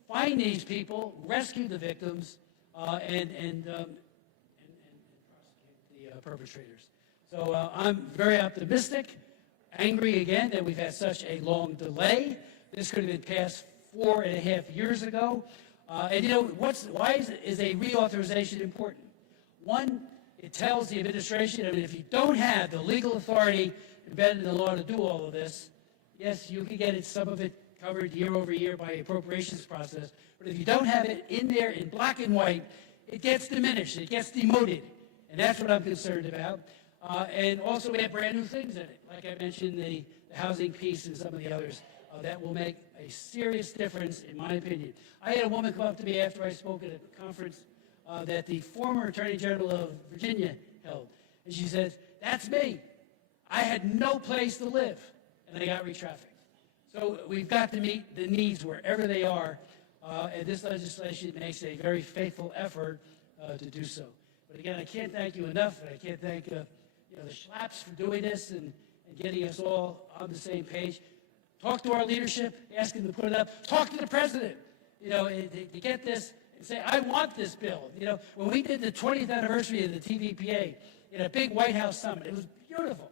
find these people, rescue the victims, and prosecute the perpetrators. So I'm very optimistic, angry again that we've had such a long delay. This could have been passed 4.5 years ago. And you know, why is a reauthorization important? One, it tells the administration, I mean, if you don't have the legal authority embedded in the law to do all of this, yes, you can get it, some of it covered year over year by appropriations process, but if you don't have it in there in black and white, it gets diminished, it gets demoted, and that's what I'm concerned about. And also we have brand new things in it, like I mentioned, the housing piece and some of the others that will make a serious difference, in my opinion. I had a woman come up to me after I spoke at a conference that the former Attorney General of Virginia held, and she says, that's me. I had no place to live, and I got re-trafficked. So we've got to meet the needs wherever they are, and this legislation makes a very faithful effort to do so. But again, I can't thank you enough, and I can't thank you know, the Schlapps for doing this and getting us all on the same page. Talk to our leadership, ask them to put it up. Talk to the president, you know, to get this and say, I want this bill. You know, when we did the 20th anniversary of the TVPA in a big White House summit, it was beautiful.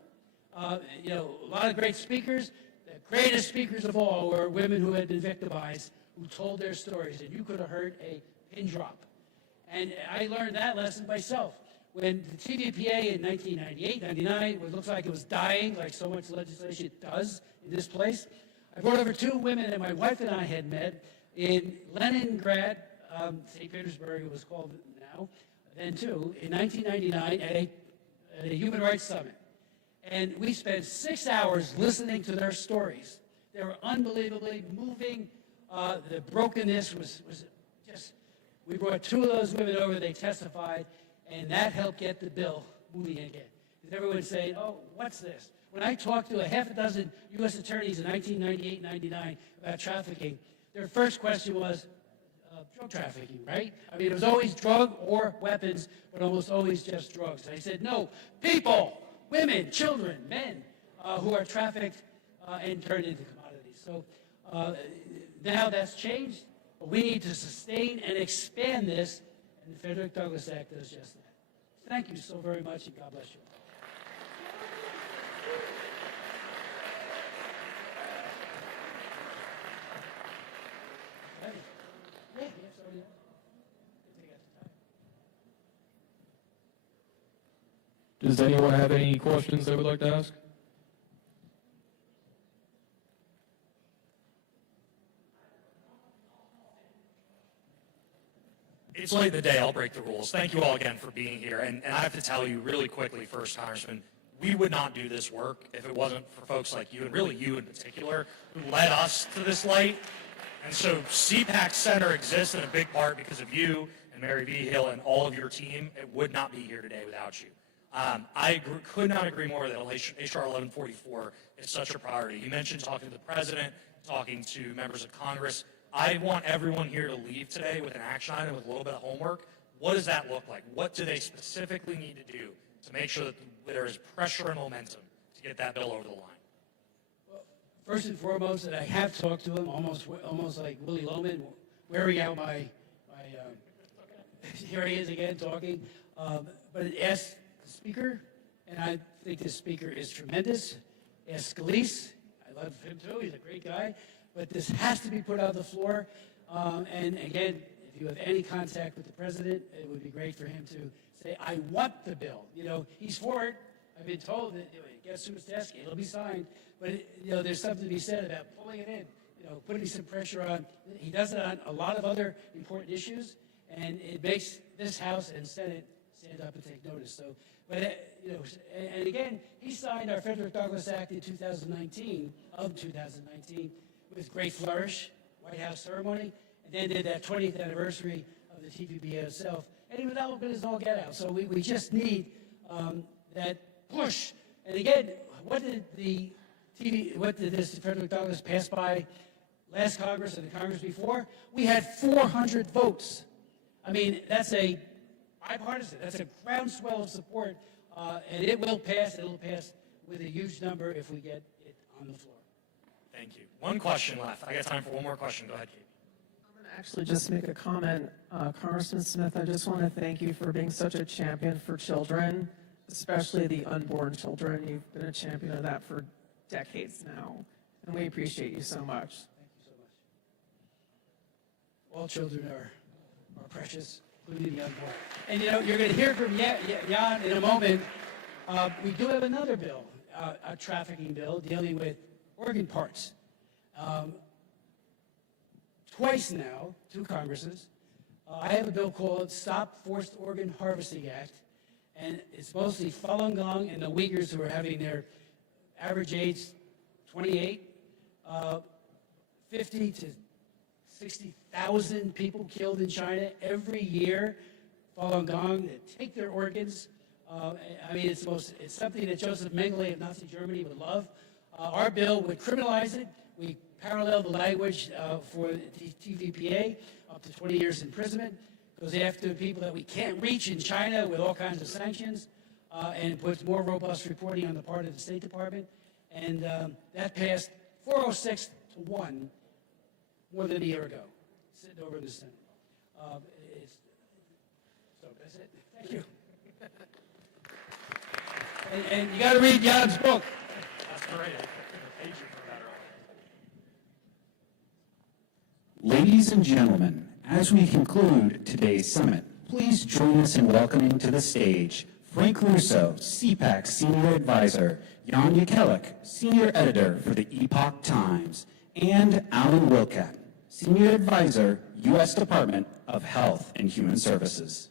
You know, a lot of great speakers. The greatest speakers of all were women who had been victimized, who told their stories, and you could have heard a pin drop. And I learned that lesson myself. When the TVPA in 1998, 99, it looks like it was dying, like so much legislation does in this place, I brought over two women that my wife and I had met in Leningrad, St. Petersburg it was called now, then too, in 1999 at a human rights summit. And we spent 6 hours listening to their stories. They were unbelievably moving. The brokenness was just, we brought two of those women over, they testified, and that helped get the bill moving again. Because everyone was saying, oh, what's this? When I talked to a half a dozen U.S. attorneys in 1998, 99 about trafficking, their first question was drug trafficking, right? I mean, it was always drug or weapons, but almost always just drugs. And I said, no, people, women, children, men who are trafficked and turned into commodities. So now that's changed, but we need to sustain and expand this, and the Frederick Douglass Act does just that. Thank you so very much, and God bless you. Does anyone have any questions they would like to ask? It's late in the day, I'll break the rules. Thank you all again for being here. And I have to tell you really quickly first, Congressman, we would not do this work if it wasn't for folks like you, and really you in particular, who led us to this light. And so CPAC Center exists in a big part because of you and Mary V. Hill and all of your team. It would not be here today without you. Could not agree more that HR 1144 is such a priority. You mentioned talking to the president, talking to members of Congress. I want everyone here to leave today with an action item with a little bit of homework. What does that look like? What do they specifically need to do to make sure that there is pressure and momentum to get that bill over the line? First and foremost, that I have talked to him, almost like Willie Loman, wearing out my here he is again talking. But ask the speaker, and I think the speaker is tremendous. Ask Scalise, I love him too, he's a great guy. But this has to be put on the floor. And again, if you have any contact with the president, it would be great for him to say, I want the bill. You know, he's for it. I've been told that it gets to his desk, it'll be signed. But there's something to be said about pulling it in, putting some pressure on. He does it on a lot of other important issues, and it makes this House and Senate stand up and take notice. So, but and again, he signed our Frederick Douglass Act in 2019 with great flourish, White House ceremony, and then did that 20th anniversary of the TVPA itself, and he was out with his all get out. So we just need that push. And again, what did this Frederick Douglass pass by last Congress and the Congress before? We had 400 votes. I mean, that's a bipartisan, that's a groundswell of support, and it will pass. It'll pass with a huge number if we get it on the floor. Thank you. One question left. I got time for one more question. Go ahead, Katie. I'm going to actually just make a comment. Congressman Smith, I just want to thank you for being such a champion for children, especially the unborn children. You've been a champion of that for decades now, and we appreciate you so much. Thank you so much. All children are precious, including the unborn. And you're going to hear from Jan in a moment. We do have another bill, a trafficking bill dealing with organ parts. Twice now, 2 Congresses. I have a bill called Stop Forced Organ Harvesting Act, and it's mostly Falun Gong and the Uyghurs who are having their average age 28, 50 to 60,000 people killed in China every year. Falun Gong, they take their organs. I mean, it's something that Joseph Mengele of Nazi Germany would love. Our bill would criminalize it. We parallel the language for the TVPA up to 20 years imprisonment. Goes after people that we can't reach in China with all kinds of sanctions, and puts more robust reporting on the part of the State Department. And that passed 406 to 1 more than a year ago, sitting over in the Senate. So that's it. Thank you. And you got to read Jan's book. That's great. Page for better. Ladies and gentlemen, as we conclude today's summit, please join us in welcoming to the stage Frank Russo, CPAC Senior Advisor, Jan Jekielek, Senior Editor for the Epoch Times, and Alan Wilcat, Senior Advisor, U.S. Department of Health and Human Services.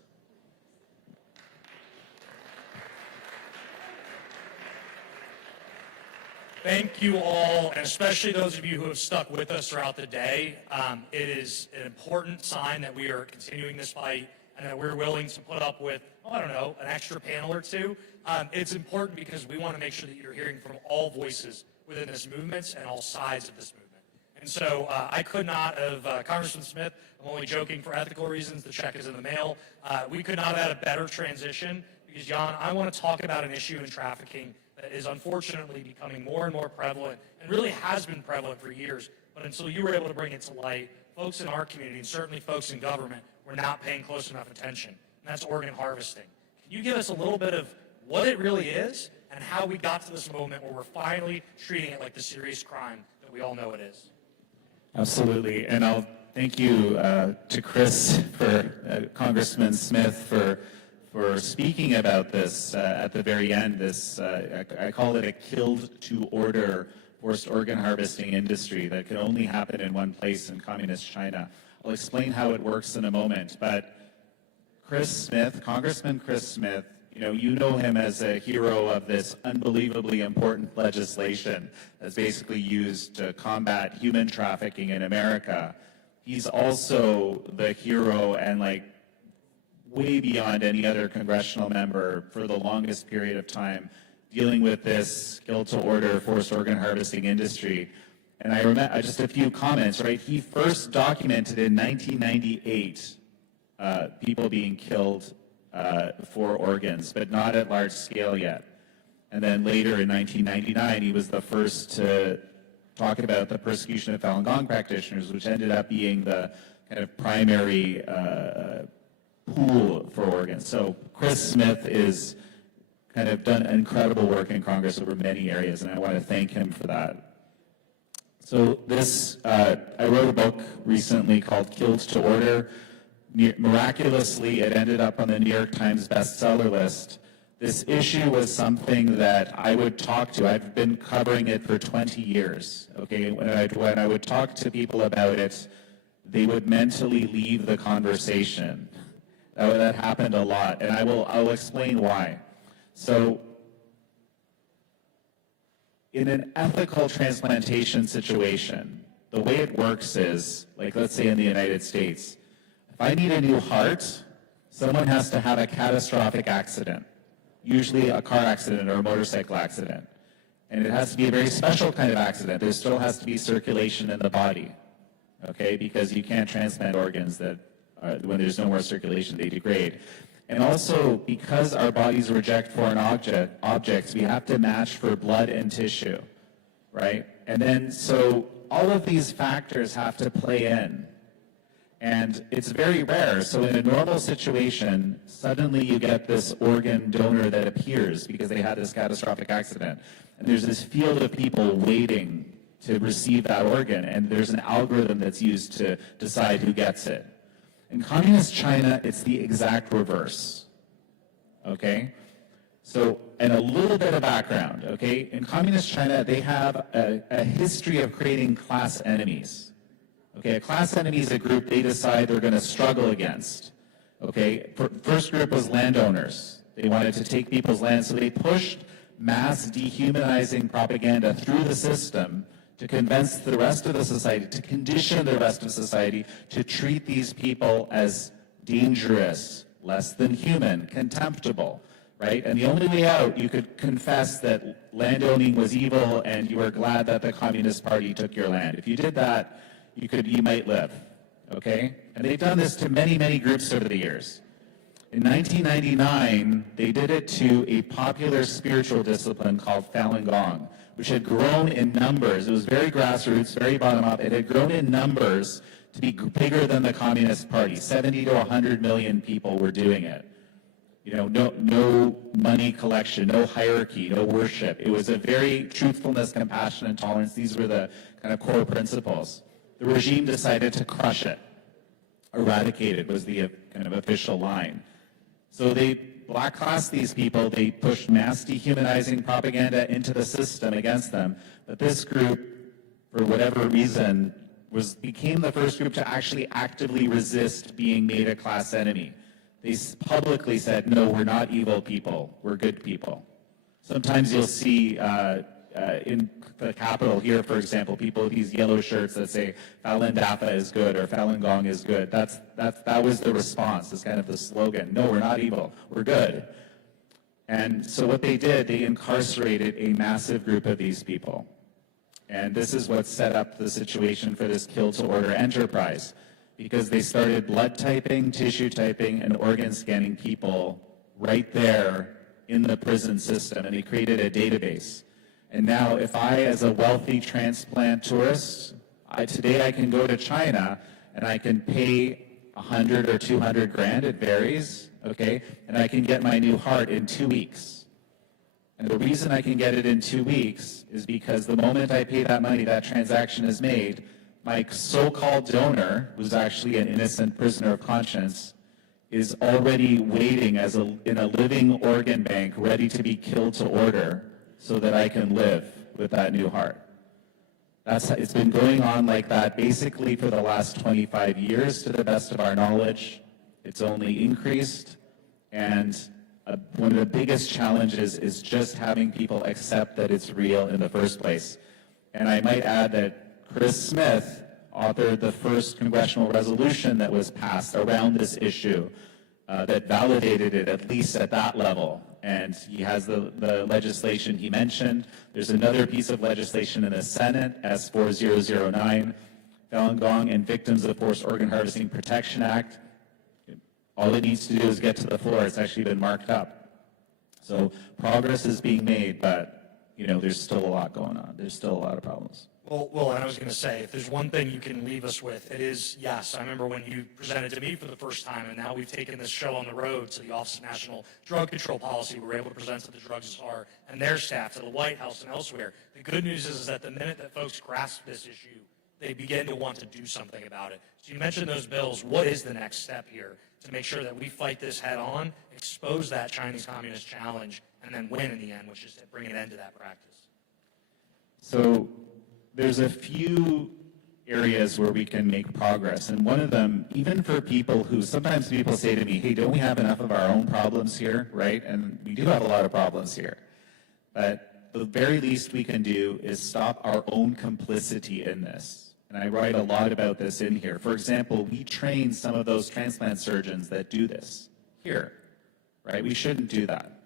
Thank you all, and especially those of you who have stuck with us throughout the day. It is an important sign that we are continuing this fight and that we're willing to put up with, I don't know, an extra panel or two. It's important because we want to make sure that you're hearing from all voices within this movement and all sides of this movement. And so I could not have, Congressman Smith, I'm only joking for ethical reasons, the check is in the mail. We could not have had a better transition because, Jan, I want to talk about an issue in trafficking that is unfortunately becoming more and more prevalent and really has been prevalent for years. But until you were able to bring it to light, folks in our community and certainly folks in government were not paying close enough attention. And that's organ harvesting. Can you give us a little bit of what it really is and how we got to this moment where we're finally treating it like the serious crime that we all know it is? Absolutely. And I'll thank you to Chris, Congressman Smith, for speaking about this at the very end. This I call it a killed to order forced organ harvesting industry that could only happen in one place in communist China. I'll explain how it works in a moment. But Chris Smith, Congressman Chris Smith, you know him as a hero of this unbelievably important legislation that's basically used to combat human trafficking in America. He's also the hero and way beyond any other congressional member for the longest period of time dealing with this kill-to-order forced organ harvesting industry. And I remember just a few comments, right? He first documented in 1998 people being killed for organs, but not at large scale yet. And then later in 1999, he was the first to talk about the persecution of Falun Gong practitioners, which ended up being the kind of primary pool for organs. So Chris Smith is kind of done incredible work in Congress over many areas, and I want to thank him for that. So this, I wrote a book recently called Killed to Order. Miraculously, it ended up on the New York Times bestseller list. This issue was something that I would talk to. I've been covering it for 20 years, okay? When I would talk to people about it, they would mentally leave the conversation. That happened a lot, and I'll explain why. So, in an ethical transplantation situation, the way it works is, like let's say in the United States, if I need a new heart, someone has to have a catastrophic accident, usually a car accident or a motorcycle accident. And it has to be a very special kind of accident. There still has to be circulation in the body, okay? Because you can't transplant organs that, when there's no more circulation, they degrade. And also, because our bodies reject foreign objects, we have to match for blood and tissue, right? And then, so all of these factors have to play in. And it's very rare. So in a normal situation, suddenly you get this organ donor that appears because they had this catastrophic accident. And there's this field of people waiting to receive that organ. And there's an algorithm that's used to decide who gets it. In communist China, it's the exact reverse, okay? So, and a little bit of background, okay? In communist China, they have a history of creating class enemies. Okay, a class enemy is a group they decide they're going to struggle against. Okay, first group was landowners. They wanted to take people's land, so they pushed mass dehumanizing propaganda through the system to convince the rest of the society, to condition the rest of society to treat these people as dangerous, less than human, contemptible, right? And the only way out, you could confess that landowning was evil and you were glad that the Communist Party took your land. If you did that, you might live, okay? And they've done this to many, many groups over the years. In 1999, they did it to a popular spiritual discipline called Falun Gong, which had grown in numbers. It was very grassroots, very bottom up. It had grown in numbers to be bigger than the Communist Party. 70 to 100 million people were doing it. You know, no money collection, no hierarchy, no worship. It was a very truthfulness, compassion, and tolerance. These were the kind of core principles. The regime decided to crush it. Eradicate it was the kind of official line. So they black-classed these people. They pushed mass dehumanizing propaganda into the system against them. But this group, for whatever reason, became the first group to actually actively resist being made a class enemy. They publicly said, no, we're not evil people. We're good people. Sometimes you'll see in the Capitol here, for example, people with these yellow shirts that say Falun Dafa is good or Falun Gong is good. That was the response, is kind of the slogan. No, we're not evil. We're good. And so what they did, they incarcerated a massive group of these people. And this is what set up the situation for this kill-to-order enterprise, because they started blood typing, tissue typing, and organ scanning people right there in the prison system, and they created a database. And now if I, as a wealthy transplant tourist, today I can go to China and I can pay 100 or 200 grand, it varies, okay? And I can get my new heart in 2 weeks. And the reason I can get it in 2 weeks is because the moment I pay that money, that transaction is made, my so-called donor, who's actually an innocent prisoner of conscience, is already waiting in a living organ bank, ready to be killed to order, so that I can live with that new heart. It's been going on like that basically for the last 25 years, to the best of our knowledge. It's only increased, and one of the biggest challenges is just having people accept that it's real in the first place. And I might add that Chris Smith authored the first congressional resolution that was passed around this issue that validated it, at least at that level. And he has the legislation he mentioned. There's another piece of legislation in the Senate, S4009, Falun Gong and Victims of Forced Organ Harvesting Protection Act. All it needs to do is get to the floor. It's actually been marked up. So progress is being made, but there's still a lot going on. There's still a lot of problems. Well, and I was going to say, if there's one thing you can leave us with, it is, yes, I remember when you presented to me for the first time, and now we've taken this show on the road to the Office of National Drug Control Policy. We're able to present to the Drug Czar and their staff, to the White House and elsewhere. The good news is that the minute that folks grasp this issue, they begin to want to do something about it. So you mentioned those bills. What is the next step here to make sure that we fight this head on, expose that Chinese Communist challenge, and then win in the end, which is to bring an end to that practice? So there's a few areas where we can make progress. And one of them, even for people who, sometimes people say to me, hey, don't we have enough of our own problems here, right? And we do have a lot of problems here. But the very least we can do is stop our own complicity in this. And I write a lot about this in here. For example, we train some of those transplant surgeons that do this here, right? We shouldn't do that.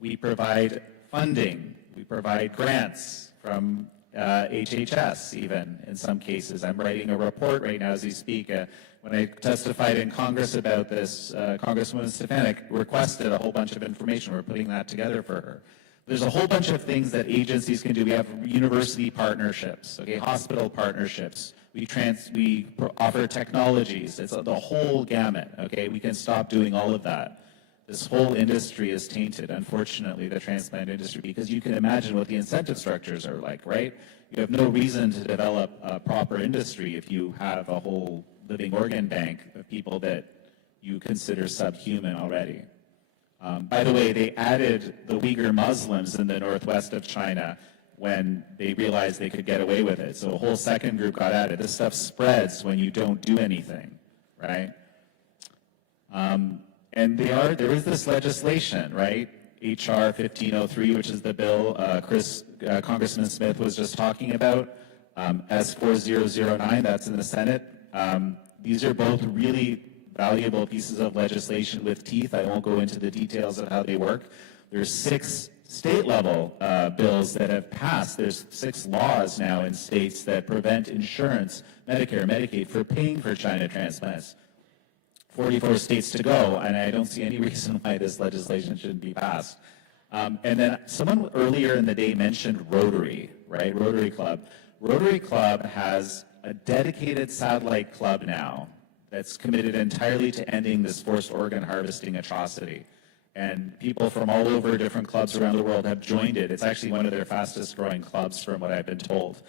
We provide funding. We provide grants from HHS, even in some cases. I'm writing a report right now as we speak. When I testified in Congress about this, Congresswoman Stefanik requested a whole bunch of information. We're putting that together for her. There's a whole bunch of things that agencies can do. We have university partnerships, okay, hospital partnerships. We offer technologies. It's the whole gamut, okay? We can stop doing all of that. This whole industry is tainted, unfortunately, the transplant industry, because you can imagine what the incentive structures are like, right? You have no reason to develop a proper industry if you have a whole living organ bank of people that you consider subhuman already. By the way, they added the Uyghur Muslims in the northwest of China when they realized they could get away with it. So a whole second group got added. This stuff spreads when you don't do anything, right? And there is this legislation, right? HR 1503, which is the bill Congressman Smith was just talking about. S4009, that's in the Senate. These are both really valuable pieces of legislation with teeth. I won't go into the details of how they work. There's 6 state-level bills that have passed. There's 6 laws now in states that prevent insurance, Medicare, Medicaid, for paying for China transplants. 44 states to go, and I don't see any reason why this legislation shouldn't be passed. And then someone earlier in the day mentioned Rotary, right? Rotary Club. Rotary Club has a dedicated satellite club now that's committed entirely to ending this forced organ harvesting atrocity. And people from all over different clubs around the world have joined it. It's actually one of their fastest growing clubs from what I've been told.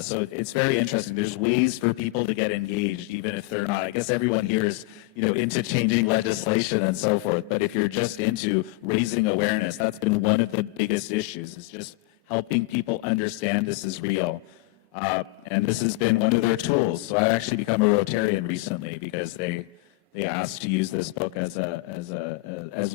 So it's very interesting. There's ways for people to get engaged, even if they're not. I guess everyone here is, into changing legislation and so forth. But if you're just into raising awareness, that's been one of the biggest issues, is just helping people understand this is real. And this has been one of their tools. So I actually become a Rotarian recently because they asked to use this book as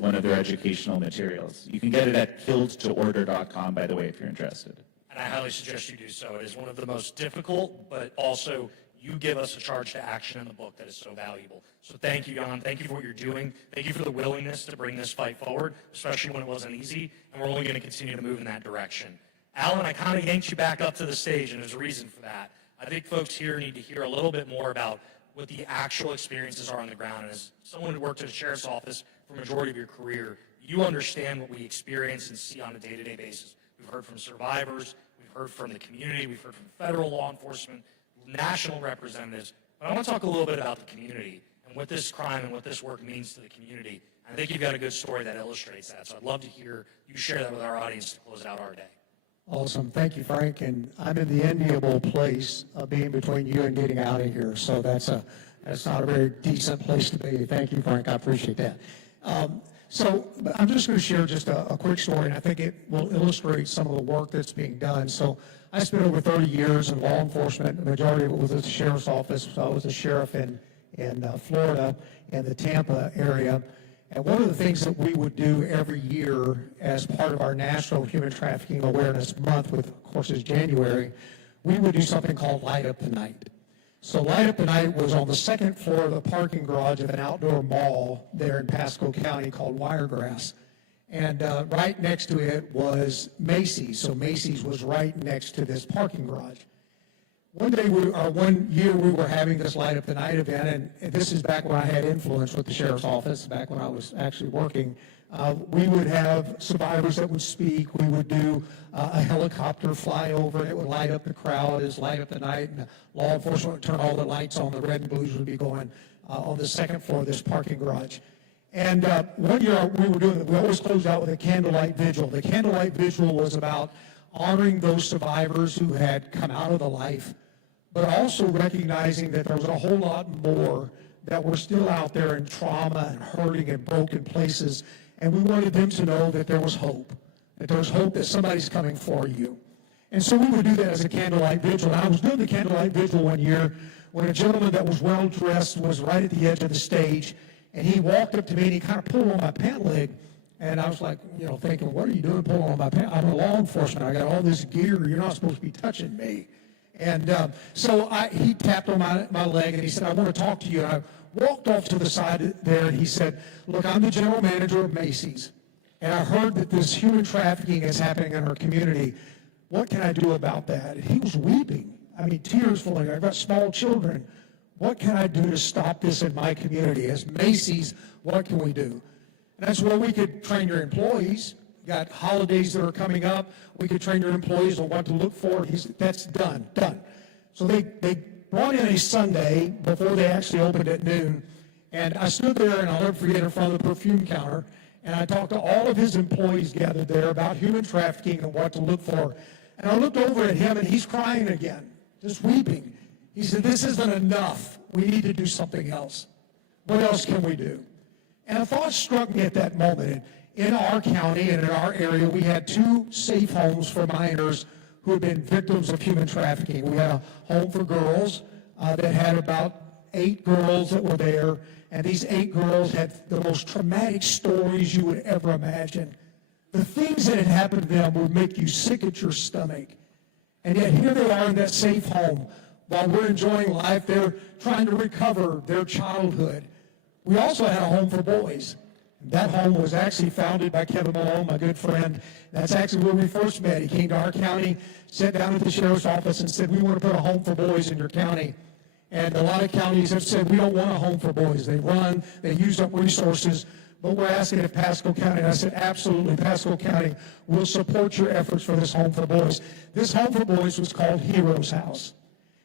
one of their educational materials. You can get it at killedtoorder.com, by the way, if you're interested. And I highly suggest you do so. It is one of the most difficult, but also you give us a charge to action in the book that is so valuable. So thank you, Jan. Thank you for what you're doing. Thank you for the willingness to bring this fight forward, especially when it wasn't easy, and we're only going to continue to move in that direction. Alan, I kind of yanked you back up to the stage, and there's a reason for that. I think folks here need to hear a little bit more about what the actual experiences are on the ground. And as someone who worked at a sheriff's office for the majority of your career, you understand what we experience and see on a day-to-day basis. We've heard from survivors, we've heard from the community, we've heard from federal law enforcement, national representatives. But I want to talk a little bit about the community and what this crime and what this work means to the community. I think you've got a good story that illustrates that. So I'd love to hear you share that with our audience to close out our day. Awesome. Thank you, Frank. And I'm in the enviable place of being between you and getting out of here. So that's not a very decent place to be. Thank you, Frank. I appreciate that. So I'm just going to share just a quick story, and I think it will illustrate some of the work that's being done. So I spent over 30 years in law enforcement. The majority of it was at the sheriff's office. So I was a sheriff in Florida, in the Tampa area. And one of the things that we would do every year as part of our National Human Trafficking Awareness Month, which of course is January, we would do something called Light Up the Night. So Light Up the Night was on the second floor of the parking garage of an outdoor mall there in Pasco County called Wiregrass. And right next to it was Macy's. So Macy's was right next to this parking garage. One year we were having this Light Up the Night event, and this is back when I had influence with the sheriff's office, back when I was actually working. We would have survivors that would speak. We would do a helicopter fly over, and it would light up the crowd as Light Up the Night, and law enforcement would turn all the lights on. The red and blues would be going on the second floor of this parking garage. And one year we always closed out with a candlelight vigil. The candlelight vigil was about honoring those survivors who had come out of the life, but also recognizing that there was a whole lot more that were still out there in trauma and hurting and broken places. And we wanted them to know that there was hope, that somebody's coming for you. And so we would do that as a candlelight vigil. And I was doing the candlelight vigil one year when a gentleman that was well dressed was right at the edge of the stage, and he walked up to me and he kind of pulled on my pant leg. And I was like, thinking, what are you doing pulling on my pant? I'm a law enforcement. I got all this gear. You're not supposed to be touching me. And so he tapped on my leg and he said, I want to talk to you. And I walked off to the side there and he said, look, I'm the general manager of Macy's. And I heard that this human trafficking is happening in our community. What can I do about that? And he was weeping. I mean, tears flowing. I've got small children. What can I do to stop this in my community? As Macy's, what can we do? And that's where we could train your employees. You got holidays that are coming up. We could train your employees on what to look for. That's done. So they brought in a Sunday before they actually opened at noon. And I stood there, and I'll never forget, in front of the perfume counter. And I talked to all of his employees gathered there about human trafficking and what to look for. And I looked over at him, and he's crying again, just weeping. He said, this isn't enough. We need to do something else. What else can we do? And a thought struck me at that moment. In our county and in our area, we had 2 safe homes for minors who had been victims of human trafficking. We had a home for girls that had about 8 girls that were there, and these 8 girls had the most traumatic stories you would ever imagine. The things that had happened to them would make you sick at your stomach. And yet here they are in that safe home. While we're enjoying life, they're trying to recover their childhood. We also had a home for boys. That home was actually founded by Kevin Malone, my good friend. That's actually where we first met. He came to our county, sat down at the sheriff's office and said, we want to put a home for boys in your county. And a lot of counties have said, we don't want a home for boys. They use up resources, but we're asking if Pasco County, and I said, absolutely, Pasco County will support your efforts for this home for boys. This home for boys was called Heroes House.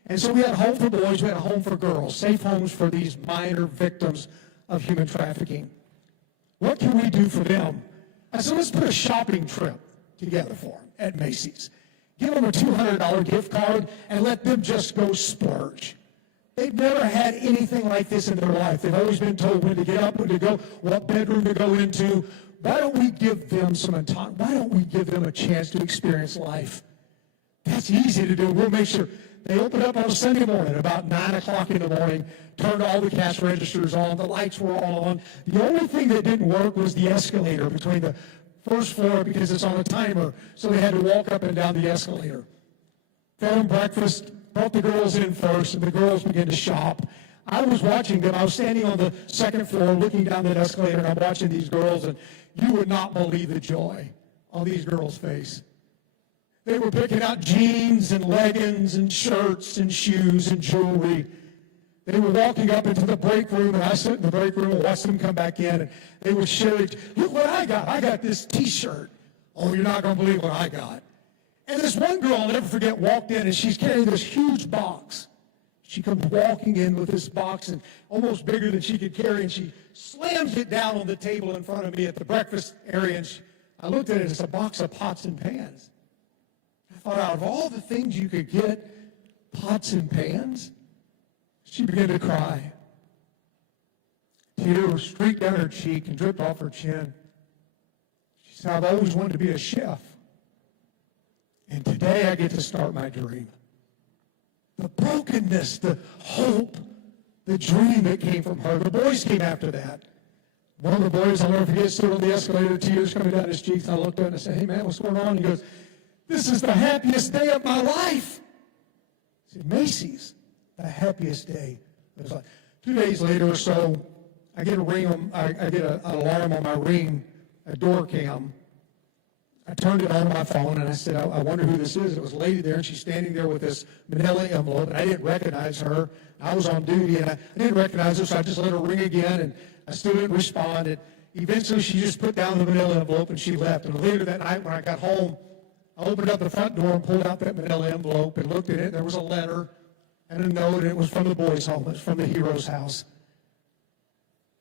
And so we had a home for boys, we had a home for girls, safe homes for these minor victims of human trafficking. What can we do for them? I said, let's put a shopping trip together for them at Macy's. Give them a $200 gift card and let them just go splurge. They've never had anything like this in their life. They've always been told when to get up, when to go, what bedroom to go into. Why don't we give them why don't we give them a chance to experience life? That's easy to do. We'll make sure. They opened up on a Sunday morning, about 9 o'clock in the morning, turned all the cash registers on, the lights were all on. The only thing that didn't work was the escalator between the first floor because it's on a timer, so they had to walk up and down the escalator. Fed them breakfast, brought the girls in first, and the girls began to shop. I was watching them. I was standing on the second floor looking down that escalator, and I'm watching these girls, and you would not believe the joy on these girls' face. They were picking out jeans and leggings and shirts and shoes and jewelry. They were walking up into the break room, and I sat in the break room and watched them come back in, and they would share it. Look what I got. I got this T-shirt. Oh, you're not going to believe what I got. And this one girl, I'll never forget, walked in, and she's carrying this huge box. She comes walking in with this box, and almost bigger than she could carry, and she slams it down on the table in front of me at the breakfast area, and I looked at it, it's a box of pots and pans. I thought, out of all the things you could get, pots and pans? She began to cry. Tears streaked down her cheek and dripped off her chin. She said, I've always wanted to be a chef. And today I get to start my dream. The brokenness, the hope, the dream that came from her. The boys came after that. One of the boys, I'll never forget, stood on the escalator, tears coming down his cheeks. And I looked at him and I said, hey man, what's going on? He goes, this is the happiest day of my life. I said, Macy's. the happiest day. It was like 2 days later or so, I get a ring, I get an alarm on my ring, a door cam. I turned it on my phone and I said, I wonder who this is. It was a lady there, and she's standing there with this manila envelope, and I didn't recognize her. I was on duty, and I didn't recognize her, so I just let her ring again, and I still didn't respond. And eventually, she just put down the manila envelope, and she left. And later that night, when I got home, I opened up the front door and pulled out that manila envelope and looked at it. There was a letter and a note, and it was from the boys' home. It was from the hero's house.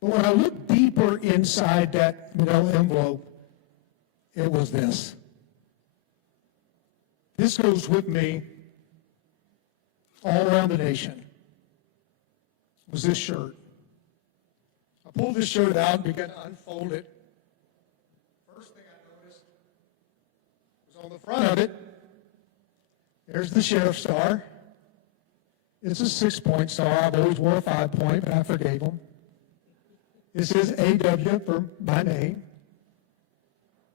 But when I looked deeper inside that manila envelope, it was this. This goes with me all around the nation. It was this shirt. I pulled this shirt out and began to unfold it. First thing I noticed was on the front of it, there's the sheriff's star. It's a 6-point star. I've always wore a 5-point, but I forgave him. It says AW for my name.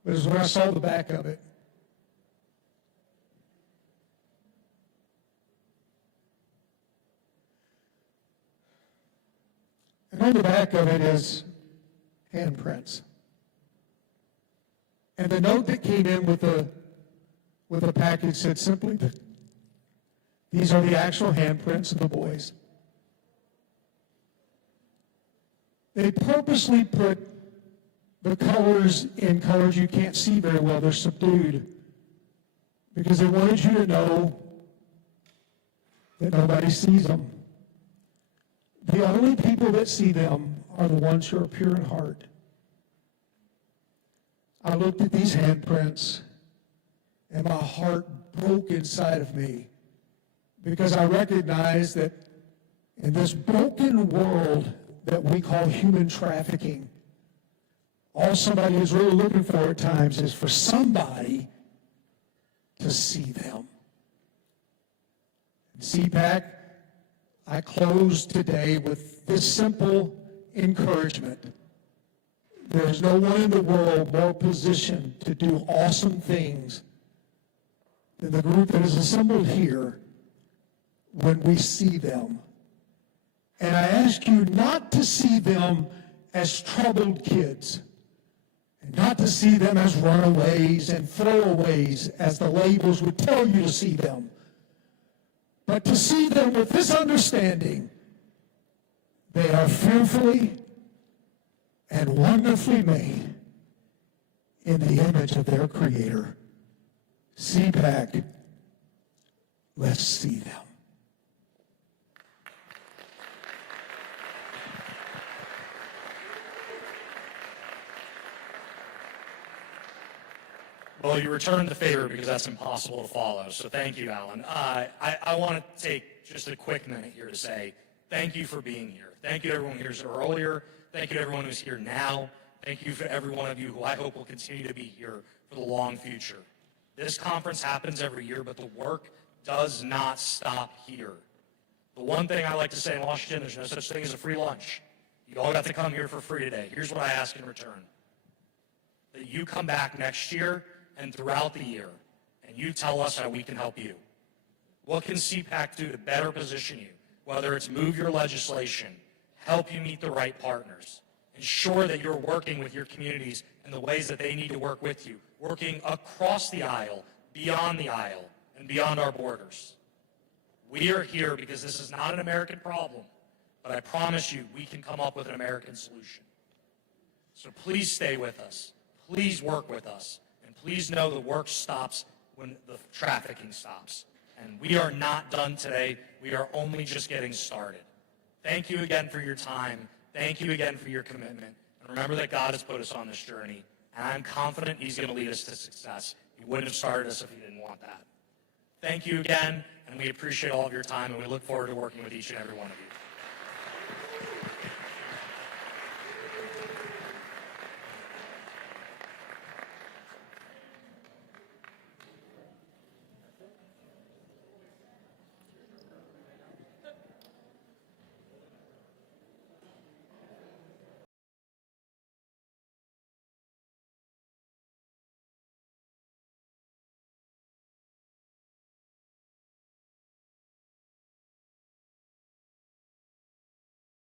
But it was when I saw the back of it. And on the back of it is handprints. And the note that came in with the package said simply, these are the actual handprints of the boys. They purposely put the colors in colors you can't see very well. They're subdued because they wanted you to know that nobody sees them. The only people that see them are the ones who are pure in heart. I looked at these handprints and my heart broke inside of me because I recognized that in this broken world that we call human trafficking, all somebody is really looking for at times is for somebody to see them. CPAC, I close today with this simple encouragement. There is no one in the world more positioned to do awesome things than the group that is assembled here when we see them. And I ask you not to see them as troubled kids, and not to see them as runaways and throwaways, as the labels would tell you to see them, but to see them with this understanding: they are fearfully and wonderfully made in the image of their Creator. CPAC, let's see them. Well, you returned the favor because that's impossible to follow. So thank you, Alan. I want to take just a quick minute here to say thank you for being here. Thank you to everyone who was here earlier. Thank you to everyone who's here now. Thank you for every one of you who I hope will continue to be here for the long future. This conference happens every year, but the work does not stop here. The one thing I like to say in Washington, there's no such thing as a free lunch. You all got to come here for free today. Here's what I ask in return: that you come back next year and throughout the year, and you tell us how we can help you. What can CPAC do to better position you? Whether it's move your legislation, help you meet the right partners, ensure that you're working with your communities in the ways that they need to work with you, working across the aisle, beyond and beyond our borders. We are here because this is not an American problem, but I promise you we can come up with an American solution. So please stay with us. Please work with us. And please know the work stops when the trafficking stops. And we are not done today. We are only just getting started. Thank you again for your time. Thank you again for your commitment. And remember that God has put us on this journey. And I'm confident He's going to lead us to success. He wouldn't have started us if He didn't want that. Thank you again, and we appreciate all of your time, and we look forward to working with each and every one of you.